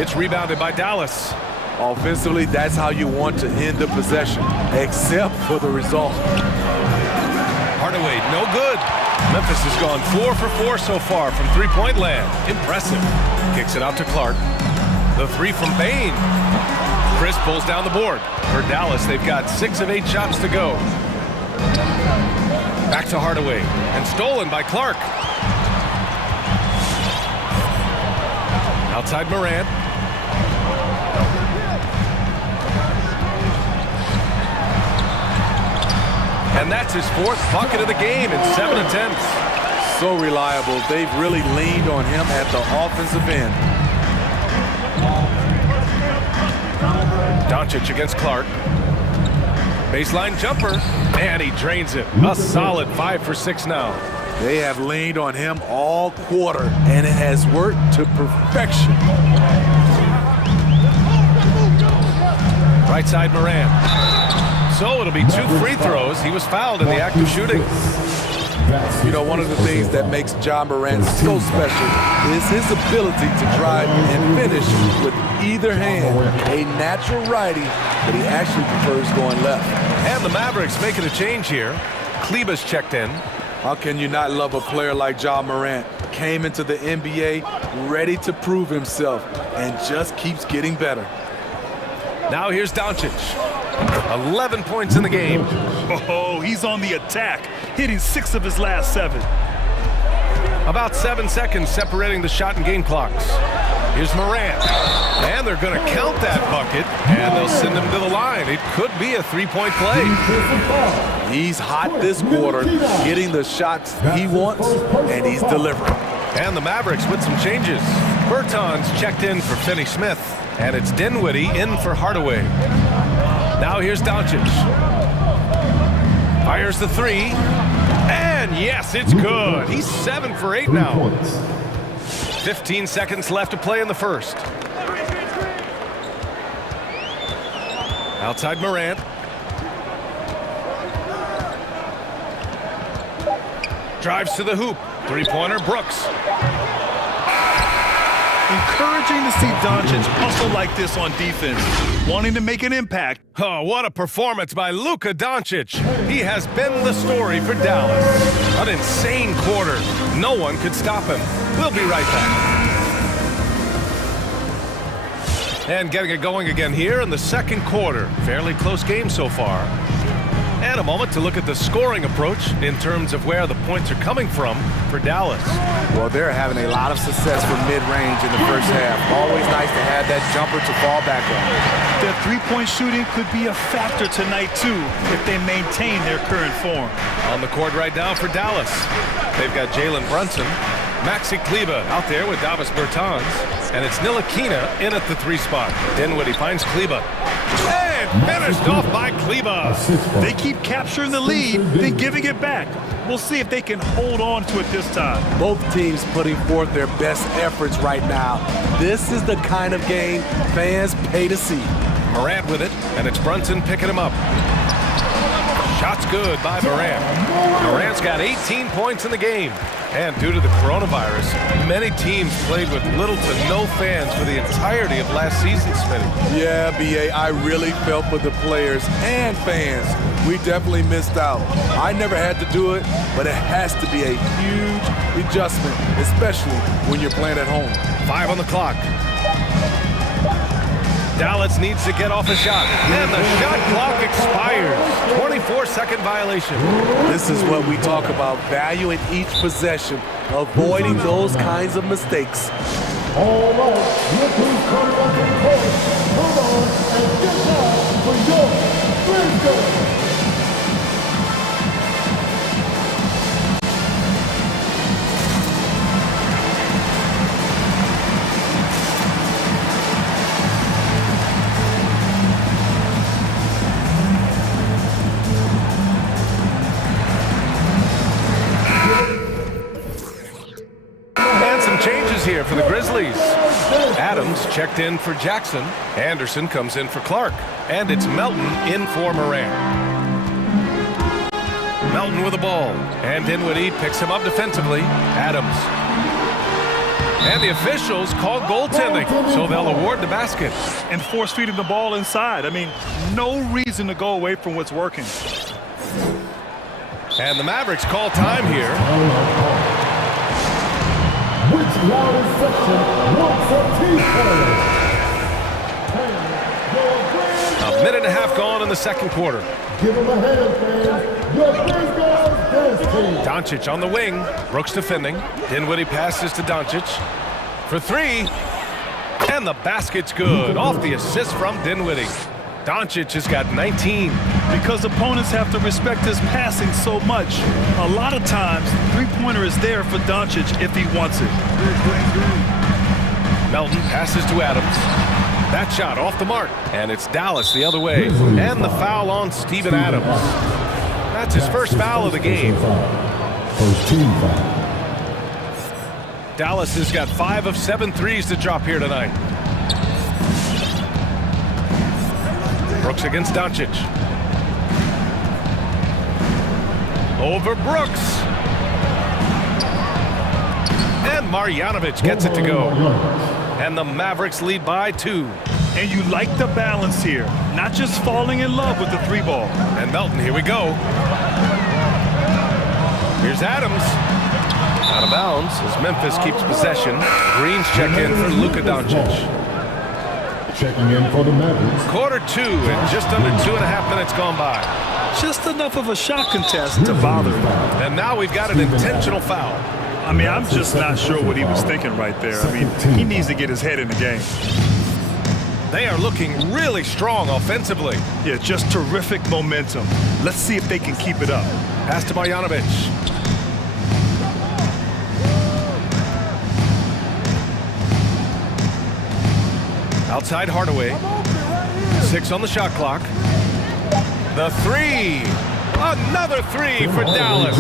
It's rebounded by Dallas. Offensively, that's how you want to end the possession, except for the result. Hardaway, no good. Memphis has gone 4 for 4 so far from three-point land. Impressive. Kicks it out to Clark. The 3 from Bane. Chris pulls down the board. For Dallas, they've got 6 of 8 shots to go. Back to Hardaway. And stolen by Clark. Outside Morant. And that's his 4th bucket of the game in 7 attempts. So reliable. They've really leaned on him at the offensive end. Doncic against Clark. Baseline jumper. And he drains it. A solid 5 for 6 now. They have leaned on him all quarter, and it has worked to perfection. Right side Morant. So it'll be 2 free throws. He was fouled in the act of shooting. You know, one of the things that makes Ja Morant so special is his ability to drive and finish with either hand. A natural righty, but he actually prefers going left. And the Mavericks making a change here. Kleba's checked in. How can you not love a player like Ja Morant? Came into the NBA ready to prove himself and just keeps getting better. Now here's Doncic. 11 points in the game. Oh, he's on the attack, hitting 6 of his last 7. About 7 seconds separating the shot and game clocks. Here's Morant. And they're going to count that bucket, and they'll send him to the line. It could be a three-point play. He's hot this quarter, getting the shots he wants, and he's delivering. And the Mavericks with some changes. Bertans checked in for Finney Smith, and it's Dinwiddie in for Hardaway. Now here's Doncic. Fires the three, and yes, it's good. He's 7 for 8 now. 15 seconds left to play in the first. Outside Morant. Drives to the hoop. Three-pointer, Brooks. Encouraging to see Doncic hustle like this on defense, wanting to make an impact. Oh, what a performance by Luka Doncic. He has been the story for Dallas. An insane quarter. No one could stop him. We'll be right back. And getting it going again here in the second quarter. Fairly close game so far. And a moment to look at the scoring approach in terms of where the points are coming from for Dallas. Well, they're having a lot of success from mid-range in the first half. Always nice to have that jumper to fall back on. Their three-point shooting could be a factor tonight, too, if they maintain their current form. On the court right now for Dallas. They've got Jalen Brunson, Maxi Kleber out there with Davis Bertans, and it's Ntilikina in at the 3 spot. Dinwiddie finds Kleber. And finished off by Kleber. They keep capturing the lead, then giving it back. We'll see if they can hold on to it this time. Both teams putting forth their best efforts right now. This is the kind of game fans pay to see. Morant with it, and it's Brunson picking him up. Shot's good by Morant. Morant's got 18 points in the game. And due to the coronavirus, many teams played with little to no fans for the entirety of last season, Smitty. Yeah, B.A., I really felt for the players and fans. We definitely missed out. I never had to do it, but it has to be a huge adjustment, especially when you're playing at home. 5 on the clock. Dallas needs to get off a shot, and the shot clock expires. 24-second violation. This is what we talk about, valuing each possession, avoiding those kinds of mistakes. All right, look who's coming up to the court. Come on and get down for your Thursday. Here for the Grizzlies. Adams checked in for Jackson. Anderson comes in for Clark. And it's Melton in for Morant. Melton with the ball. And Dinwiddie picks him up defensively. Adams. And the officials call goaltending, so they'll award the basket. And force-feeding the ball inside. I mean, no reason to go away from what's working. And the Mavericks call time here. Which loudest section wants a T-shirt? A minute and a half gone in the second quarter. Give him a hand, fans. Your Grizzlies dance team. Doncic on the wing. Brooks defending. Dinwiddie passes to Doncic for 3. And the basket's good. Off the assist from Dinwiddie. Doncic has got 19. Because opponents have to respect his passing so much. A lot of times, three-pointer is there for Doncic if he wants it. Melton passes to Adams. That shot off the mark. And it's Dallas the other way. And the foul on Steven Adams. That's his first foul of the game. First team foul. Dallas has got 5 of 7 threes to drop here tonight. Brooks against Doncic. Over Brooks. And Marjanovic gets it to go. And the Mavericks lead by 2. And you like the balance here. Not just falling in love with the 3-ball. And Melton, here we go. Here's Adams. Out of bounds as Memphis keeps possession. Green's check in for Luka Doncic. Checking in for the Mavericks. Quarter 2 and just under 2.5 minutes gone by. Just enough of a shot contest to bother him. And now we've got an intentional foul. I mean, I'm just not sure what he was thinking right there. I mean, he needs to get his head in the game. They are looking really strong offensively. Yeah, just terrific momentum. Let's see if they can keep it up. Pass to Marjanovic. Outside Hardaway. 6 on the shot clock. The three. Another three for Dallas.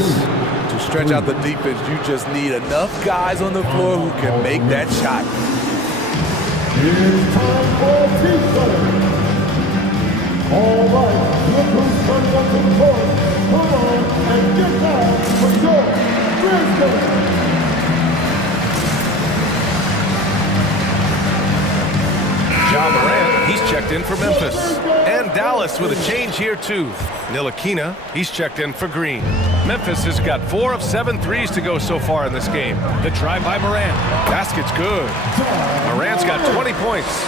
To stretch out the defense, you just need enough guys on the floor who can make that shot. It's time for team. All right, look who's coming up to the court. Come on and get down for your business. Ja Morant, he's checked in for Memphis. And Dallas with a change here too. Ntilikina, he's checked in for Green. Memphis has got 4 of 7 threes to go so far in this game. The drive by Morant. Basket's good. Morant's got 20 points.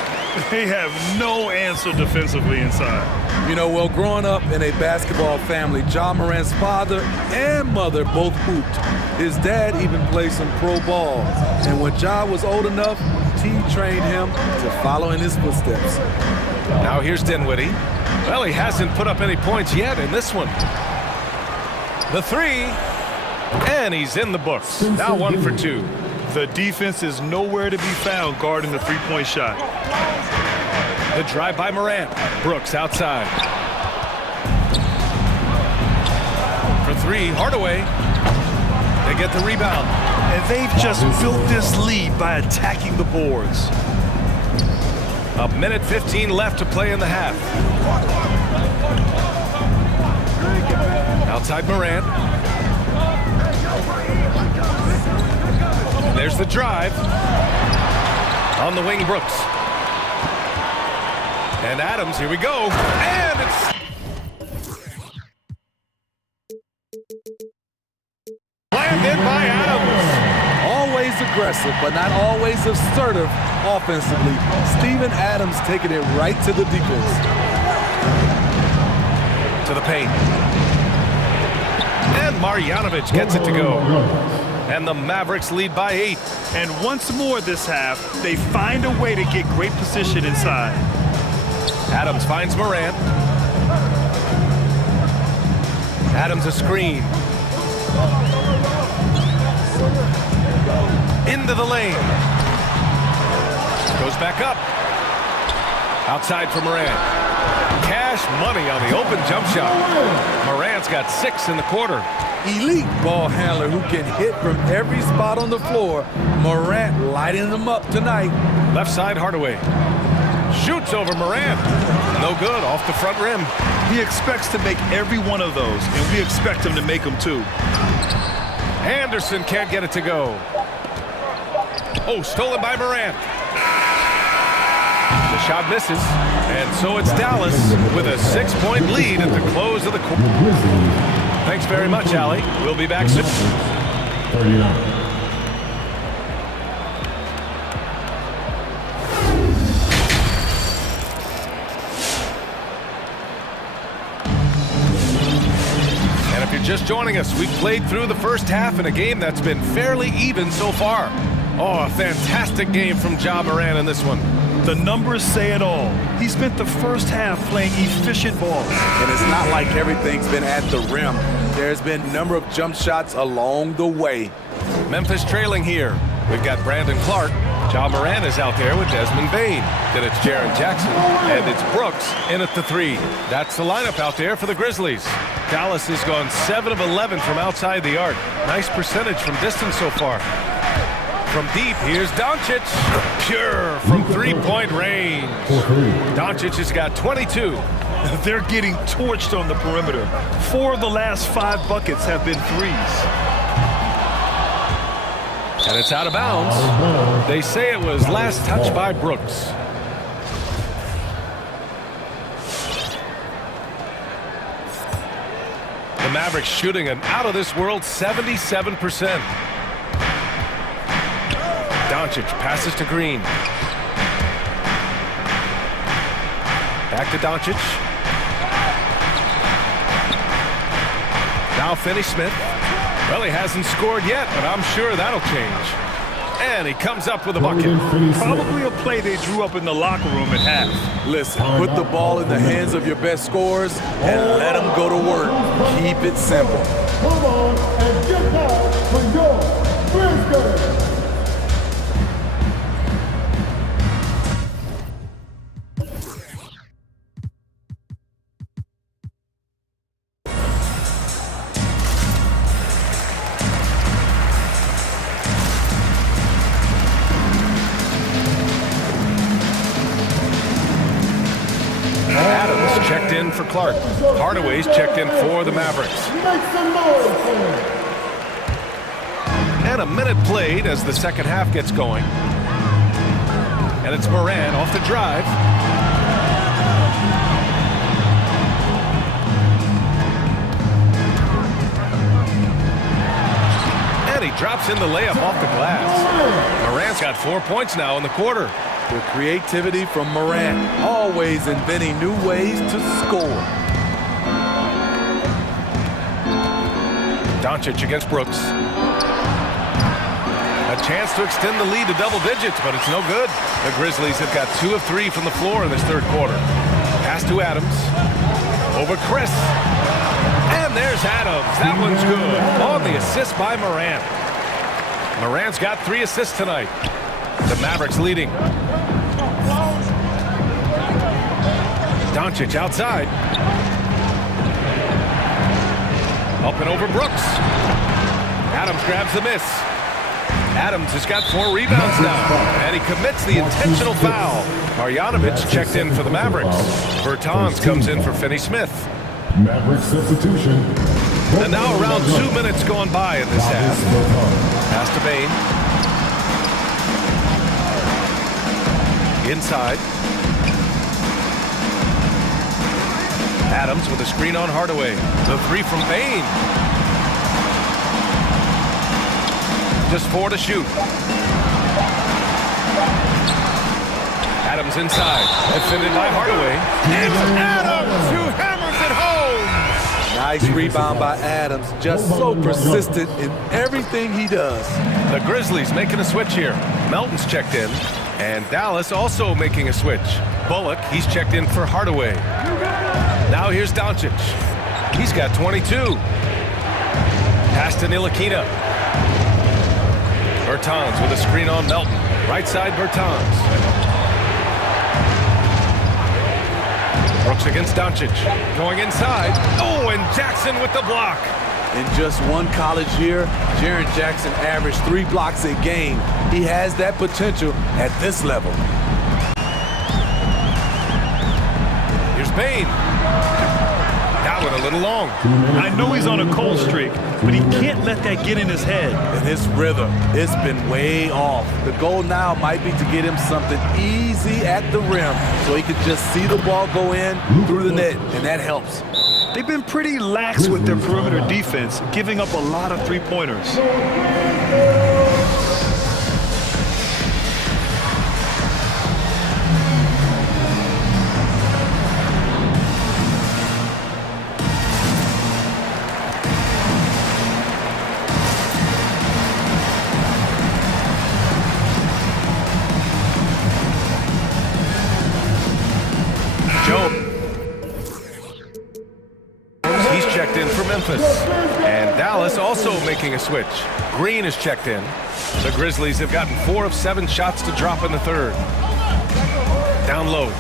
They have no answer defensively inside. You know, well, growing up in a basketball family, Ja Morant's father and mother both hooped. His dad even played some pro ball. And when Ja was old enough, T trained him to follow in his footsteps. Now here's Dinwiddie. Well, he hasn't put up any points yet in this one. The three, and he's in the books. Now 1 for 2. The defense is nowhere to be found guarding the three-point shot. The drive by Morant. Brooks outside. For 3, Hardaway. They get the rebound. And they've just built this lead by attacking the boards. A minute 15 left to play in the half. Outside Morant. There's the drive. On the wing, Brooks. And Adams, here we go. And it's... landed by Adams. Always aggressive, but not always assertive offensively. Steven Adams taking it right to the defense. To the paint. And Marjanovic gets it to go. And the Mavericks lead by 8. And once more this half, they find a way to get great position inside. Adams finds Morant. Adams a screen. Into the lane. Goes back up. Outside for Morant. Cash money on the open jump shot. Morant's got 6 in the quarter. Elite ball handler who can hit from every spot on the floor. Morant lighting them up tonight. Left side Hardaway. Shoots over Morant. No good, off the front rim. He expects to make every one of those, and we expect him to make them too. Anderson can't get it to go. Oh, stolen by Morant. The shot misses, and so it's Dallas with a 6-point lead at the close of the quarter. Thanks very much, Allie. We'll be back soon. 39. If you're just joining us, we've played through the first half in a game that's been fairly even so far. Oh, a fantastic game from Ja Morant in this one. The numbers say it all. He spent the first half playing efficient ball. And it's not like everything's been at the rim. There's been a number of jump shots along the way. Memphis trailing here. We've got Brandon Clark. Ja Morant is out there with Desmond Bane. Then it's Jaren Jackson. And it's Brooks in at the 3. That's the lineup out there for the Grizzlies. Dallas has gone 7 of 11 from outside the arc. Nice percentage from distance so far. From deep, here's Doncic. Pure from 3-point range. Doncic has got 22. They're getting torched on the perimeter. 4 of the last 5 buckets have been threes. And it's out of bounds. They say it was last touched by Brooks. The Mavericks shooting an out-of-this-world 77%. Doncic passes to Green. Back to Doncic. Now Finney-Smith. Well, he hasn't scored yet, but I'm sure that'll change. And he comes up with a bucket. Probably a play they drew up in the locker room at half. Listen, put the ball in the hands of your best scorers and let them go to work. Keep it simple. Come on and get down for your Brisbane. Adams checked in for Clark. Hardaway's checked in for the Mavericks. And a minute played as the second half gets going. And it's Moran off the drive. And he drops in the layup off the glass. Moran's got 4 points now in the quarter. The creativity from Morant, always inventing new ways to score. Doncic against Brooks. A chance to extend the lead to double digits, but it's no good. The Grizzlies have got 2 of 3 from the floor in this third quarter. Pass to Adams. Over Chris. And there's Adams. That one's good. On the assist by Morant. Morant's got 3 assists tonight. The Mavericks leading. Doncic outside. Up and over Brooks. Adams grabs the miss. Adams has got 4 rebounds now, and he commits the intentional foul. Marjanovic checked in for the Mavericks. Bertans comes in for Finney-Smith. Maverick substitution. And now around 2 minutes gone by in this half. Pass to Bane. Inside. Adams with a screen on Hardaway. The 3 from Bane. Just 4 to shoot. Adams inside. Defended by Hardaway. It's Adams who hammers it home. Nice rebound by Adams. Just so persistent in everything he does. The Grizzlies making a switch here. Melton's checked in. And Dallas also making a switch. Bullock, he's checked in for Hardaway. Now here's Doncic. He's got 22. Pass to Ntilikina. Bertans with a screen on Melton. Right side, Bertans. Brooks against Doncic. Going inside. Oh, and Jackson with the block. In just one college year, Jaren Jackson averaged 3 blocks a game. He has that potential at this level. Here's Bane. That one a little long. I know he's on a cold streak, but he can't let that get in his head. And his rhythm, it's been way off. The goal now might be to get him something easy at the rim so he can just see the ball go in through the net, and that helps. They've been pretty lax with their perimeter defense, giving up a lot of three-pointers. And Dallas also making a switch. Green is checked in. The Grizzlies have gotten 4 of 7 shots to drop in the third. Down low.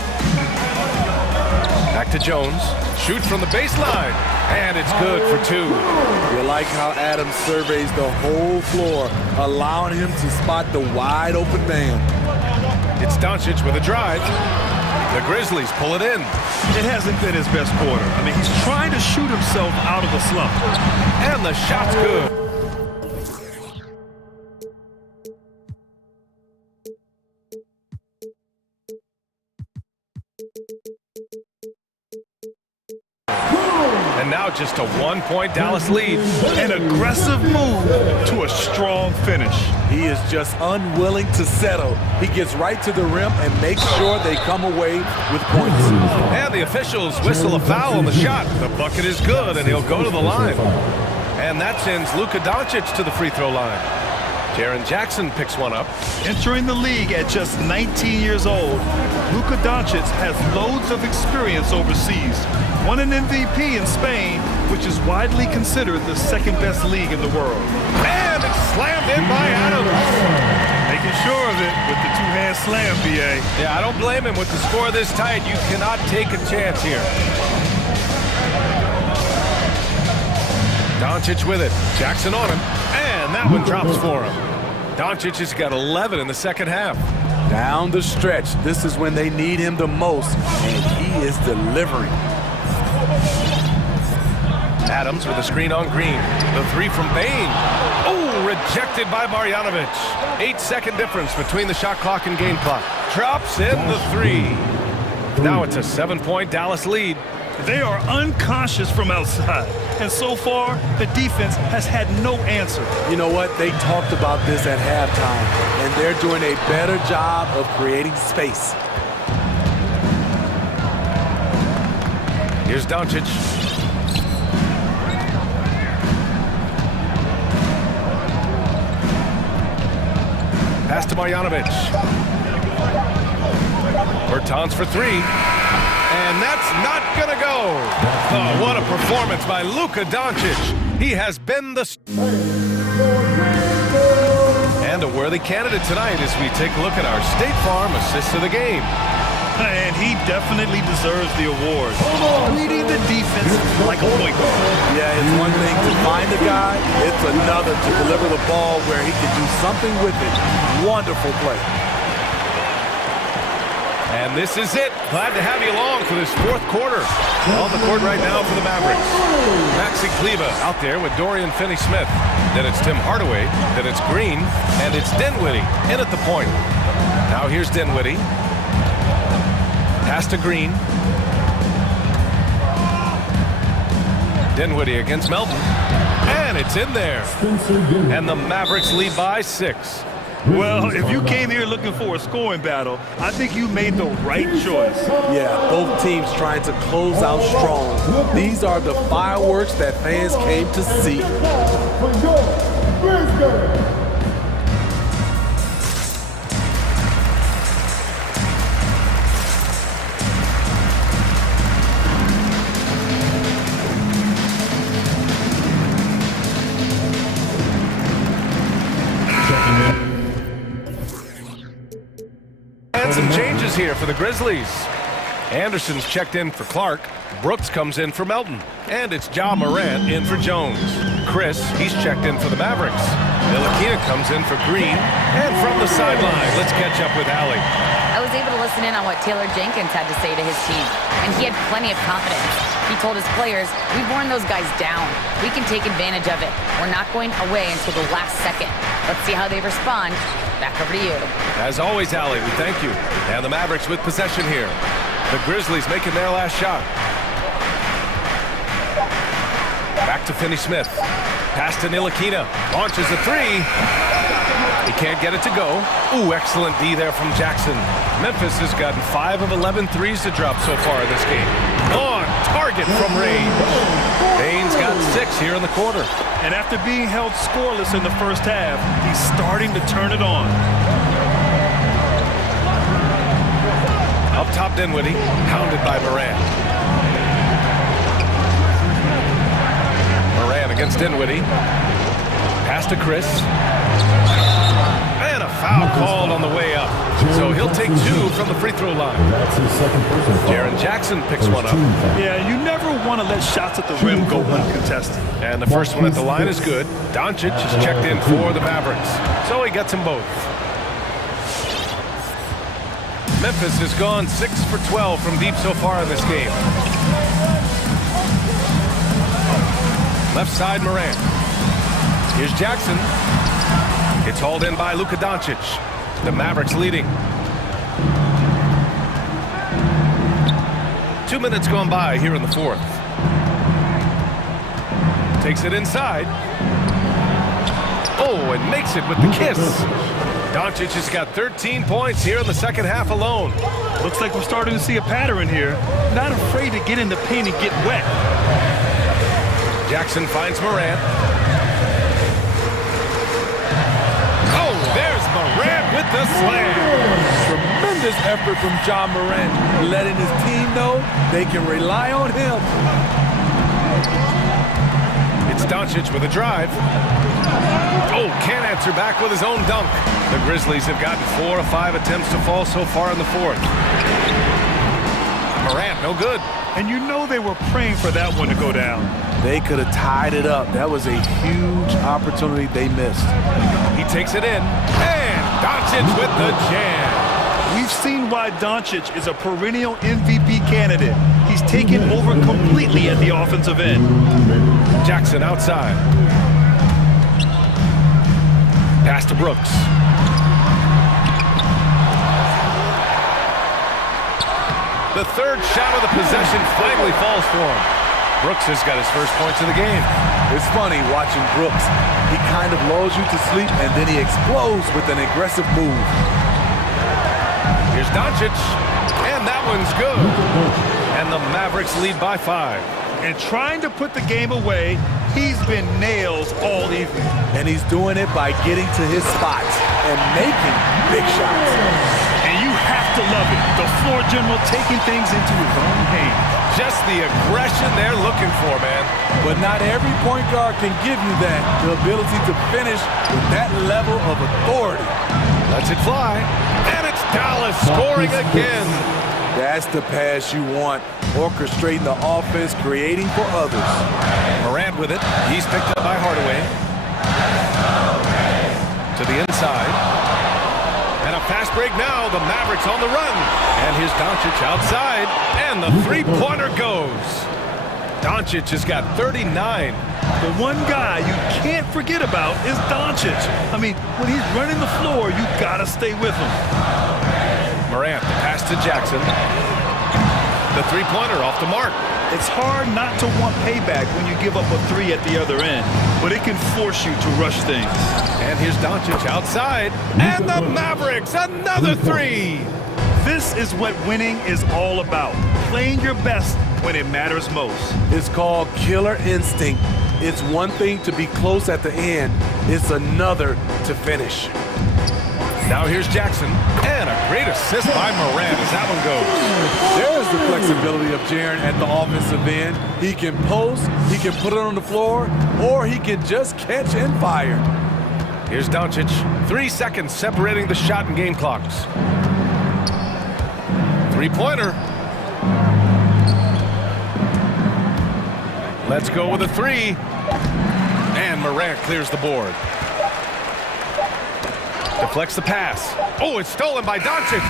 Back to Jones. Shoot from the baseline. And it's good for 2. You like how Adams surveys the whole floor, allowing him to spot the wide open man. It's Doncic with a drive. The Grizzlies pull it in. It hasn't been his best quarter. I mean, he's trying to shoot himself out of a slump. And the shot's good. And now just a 1-point Dallas lead. An aggressive move to a strong finish. He is just unwilling to settle. He gets right to the rim and makes sure they come away with points. And the officials whistle a foul on the shot. The bucket is good, and he'll go to the line. And that sends Luka Doncic to the free throw line. Jaren Jackson picks one up. Entering the league at just 19 years old, Luka Doncic has loads of experience overseas. Won an MVP in Spain, which is widely considered the second best league in the world. And it's slammed in by Adams. Making sure of it with the two-hand slam, B.A. Yeah, I don't blame him. With the score this tight, you cannot take a chance here. Doncic with it. Jackson on him. And that one drops for him. Doncic has got 11 in the second half. Down the stretch, this is when they need him the most, and he is delivering. Adams with a screen on Green. The three from Bain. Oh, rejected by Marjanovic. 8-second difference between the shot clock and game clock. Drops in the three. Now it's a 7-point Dallas lead. They are unconscious from outside, and so far, the defense has had no answer. You know what? They talked about this at halftime, and they're doing a better job of creating space. Here's Doncic. Pass to Marjanovic. Bertans for three. And that's not going to go. Oh, what a performance by Luka Doncic. He has been the... And a worthy candidate tonight as we take a look at our State Farm assist of the game. And he definitely deserves the award. Reading the defense like a point guard. Yeah, it's one thing to find a guy. It's another to deliver the ball where he can do something with it. Wonderful play. And this is it. Glad to have you along for this fourth quarter. On the court right now for the Mavericks. Maxi Kleber out there with Dorian Finney-Smith. Then it's Tim Hardaway. Then it's Green. And it's Dinwiddie in at the point. Now here's Dinwiddie. Pass to Green. Dinwiddie against Melton. And it's in there. And the Mavericks lead by 6. Well, if you came here looking for a scoring battle, I think you made the right choice. Yeah, both teams trying to close out strong. These are the fireworks that fans came to see. Some changes here for the Grizzlies. Anderson's checked in for Clark. Brooks comes in for Melton. And it's Ja Morant in for Jones. Chris, he's checked in for the Mavericks. Ntilikina comes in for Green. And from the sideline, let's catch up with Allie. I was able to listen in on what Taylor Jenkins had to say to his team, and he had plenty of confidence. He told his players, we've worn those guys down. We can take advantage of it. We're not going away until the last second. Let's see how they respond. Back over to you. As always, Allie, we thank you. And the Mavericks with possession here. The Grizzlies making their last shot. Back to Finney-Smith. Pass to Ntilikina. Launches a three. He can't get it to go. Ooh, excellent D there from Jackson. Memphis has gotten 5 of 11 threes to drop so far in this game. On target from range. Bain's got 6 here in the quarter. And after being held scoreless in the first half, he's starting to turn it on. Up top, Dinwiddie, hounded by Morant. Morant against Dinwiddie. Pass to Chris. And a foul called on the way up. So he'll take 2 from the free throw line. Jaren Jackson picks one up. Yeah, you never want to let shots at the rim go uncontested. And the first one at the line is good. Doncic is checked in for the Mavericks. So he gets them both. Memphis has gone 6 for 12 from deep so far in this game. Left side, Morant. Here's Jackson. It's hauled in by Luka Doncic. The Mavericks leading. 2 minutes gone by here in the fourth. Takes it inside. Oh, and makes it with the kiss. Doncic has got 13 points here in the second half alone. Looks like we're starting to see a pattern here. Not afraid to get in the paint and get wet. Jackson finds Morant. Oh, there's Morant with the slam. Tremendous effort from John Morant, letting his team know they can rely on him. It's Doncic with a drive. Oh, can't answer back with his own dunk. The Grizzlies have gotten 4 of 5 attempts to fall so far in the fourth. Morant, no good. And you know they were praying for that one to go down. They could have tied it up. That was a huge opportunity they missed. He takes it in, and Doncic with the jam. We've seen why Doncic is a perennial MVP candidate. He's taken over completely at the offensive end. Jackson outside. Pass to Brooks. The third shot of the possession finally falls for him. Brooks has got his first points of the game. It's funny watching Brooks. He kind of lulls you to sleep, and then he explodes with an aggressive move. Here's Doncic, and that one's good. And the Mavericks lead by 5. And trying to put the game away, he's been nails all evening. And he's doing it by getting to his spots and making big shots. And you have to love it. The floor general taking things into his own hands. Just the aggression they're looking for, man. But not every point guard can give you that, the ability to finish with that level of authority. Lets it fly, and it's Dallas scoring again. That's the pass you want, orchestrating the offense, creating for others. Morant with it. He's picked up by Hardaway. To the inside. And a fast break now. The Mavericks on the run. And here's Doncic outside. And the three-pointer goes. Doncic has got 39. The one guy you can't forget about is Doncic. I mean, when he's running the floor, you gotta stay with him. Morant, the pass to Jackson. The three-pointer off the mark. It's hard not to want payback when you give up a three at the other end, but it can force you to rush things. And here's Doncic outside. And the Mavericks, another three. This is what winning is all about. Playing your best when it matters most. It's called killer instinct. It's one thing to be close at the end. It's another to finish. Now here's Jackson, and a great assist by Morant as that one goes. There's the flexibility of Jaren at the offensive end. He can post, he can put it on the floor, or he can just catch and fire. Here's Doncic, 3 seconds separating the shot and game clocks. Three-pointer. Let's go with a three. And Morant clears the board. Deflects the pass. Oh, it's stolen by Doncic.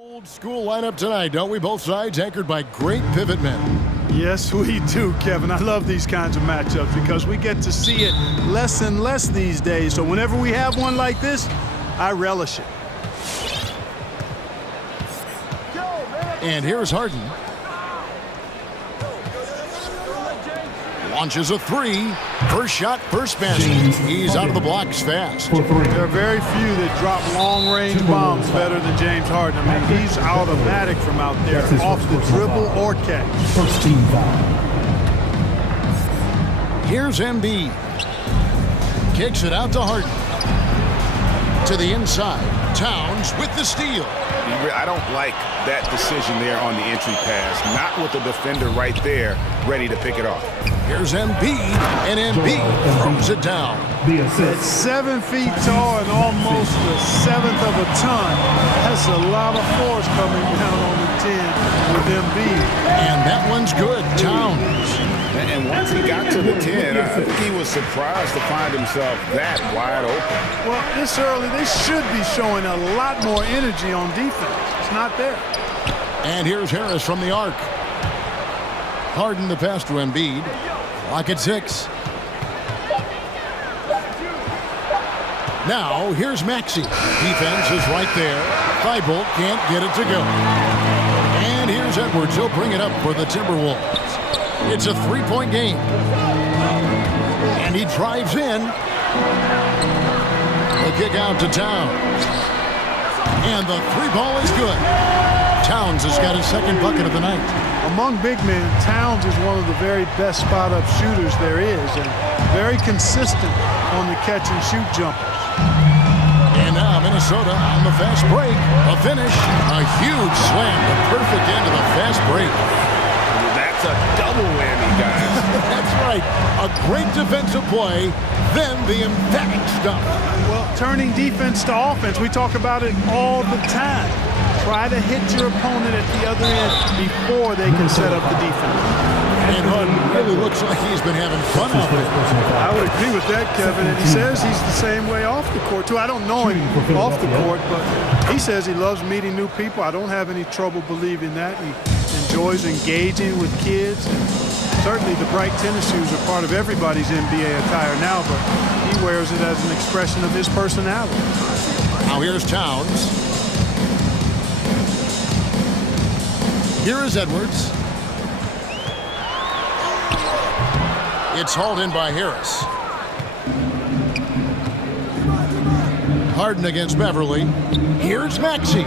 Old school lineup tonight, don't we? Both sides anchored by great pivot men. Yes, we do, Kevin. I love these kinds of matchups because we get to see it less and less these days. So whenever we have one like this, I relish it. And here's Harden. Launches a three. First shot, first basket. He's out of the blocks fast. There are very few that drop long-range bombs better than James Harden. I mean, he's automatic from out there, off the dribble or catch. First team foul. Here's Embiid. Kicks it out to Harden. To the inside. Towns with the steal. I don't like that decision there on the entry pass. Not with the defender right there, ready to pick it off. Here's Embiid, and Embiid throws it down. At 7 feet tall and almost a seventh of a ton, that's a lot of force coming down on the 10 with Embiid. And that one's good, Towns. And once he got to the 10, I think he was surprised to find himself that wide open. Well, this early, they should be showing a lot more energy on defense. It's not there. And here's Harris from the arc. Harden the pass to Embiid. Lock at 6. Now, here's Maxey. Defense is right there. Thibault can't get it to go. And here's Edwards. He'll bring it up for the Timberwolves. It's a three-point game. And he drives in. The kick out to Towns. And the three ball is good. Towns has got his second bucket of the night. Among big men, Towns is one of the very best spot-up shooters there is, and very consistent on the catch-and-shoot jumpers. And now Minnesota on the fast break. A finish. A huge slam. The perfect end of the fast break. That's a double whammy, guys. That's right. A great defensive play, then the emphatic stuff. Well, turning defense to offense, we talk about it all the time. Try to hit your opponent at the other end before they can set up the defense. And Harden really looks like he's been having fun out there. I would agree with that, Kevin. And he says he's the same way off the court, too. I don't know him off the court, but he says he loves meeting new people. I don't have any trouble believing that. He enjoys engaging with kids. And certainly the bright tennis shoes are part of everybody's NBA attire now, but he wears it as an expression of his personality. Now here's Towns. Here is Edwards. It's hauled in by Harris. Harden against Beverly. Here's Maxey.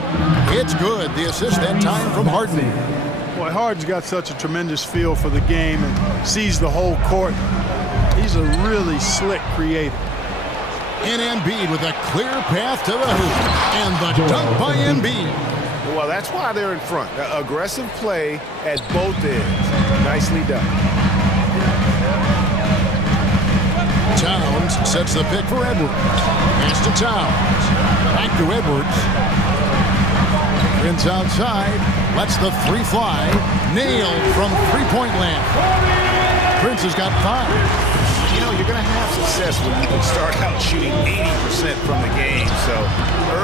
It's good. The assist that time from Harden. Boy, Harden's got such a tremendous feel for the game and sees the whole court. He's a really slick creator. And Embiid with a clear path to the hoop. And the dunk by Embiid. Well, that's why they're in front. Aggressive play at both ends. Nicely done. Towns sets the pick for Edwards. Pass to Towns. Back to Edwards. Prince outside. Lets the three fly. Nailed from three-point land. Prince has got 5. You know, you're going to have success when you can start out shooting 80% from the game. So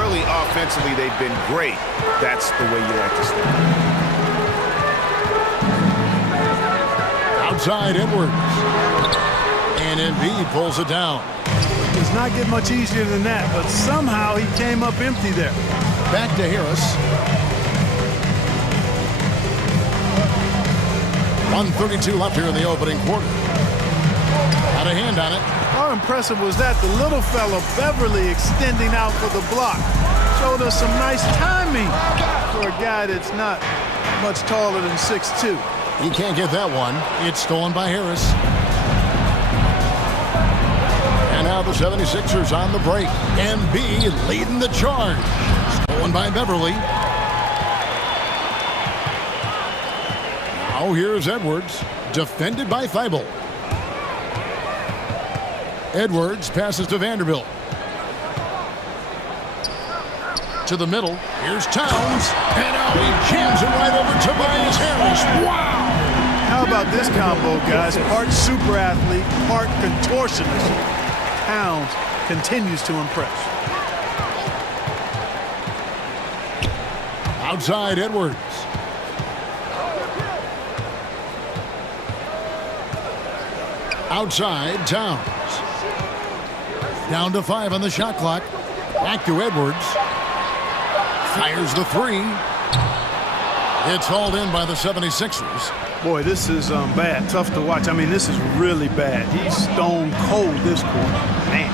early offensively, they've been great. That's the way you like to start. Outside Edwards. And Embiid pulls it down. Does not get much easier than that, but somehow he came up empty there. Back to Harris. 1:32 left here in the opening quarter. Had a hand on it. How impressive was that? The little fella, Beverly, extending out for the block. Showed us some nice timing for a guy that's not much taller than 6'2". He can't get that one. It's stolen by Harris. And now the 76ers on the break. Embiid leading the charge. Stolen by Beverly. Now here's Edwards. Defended by Thibault. Edwards passes to Vanderbilt. To the middle. Here's Towns. And now he jams it right over Tobias Harris. Wow! How about this combo, guys? Part super athlete, part contortionist. Towns continues to impress. Outside Edwards. Outside Towns. Down to 5 on the shot clock. Back to Edwards. Fires the 3. It's hauled in by the 76ers. Boy, this is bad. Tough to watch. I mean, this is really bad. He's stone cold this quarter. Man.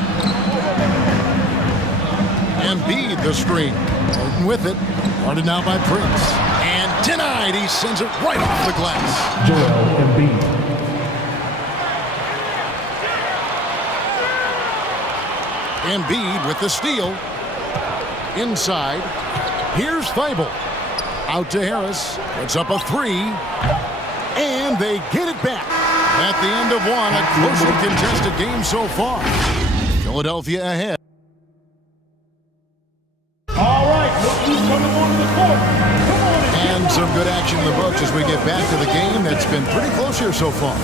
Embiid the screen. Harden with it. Guarded now by Prince. And denied. He sends it right off the glass. Joel Embiid. Embiid with the steal. Inside. Here's Thibault. Out to Harris. Puts up a 3. And they get it back. At the end of one, a closely contested game so far. Philadelphia ahead. All right, look who's coming onto the court. Come on And some good action in the books as we get back to the game that's been pretty close here so far.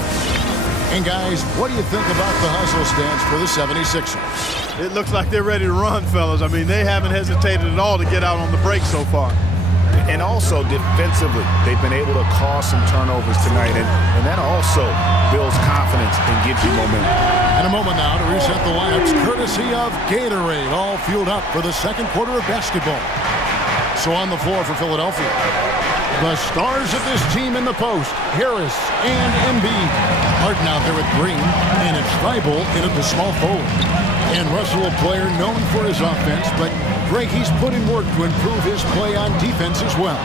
And guys, what do you think about the hustle stance for the 76ers? It looks like they're ready to run, fellas. I mean, they haven't hesitated at all to get out on the break so far. And also defensively, they've been able to cause some turnovers tonight, and that also builds confidence and gives you momentum. In a moment now to reset the lineups, courtesy of Gatorade, all fueled up for the second quarter of basketball. So on the floor for Philadelphia, the stars of this team in the post, Harris and Embiid. Harden out there with Green, and it's Thibault in at the small forward. And Russell, a player known for his offense, but Greg, he's put in work to improve his play on defense as well.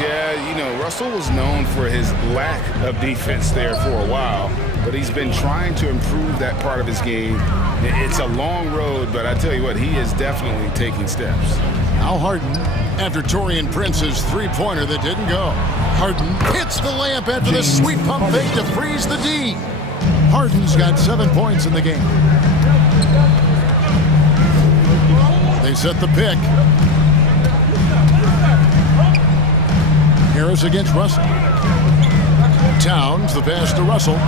Yeah, you know, Russell was known for his lack of defense there for a while, but he's been trying to improve that part of his game. It's a long road, but I tell you what, he is definitely taking steps. Now Harden, after Taurean Prince's three-pointer that didn't go. Harden hits the layup after the sweet pump fake to freeze the D. Harden's got 7 points in the game. They set the pick. Harris against Russell. Towns, the pass to Russell.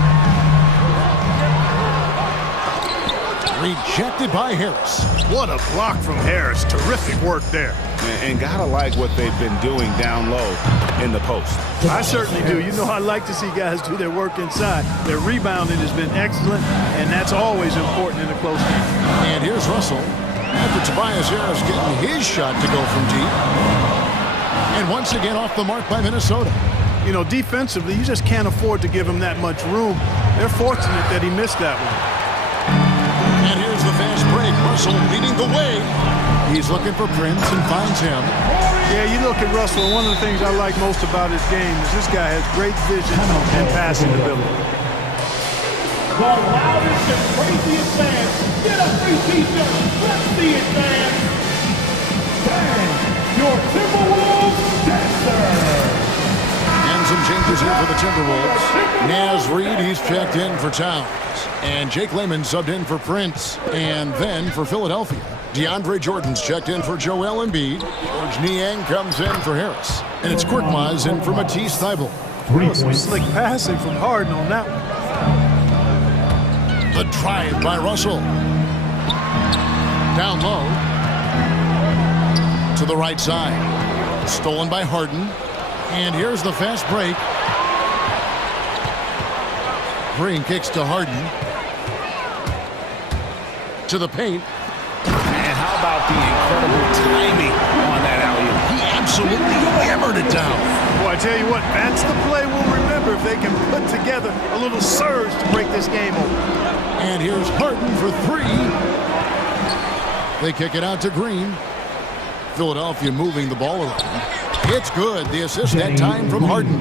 Rejected by Harris. What a block from Harris. Terrific work there. And gotta like what they've been doing down low in the post. I certainly do. You know, I like to see guys do their work inside. Their rebounding has been excellent, and that's always important in a close game. And here's Russell. After Tobias Harris getting his shot to go from deep. And once again off the mark by Minnesota. You know, defensively, you just can't afford to give him that much room. They're fortunate that he missed that one. And here's the fast break. Russell leading the way. He's looking for Prince and finds him. Yeah, you look at Russell, and one of the things I like most about his game is this guy has great vision and passing ability. The loudest and craziest fans get a free t-shirt. Let's see it, fans. Bang, your Timberwolves dancer. And some changes here for the Timberwolves. Naz Reid, he's checked in for Towns. And Jake Layman subbed in for Prince. And then for Philadelphia, DeAndre Jordan's checked in for Joel Embiid. George Niang comes in for Harris. And it's Korkmaz in for Matisse Thybulle. Some slick passing from Harden on that one. The drive by Russell. Down low. To the right side. Stolen by Harden. And here's the fast break. Green kicks to Harden. To the paint. And how about the incredible timing on that alley-oop? He absolutely hammered it down. Boy, I tell you what, that's the play we'll remember if they can put together a little surge to break this game open. And here's Harden for 3. They kick it out to Green. Philadelphia moving the ball around. It's good. The assist that time from Harden.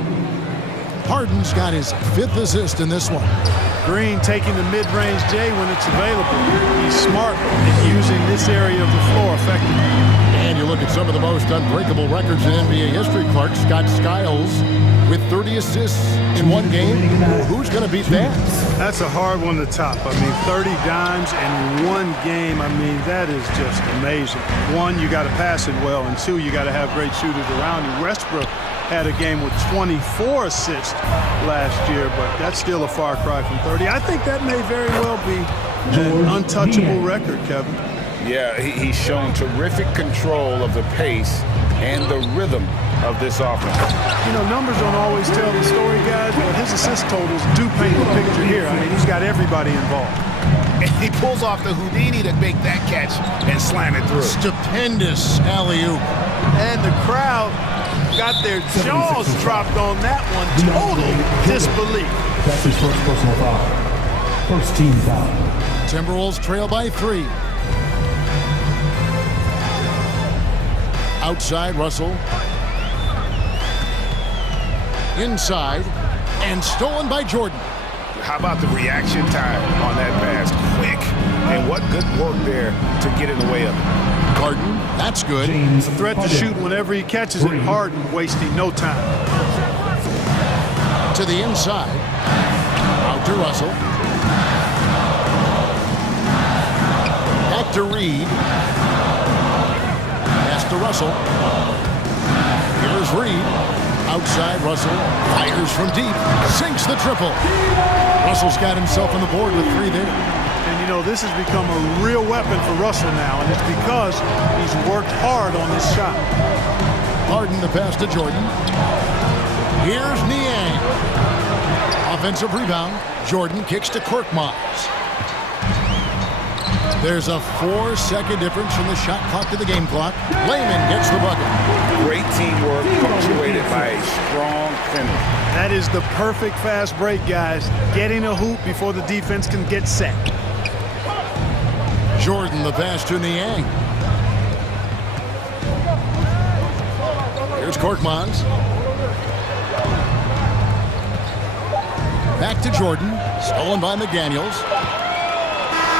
Harden's got his 5th assist in this one. Green taking the mid-range J when it's available. He's smart at using this area of the floor effectively. And you look at some of the most unbreakable records in NBA history, Clark. Scott Skiles with 30 assists in one game. Who's going to beat that? That's a hard one to top. I mean, 30 dimes in one game. I mean, that is just amazing. One, you got to pass it well, and 2, you got to have great shooters around you. Westbrook had a game with 24 assists last year, but that's still a far cry from 30. I think that may very well be an untouchable record, Kevin. Yeah, he's shown terrific control of the pace and the rhythm of this offense. You know, numbers don't always tell the story, guys, but his assist totals do paint the picture here. I mean, he's got everybody involved. And he pulls off the Houdini to make that catch and slam it through. Stupendous alley-oop. And the crowd got their jaws dropped on that one. Total disbelief. That's his first personal foul. First team foul. Timberwolves trail by 3. Outside, Russell. Inside, and stolen by Jordan. How about the reaction time on that pass? Quick, and what good work there to get in the way of it. Harden, that's good. A threat to shoot whenever he catches it. Harden wasting no time. To the inside. Out to Russell. Back to Reed. Pass to Russell. Here's Reed. Outside, Russell fires from deep. Sinks the triple. Russell's got himself on the board with 3 there. And, you know, this has become a real weapon for Russell now, and it's because he's worked hard on this shot. Harden the pass to Jordan. Here's Niang. Offensive rebound. Jordan kicks to Korkmaz. There's a 4-second difference from the shot clock to the game clock. Layman gets the bucket. Great teamwork punctuated by a strong finish. That is the perfect fast break, guys. Getting a hoop before the defense can get set. Jordan the pass to Niang. Here's Korkmaz. Back to Jordan. Stolen by McDaniels.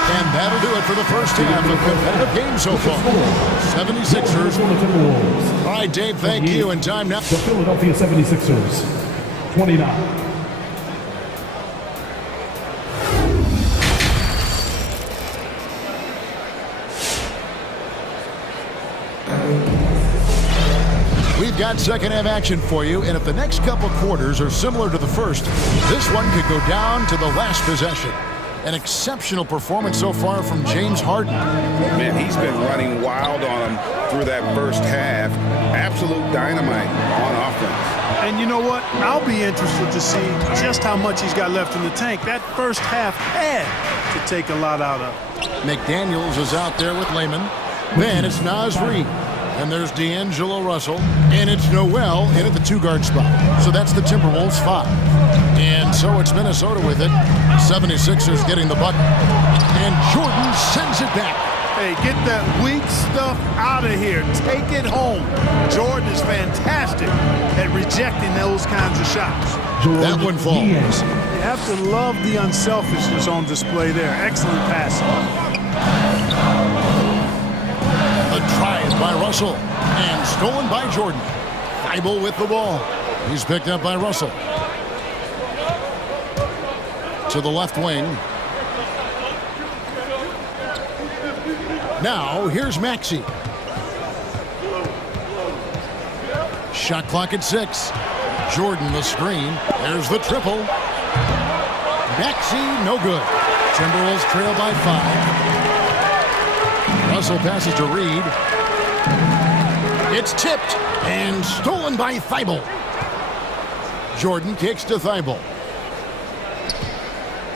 And that'll do it for the first half of competitive game so far. 76ers. All right, Dave, thank you. And time now. The Philadelphia 76ers, 29. We've got second half action for you, and if the next couple quarters are similar to the first, this one could go down to the last possession. An exceptional performance so far from James Harden. Man, he's been running wild on him through that first half. Absolute dynamite on offense. And you know what? I'll be interested to see just how much he's got left in the tank. That first half had to take a lot out of. McDaniels is out there with Layman. Then it's Naz Reid. And there's D'Angelo Russell. And it's Noel in at the 2-guard spot. So that's the Timberwolves 5. And so it's Minnesota with it. 76ers getting the bucket. And Jordan sends it back. Hey, get that weak stuff out of here. Take it home. Jordan is fantastic at rejecting those kinds of shots. That one falls. You have to love the unselfishness on display there. Excellent passing. A try by Russell. And stolen by Jordan. Thibault with the ball. He's picked up by Russell. To the left wing. Now, here's Maxey. Shot clock at 6. Jordan the screen. There's the triple. Maxey, no good. Timberwolves trail by 5. Russell passes to Reed. It's tipped and stolen by Thibault. Jordan kicks to Thibault.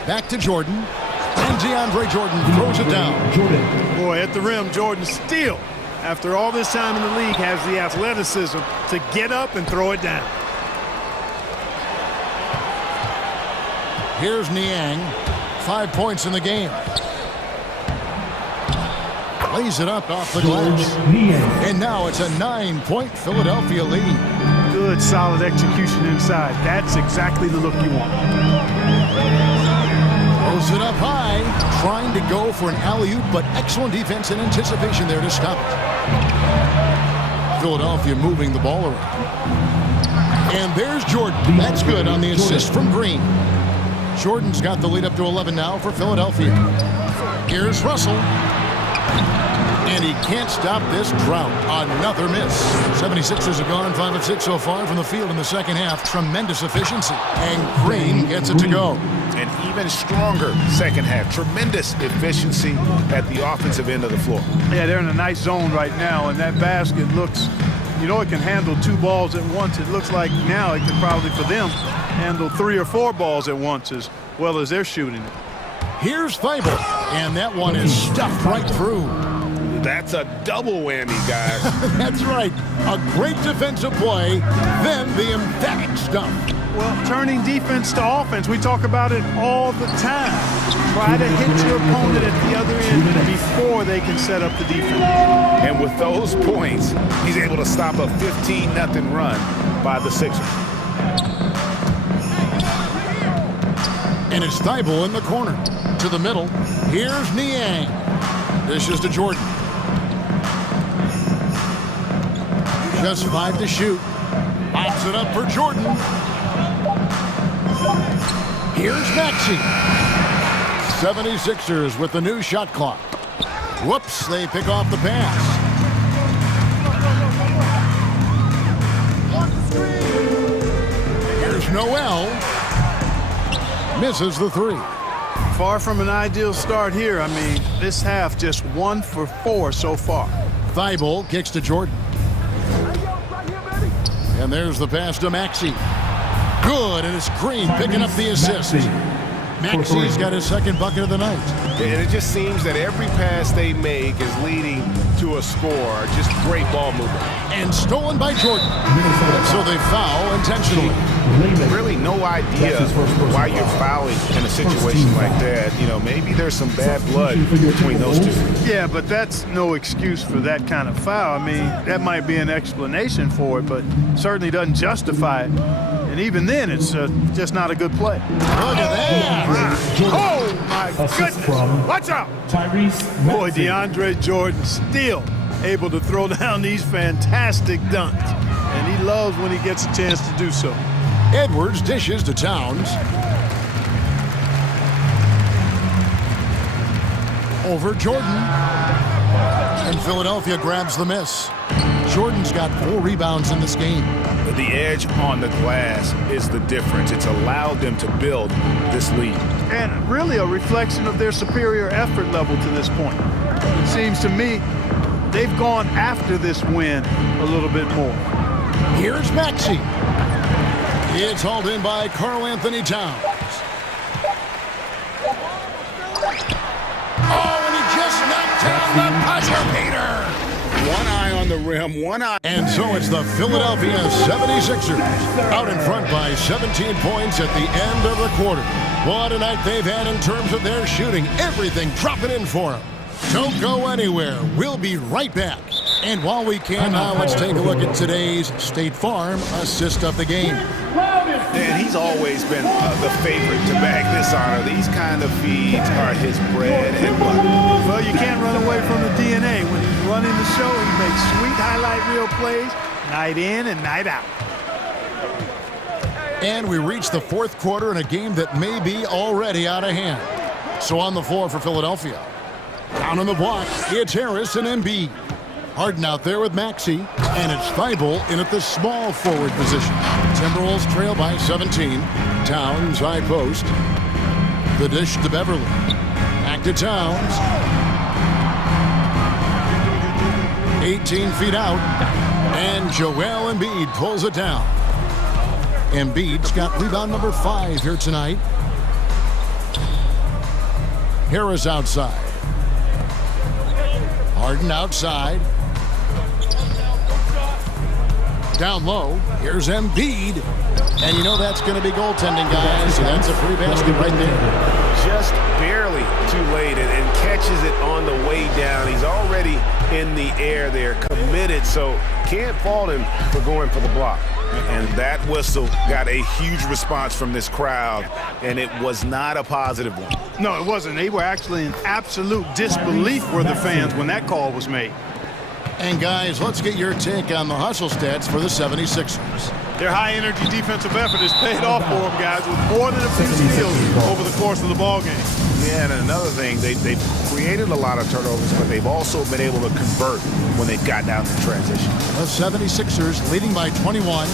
Back to Jordan. And DeAndre Jordan throws it down. Boy, at the rim, Jordan still, after all this time in the league, has the athleticism to get up and throw it down. Here's Niang. 5 points in the game. Lays it up off the glass. And now it's a 9-point Philadelphia lead. Good, solid execution inside. That's exactly the look you want. Throws it up high, trying to go for an alley-oop, but excellent defense and anticipation there to stop it. Philadelphia moving the ball around. And there's Jordan. That's good on the assist from Green. Jordan's got the lead up to 11 now for Philadelphia. Here's Russell. And he can't stop this drought. Another miss. 76ers have gone 5 of 6 so far from the field in the second half. Tremendous efficiency. And Green gets it to go. An even stronger second half. Tremendous efficiency at the offensive end of the floor. Yeah, they're in a nice zone right now, and that basket looks you know it can handle 2 balls at once. It looks like now it can probably, for them, handle 3 or 4 balls at once as well as they're shooting it. Here's Thibault, and that one is stuffed right through. That's a double whammy, guys. That's right. A great defensive play, then the emphatic stuff. Well, turning defense to offense, we talk about it all the time. Try to hit your opponent at the other end before they can set up the defense. And with those points, he's able to stop a 15-0 run by the Sixers. And it's Thibault in the corner. To the middle. Here's Niang. This is to Jordan. Just 5 to shoot. Pops it up for Jordan. Here's Maxey. 76ers with the new shot clock. Whoops, they pick off the pass. Here's Noel. Misses the 3. Far from an ideal start here. I mean, this half just 1 for 4 so far. Thibault kicks to Jordan. And there's the pass to Maxey. Good, and it's Green picking up the assist. Maxey's got his 2nd bucket of the night. And it just seems that every pass they make is leading to a score. Just great ball movement. And stolen by Jordan. So they foul intentionally. Really no idea why you're fouling in a situation like that. You know, maybe there's some bad blood between those two. Yeah, but that's no excuse for that kind of foul. I mean, that might be an explanation for it, but certainly doesn't justify it. And even then, it's just not a good play. Look at that. Oh, my goodness. Watch out. Boy, DeAndre Jordan still able to throw down these fantastic dunks. And he loves when he gets a chance to do so. Edwards dishes to Towns. Over Jordan. And Philadelphia grabs the miss. Jordan's got 4 rebounds in this game. The edge on the glass is the difference. It's allowed them to build this lead. And really a reflection of their superior effort level to this point. It seems to me they've gone after this win a little bit more. Here's Maxey. It's hauled in by Karl Anthony Towns. Oh, and he just knocked down the buzzer beater. One eye on the rim, one eye. And so it's the Philadelphia 76ers out in front by 17 points at the end of the quarter. What a night they've had in terms of their shooting. Everything dropping in for them. Don't go anywhere. We'll be right back. And while we can now, let's take a look at today's State Farm assist of the game. And he's always been the favorite to bag this honor. These kind of feeds are his bread and butter. Well, you can't run away from the DNA. When he's running the show, he makes sweet highlight reel plays night in and night out. And we reach the 4th quarter in a game that may be already out of hand. So on the floor for Philadelphia. Down on the block, it's Harris and Embiid. Harden out there with Maxey, and it's Thibault in at the small forward position. Timberwolves trail by 17. Towns high post. The dish to Beverly. Back to Towns. 18 feet out, and Joel Embiid pulls it down. Embiid's got rebound number 5 here tonight. Harris outside. Harden outside. Down low. Here's Embiid. And you know that's going to be goaltending, guys. So that's a free basket right there. Just barely too late and catches it on the way down. He's already in the air there, committed, so can't fault him for going for the block. And that whistle got a huge response from this crowd, and it was not a positive one. No, it wasn't. They were actually in absolute disbelief were the fans when that call was made. And guys, let's get your take on the hustle stats for the 76ers. Their high-energy defensive effort has paid off for them, guys, with more than a few steals over the course of the ball game. Yeah, and another thing, they've created a lot of turnovers, but they've also been able to convert when they've gotten out in transition. The 76ers leading by 21.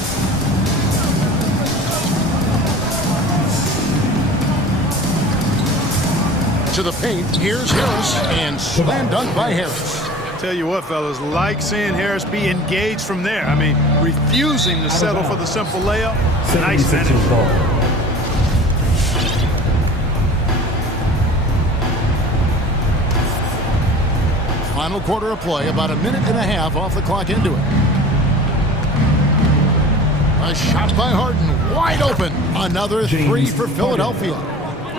To the paint, here's Harris, and slam dunk by Harris. Tell you what, fellas, like seeing Harris be engaged from there. I mean, refusing to settle for the simple layup. Nice finish. Final quarter of play, about a minute and a half off the clock into it. A shot by Harden, wide open. Another three for Philadelphia.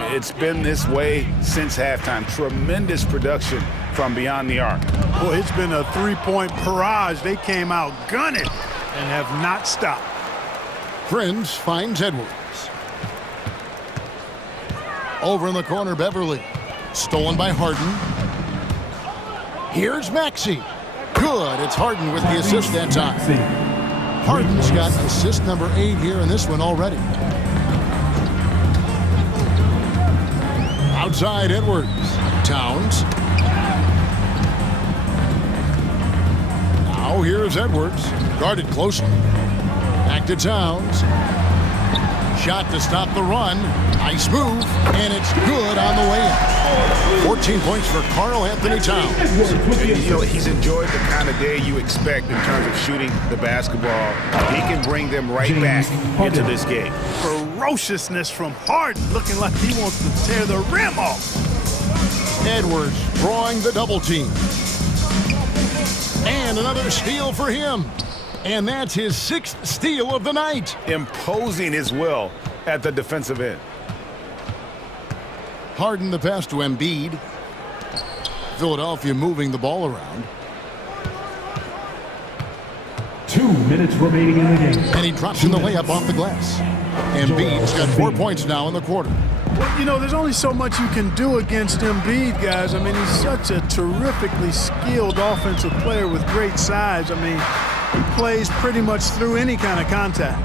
It's been this way since halftime. Tremendous production from beyond the arc. Boy, it's been a three-point barrage. They came out gunning and have not stopped. Prince finds Edwards. Over in the corner, Beverly. Stolen by Harden. Here's Maxey. Good. It's Harden with the assist that time. Harden's got assist number 8 here in this one already. Outside Edwards. Towns. Now here's Edwards. Guarded closely. Back to Towns. Shot to stop the run. Nice move. And it's good on the way in. 14 points for Karl Anthony Towns. You know, he's enjoyed the kind of day you expect in terms of shooting the basketball. He can bring them right back into this game. Ferociousness from Harden, looking like he wants to tear the rim off. Edwards drawing the double team. And another steal for him. And that's his 6th steal of the night. Imposing his will at the defensive end. Harden the pass to Embiid. Philadelphia moving the ball around. 2 minutes remaining in the game. And he drops in the layup off the glass. Embiid's got 4 points now in the quarter. Well, you know, there's only so much you can do against Embiid, guys. I mean, he's such a terrifically skilled offensive player with great size. I mean, he plays pretty much through any kind of contact.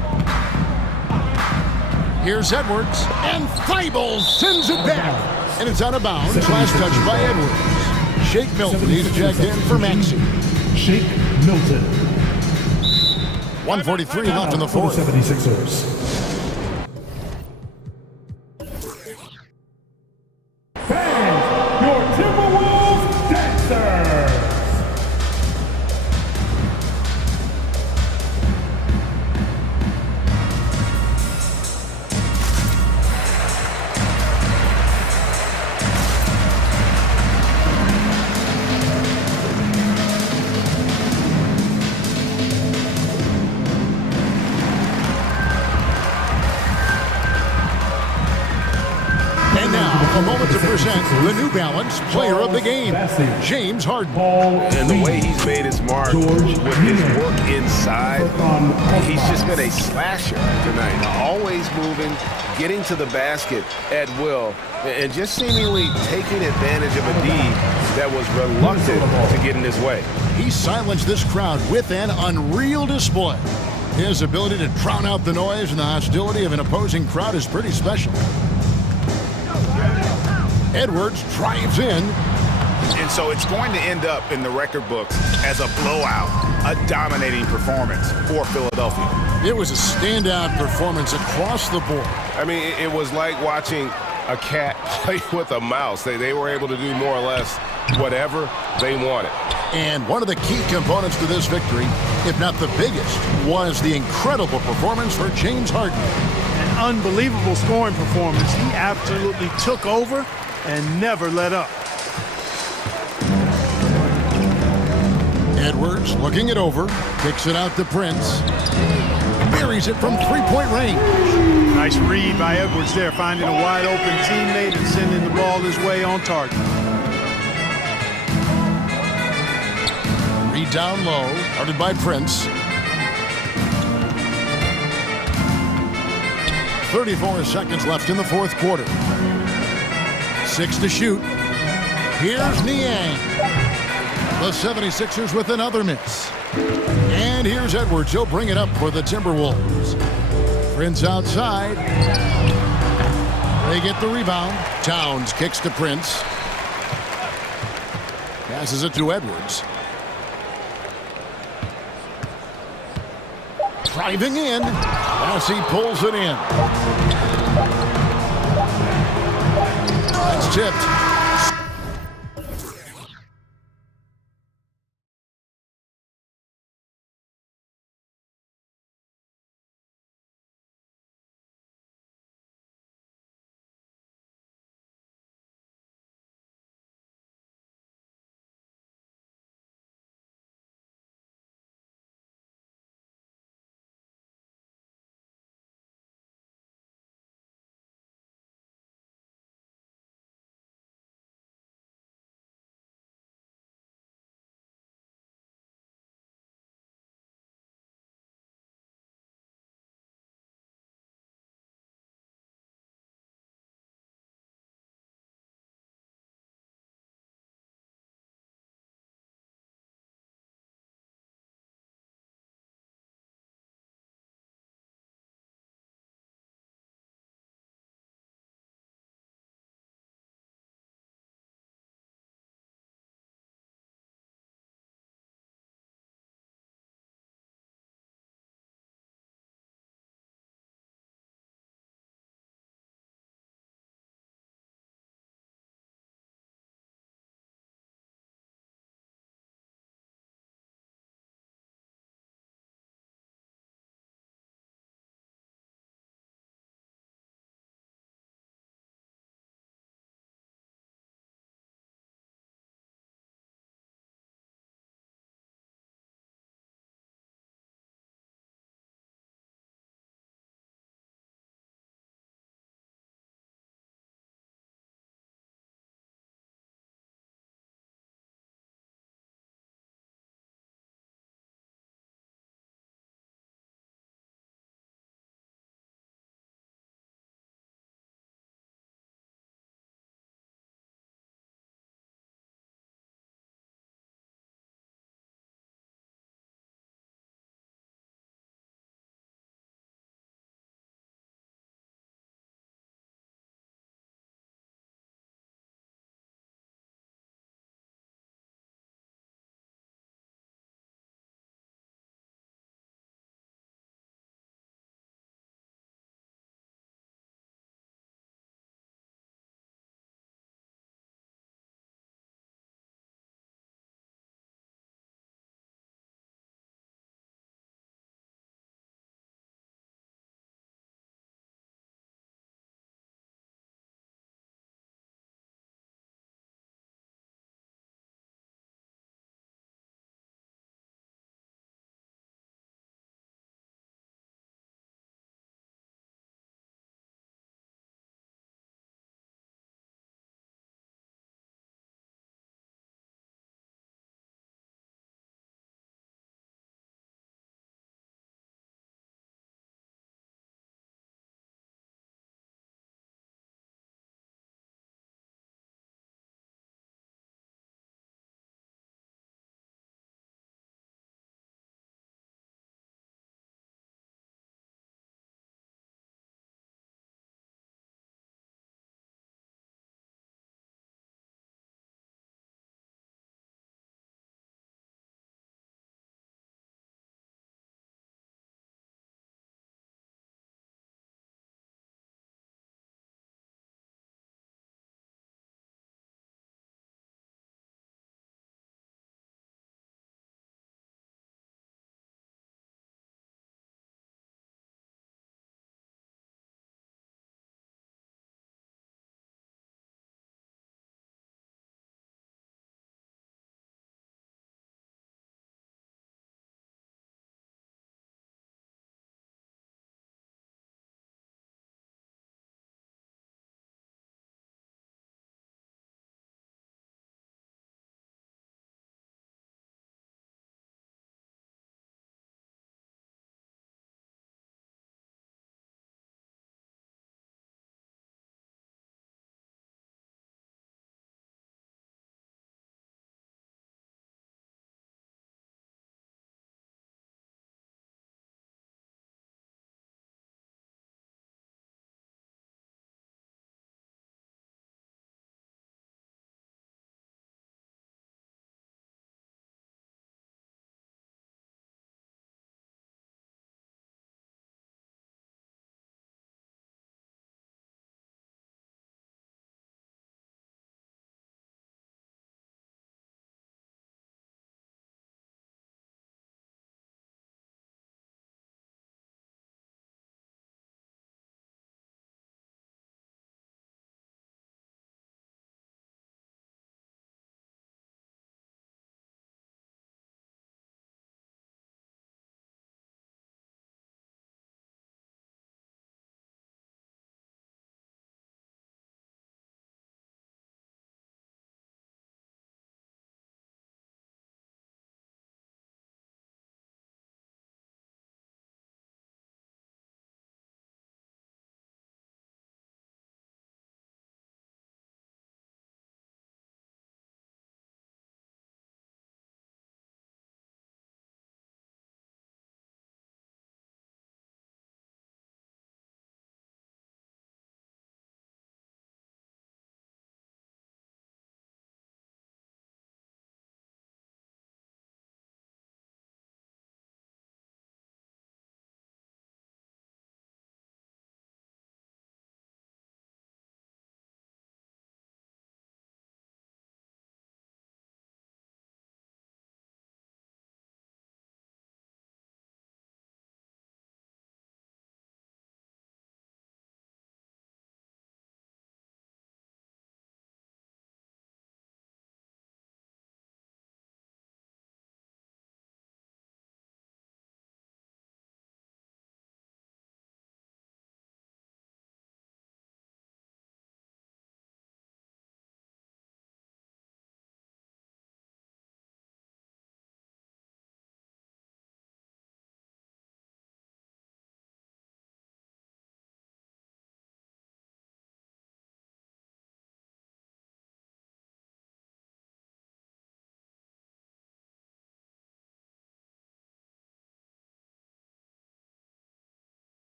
Here's Edwards, and Thibault sends it back. And it's out of bounds. Last touch by Edwards. Shake Milton, he's checked in for Maxey. Shake Milton. 1:43 left in the fourth. 76ers. Fans, your Timberwolves dancers. A moment to present the New Balance Player of the Game, James Harden. And the way he's made his mark with his work inside, he's just been a slasher tonight. Always moving, getting to the basket at will, and just seemingly taking advantage of a D that was reluctant to get in his way. He silenced this crowd with an unreal display. His ability to drown out the noise and the hostility of an opposing crowd is pretty special. Edwards drives in. And so it's going to end up in the record books as a blowout, a dominating performance for Philadelphia. It was a standout performance across the board. I mean, it was like watching a cat play with a mouse. They were able to do more or less whatever they wanted. And one of the key components to this victory, if not the biggest, was the incredible performance for James Harden. An unbelievable scoring performance. He absolutely took over and never let up. Edwards looking it over, kicks it out to Prince. Buries it from three-point range. Nice read by Edwards there, finding a wide-open teammate and sending the ball his way on target. Read down low, guarded by Prince. 34 seconds left in the fourth quarter. 6 to shoot. Here's Niang. The 76ers with another miss. And here's Edwards. He'll bring it up for the Timberwolves. Prince outside. They get the rebound. Towns kicks to Prince. Passes it to Edwards. Driving in. As he pulls it in. That's tipped.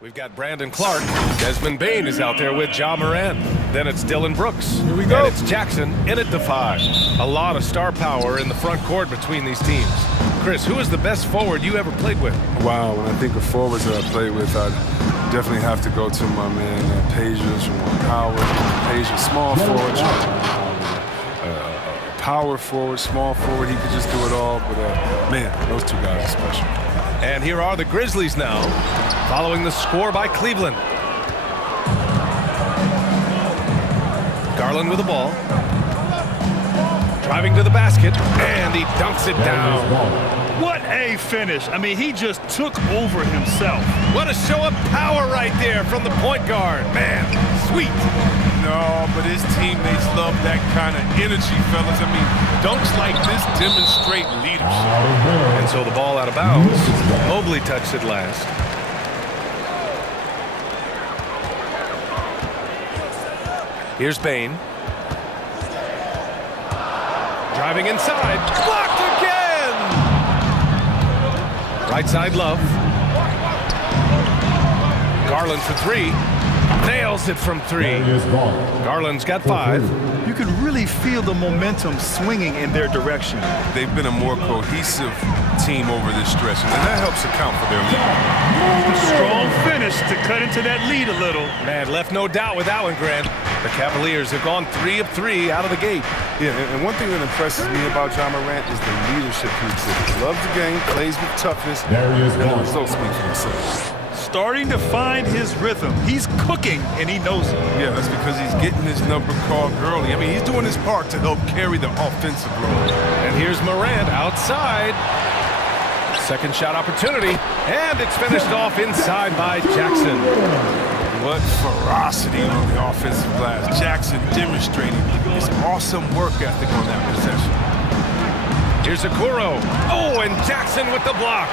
We've got Brandon Clark. Desmond Bain is out there with Ja Morant. Then it's Dylan Brooks. Here we go. And it's Jackson in at the 5. A lot of star power in the front court between these teams. Chris, who is the best forward you ever played with? Wow, when I think of forwards that I played with, I'd definitely have to go to my man Pages from Howard. Pages, small forward, power forward, small forward. He could just do it all. But man, those two guys are special. And here are the Grizzlies now, following the score by Cleveland. Garland with the ball. Driving to the basket, and he dunks it down. What a finish. I mean, he just took over himself. What a show of power right there from the point guard. Man, sweet. No, but his teammates love that kind of energy, fellas. I mean, dunks like this demonstrate leadership. And so the ball out of bounds. Mobley touched it last. Here's Bain. Driving inside. Blocked again! Right side, Love. Garland for 3. Nails it from 3. Garland's got 5. You can really feel the momentum swinging in their direction. They've been a more cohesive team over this stretch, and that helps account for their lead. Strong finish to cut into that lead a little. Man, left no doubt with that one, Grant. The Cavaliers have gone 3 of 3 out of the gate. Yeah, and one thing that impresses me about Ja Morant is the leadership he exhibits. Loves the game, plays with toughness, and the results speak for themselves. Starting to find his rhythm. He's cooking, and he knows it. Yeah, that's because he's getting his number called early. I mean, he's doing his part to help carry the offensive load. And here's Morant outside. Second shot opportunity, and it's finished off inside by Jackson. What ferocity on the offensive glass. Jackson demonstrating his awesome work ethic on that possession. Here's Okoro. Oh, and Jackson with the block.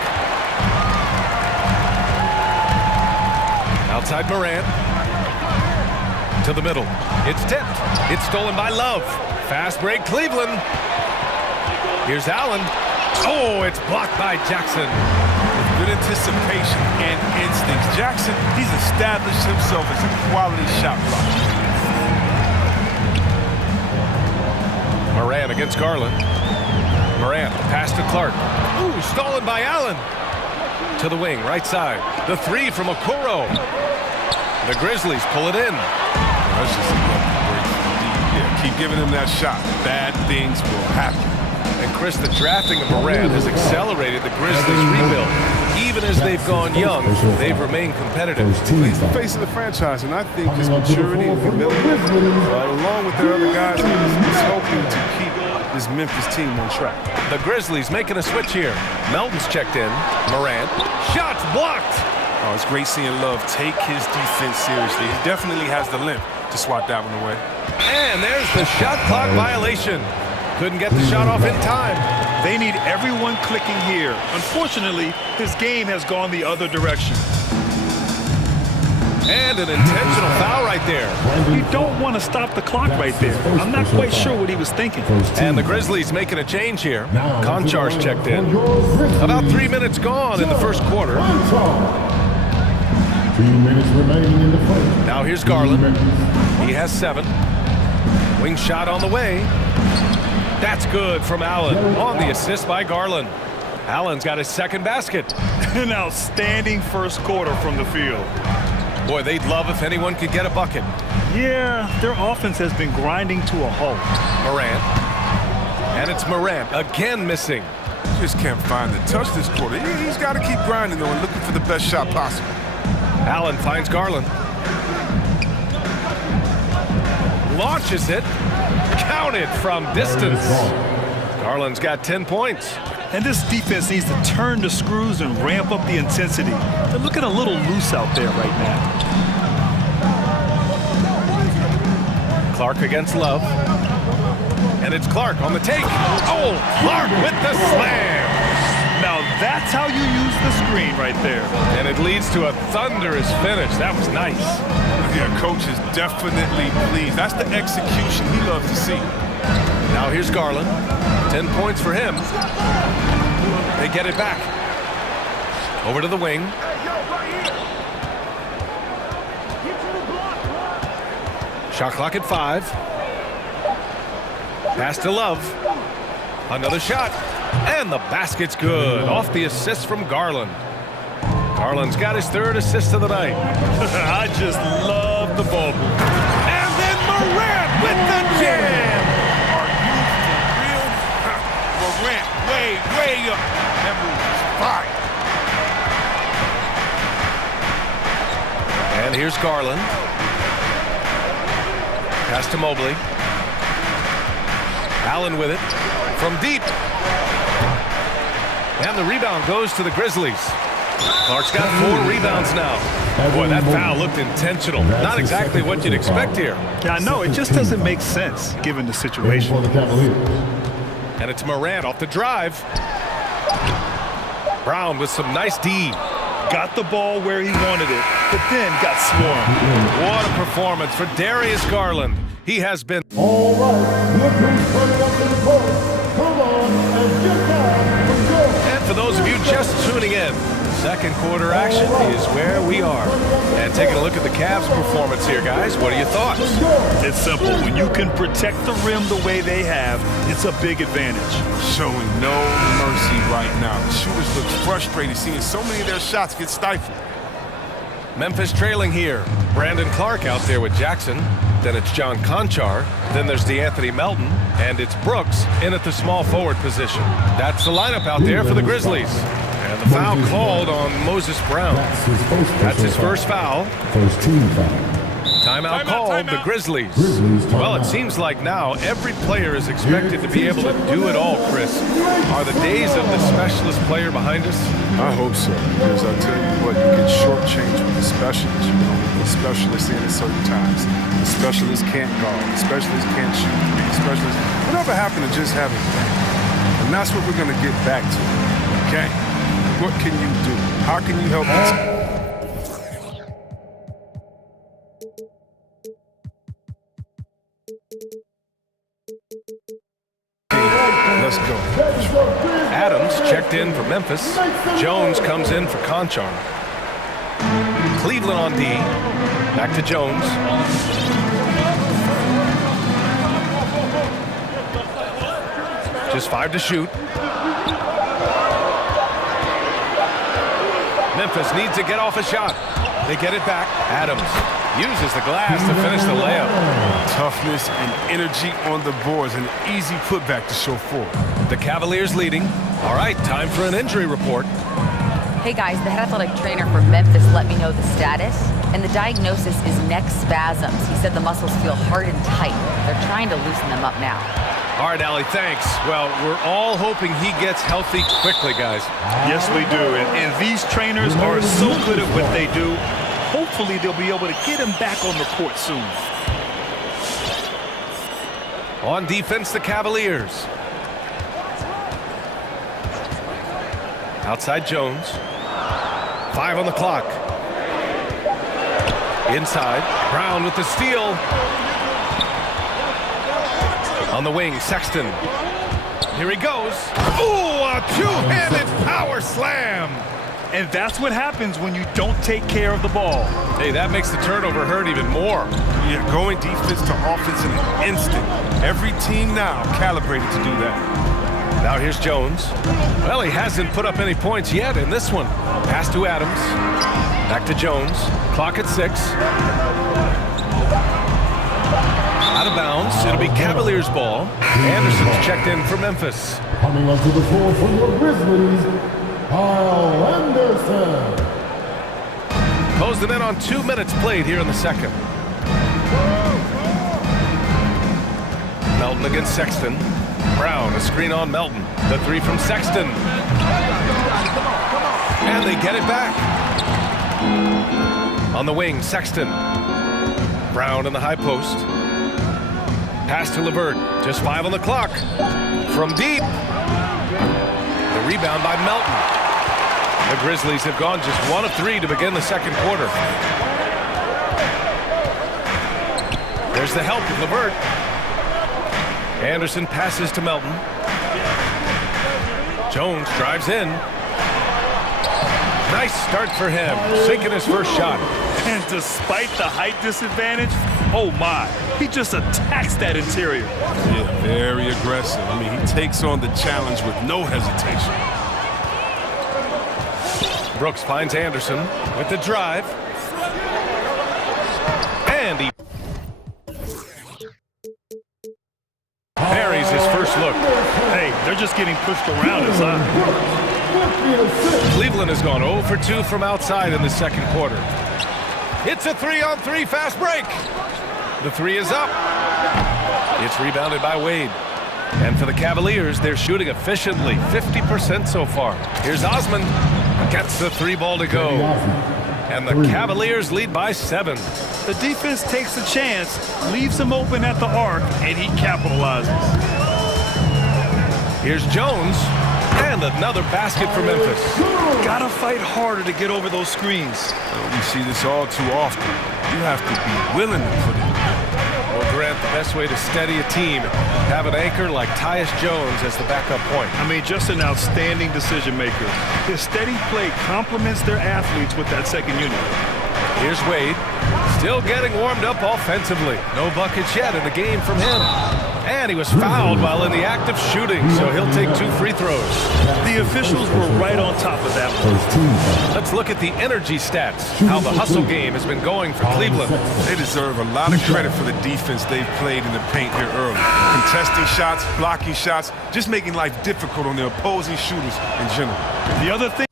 Outside Morant. To the middle. It's tipped. It's stolen by Love. Fast break, Cleveland. Here's Allen. Oh, it's blocked by Jackson. Good anticipation and instincts. Jackson, he's established himself as a quality shot blocker. Morant against Garland. Morant, pass to Clark. Ooh, stolen by Allen. To the wing, right side. The 3 from Okoro. The Grizzlies pull it in. That's just a break from deep. Yeah, keep giving him that shot. Bad things will happen. And Chris, the drafting of Morant has accelerated the Grizzlies' rebuild. Even as they've gone young, they've remained competitive. He's the face of the franchise, and I think his maturity and humility, along with their other guys, is helping to keep this Memphis team on track. The Grizzlies making a switch here. Melton's checked in. Morant. Shots blocked. Oh, it's great seeing Love take his defense seriously. He definitely has the limp to swat that one away. And there's the shot clock violation. Couldn't get the shot off in time. They need everyone clicking here. Unfortunately, this game has gone the other direction. And an intentional foul right there. You don't want to stop the clock right there. I'm not quite sure what he was thinking. And the Grizzlies making a change here. Konchar's checked in. About 3 minutes gone in the first quarter. 2 minutes remaining in the first. Now here's Garland. He has 7. Wing shot on the way. That's good from Allen on the assist by Garland. Allen's got his second basket. An outstanding first quarter from the field. Boy, they'd love if anyone could get a bucket. Yeah, their offense has been grinding to a halt. Morant. And it's Morant again missing. Just can't find the touch this quarter. He's got to keep grinding, though, and looking for the best shot possible. Allen finds Garland. Launches it. Counted from distance. Garland's got 10 points. And this defense needs to turn the screws and ramp up the intensity. They're looking a little loose out there right now. Clark against Love. And it's Clark on the take. Oh, Clark with the slam. Now that's how you use the screen right there. And it leads to a thunderous finish. That was nice. Yeah, coach is definitely pleased. That's the execution he loves to see. Now here's Garland. 10 points for him. They get it back. Over to the wing. Shot clock at 5. Pass to Love. Another shot. And the basket's good. Off the assist from Garland. Garland's got his 3rd assist of the night. I just love the ball move. And then Morant with the jam. Are you for real? Morant way up. That move is fire. And here's Garland. Pass to Mobley. Allen with it from deep. And the rebound goes to the Grizzlies. Clark's got 4 rebounds now. Boy, that foul looked intentional. Not exactly what you'd expect here. Yeah, I know. It just doesn't make sense given the situation. And it's Morant off the drive. Brown with some nice D. Got the ball where he wanted it, but then got swarmed. What a performance for Darius Garland. He has been... All right, look who's coming up to the court. Come on and get down. And for those of you just tuning in, second quarter action is where we are. And taking a look at the Cavs' performance here, guys. What are your thoughts? It's simple. When you can protect the rim the way they have, it's a big advantage. Showing no mercy right now. The shooters look frustrated seeing so many of their shots get stifled. Memphis trailing here. Brandon Clark out there with Jackson. Then it's John Conchar. Then there's DeAnthony Melton. And it's Brooks in at the small forward position. That's the lineup out there for the Grizzlies. And the foul called on Moses Brown. That's his first foul. First team foul. Timeout called the Grizzlies. Well, it seems like now every player is expected to be able to do it all, Chris. Are the days of the specialist player behind us? I hope so, because I tell you what, you get shortchanged with the specialists. You know, the specialists in at certain times. The specialists can't guard. The specialists can't shoot. The specialists, whatever happened to just having that? And that's what we're going to get back to. Okay? What can you do? How can you help us? Let's go. Adams checked in for Memphis. Jones comes in for Conchar. Cleveland on D. Back to Jones. Just 5 to shoot. Memphis needs to get off a shot. They get it back. Adams uses the glass to finish the layup. Toughness and energy on the boards. An easy putback to show forward. The Cavaliers leading. All right, time for an injury report. Hey guys, the head athletic trainer for Memphis let me know the status, and the diagnosis is neck spasms. He said the muscles feel hard and tight. They're trying to loosen them up now. All right, Allie, thanks. Well, we're all hoping he gets healthy quickly, guys. Yes, we do. And these trainers are so good at what they do. Hopefully, they'll be able to get him back on the court soon. On defense, the Cavaliers. Outside Jones. 5 on the clock. Inside, Brown with the steal. On the wing, Sexton. Here he goes. Ooh, a two-handed power slam. And that's what happens when you don't take care of the ball. Hey, that makes the turnover hurt even more. Yeah, going defense to offense in an instant. Every team now calibrated to do that. Now here's Jones. Well, he hasn't put up any points yet in this one. Pass to Adams. Back to Jones. Clock at 6. Out of bounds. It'll be Cavaliers ball. Anderson's checked in for Memphis. Coming onto the floor for your Grizzlies, Kyle Anderson. Close them in on 2 minutes played here in the second. Melton against Sexton. Brown, a screen on Melton. The 3 from Sexton. And they get it back. On the wing, Sexton. Brown in the high post. Pass to LeVert. Just 5 on the clock. From deep. The rebound by Melton. The Grizzlies have gone just 1 of 3 to begin the second quarter. There's the help of LeVert. Anderson passes to Melton. Jones drives in. Nice start for him, sinking his first shot. And despite the height disadvantage, Oh, my. He just attacks that interior. Yeah, very aggressive. I mean, he takes on the challenge with no hesitation. Brooks finds Anderson with the drive. And he parries his first look. Hey, they're just getting pushed around inside. Cleveland has gone 0 for 2 from outside in the second quarter. It's a 3-on-3 fast break. The three is up. It's rebounded by Wade. And for the Cavaliers, they're shooting efficiently, 50% so far. Here's Osman, gets the three ball to go. And the Cavaliers lead by 7. The defense takes a chance, leaves him open at the arc, and he capitalizes. Here's Jones, and another basket for Memphis. Gotta fight harder to get over those screens. We see this all too often. You have to be willing to put it. Well, Grant, the best way to steady a team, have an anchor like Tyus Jones as the backup point. I mean, just an outstanding decision maker. His steady play complements their athletes with that second unit. Here's Wade, still getting warmed up offensively. No buckets yet in the game from him. And he was fouled while in the act of shooting, so he'll take 2 free throws. The officials were right on top of that one. Let's look at the energy stats, how the hustle game has been going for Cleveland. They deserve a lot of credit for the defense they've played in the paint here early. Contesting shots, blocking shots, just making life difficult on the opposing shooters in general. The other thing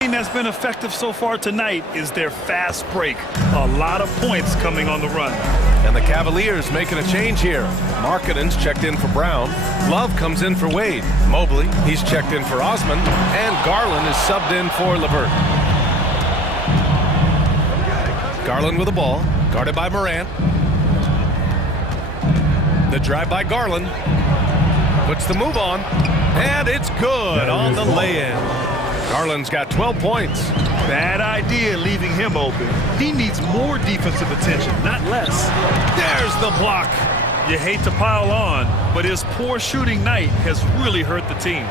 that's been effective so far tonight is their fast break. A lot of points coming on the run. And the Cavaliers making a change here. Markkanen's checked in for Brown. Love comes in for Wade. Mobley, he's checked in for Osman. And Garland is subbed in for LeVert. Garland with the ball, guarded by Morant. The drive by Garland. Puts the move on. And it's good on the lay-in. Garland's got 12 points. Bad idea leaving him open. He needs more defensive attention, not less. There's the block. You hate to pile on, but his poor shooting night has really hurt the team.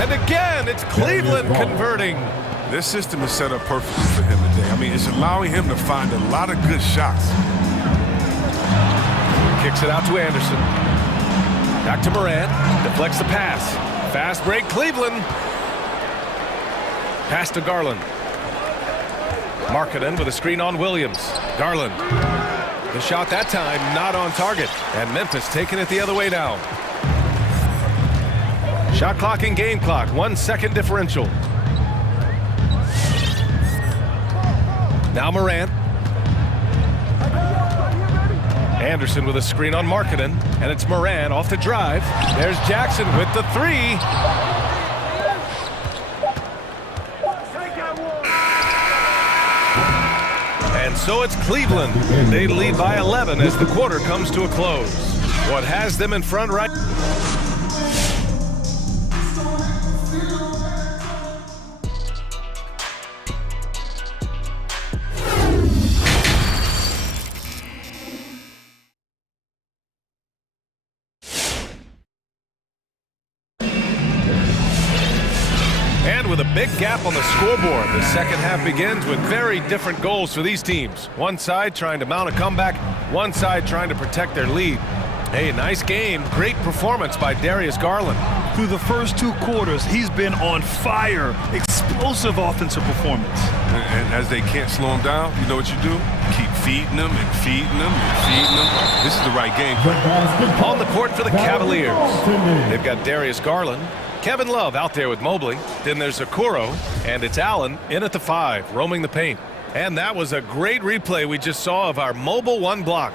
And again, it's Cleveland converting. This system is set up perfectly for him today. I mean, it's allowing him to find a lot of good shots. Kicks it out to Anderson. Back to Morant. Deflects the pass. Fast break, Cleveland. Pass to Garland. Markkanen with a screen on Williams. Garland. The shot that time not on target. And Memphis taking it the other way down. Shot clock and game clock. 1 second differential. Now Morant. Anderson with a screen on Markkanen, and it's Morant off the drive. There's Jackson with the three. And so it's Cleveland. They lead by 11 as the quarter comes to a close. What has them in front right? With a big gap on the scoreboard, the second half begins with very different goals for these teams. One side trying to mount a comeback, one side trying to protect their lead. Hey, nice game. Great performance by Darius Garland. Through the first 2 quarters, he's been on fire. Explosive offensive performance. And as they can't slow him down, you know what you do? Keep feeding them and feeding them and feeding them. This is the right game plan. On the court for the Cavaliers. They've got Darius Garland. Kevin Love out there with Mobley. Then there's Okoro, and it's Allen in at the 5, roaming the paint. And that was a great replay we just saw of our mobile 1 block.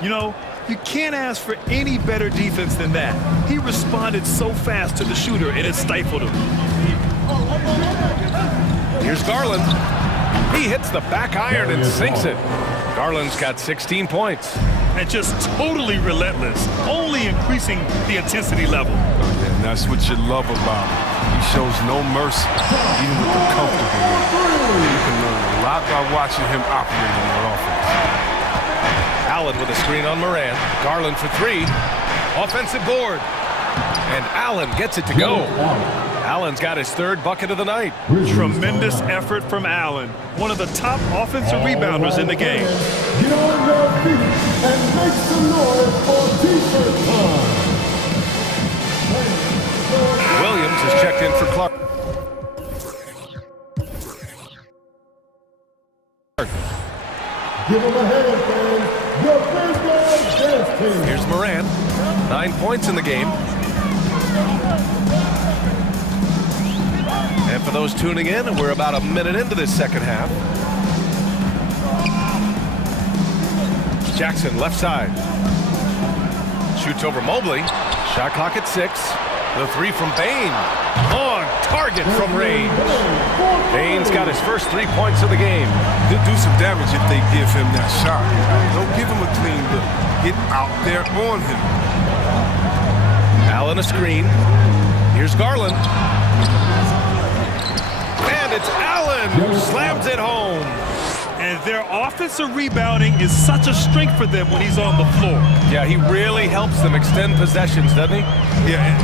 You know, you can't ask for any better defense than that. He responded so fast to the shooter, and it stifled him. Here's Garland. He hits the back iron and sinks it. Garland's got 16 points. And just totally relentless, only increasing the intensity level. And that's what you love about him. He shows no mercy, even with the comfortable one. You can learn a lot by watching him operate in that offense. Allen with a screen on Morant. Garland for 3. Offensive board. And Allen gets it to go. Allen's got his third bucket of the night. Tremendous effort from Allen, one of the top offensive rebounders in the game. Get on your feet and make some noise for t-shirt time. Williams is checked in for Clark. Give him a hand, fans. Your big guys dance team. Here's Morant. 9 points in the game. And for those tuning in, we're about a minute into this second half. Jackson, left side. Shoots over Mobley. Shot clock at 6. The three from Bain. On target from range. Bain's got his first 3 points of the game. He'll do some damage if they give him that shot. Don't give him a clean look. Get out there on him. Allen a screen. Here's Garland. And it's Allen who slams it home. And their offensive rebounding is such a strength for them when he's on the floor. Yeah, he really helps them extend possessions, doesn't he? Yeah,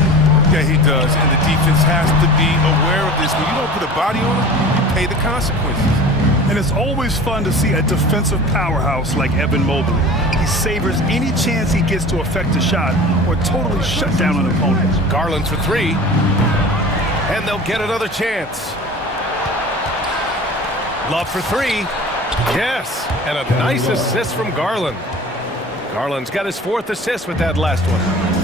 he does. And the defense has to be aware of this. When you don't put a body on him, you pay the consequences. And it's always fun to see a defensive powerhouse like Evan Mobley. He savors any chance he gets to affect a shot or totally shut down an opponent. Garland's for 3. And they'll get another chance. Love for 3. Yes, and a nice assist from Garland. Garland's got his 4th assist with that last one.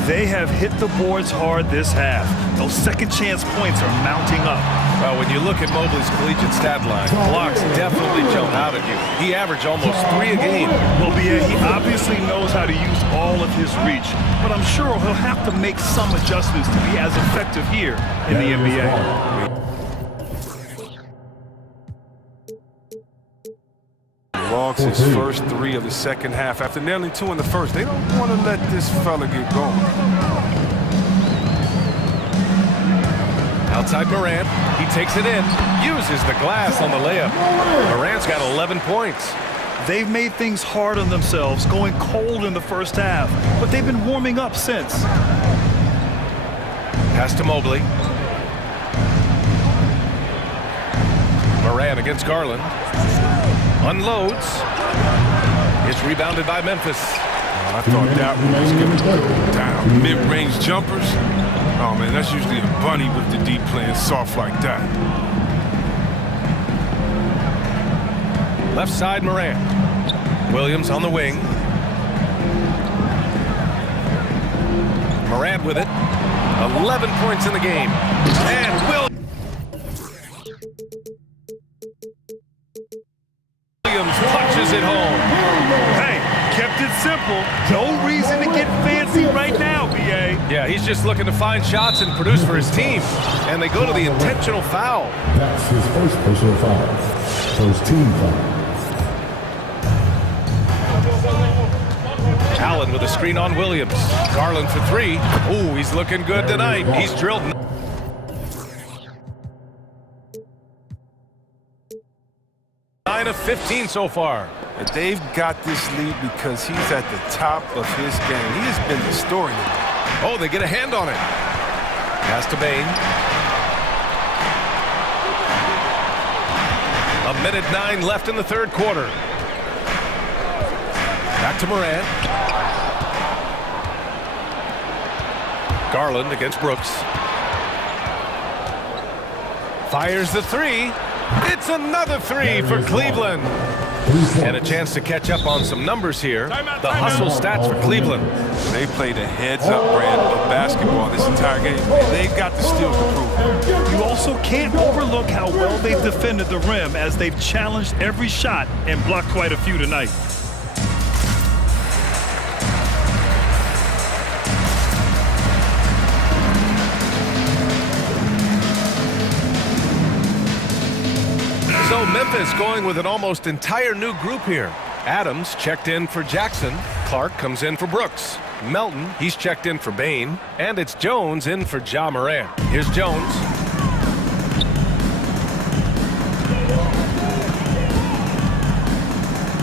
They have hit the boards hard this half. Those second chance points are mounting up. Well, when you look at Mobley's collegiate stat line, blocks definitely jump out at you. He averaged almost 3 a game. Well, he obviously knows how to use all of his reach, but I'm sure he'll have to make some adjustments to be as effective here in the NBA. Logs his first 3 of the second half after nailing 2 in the first. They don't want to let this fella get going. Outside Morant, he takes it in, uses the glass on the layup. Morant's got 11 points. They've made things hard on themselves, going cold in the first half, but they've been warming up since. Pass to Mobley. Morant against Garland. Unloads. It's rebounded by Memphis. I thought that one was going to go down. Mid-range jumpers. Oh, man, that's usually a bunny with the D playing soft like that. Left side, Morant. Williams on the wing. Morant with it. 11 points in the game. And Williams punches it home. Hey, kept it simple. No reason to get fancy right now, B.A. Yeah, he's just looking to find shots and produce for his team. And they go to the intentional foul. That's his first personal foul. First team foul. Allen with a screen on Williams. Garland for 3. Ooh, he's looking good tonight. He's drilled. 9 of 15 so far. And they've got this lead because he's at the top of his game. He has been the story. Oh, they get a hand on it. Pass to Bain. 1:09 left in the third quarter. Back to Morant. Garland against Brooks. Fires the 3. It's another 3 for Cleveland. And a chance to catch up on some numbers here. The hustle stats for Cleveland. They played a heads-up brand of basketball this entire game. And they've got the steals to prove. You also can't overlook how well they've defended the rim as they've challenged every shot and blocked quite a few tonight. So Memphis going with an almost entire new group here. Adams checked in for Jackson. Clark comes in for Brooks. Melton, he's checked in for Bain. And it's Jones in for Ja Morant. Here's Jones.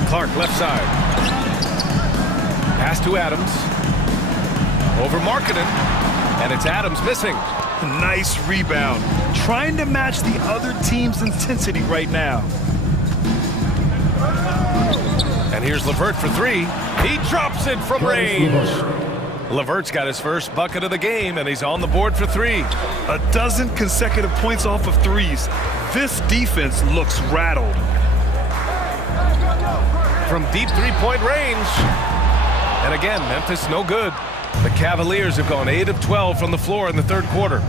Clark left side. Pass to Adams. Over Markkanen. And it's Adams missing. Nice rebound. Trying to match the other team's intensity right now. And here's LeVert for three. He drops it from range. LeVert's got his first bucket of the game, and he's on the board for three. A dozen consecutive points off of threes. This defense looks rattled. From deep three-point range. And again, Memphis no good. The Cavaliers have gone 8 of 12 from the floor in the third quarter.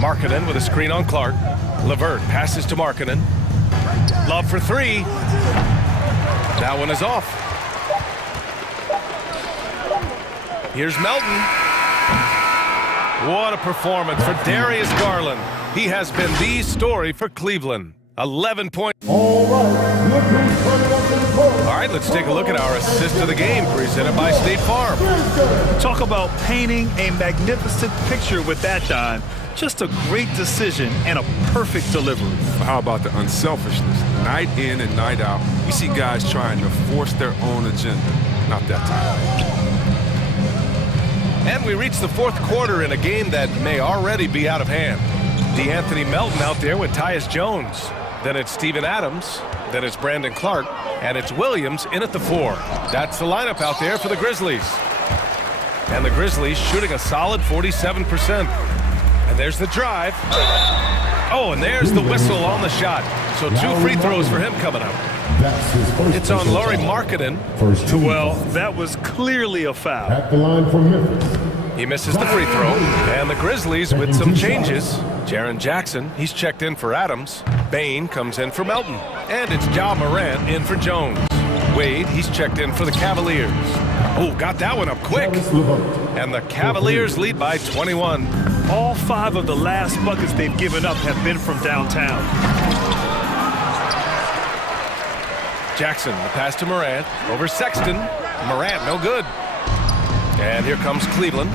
Markkanen with a screen on Clark. LeVert passes to Markkanen. Love for three. That one is off. Here's Melton. What a performance for Darius Garland. He has been the story for Cleveland. 11 points. All right, let's take a look at our assist of the game presented by State Farm. Talk about painting a magnificent picture with that, Don. Just a great decision and a perfect delivery. How about the unselfishness? Night in and night out, you see guys trying to force their own agenda. Not that time. And we reach the fourth quarter in a game that may already be out of hand. DeAnthony Melton out there with Tyus Jones. Then it's Steven Adams. Then it's Brandon Clark. And it's Williams in at the 4. That's the lineup out there for the Grizzlies. And the Grizzlies shooting a solid 47%. And there's the drive. Oh, and there's the whistle on the shot. So 2 free throws for him coming up. It's on Lauri Markkanen. Well, that was clearly a foul. At the line for Memphis. He misses the free throw. And the Grizzlies with some changes. Jaren Jackson, he's checked in for Adams. Bain comes in for Melton. And it's Ja Morant in for Jones. Wade, he's checked in for the Cavaliers. Oh, got that one up quick. And the Cavaliers lead by 21. All 5 of the last buckets they've given up have been from downtown. Jackson, the pass to Morant. Over Sexton. Morant, no good. And here comes Cleveland.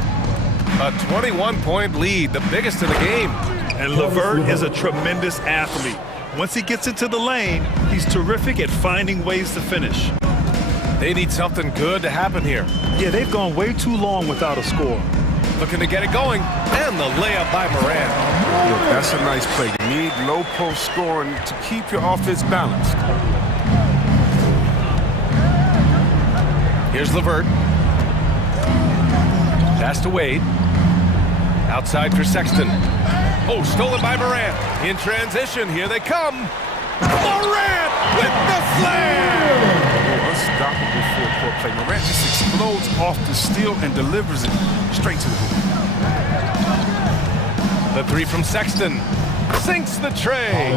A 21-point lead, the biggest of the game. And LeVert is a tremendous athlete. Once he gets into the lane, he's terrific at finding ways to finish. They need something good to happen here. Yeah, they've gone way too long without a score. Looking to get it going. And the layup by Morant. Look, that's a nice play. You need low post scoring to keep your offense balanced. Here's LeVert. Pass to Wade. Outside for Sexton. Oh, stolen by Morant. In transition, here they come. Morant with the slam! Unstoppable full-court play. Morant just explodes off the steal and delivers it straight to the hoop. The 3 from Sexton. Sinks the tray.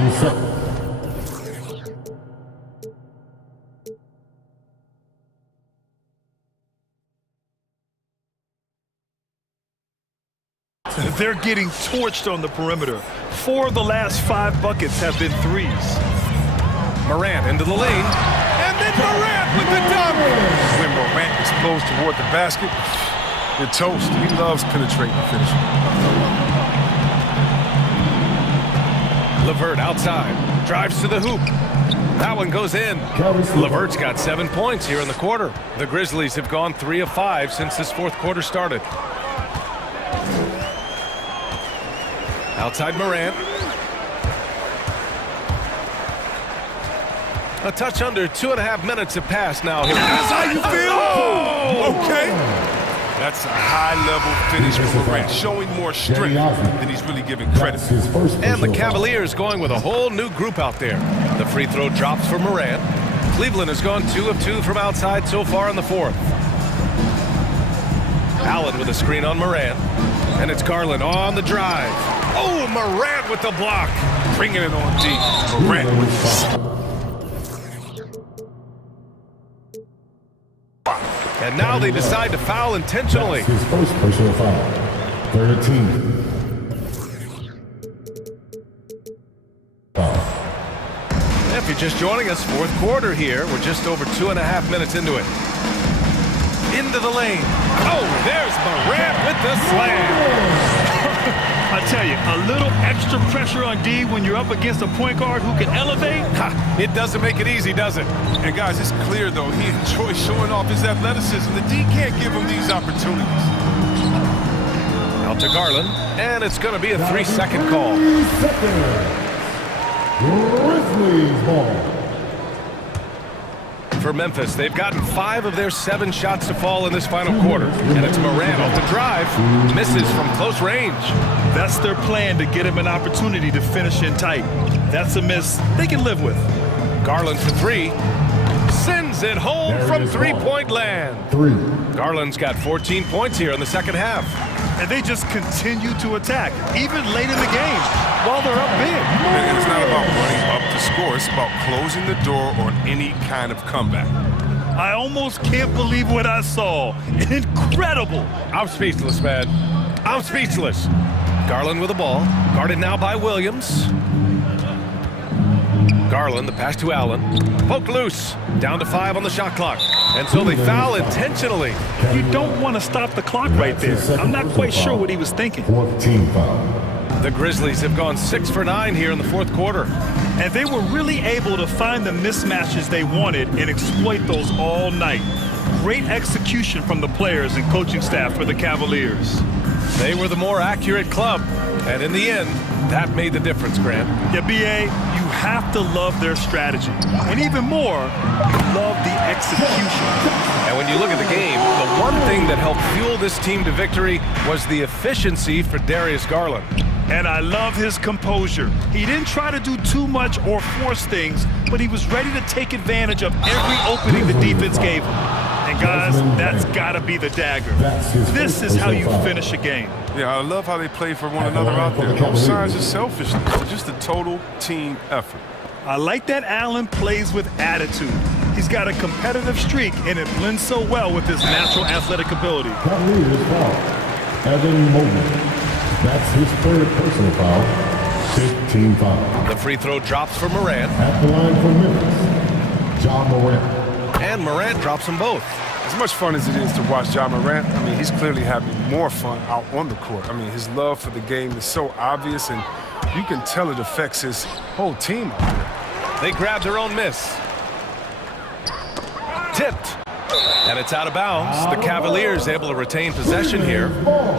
They're getting torched on the perimeter. 4 of the last 5 buckets have been threes. Morant into the lane. And then Morant with the dunk. When Morant explodes toward the basket, you're toast. He loves penetrating and finishing. LeVert outside. Drives to the hoop. That one goes in. LeVert's got 7 points here in the quarter. The Grizzlies have gone 3 of 5 since this fourth quarter started. Outside Morant. A touch under 2.5 minutes have passed now. That's how you feel? Oh, okay. That's a high-level finish for Morant, showing more strength than he's really giving credit. And the Cavaliers going with a whole new group out there. The free throw drops for Morant. Cleveland has gone 2 of 2 from outside so far in the fourth. Allen with a screen on Morant. And it's Garland on the drive. Oh, Morant with the block. Bringing it on deep. Morant with the... And now they decide to foul intentionally. His first personal foul. 13. If you're just joining us, fourth quarter here. We're just over 2.5 minutes into it. Into the lane. Oh, there's Morant with the slam. I tell you, a little extra pressure on D when you're up against a point guard who can elevate. It doesn't make it easy, does it? And guys, it's clear, though, he enjoys showing off his athleticism. The D can't give him these opportunities. Out to Garland, and it's going to be a 3-second call. Grizzlies ball. For Memphis, they've gotten 5 of their 7 shots to fall in this final quarter. And it's Morant off the drive, misses from close range. That's their plan, to get him an opportunity to finish in tight. That's a miss they can live with. Garland for 3. Sends it home from three-point land. Garland's got 14 points here in the second half. And they just continue to attack, even late in the game, while they're up big. And it's not about running up to score. It's about closing the door on any kind of comeback. I almost can't believe what I saw. Incredible. I'm speechless, man. I'm speechless. Garland with the ball. Guarded now by Williams. Garland, the pass to Allen. Poked loose. Down to 5 on the shot clock. And so they foul intentionally. You don't want to stop the clock right there. I'm not quite sure what he was thinking. 14 foul. The Grizzlies have gone 6 for 9 here in the fourth quarter. And they were really able to find the mismatches they wanted and exploit those all night. Great execution from the players and coaching staff for the Cavaliers. They were the more accurate club. And in the end, that made the difference, Grant. Yeah, B.A., you have to love their strategy. And even more, you love the execution. And when you look at the game, the one thing that helped fuel this team to victory was the efficiency for Darius Garland. And I love his composure. He didn't try to do too much or force things, but he was ready to take advantage of every opening the defense gave him. And guys, that's gotta be the dagger. This is how you finish a game. Yeah, I love how they play for one another out there. No signs of selfishness. It's just a total team effort. I like that Allen plays with attitude. He's got a competitive streak, and it blends so well with his natural athletic ability. Cavaliers foul. Evan Mobley. That's his third personal foul. 15 foul. The free throw drops for Morant. At the line for Memphis, John Morant. And Morant drops them both. As much fun as it is to watch John Morant, I mean, he's clearly having more fun out on the court. I mean, his love for the game is so obvious, and you can tell it affects his whole team out there. They grabbed their own miss. Tipped. And it's out of bounds. The Cavaliers able to retain possession here.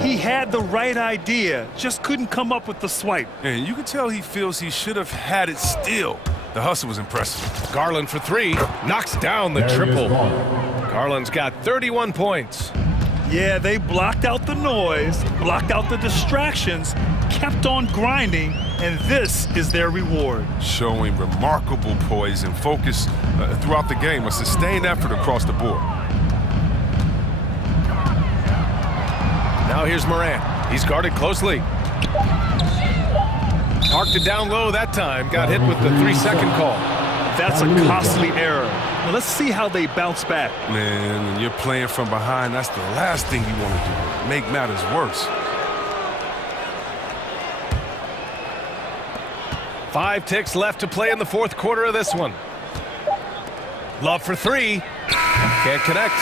He had the right idea, just couldn't come up with the swipe. And you can tell he feels he should have had it still. The hustle was impressive. Garland for 3. Knocks down the triple. Garland's got 31 points. Yeah, they blocked out the noise, blocked out the distractions, kept on grinding, and this is their reward. Showing remarkable poise and focus throughout the game, a sustained effort across the board. Now here's Morant. He's guarded closely. Parked it down low that time. Got hit with the 3-second call. That's a costly error. Well, let's see how they bounce back. Man, when you're playing from behind, that's the last thing you want to do. Make matters worse. 5 ticks left to play in the fourth quarter of this one. Love for 3. Can't connect.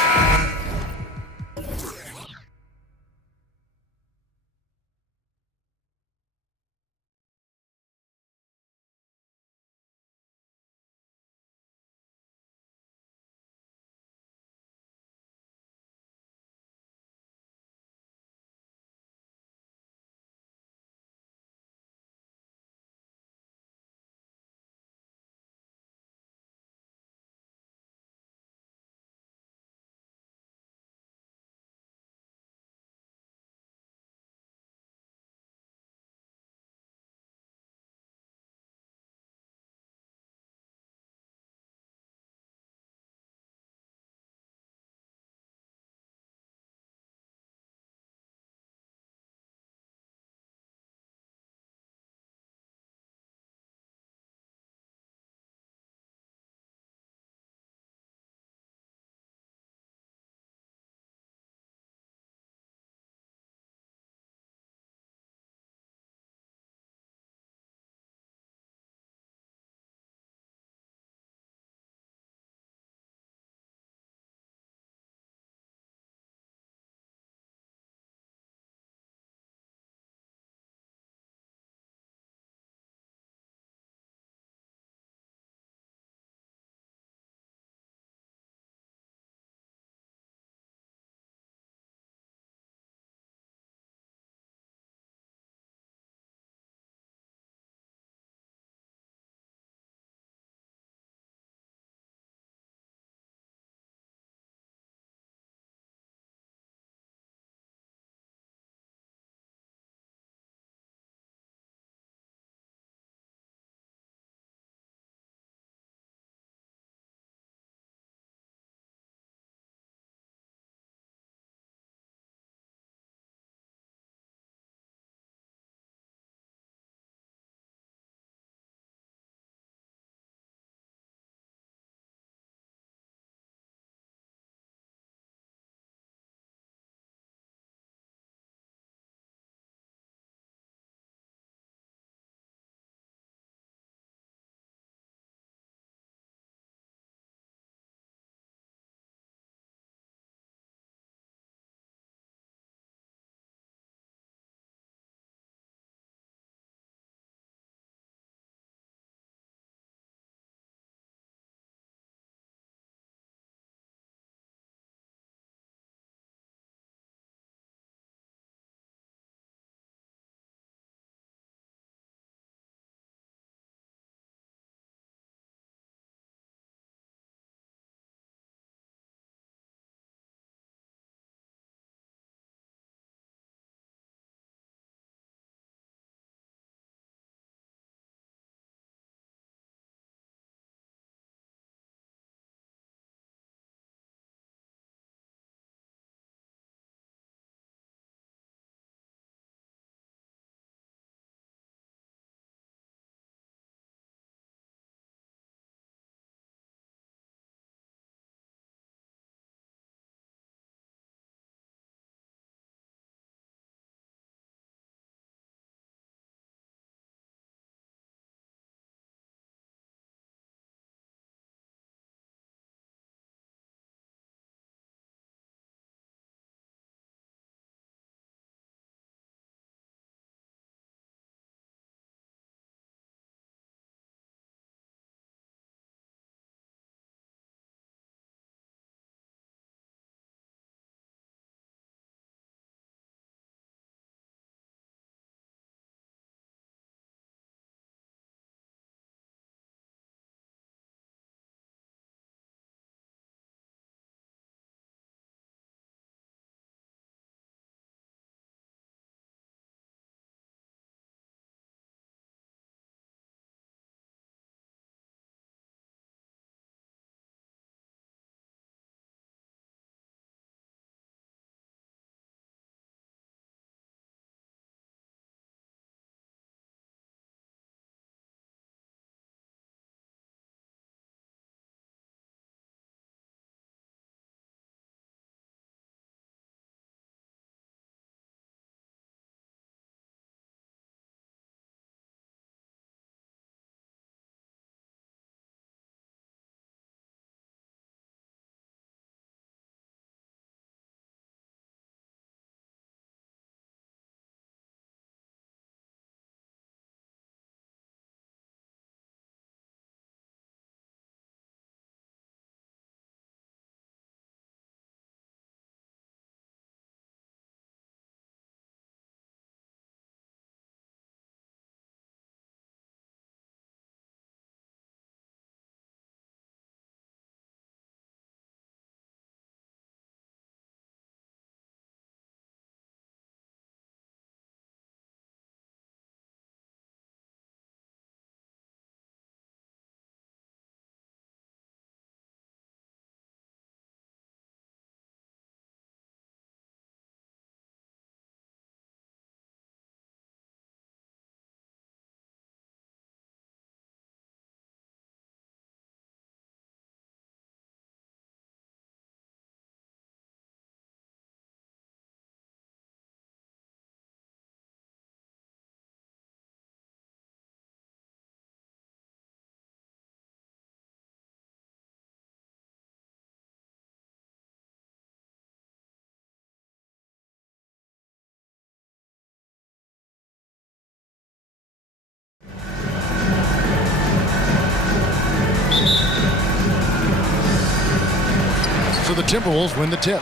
the Timberwolves win the tip.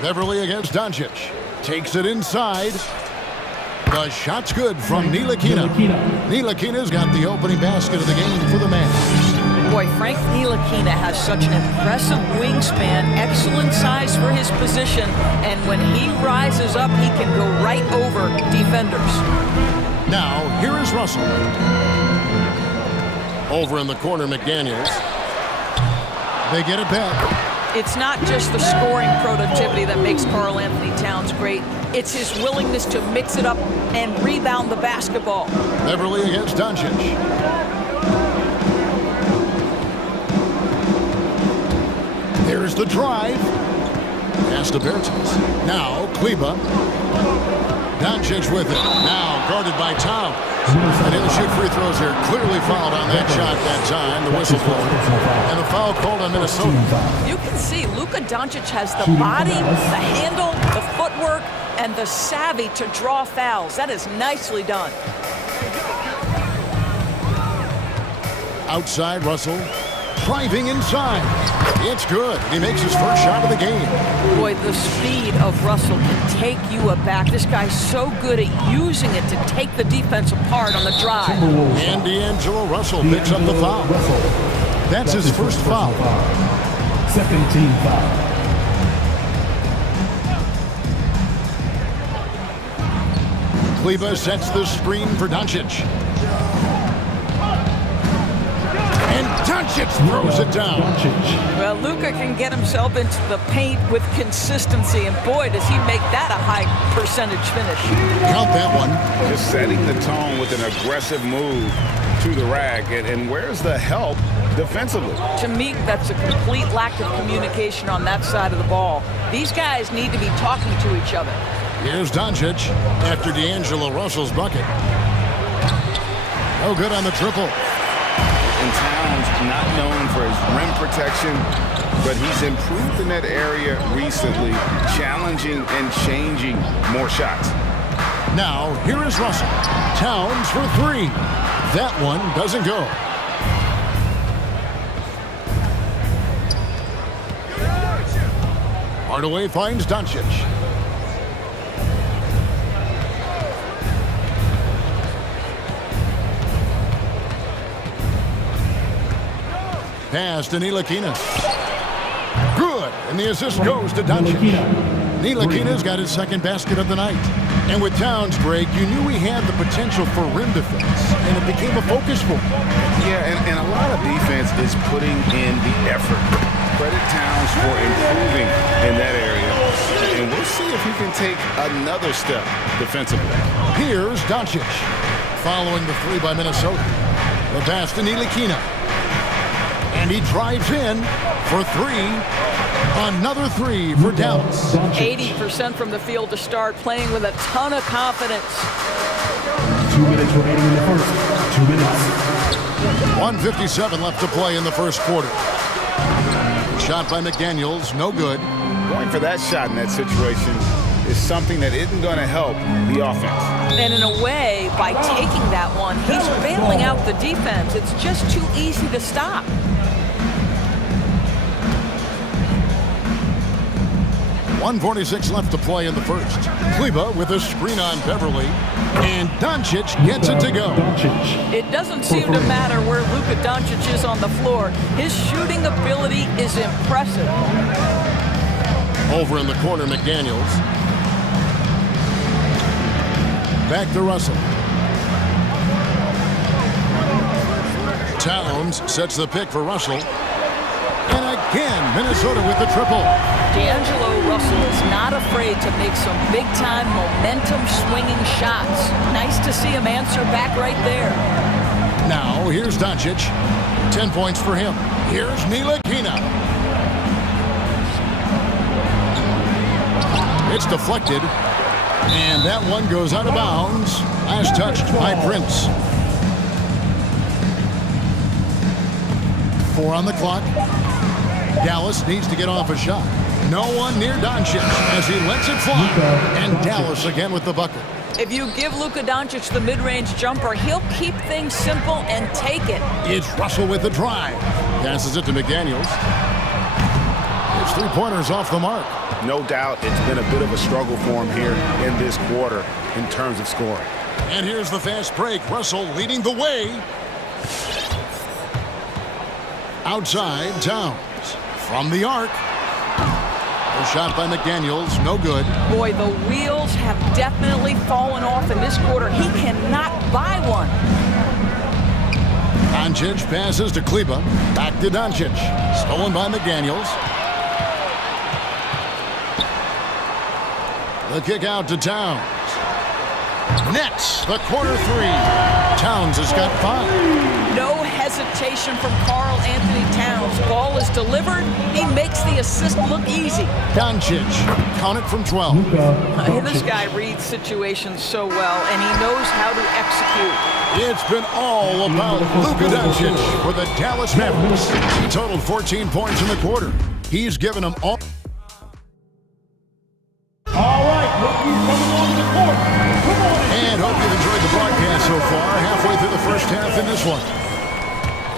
Beverly against Doncic. Takes it inside. The shot's good from Ntilikina. Ntilikina's got the opening basket of the game for the Mavs. Boy, Frank Ntilikina has such an impressive wingspan, excellent size for his position, and when he rises up, he can go right over defenders. Now, here is Russell. Over in the corner, McDaniels. They get it back. It's not just the scoring productivity that makes Karl Anthony Towns great. It's his willingness to mix it up and rebound the basketball. Beverly against Doncic. There's the drive. Pass to Bertens. Now, Kleba. Doncic with it. Now, guarded by Towns. And he'll shoot free throws here. Clearly fouled on that shot that time. The whistle blown. And the foul called on Minnesota. You can see Luka Doncic has the body, the handle, the footwork, and the savvy to draw fouls. That is nicely done. Outside, Russell. Driving inside. It's good. He makes his first shot of the game. Boy, the speed of Russell can take you aback. This guy's so good at using it to take the defense apart on the drive. And D'Angelo Russell picks up the foul. That's his first foul. Second team foul. Kleba sets the screen for Doncic. And Doncic throws it down. Well, Luka can get himself into the paint with consistency, and boy, does he make that a high percentage finish. Count that one. Just setting the tone with an aggressive move to the rack. And where's the help defensively? To me, that's a complete lack of communication on that side of the ball. These guys need to be talking to each other. Here's Doncic after D'Angelo Russell's bucket. No good on the triple. And Towns not known for his rim protection, but he's improved in that area recently, challenging and changing more shots. Now, here is Russell. Towns for three. That one doesn't go. Hardaway finds Doncic. Pass to Ntilikina. Good. And the assist goes to Doncic. Ntilikina's got his second basket of the night. And with Towns' break, you knew he had the potential for rim defense, and it became a focus for him. Yeah, and a lot of defense is putting in the effort. Credit Towns for improving in that area. And we'll see if he can take another step defensively. Here's Doncic. Following the three by Minnesota. The pass to Ntilikina. And he drives in for three. Another three for Dallas. 80% from the field to start, playing with a ton of confidence. 2 minutes remaining in the first. 2 minutes. 1:57 left to play in the first quarter. Shot by McDaniels, no good. Going for that shot in that situation is something that isn't going to help the offense. And in a way, by taking that one, he's bailing out the defense. It's just too easy to stop. 1:46 left to play in the first. Kleba with a screen on Beverly. And Doncic gets it to go. It doesn't seem to matter where Luka Doncic is on the floor. His shooting ability is impressive. Over in the corner, McDaniels. Back to Russell. Towns sets the pick for Russell. And again, Minnesota with the triple. D'Angelo Russell is not afraid to make some big-time momentum-swinging shots. Nice to see him answer back right there. Now, here's Doncic. 10 points for him. Here's Ntilikina. It's deflected. And that one goes out of bounds. Last touched by Prince. 4 on the clock. Dallas needs to get off a shot. No one near Doncic as he lets it fly. And Dallas again with the bucket. If you give Luka Doncic the mid-range jumper, he'll keep things simple and take it. It's Russell with the drive. Passes it to McDaniels. It's 3-pointers off the mark. No doubt it's been a bit of a struggle for him here in this quarter in terms of scoring. And here's the fast break. Russell leading the way. Outside, Towns. From the arc. A shot by McDaniels, no good. Boy, the wheels have definitely fallen off in this quarter. He cannot buy one. Doncic passes to Kleba. Back to Doncic. Stolen by McDaniels. The kick out to Towns. Nets, the corner three. Towns has got 5. No hesitation from Karl Anthony Towns. Ball is delivered. He makes the assist look easy. Doncic, count it from 12. This guy reads situations so well, and he knows how to execute. It's been all about Luka Doncic for the Dallas Mavericks. He totaled 14 points in the quarter. He's given them all. All right, rookies coming on the court. Come on. And hope you've enjoyed the broadcast so far. Halfway through the first half in this one.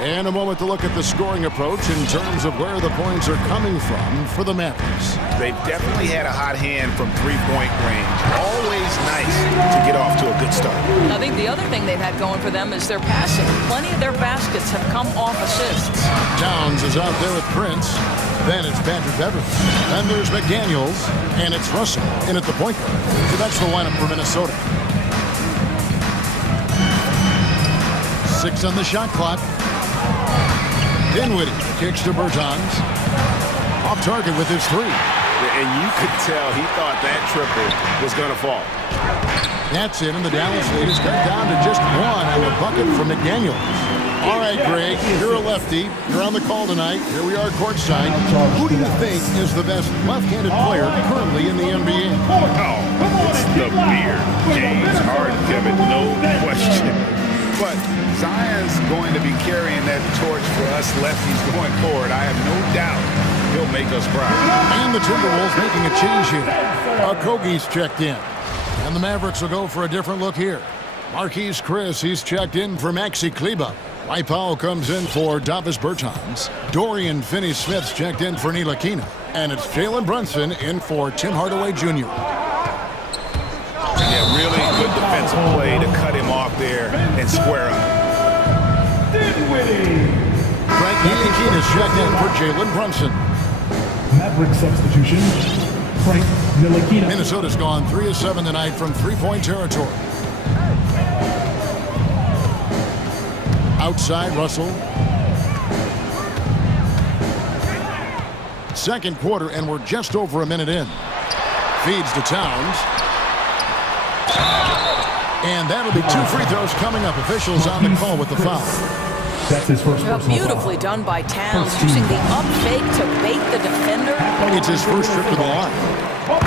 And a moment to look at the scoring approach in terms of where the points are coming from for the Mavericks. They've definitely had a hot hand from three-point range. Always nice to get off to a good start. I think the other thing they've had going for them is their passing. Plenty of their baskets have come off assists. Towns is out there with Prince. Then it's Patrick Beverly. Then there's McDaniels. And it's Russell in at the point guard. So that's the lineup for Minnesota. 6 on the shot clock. Dinwiddie kicks to Bertans. Off target with his 3. And you could tell he thought that triple was going to fall. That's it, and the Dallas lead is cut down to just 1 on the bucket from McDaniels. All right, Greg, you're a lefty. You're on the call tonight. Here we are courtside. Who do you think is the best left-handed player currently in the NBA? Oh, it's the beard. James Harden, Kevin, no question. But Zion's going to be carrying that torch for us lefties going forward. I have no doubt he'll make us proud. And the Timberwolves making a change here. Okogie's checked in. And the Mavericks will go for a different look here. Marquise Chris, he's checked in for Maxi Kleba. Mike Powell comes in for Davis Bertans. Dorian Finney-Smith's checked in for Ntilikina. And it's Jalen Brunson in for Tim Hardaway Jr. Yeah, really good defensive play to cut him off there and square him. Frank Ntilikina's checked in for Jalen Brunson. Maverick substitution, Frank Ntilikina. Minnesota's gone 3 of 7 tonight from three-point territory. Outside, Russell. Second quarter, and we're just over a minute in. Feeds to Towns. And that'll be 2 free throws coming up. Officials on the call with the foul. That's his first Beautifully done by Towns, using the up fake to bait the defender. It's his first trip to the line.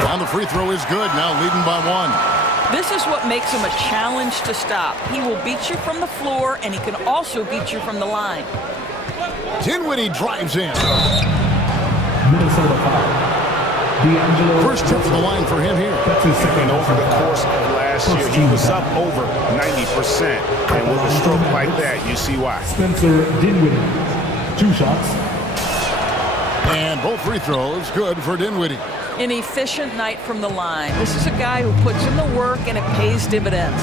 And the free throw is good, now leading by 1. This is what makes him a challenge to stop. He will beat you from the floor, and he can also beat you from the line. Dinwiddie drives in. Minnesota foul. First trip to the line for him here. That's his second. And over the course of last year, he was up over 90%. And with a stroke like that, you see why. Spencer Dinwiddie, 2 shots. And both free throws good for Dinwiddie. An efficient night from the line. This is a guy who puts in the work, and it pays dividends.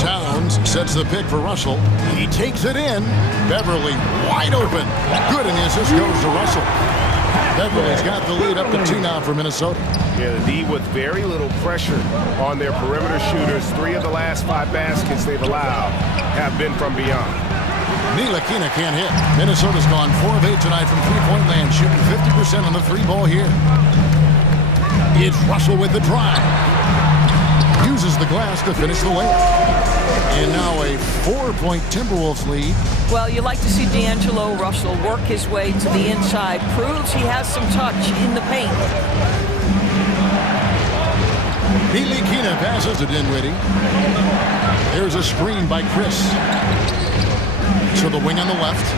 Towns sets the pick for Russell. He takes it in. Beverly wide open. Good, and the assist goes to Russell. Beverly's got the lead up to 2 now for Minnesota. Yeah, the D with very little pressure on their perimeter shooters. 3 of the last 5 baskets they've allowed have been from beyond. Ntilikina can't hit. Minnesota's gone 4 of 8 tonight from three-point land, shooting 50% on the 3-ball here. It's Russell with the drive. Uses the glass to finish the layup. And now a 4-point Timberwolves lead. Well, you like to see D'Angelo Russell work his way to the inside. Proves he has some touch in the paint. Ntilikina passes to Dinwiddie. There's a screen by Chris. To the wing on the left.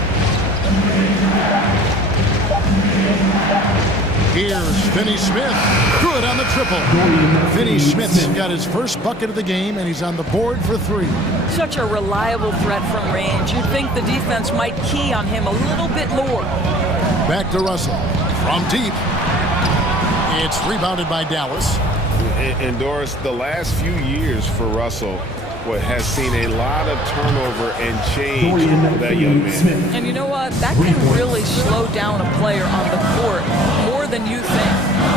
Here's Finney-Smith. Good on the triple. Finney Smith's got his first bucket of the game, and he's on the board for 3. Such a reliable threat from range. You'd think the defense might key on him a little bit more. Back to Russell. From deep. It's rebounded by Dallas. And Doris, the last few years for Russell has seen a lot of turnover and change for that young man. And you know what? That can really slow down a player on the court more than you think.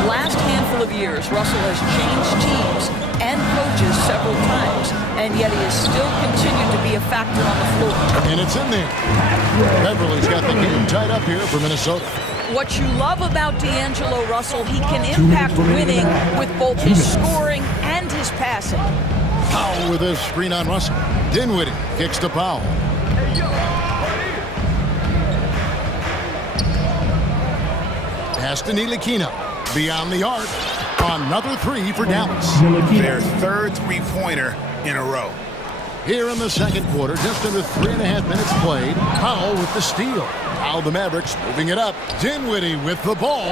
Last handful of years, Russell has changed teams and coaches several times, and yet he has still continued to be a factor on the floor. And it's in there. Beverly's got the game tied up here for Minnesota. What you love about D'Angelo Russell, he can impact winning with both his scoring and his passing. Powell with a screen on Russell. Dinwiddie kicks to Powell. Pass to Ntilikina. Beyond the arc. Another 3 for Dallas. Their third three-pointer in a row. Here in the second quarter, just under 3.5 minutes played. Powell with the steal. Now the Mavericks moving it up. Dinwiddie with the ball.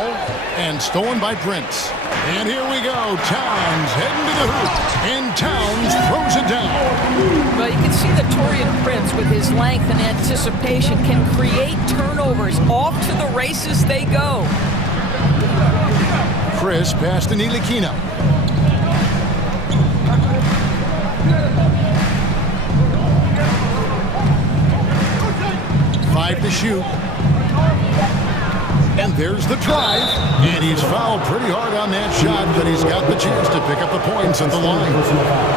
And stolen by Prince. And here we go. Towns heading to the hoop. And Towns throws it down. Well, you can see that Taurean Prince, with his length and anticipation, can create turnovers. Off to the races they go. Chris passed to Ntilikina. Five to shoot. And there's the drive. And he's fouled pretty hard on that shot, but he's got the chance to pick up the points at the line.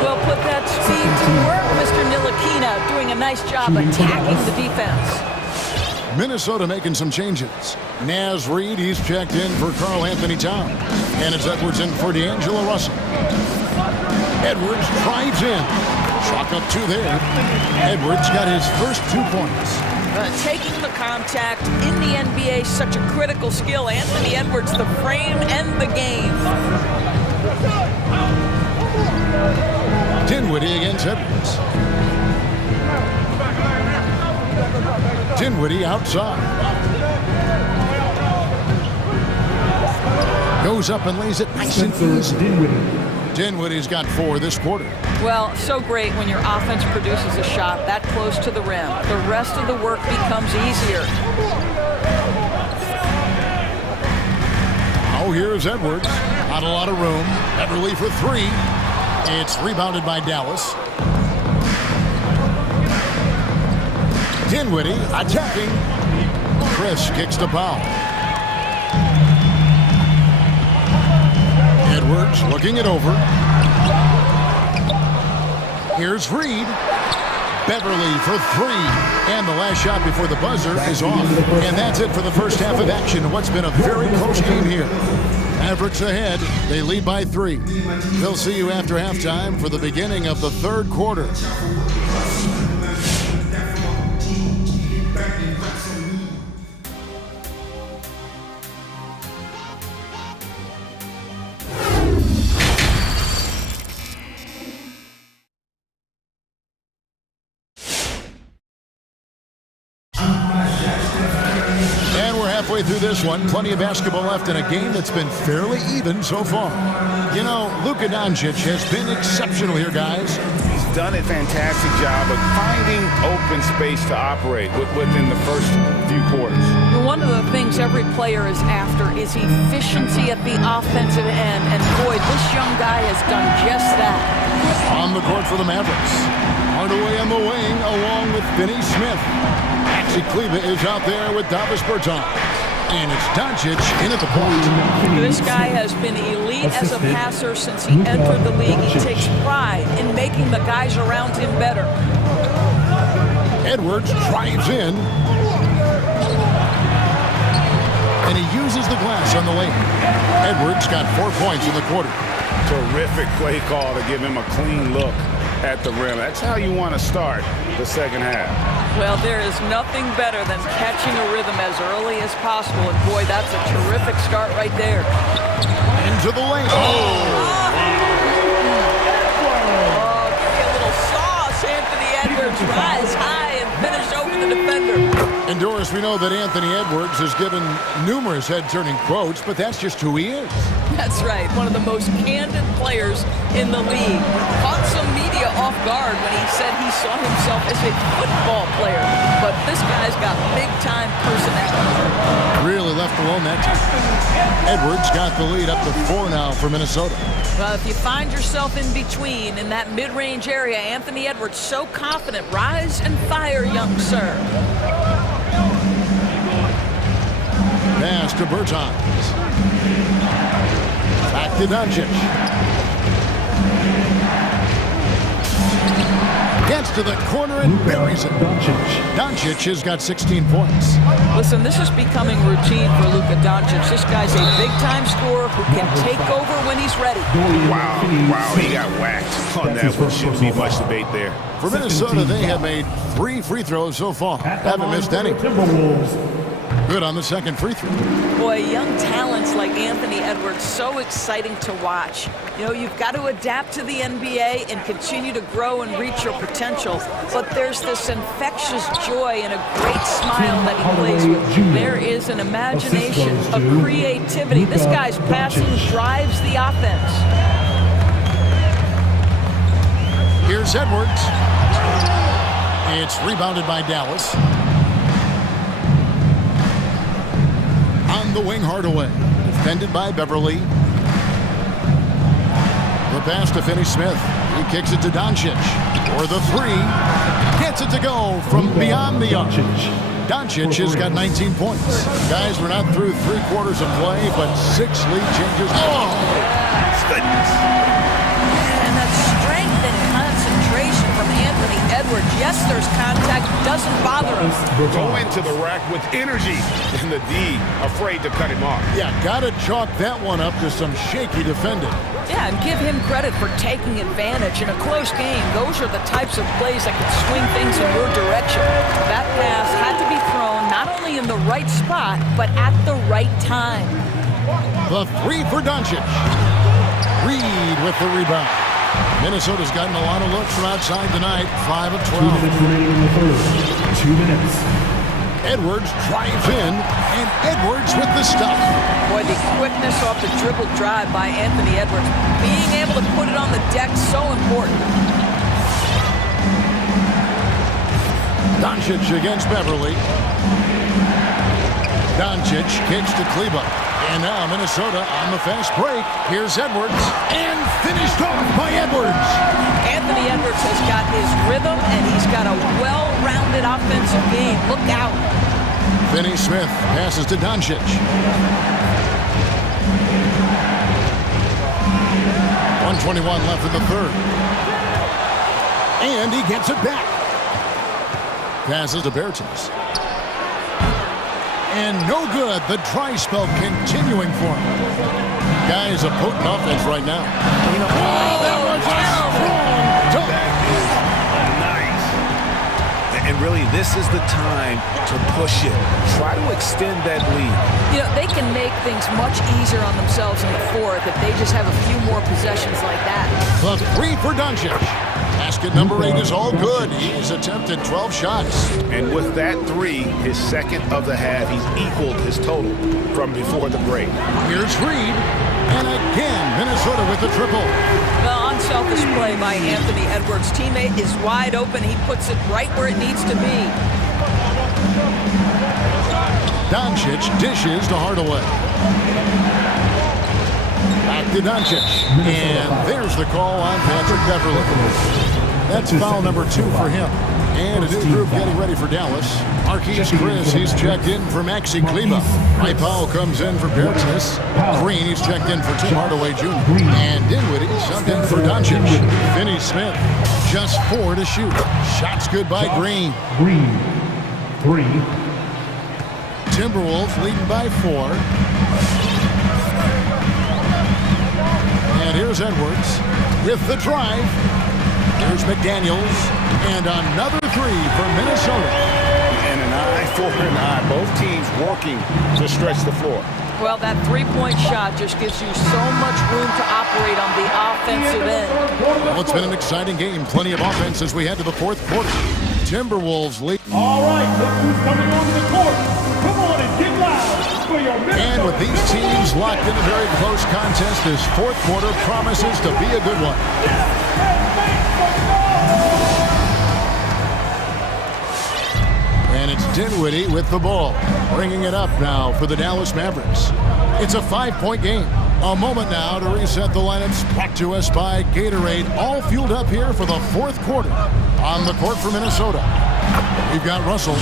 Well, put that speed to work, Mr. Ntilikina, doing a nice job attacking the defense. Minnesota making some changes. Naz Reid, he's checked in for Karl Anthony Towns. And it's Edwards in for D'Angelo Russell. Edwards drives in. Chalk up 2 there. Edwards got his first 2 points. Taking the contact in the NBA, such a critical skill. Anthony Edwards, the frame and the game. Dinwiddie against Edwards. Dinwiddie outside. Goes up and lays it nice and easy. Dinwiddie's got 4 this quarter. Well, so great when your offense produces a shot that close to the rim. The rest of the work becomes easier. Oh, here's Edwards. Not a lot of room. Beverly for 3. It's rebounded by Dallas. Dinwiddie attacking. Chris kicks to Powell. Edwards looking it over. Here's Reid. Beverly for 3. And the last shot before the buzzer is off. And that's it for the first half of action. What's been a very close game here. Mavericks ahead. They lead by 3. They'll see you after halftime for the beginning of the third quarter. Through this one, plenty of basketball left in a game that's been fairly even so far. You know, Luka Doncic has been exceptional here, guys. He's done a fantastic job of finding open space to operate within the first few quarters. One of the things every player is after is efficiency at the offensive end, and boy, this young guy has done just that. On the court for the Mavericks. Hardaway on the wing, along with Finney Smith. Maxi Kleber is out there with Davis Bertans. And it's Doncic in at the point. This guy has been elite as a passer since he entered the league. He takes pride in making the guys around him better. Edwards drives in. And he uses the glass on the lane. Edwards got 4 points in the quarter. Terrific play call to give him a clean look at the rim. That's how you want to start the second half. Well, there is nothing better than catching a rhythm as early as possible. And boy, that's a terrific start right there. Into the lane. Oh, give me a little sauce, Anthony Edwards. Rise high and finish over the defender. And Doris, we know that Anthony Edwards has given numerous head-turning quotes, but that's just who he is. That's right. One of the most candid players in the league. Caught some media off guard when he said he saw himself as a football player. But this guy's got big-time personality. Really left alone that time. Edwards got the lead up to 4 now for Minnesota. Well, if you find yourself in between in that mid-range area, Anthony Edwards so confident. Rise and fire, young sir. Pass to Bertans. Back to Doncic. Gets to the corner and buries it. Doncic has got 16 points. Listen, this is becoming routine for Luka Doncic. This guy's a big-time scorer who can take over when he's ready. Wow, he got whacked on that one. Shouldn't be much debate there. For Minnesota, they have made 3 free throws so far. Haven't missed any. Good on the second free throw. Boy, young talents like Anthony Edwards, so exciting to watch. You know, you've got to adapt to the NBA and continue to grow and reach your potential. But there's this infectious joy and a great smile that he plays with. There is an imagination, a creativity. This guy's passing drives the offense. Here's Edwards. It's rebounded by Dallas. On the wing, Hardaway. Defended by Beverly. The pass to Finney-Smith. He kicks it to Doncic. For the 3. Gets it to go from beyond the arc. Doncic has got 19 points. Guys, we're not through 3 quarters of play, but 6 lead changes. Oh, goodness. And that strength and concentration from Anthony Edwards. Yes, there's contact. Doesn't bother him. Go into the rack with energy. And the D afraid to cut him off. Yeah, gotta chalk that one up to some shaky defending. Yeah, and give him credit for taking advantage in a close game. Those are the types of plays that can swing things in your direction. That pass had to be thrown not only in the right spot, but at the right time. The 3 for Doncic. Reed with the rebound. Minnesota's gotten a lot of looks from outside tonight. 5 of 12. 2 minutes remaining in the third. 2 minutes. Edwards drives in, and Edwards with the stop. Boy, the quickness off the dribble drive by Anthony Edwards. Being able to put it on the deck, so important. Doncic against Beverly. Doncic kicks to Kleba. And now Minnesota on the fast break. Here's Edwards, and finished off by Edwards. Anthony Edwards has got his rhythm, and he's got a well-rounded offensive game. Look out. Finney-Smith passes to Doncic. 1:21 left in the third. And he gets it back. Passes to Bertans. And no good. The dry spell continuing for him. Guys, a potent offense right now. Oh, that was strong. That is nice. And really, this is the time to push it. Try to extend that lead. You know, they can make things much easier on themselves in the fourth if they just have a few more possessions like that. The 3 for Doncic. Basket number 8 is all good. He's attempted 12 shots. And with that 3, his second of the half, he's equaled his total from before the break. Here's Reed. And again, Minnesota with the triple. Well, unselfish play by Anthony Edwards. Teammate is wide open. He puts it right where it needs to be. Doncic dishes to Hardaway. Back to Doncic. And there's the call on Patrick Beverly. That's foul number 2 for him. And a new group getting ready for Dallas. Marquise Chris, he's checked in for Maxi Kleba. Mike Powell comes in for Bertans. Green, he's checked in for Tim Hardaway Jr. And Dinwiddie subbed in for Doncic. Finney-Smith, just 4 to shoot. Shots good by Green. Green, 3. Timberwolves leading by 4. And here's Edwards with the drive. Here's McDaniels, and another 3 for Minnesota. And an eye for an eye. Both teams working to stretch the floor. Well, that 3-point shot just gives you so much room to operate on the offense. defensive end. Well, it's been an exciting game. Plenty of offense as we head to the fourth quarter. Timberwolves lead. All right, look who's coming onto the court. Come on and get loud for your Minnesota. And with these teams locked in a very close contest, this fourth quarter promises to be a good one. And it's Dinwiddie with the ball, bringing it up now for the Dallas Mavericks. It's a 5-point game. A moment now to reset the lineups, brought to us by Gatorade, all fueled up here for the fourth quarter. On the court for Minnesota, we've got Russell.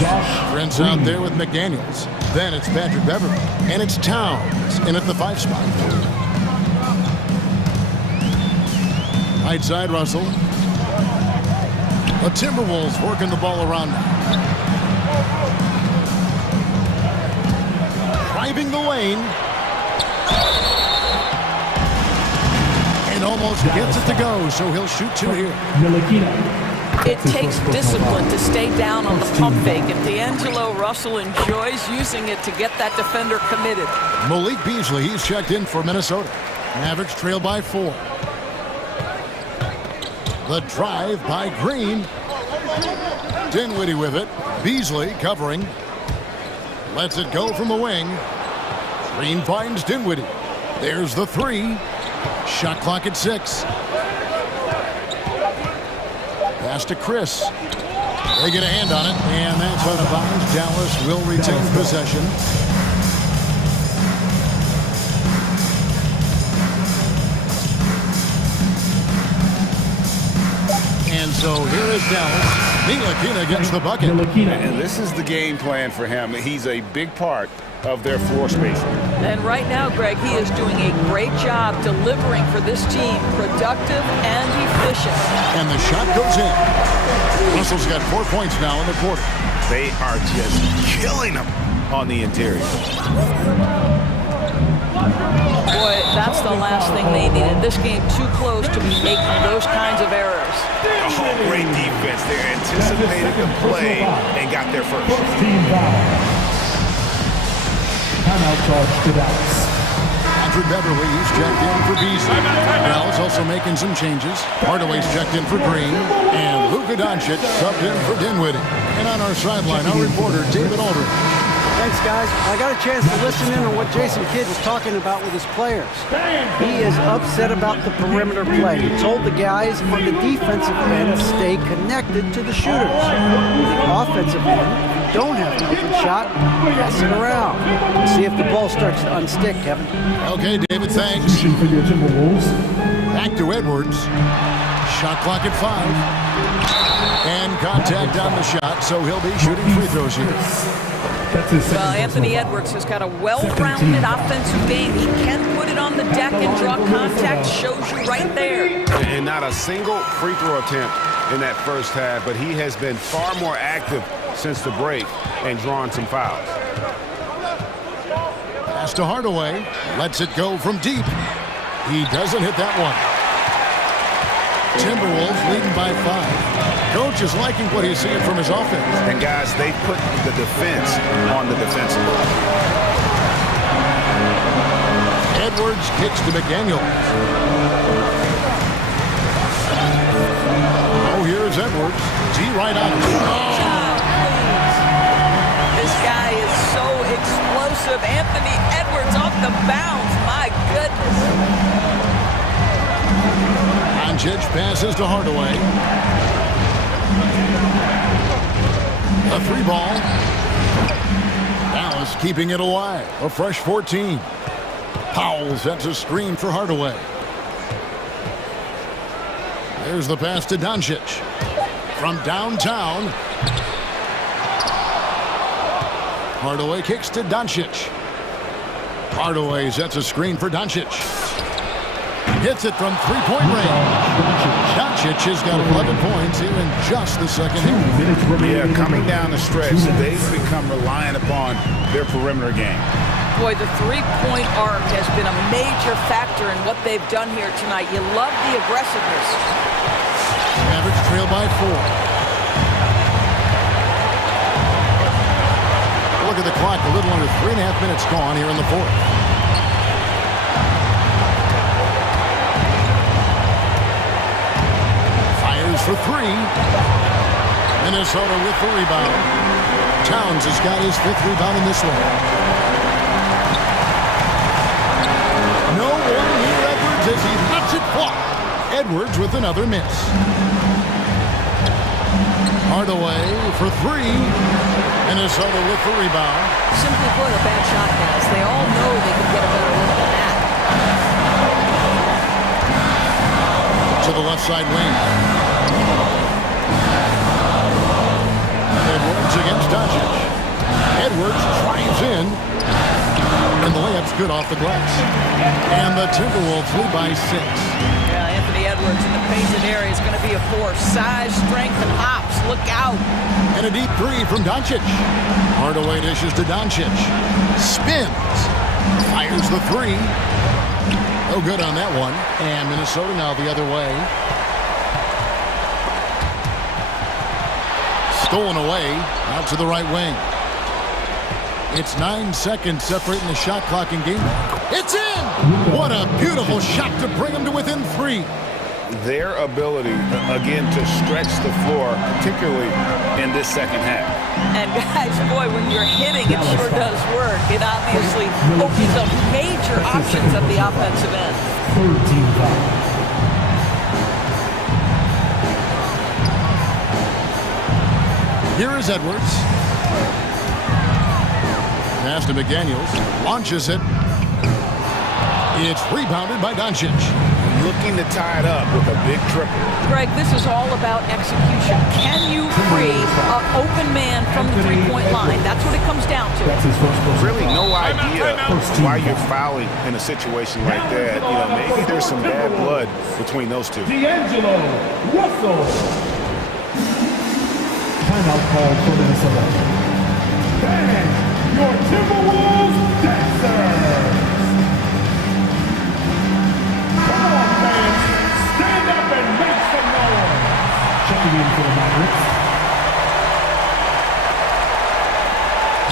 Trent's out there with McDaniels. Then it's Patrick Beverly, and it's Towns in at the 5 spot. Right side, Russell. The Timberwolves working the ball around now. Driving the lane. And almost gets it to go, so he'll shoot 2 here. It takes discipline to stay down on the pump fake, and D'Angelo Russell enjoys using it to get that defender committed. Malik Beasley, he's checked in for Minnesota. Mavericks trail by 4. The drive by Green. Dinwiddie with it. Beasley covering. Lets it go from the wing. Green finds Dinwiddie. There's the 3. Shot clock at 6. Pass to Chris. They get a hand on it, and that's out of bounds. Dallas will retain possession. And so here is Dallas. Ntilikina gets the bucket. And this is the game plan for him. He's a big part of their floor spacing. And right now, Greg, he is doing a great job delivering for this team, productive and efficient. And the shot goes in. Russell's got 4 points now in the quarter. They are just killing him on the interior. Boy, that's the last thing they needed. This game too close to be making those kinds of errors. Oh, great defense. They anticipated the play and got there first. Timeout charge to Dallas. Patrick Beverly, he's checked in for Beasley. Dallas also making some changes. Hardaway's checked in for Green. And Luka Doncic subbed in for Dinwiddie. And on our sideline, our reporter, David Aldridge. Thanks, guys. I got a chance to listen in on what Jason Kidd was talking about with his players. He is upset about the perimeter play. He told the guys on the defensive end to stay connected to the shooters. The offensive end, if you don't have an open shot, pass it around. See if the ball starts to unstick, Kevin. Okay, David, thanks. Back to Edwards. Shot clock at 5. And contact on the shot, so he'll be shooting free throws here. Well, Anthony Edwards has got a well-rounded offensive game. He can put it on the deck and draw contact. Shows you right there. And not a single free throw attempt in that first half, but he has been far more active since the break and drawn some fouls. Pass to Hardaway. Lets it go from deep. He doesn't hit that one. Timberwolves leading by 5. Coach is liking what he's seeing from his offense. And guys, they put the defense on the defensive. Edwards kicks to McDaniels. Oh, here's Edwards. G right on. This guy is so explosive. Anthony Edwards off the bounce. My goodness. Doncic passes to Hardaway. A 3 ball. Dallas keeping it alive. A fresh 14. Powell sets a screen for Hardaway. There's the pass to Doncic. From downtown. Hardaway kicks to Doncic. Hardaway sets a screen for Doncic. Hits it from 3-point range. Doncic has got 11 points here in just the second half. Yeah, coming down the stretch, they've become reliant upon their perimeter game. Boy, the three-point arc has been a major factor in what they've done here tonight. You love the aggressiveness. Mavericks trail by 4. Look at the clock, a little under 3.5 minutes gone here in the fourth. three. Minnesota with the rebound. Towns has got his 5th rebound in this one. No warning here, Edwards, as he lets it fly. Edwards with another miss. Hardaway for three. Minnesota with the rebound. Simply put, a bad shot pass. They all know they can get a better look than that. To the left side wing. Edwards against Doncic. Edwards drives in. And the layup's good off the glass. And the Timberwolves lead by 6. Yeah, Anthony Edwards in the painted area is going to be a force. Size, strength, and hops. Look out. And a deep three from Doncic. Hardaway dishes to Doncic. Spins. Fires the three. No good on that one. And Minnesota now the other way. Stolen away. Out to the right wing. It's 9 seconds separating the shot clock in game. It's in! What a beautiful shot to bring them to within 3. Their ability, again, to stretch the floor, particularly in this second half. And guys, boy, when you're hitting, it sure does work. It obviously opens up major options at the offensive end. 13 fouls. Here is Edwards. Pass to McDaniels. Launches it. It's rebounded by Doncic. Looking to tie it up with a big triple. Greg, this is all about execution. Can you free an open man from the three-point line? That's what it comes down to. Really no idea why you're fouling in a situation like that. You know, maybe there's some bad blood between those two. D'Angelo Russell. Timeout called for Minnesota. Ban your Timberwolves dancers. Come on, fans. Stand up and make some noise. Checking in for the Mavericks.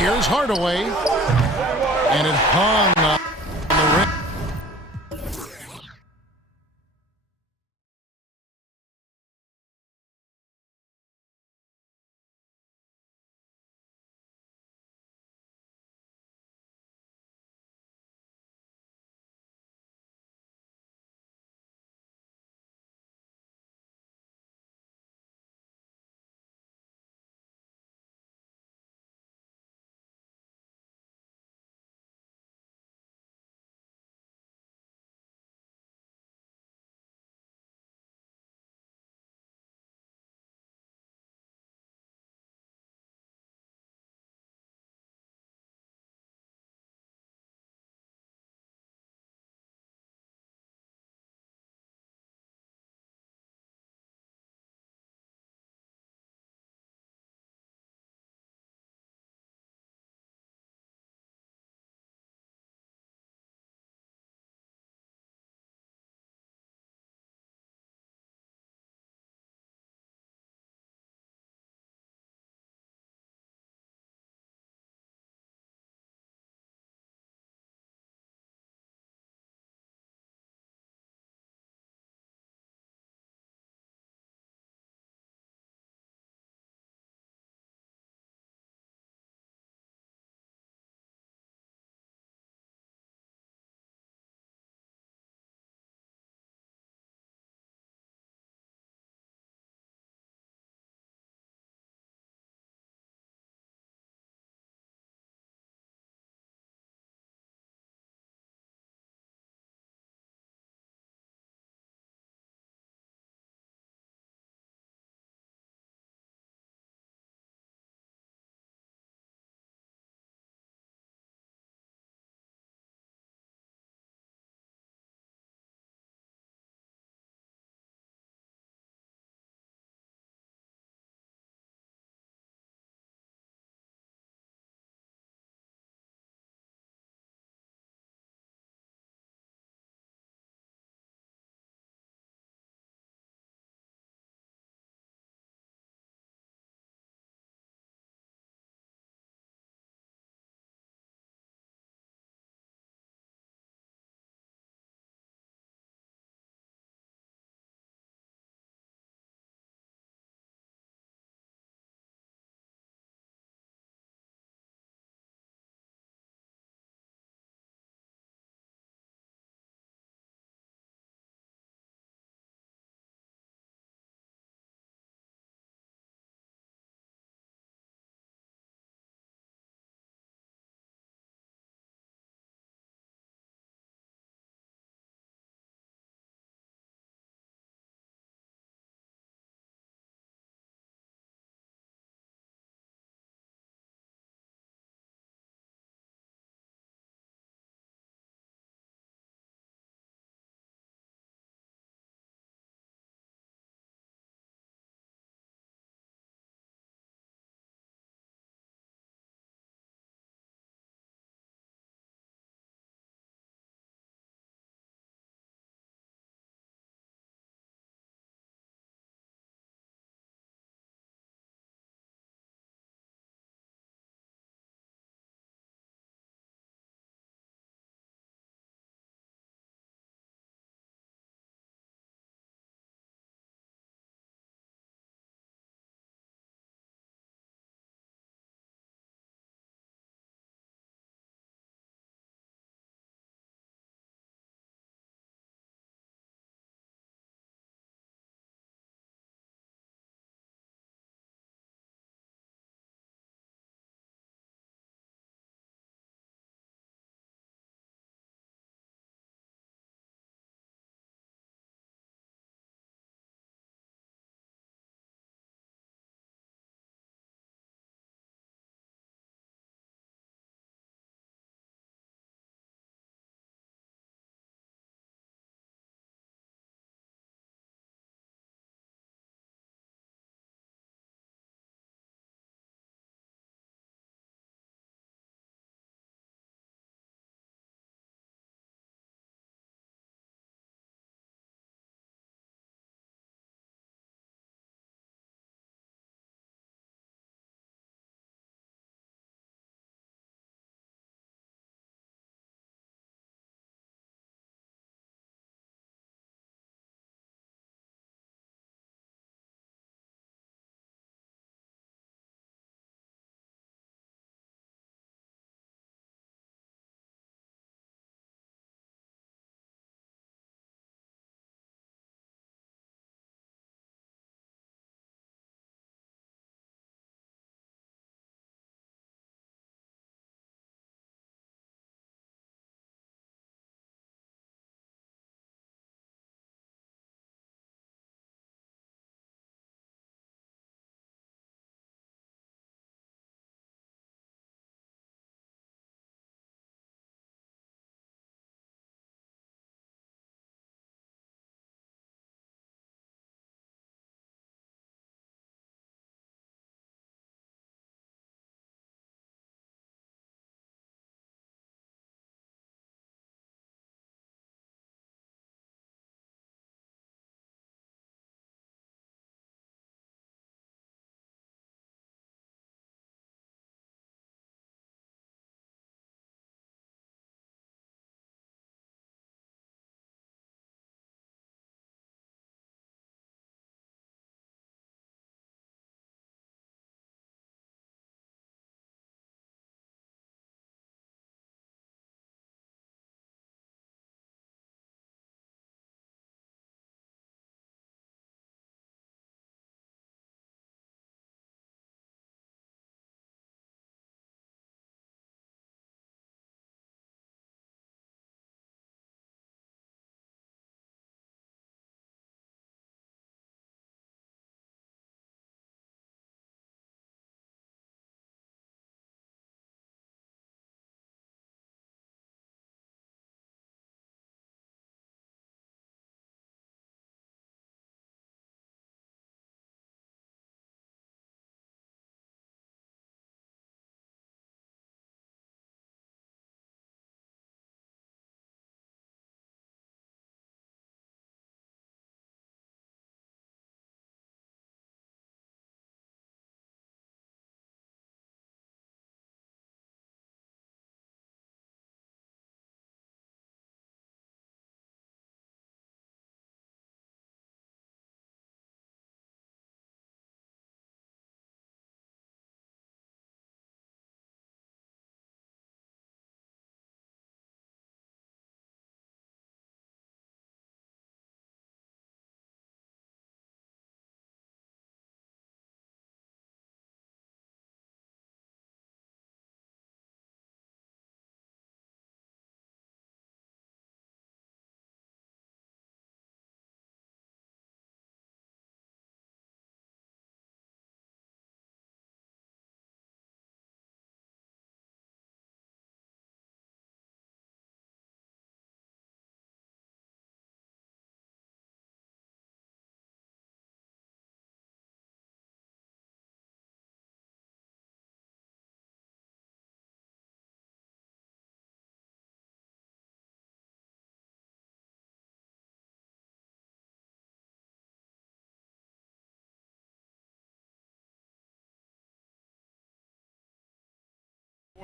Here's Hardaway. And it hung up on the rim.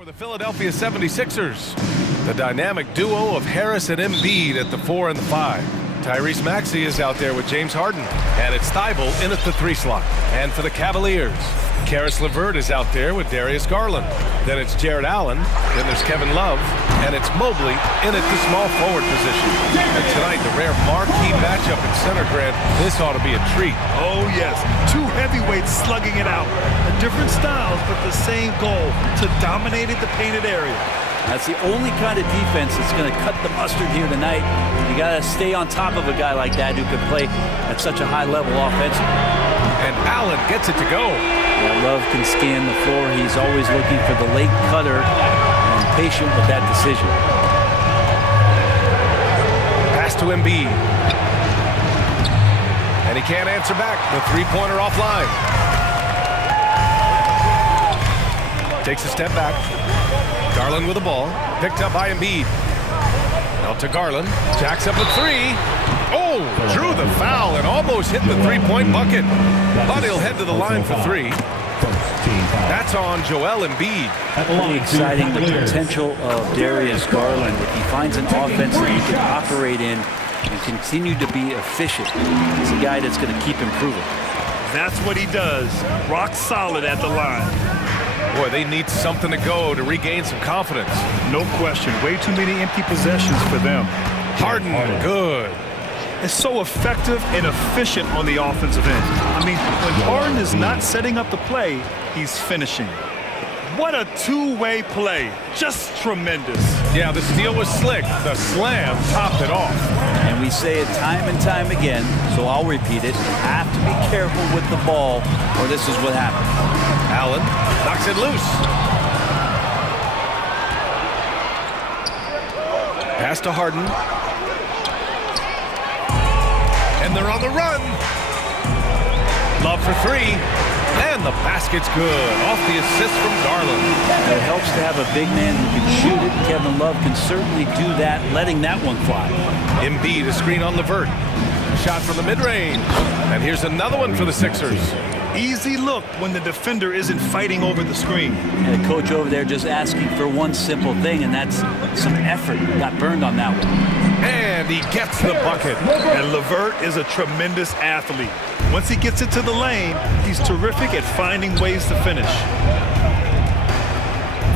For the Philadelphia 76ers, the dynamic duo of Harris and Embiid at the 4 and the 5. Tyrese Maxey is out there with James Harden, and it's Thibault in at the 3 slot. And for the Cavaliers, Karis LeVert is out there with Darius Garland. Then it's Jared Allen, then there's Kevin Love, and it's Mobley in at the small forward position. And tonight, the rare marquee matchup in Center Grant, this ought to be a treat. Oh, yes. Two heavyweights slugging it out. Different styles, but the same goal, to dominate the painted area. That's the only kind of defense that's going to cut the mustard here tonight. You got to stay on top of a guy like that who can play at such a high level offensively. And Allen gets it to go. Yeah, Love can scan the floor. He's always looking for the late cutter and patient with that decision. Pass to Embiid. And he can't answer back. The three-pointer offline. Takes a step back. Garland with the ball. Picked up by Embiid. Now to Garland. Jacks up a 3. Oh, drew the foul and almost hit the three-point bucket. But he'll head to the line for 3. That's on Joel Embiid. Pretty exciting, the potential of Darius Garland. If he finds an offense that he can operate in and continue to be efficient, he's a guy that's going to keep improving. That's what he does. Rock solid at the line. Boy, they need something to go to regain some confidence. No question. Way too many empty possessions for them. Harden, good. Is so effective and efficient on the offensive end. I mean, when Harden is not setting up the play, he's finishing. What a two-way play. Just tremendous. Yeah, the steal was slick. The slam topped it off. And we say it time and time again, so I'll repeat it. You have to be careful with the ball, or this is what happens. Allen knocks it loose. Pass to Harden. And they're on the run. Love for 3. And the basket's good. Off the assist from Garland. It helps to have a big man who can shoot it. Kevin Love can certainly do that, letting that one fly. Embiid, a screen on LeVert. Shot from the mid-range. And here's another one for the Sixers. Easy look when the defender isn't fighting over the screen. And the coach over there just asking for one simple thing, and that's some effort. Got burned on that one. And he gets the bucket. And LeVert is a tremendous athlete. Once he gets it to the lane, he's terrific at finding ways to finish.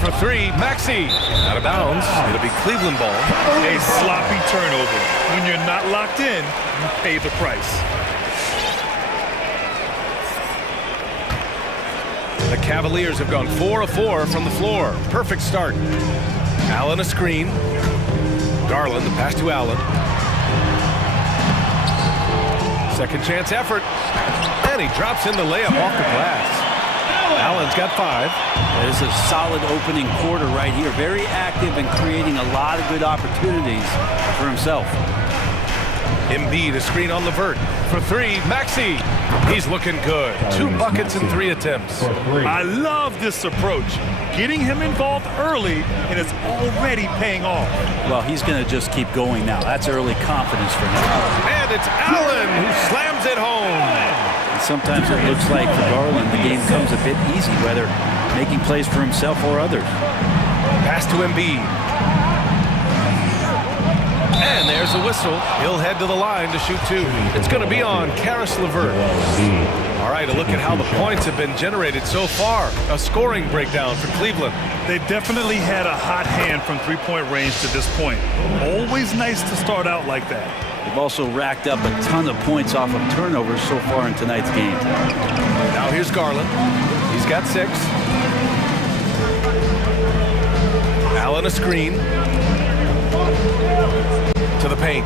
For 3, Maxey. Out of bounds. It'll be Cleveland ball. A sloppy turnover. When you're not locked in, you pay the price. The Cavaliers have gone 4 of 4 from the floor. Perfect start. Allen a screen. Garland, the pass to Allen. Second chance effort. And he drops in the layup off the glass. Allen's got 5. There's a solid opening quarter right here. Very active and creating a lot of good opportunities for himself. Embiid, a screen on LeVert. For 3, Maxey. He's looking good. 2 buckets in 3 attempts. I love this approach. Getting him involved early, and it's already paying off. Well, he's going to just keep going now. That's early confidence for him. And it's Allen who slams it home. And sometimes it looks like for Garland, the game comes a bit easy, whether making plays for himself or others. Pass to Embiid. And there's a whistle. He'll head to the line to shoot 2. It's going to be on Karis LeVert. All right, a look at how the points have been generated so far. A scoring breakdown for Cleveland. They definitely had a hot hand from three-point range to this point. Always nice to start out like that. They've also racked up a ton of points off of turnovers so far in tonight's game. Now here's Garland. He's got 6. Allen a screen. To the paint.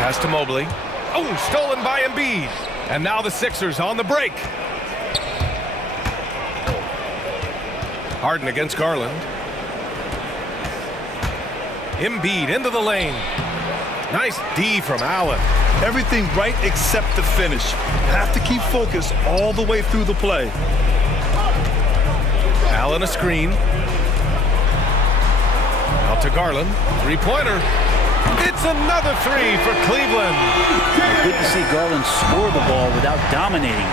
Pass to Mobley. Oh, stolen by Embiid. And now the Sixers on the break. Harden against Garland. Embiid into the lane. Nice D from Allen. Everything right except the finish. Have to keep focus all the way through the play. Allen a screen. Out to Garland. Three-pointer. It's another 3 for Cleveland. Good to see Garland score the ball without dominating.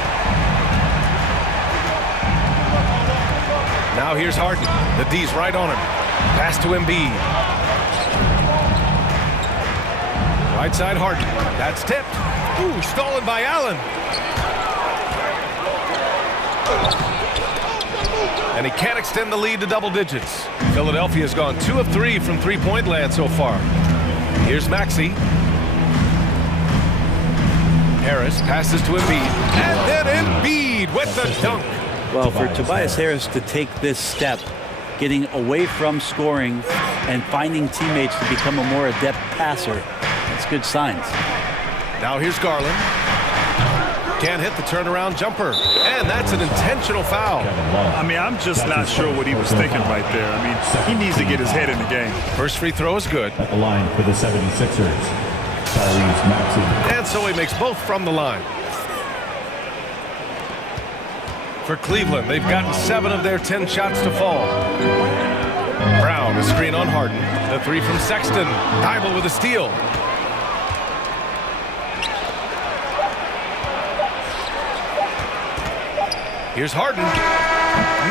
Now here's Harden. The D's right on him. Pass to Embiid. Right side Harden. That's tipped. Ooh, stolen by Allen. And he can't extend the lead to double digits. Philadelphia's gone 2 of 3 from three-point land so far. Here's Maxey. Harris passes to Embiid. And then Embiid with the dunk. Well, for Tobias Harris to take this step, getting away from scoring and finding teammates to become a more adept passer, that's good signs. Now here's Garland. Can't hit the turnaround jumper. And that's an intentional foul. I mean, I'm just not sure what he was thinking right there. I mean, he needs to get his head in the game. First free throw is good. At the line for the 76ers, Maxey. And so he makes both from the line. For Cleveland, they've gotten 7 of their 10 shots to fall. Brown, a screen on Harden. The 3 from Sexton. Thibault with a steal. Here's Harden.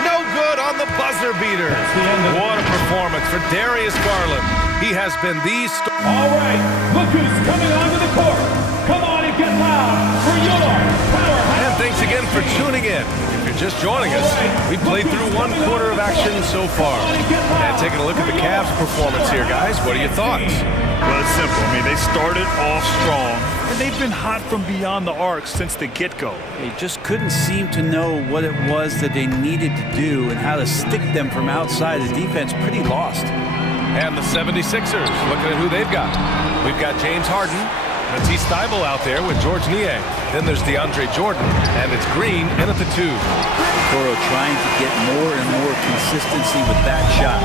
No good on the buzzer beater. What a performance for Darius Garland. He has been the star. All right, look who's coming onto the court. Come on and get loud for your powerhouse. And thanks again for tuning in. If you're just joining us, we've played through 1 quarter of action so far. And taking a look at the Cavs' performance here, guys. What are your thoughts? Well, it's simple. I mean, they started off strong, and they've been hot from beyond the arc since the get-go. They just couldn't seem to know what it was that they needed to do and how to stick them from outside. The defense pretty lost. And the 76ers, looking at who they've got. We've got James Harden, Matisse Thybulle out there with George Niang. Then there's DeAndre Jordan, and it's Green in at the 2. Toro trying to get more and more consistency with that shot.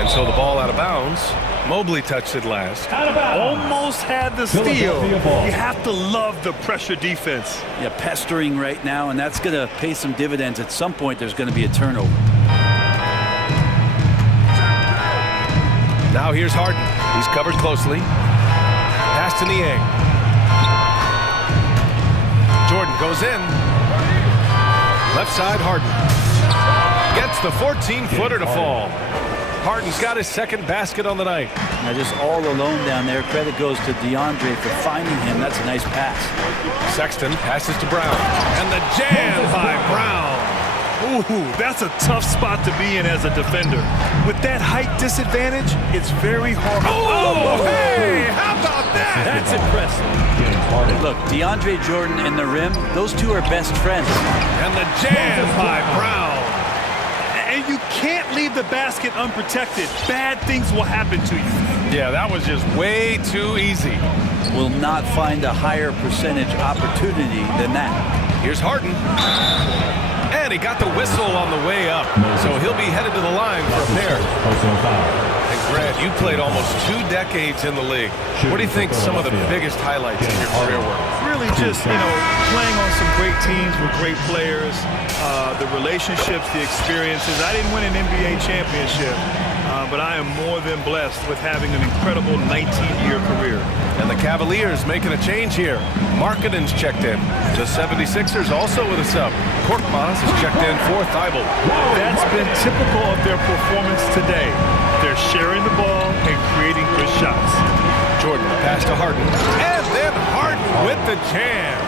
And so the ball out of bounds. Mobley touched it last. Almost had the steal. You have to love the pressure defense. Yeah, pestering right now, and that's going to pay some dividends. At some point, there's going to be a turnover. Now here's Harden. He's covered closely. Pass to Niang. Jordan goes in. Left side, Harden. Gets the 14-footer to fall. Harden's got his second basket on the night. Now just all alone down there. Credit goes to DeAndre for finding him. That's a nice pass. Sexton passes to Brown. And the jam by Brown. Ooh, that's a tough spot to be in as a defender. With that height disadvantage, it's very hard. Oh, hey, how about that? That's impressive. Look, DeAndre Jordan and the rim, those two are best friends. And the jam by Brown. And you can't leave the basket unprotected. Bad things will happen to you. Yeah, that was just way too easy. Will not find a higher percentage opportunity than that. Here's Harden. And he got the whistle on the way up. So he'll be headed to the line for a pair. And Grant, you played almost 2 decades in the league. What do you think some of the biggest highlights in your career were? Really just, playing on some great teams with great players, the relationships, the experiences. I didn't win an NBA championship, but I am more than blessed with having an incredible 19-year career. And the Cavaliers making a change here. Markkanen's checked in. The 76ers also with a sub. Korkmaz is checked in for Thybulle. That's been typical of their performance today. They're sharing the ball and creating good shots. Jordan, pass to Harden. And then Harden with the jam.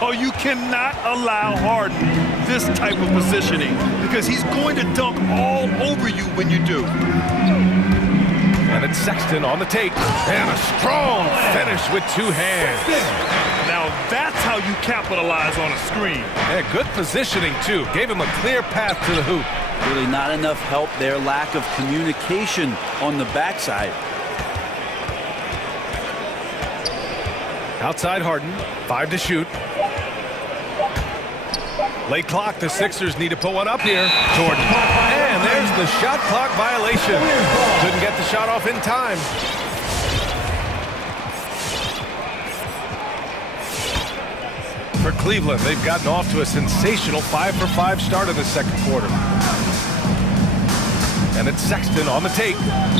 Oh, you cannot allow Harden this type of positioning because he's going to dunk all over you when you do. And it's Sexton on the take. And a strong finish with 2 hands. Now that's how you capitalize on a screen. Yeah, good positioning, too. Gave him a clear path to the hoop. Really not enough help there. Lack of communication on the backside. Outside Harden. 5 to shoot. Late clock. The Sixers need to put one up here. Jordan. And there's the shot clock violation. Couldn't get the shot off in time. For Cleveland, they've gotten off to a sensational 5-for-5 start in the second quarter. And it's Sexton on the take.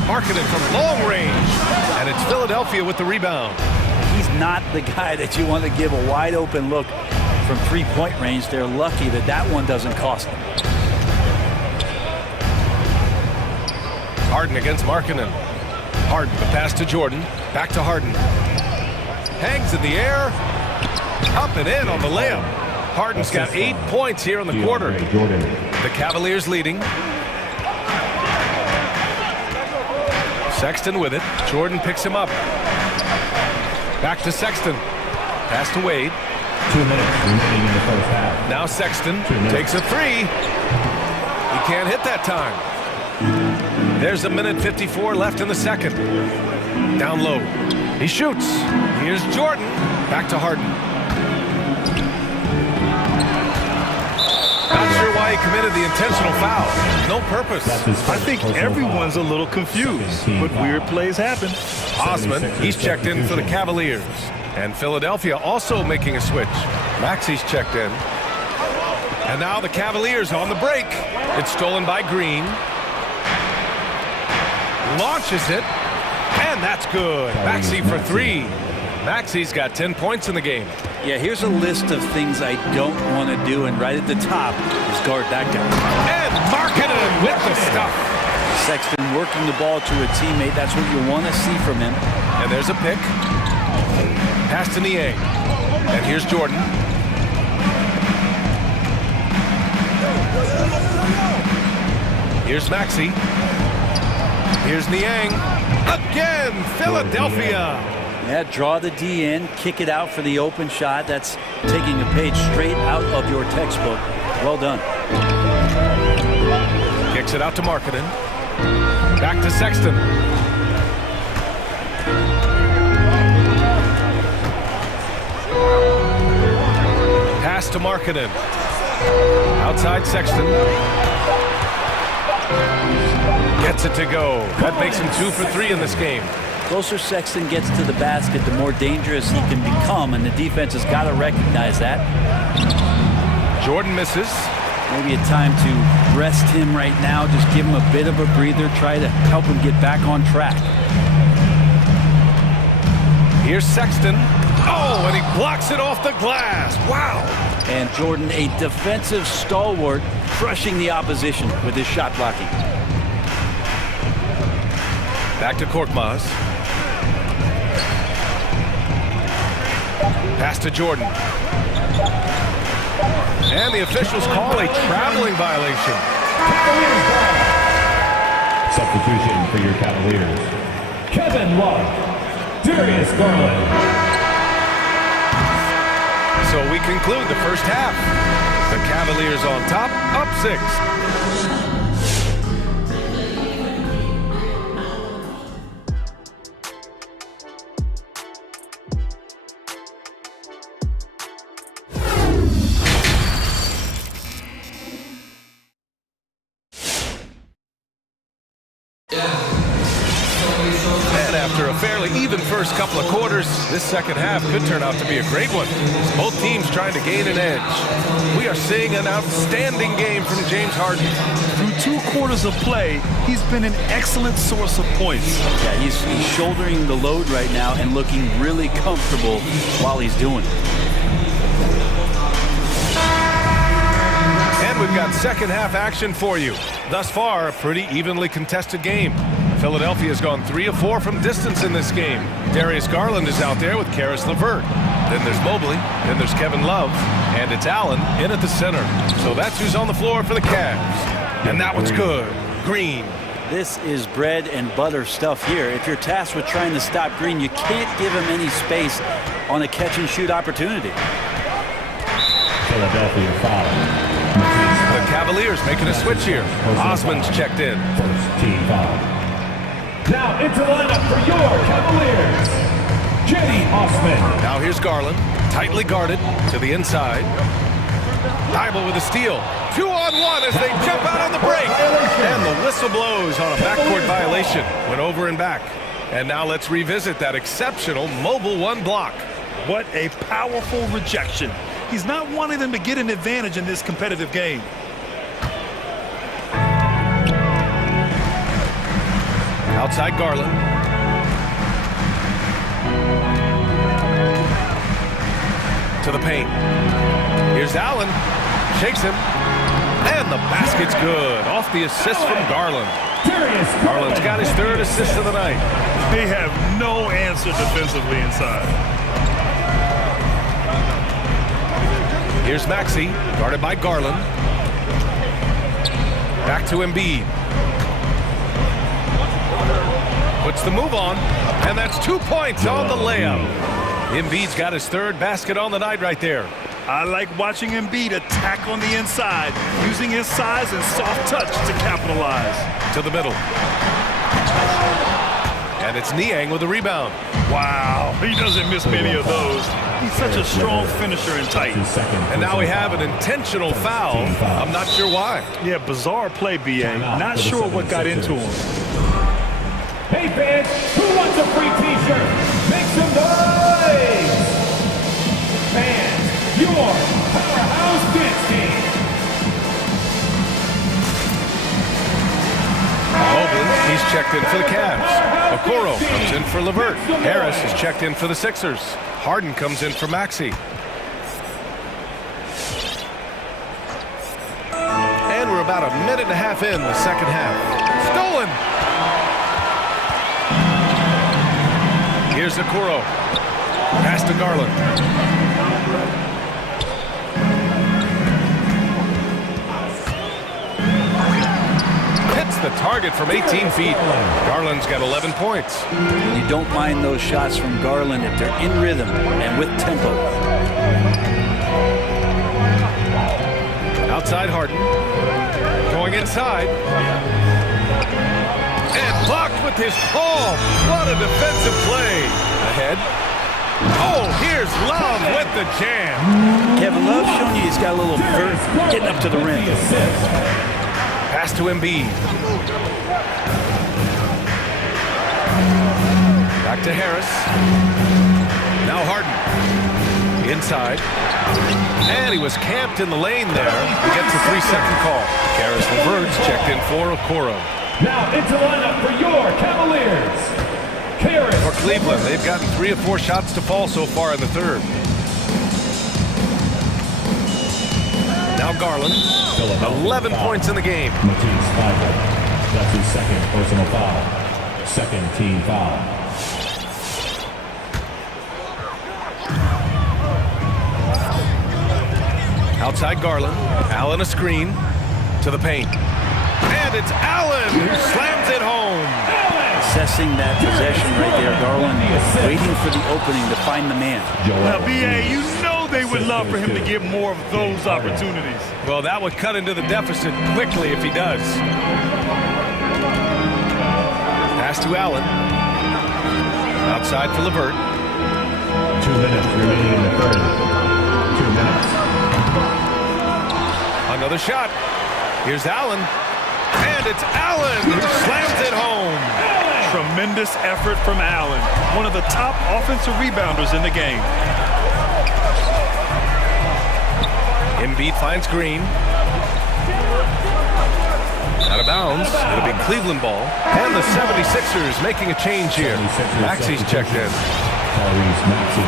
Markkanen from long range. And it's Philadelphia with the rebound. He's not the guy that you want to give a wide open look from 3-point range. They're lucky that that one doesn't cost them. Harden against Markkanen. Harden, the pass to Jordan. Back to Harden. Hangs in the air. Up and in on the layup. Harden's got 8 points here in the quarter. The Cavaliers leading. Sexton with it. Jordan picks him up. Back to Sexton. Pass to Wade. 2 minutes remaining in the first half. Now Sexton takes a three. He can't hit that time. There's 1:54 left in the second. Down low. He shoots. Here's Jordan. Back to Harden. Not sure why he committed the intentional foul. No purpose. I think everyone's a little confused, but weird plays happen. Osman, he's checked in for the Cavaliers. And Philadelphia also making a switch. Maxi's checked in. And now the Cavaliers on the break. It's stolen by Green. Launches it. And that's good. Maxi for three. Maxi's got 10 points in the game. Yeah, here's a list of things I don't want to do, and right at the top is guard that guy. And Markkanen with the stuff. Sexton working the ball to a teammate. That's what you want to see from him. And there's a pick. Pass to Niang. And here's Jordan. Here's Maxi. Here's Niang. Again, Philadelphia. Yeah, draw the D in, kick it out for the open shot. That's taking a page straight out of your textbook. Well done. Kicks it out to Markkanen. Back to Sexton. Pass to Markkanen. Outside Sexton. Gets it to go. That makes him 2 for 3 in this game. Closer Sexton gets to the basket, the more dangerous he can become, and the defense has got to recognize that. Jordan misses. Maybe a time to rest him right now, just give him a bit of a breather, try to help him get back on track. Here's Sexton. Oh, and he blocks it off the glass. Wow. And Jordan, a defensive stalwart, crushing the opposition with his shot blocking. Back to Korkmaz. Pass to Jordan. And the officials call a traveling violation. Substitution for your Cavaliers. Kevin Love, Darius Garland. So we conclude the first half. The Cavaliers on top, up 6. And after a fairly even first couple of quarters, this second half could turn out to be a great one. Both teams trying to gain an edge. We are seeing an outstanding game from James Harden. Through 2 quarters of play, he's been an excellent source of points. Yeah, he's shouldering the load right now and looking really comfortable while he's doing it. And we've got second half action for you. Thus far, a pretty evenly contested game. Philadelphia has gone 3 of 4 from distance in this game. Darius Garland is out there with Karis LeVert. Then there's Mobley, then there's Kevin Love, and it's Allen in at the center. So that's who's on the floor for the Cavs. And that one's good. Green. This is bread and butter stuff here. If you're tasked with trying to stop Green, you can't give him any space on a catch-and-shoot opportunity. Philadelphia foul. The Cavaliers making a switch here. Osman's checked in. First team foul. Now into the lineup for your Cavaliers, J.D. Osman. Now here's Garland, tightly guarded to the inside. Thibault with a steal. 2-on-1 as they jump out on the break. And the whistle blows on a backcourt violation. Went over and back. And now let's revisit that exceptional mobile 1 block. What a powerful rejection. He's not wanting them to get an advantage in this competitive game. Outside Garland. To the paint. Here's Allen. Shakes him. And the basket's good. Off the assist from Garland. Garland's got his third assist of the night. They have no answer defensively inside. Here's Maxey, guarded by Garland. Back to Embiid. Puts the move on, and that's 2 points on the layup. Embiid's got his third basket on the night right there. I like watching Embiid attack on the inside, using his size and soft touch to capitalize. To the middle. And it's Niang with the rebound. Wow, he doesn't miss many of those. He's such a strong finisher and tight. And now we have an intentional foul. I'm not sure why. Yeah, bizarre play, BA. Not sure what got into him. Hey fans, who wants a free t-shirt? Make some noise! Fans, your powerhouse dance team. Mobley, he's checked in for the Cavs. Okoro comes in for LeVert. Harris is checked in for the Sixers. Harden comes in for Maxey. And we're about a minute and a half in the second half. Stolen! Here's Okoro. Pass to Garland. Hits the target from 18 feet. Garland's got 11 points. You don't mind those shots from Garland if they're in rhythm and with tempo. Outside Harden. Going inside. And blocked with his palm. What a defensive play. Ahead. Oh, here's Love with the jam. Kevin Love showing you he's got a little vert getting up to the rim. Pass to Embiid. Back to Harris. Now Harden. Inside. And he was camped in the lane there. He gets a 3-second call. Karis LeVert's checked in for Okoro. Now into lineup for your Cavaliers. Karis. For Cleveland, they've gotten 3 or 4 shots to fall so far in the third. Now Garland, 11 points in the game. That's his second personal foul. Second team foul. Outside Garland, Allen a screen to the paint. And it's Allen who slams it home. Assessing that possession right there, Garland waiting for the opening to find the man. Now, BA, you know they would love for him to get more of those opportunities. Well, that would cut into the deficit quickly if he does. Pass to Allen. Outside for LeVert. 2 minutes remaining in the third. 2 minutes. Another shot. Here's Allen. And it's Allen who slams it home. Tremendous effort from Allen, one of the top offensive rebounders in the game. Embiid finds Green. Out of bounds. It'll be Cleveland ball. And the 76ers making a change here. Maxey's checked in. Maxey.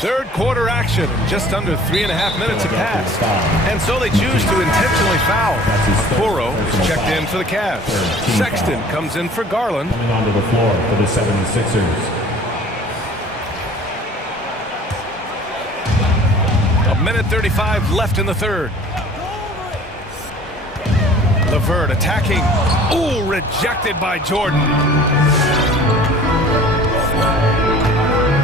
Third quarter action. Just under 3.5 minutes have passed. And so they choose to intentionally foul. Okoro is checked in for the Cavs. Sexton comes in for Garland. Coming onto the floor for the 76ers. A minute 35 left in the third. LeVert attacking. Ooh, rejected by Jordan.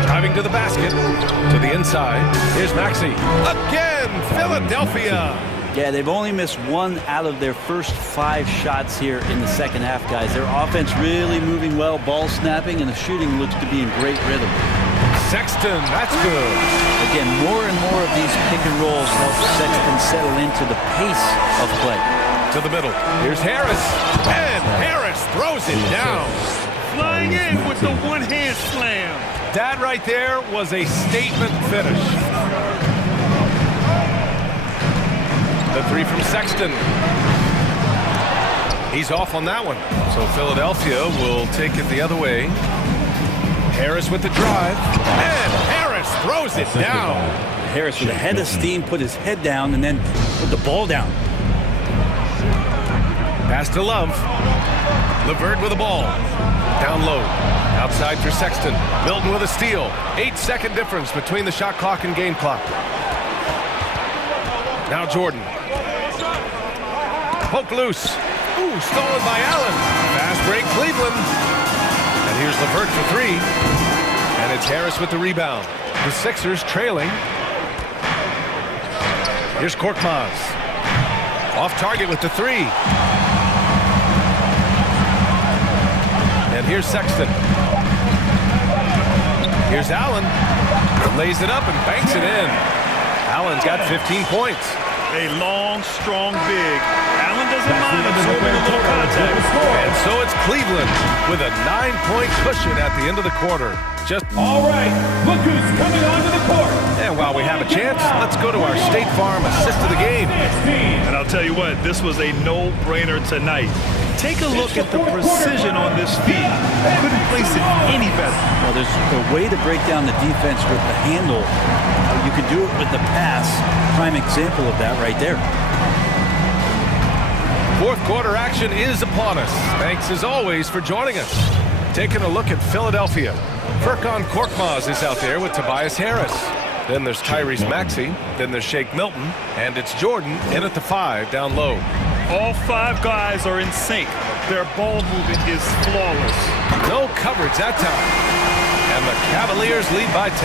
Driving to the basket, to the inside. Here's Maxey. Again, Philadelphia. Yeah, they've only missed 1 out of their first 5 shots here in the second half, guys. Their offense really moving well, ball snapping, and the shooting looks to be in great rhythm. Sexton, that's good. Again, more and more of these pick and rolls help Sexton settle into the pace of play. To the middle. Here's Harris. And Harris throws it down. Flying in with the one-hand slam. That right there was a statement finish. The 3 from Sexton. He's off on that one. So Philadelphia will take it the other way. Harris with the drive. And Harris Harris throws it down. Harris with a head of steam put his head down and then put the ball down. Pass to Love. Levert with the ball. Down low. Outside for Sexton. Milton with a steal. 8-second difference between the shot clock and game clock. Now Jordan. Poke loose. Ooh, stolen by Allen. Fast break Cleveland. And here's Levert for three. And it's Harris with the rebound. The Sixers trailing. Here's Korkmaz. Off target with the three. And here's Sexton. Here's Allen. Lays it up and banks it in. Allen's got 15 points. A long, strong big. Allen doesn't mind absorbing a little contact. And so it's Cleveland with a 9-point cushion at the end of the quarter. All right, look who's coming onto the court. And while we have a chance, let's go to our State Farm assist of the game. And I'll tell you what, this was a no-brainer tonight. Take a look at the precision on this feed. Couldn't place it any better. Well, there's a way to break down the defense with the handle. You can do it with the pass. Prime example of that right there. Fourth quarter action is upon us. Thanks as always for joining us. Taking a look at Philadelphia. Furkan Korkmaz is out there with Tobias Harris. Then there's Tyrese Maxey. Then there's Shake Milton. And it's Jordan in at the 5 down low. All 5 guys are in sync. Their ball movement is flawless. No coverage that time. And the Cavaliers lead by 10.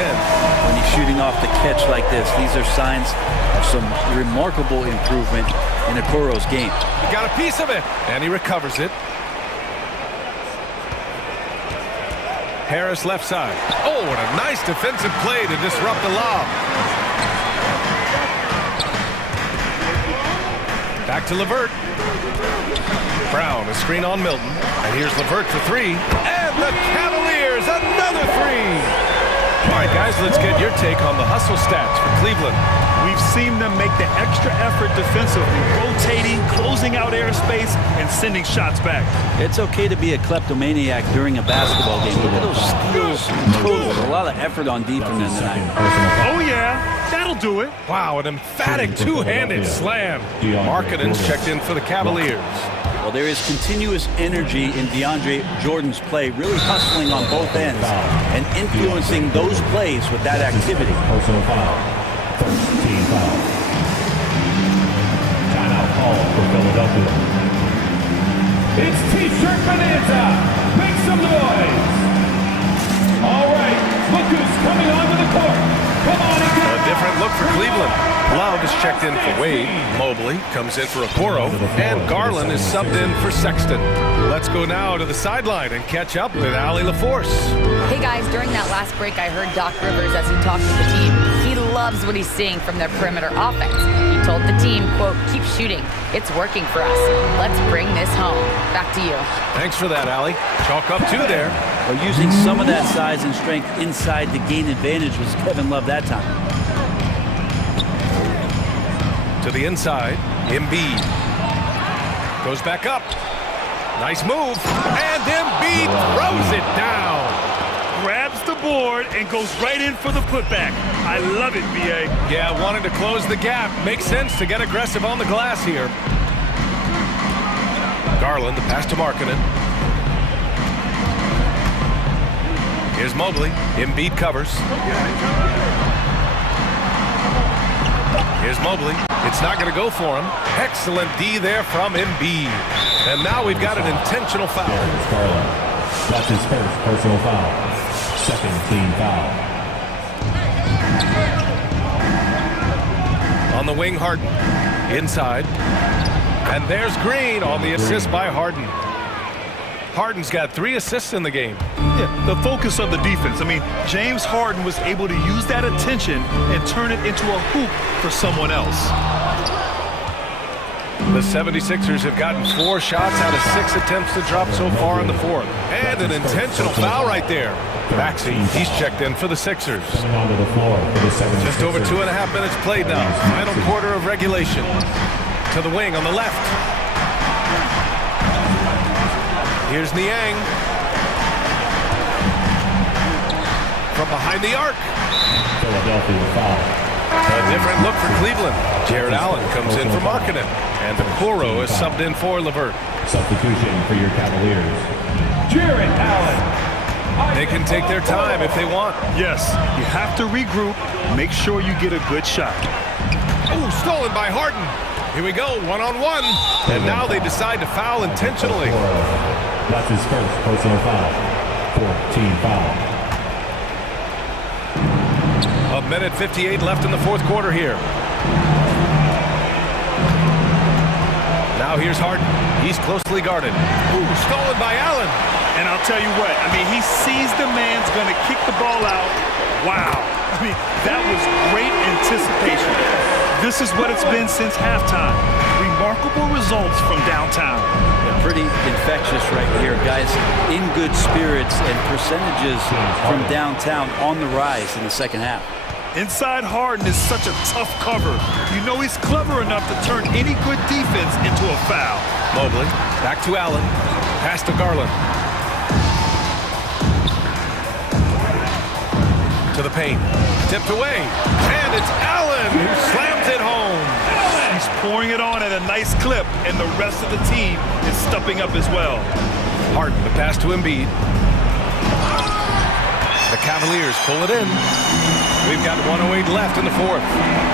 When he's shooting off the catch like this, these are signs of some remarkable improvement in Okoro's game. He got a piece of it, and he recovers it. Harris left side. Oh, and a nice defensive play to disrupt the lob. Back to Levert. Brown, a screen on Milton. And here's Levert for three. And the Cavaliers, another three. All right, guys, let's get your take on the hustle stats for Cleveland. We've seen them make the extra effort defensively, rotating, closing out airspace, and sending shots back. It's okay to be a kleptomaniac during a basketball game. Look at those steals total. A lot of effort on defense tonight. Oh, yeah. That'll do it. Wow, an emphatic two-handed slam. Markkanen's checked in for the Cavaliers. Well, there is continuous energy in DeAndre Jordan's play, really hustling on both ends and influencing those plays with that activity. Personal foul. First team foul. Timeout call for Philadelphia. It's T-shirt bonanza. Make some noise. All right, look who's coming onto the court. Come on and get a different look for Cleveland. Love is checked in for Wade. Mobley comes in for Okoro. And Garland is subbed in for Sexton. Let's go now to the sideline and catch up with Allie LaForce. Hey guys, during that last break, I heard Doc Rivers as he talked to the team. He loves what he's seeing from their perimeter offense. He told the team, quote, keep shooting. It's working for us. Let's bring this home. Back to you. Thanks for that, Allie. Chalk up 2 there. Well, using some of that size and strength inside to gain advantage was Kevin Love that time. To the inside, Embiid. Goes back up. Nice move. And Embiid throws it down. Grabs the board and goes right in for the putback. I love it, B.A. Yeah, wanted to close the gap. Makes sense to get aggressive on the glass here. Garland, the pass to Markkanen. Here's Mobley. Embiid covers. Here's Mobley. It's not going to go for him. Excellent D there from Embiid. And now we've got an intentional foul. That's his first personal foul. Second team foul. On the wing, Harden. Inside. And there's Green on the assist by Harden. Harden's got 3 assists in the game. Yeah, the focus of the defense. I mean, James Harden was able to use that attention and turn it into a hoop for someone else. The 76ers have gotten 4 shots out of 6 attempts to drop so far in the fourth. And an intentional foul right there. Maxey, he's checked in for the Sixers. Just over 2.5 minutes played now. Final quarter of regulation. To the wing on the left. Here's Niang. from behind the arc. Philadelphia foul. A different look for Cleveland. Jared Allen comes in for Markkanen. And Okoro is subbed in for Levert. Substitution for your Cavaliers. Jared Allen. They can take their time if they want. Yes, you have to regroup, make sure you get a good shot. Oh, stolen by Harden. Here we go, one-on-one. And now they decide to foul intentionally. That's his first personal foul. 14 foul. A minute 58 left in the fourth quarter here. Now here's Harden. He's closely guarded. Ooh, stolen by Allen. And I'll tell you what, I mean, he sees the man's going to kick the ball out. Wow. I mean, that was great anticipation. This is what it's been since halftime. Remarkable results from downtown. Yeah, pretty infectious right here. Guys in good spirits and percentages from downtown on the rise in the second half. Inside Harden is such a tough cover. You know he's clever enough to turn any good defense into a foul. Mobley, back to Allen. Pass to Garland. To the paint. Tipped away. And it's Allen who slams it home. He's pouring it on at a nice clip, and the rest of the team is stepping up as well. Harden, the pass to Embiid. The Cavaliers pull it in. We've got 1:08 left in the fourth.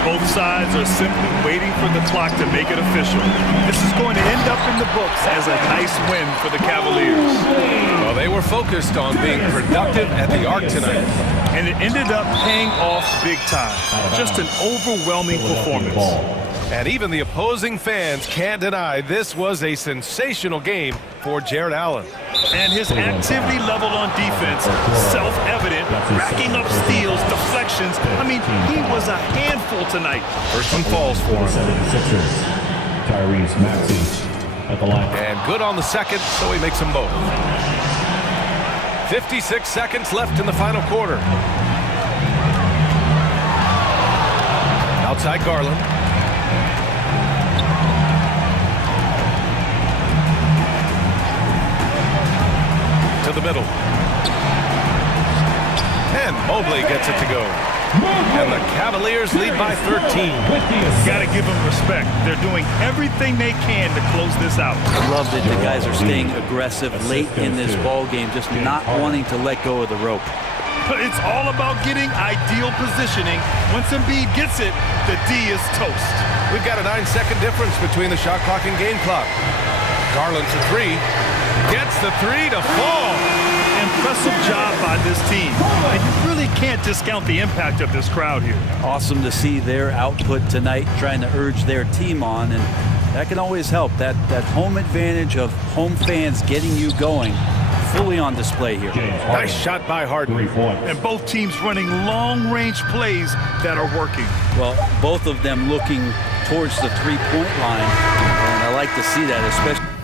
Both sides are simply waiting for the clock to make it official. This is going to end up in the books as a nice win for the Cavaliers. Well, they were focused on being productive at the arc tonight. And it ended up paying off big time. Just an overwhelming performance. And even the opposing fans can't deny this was a sensational game for Jared Allen. And his activity level on defense, self-evident, racking up steals, deflections. I mean, he was a handful tonight. First one falls for him. Tyrese Maxey at the line. And good on the second, so he makes them both. 56 seconds left in the final quarter. Outside Garland. To the middle. And Mobley gets it to go. And the Cavaliers lead by 13. Got to give them respect. They're doing everything they can to close this out. I love that the guys are staying aggressive late in this ball game, just not wanting to let go of the rope. But it's all about getting ideal positioning. Once Embiid gets it, the D is toast. We've got a 9-second difference between the shot clock and game clock. Garland for three. Gets the three to fall. Impressive job by this team. And you really can't discount the impact of this crowd here. Awesome to see their output tonight, trying to urge their team on, and that can always help. That home advantage of home fans getting you going, fully on display here. Nice shot by Harden. And both teams running long-range plays that are working. Well, both of them looking towards the three-point line, and I like to see that, especially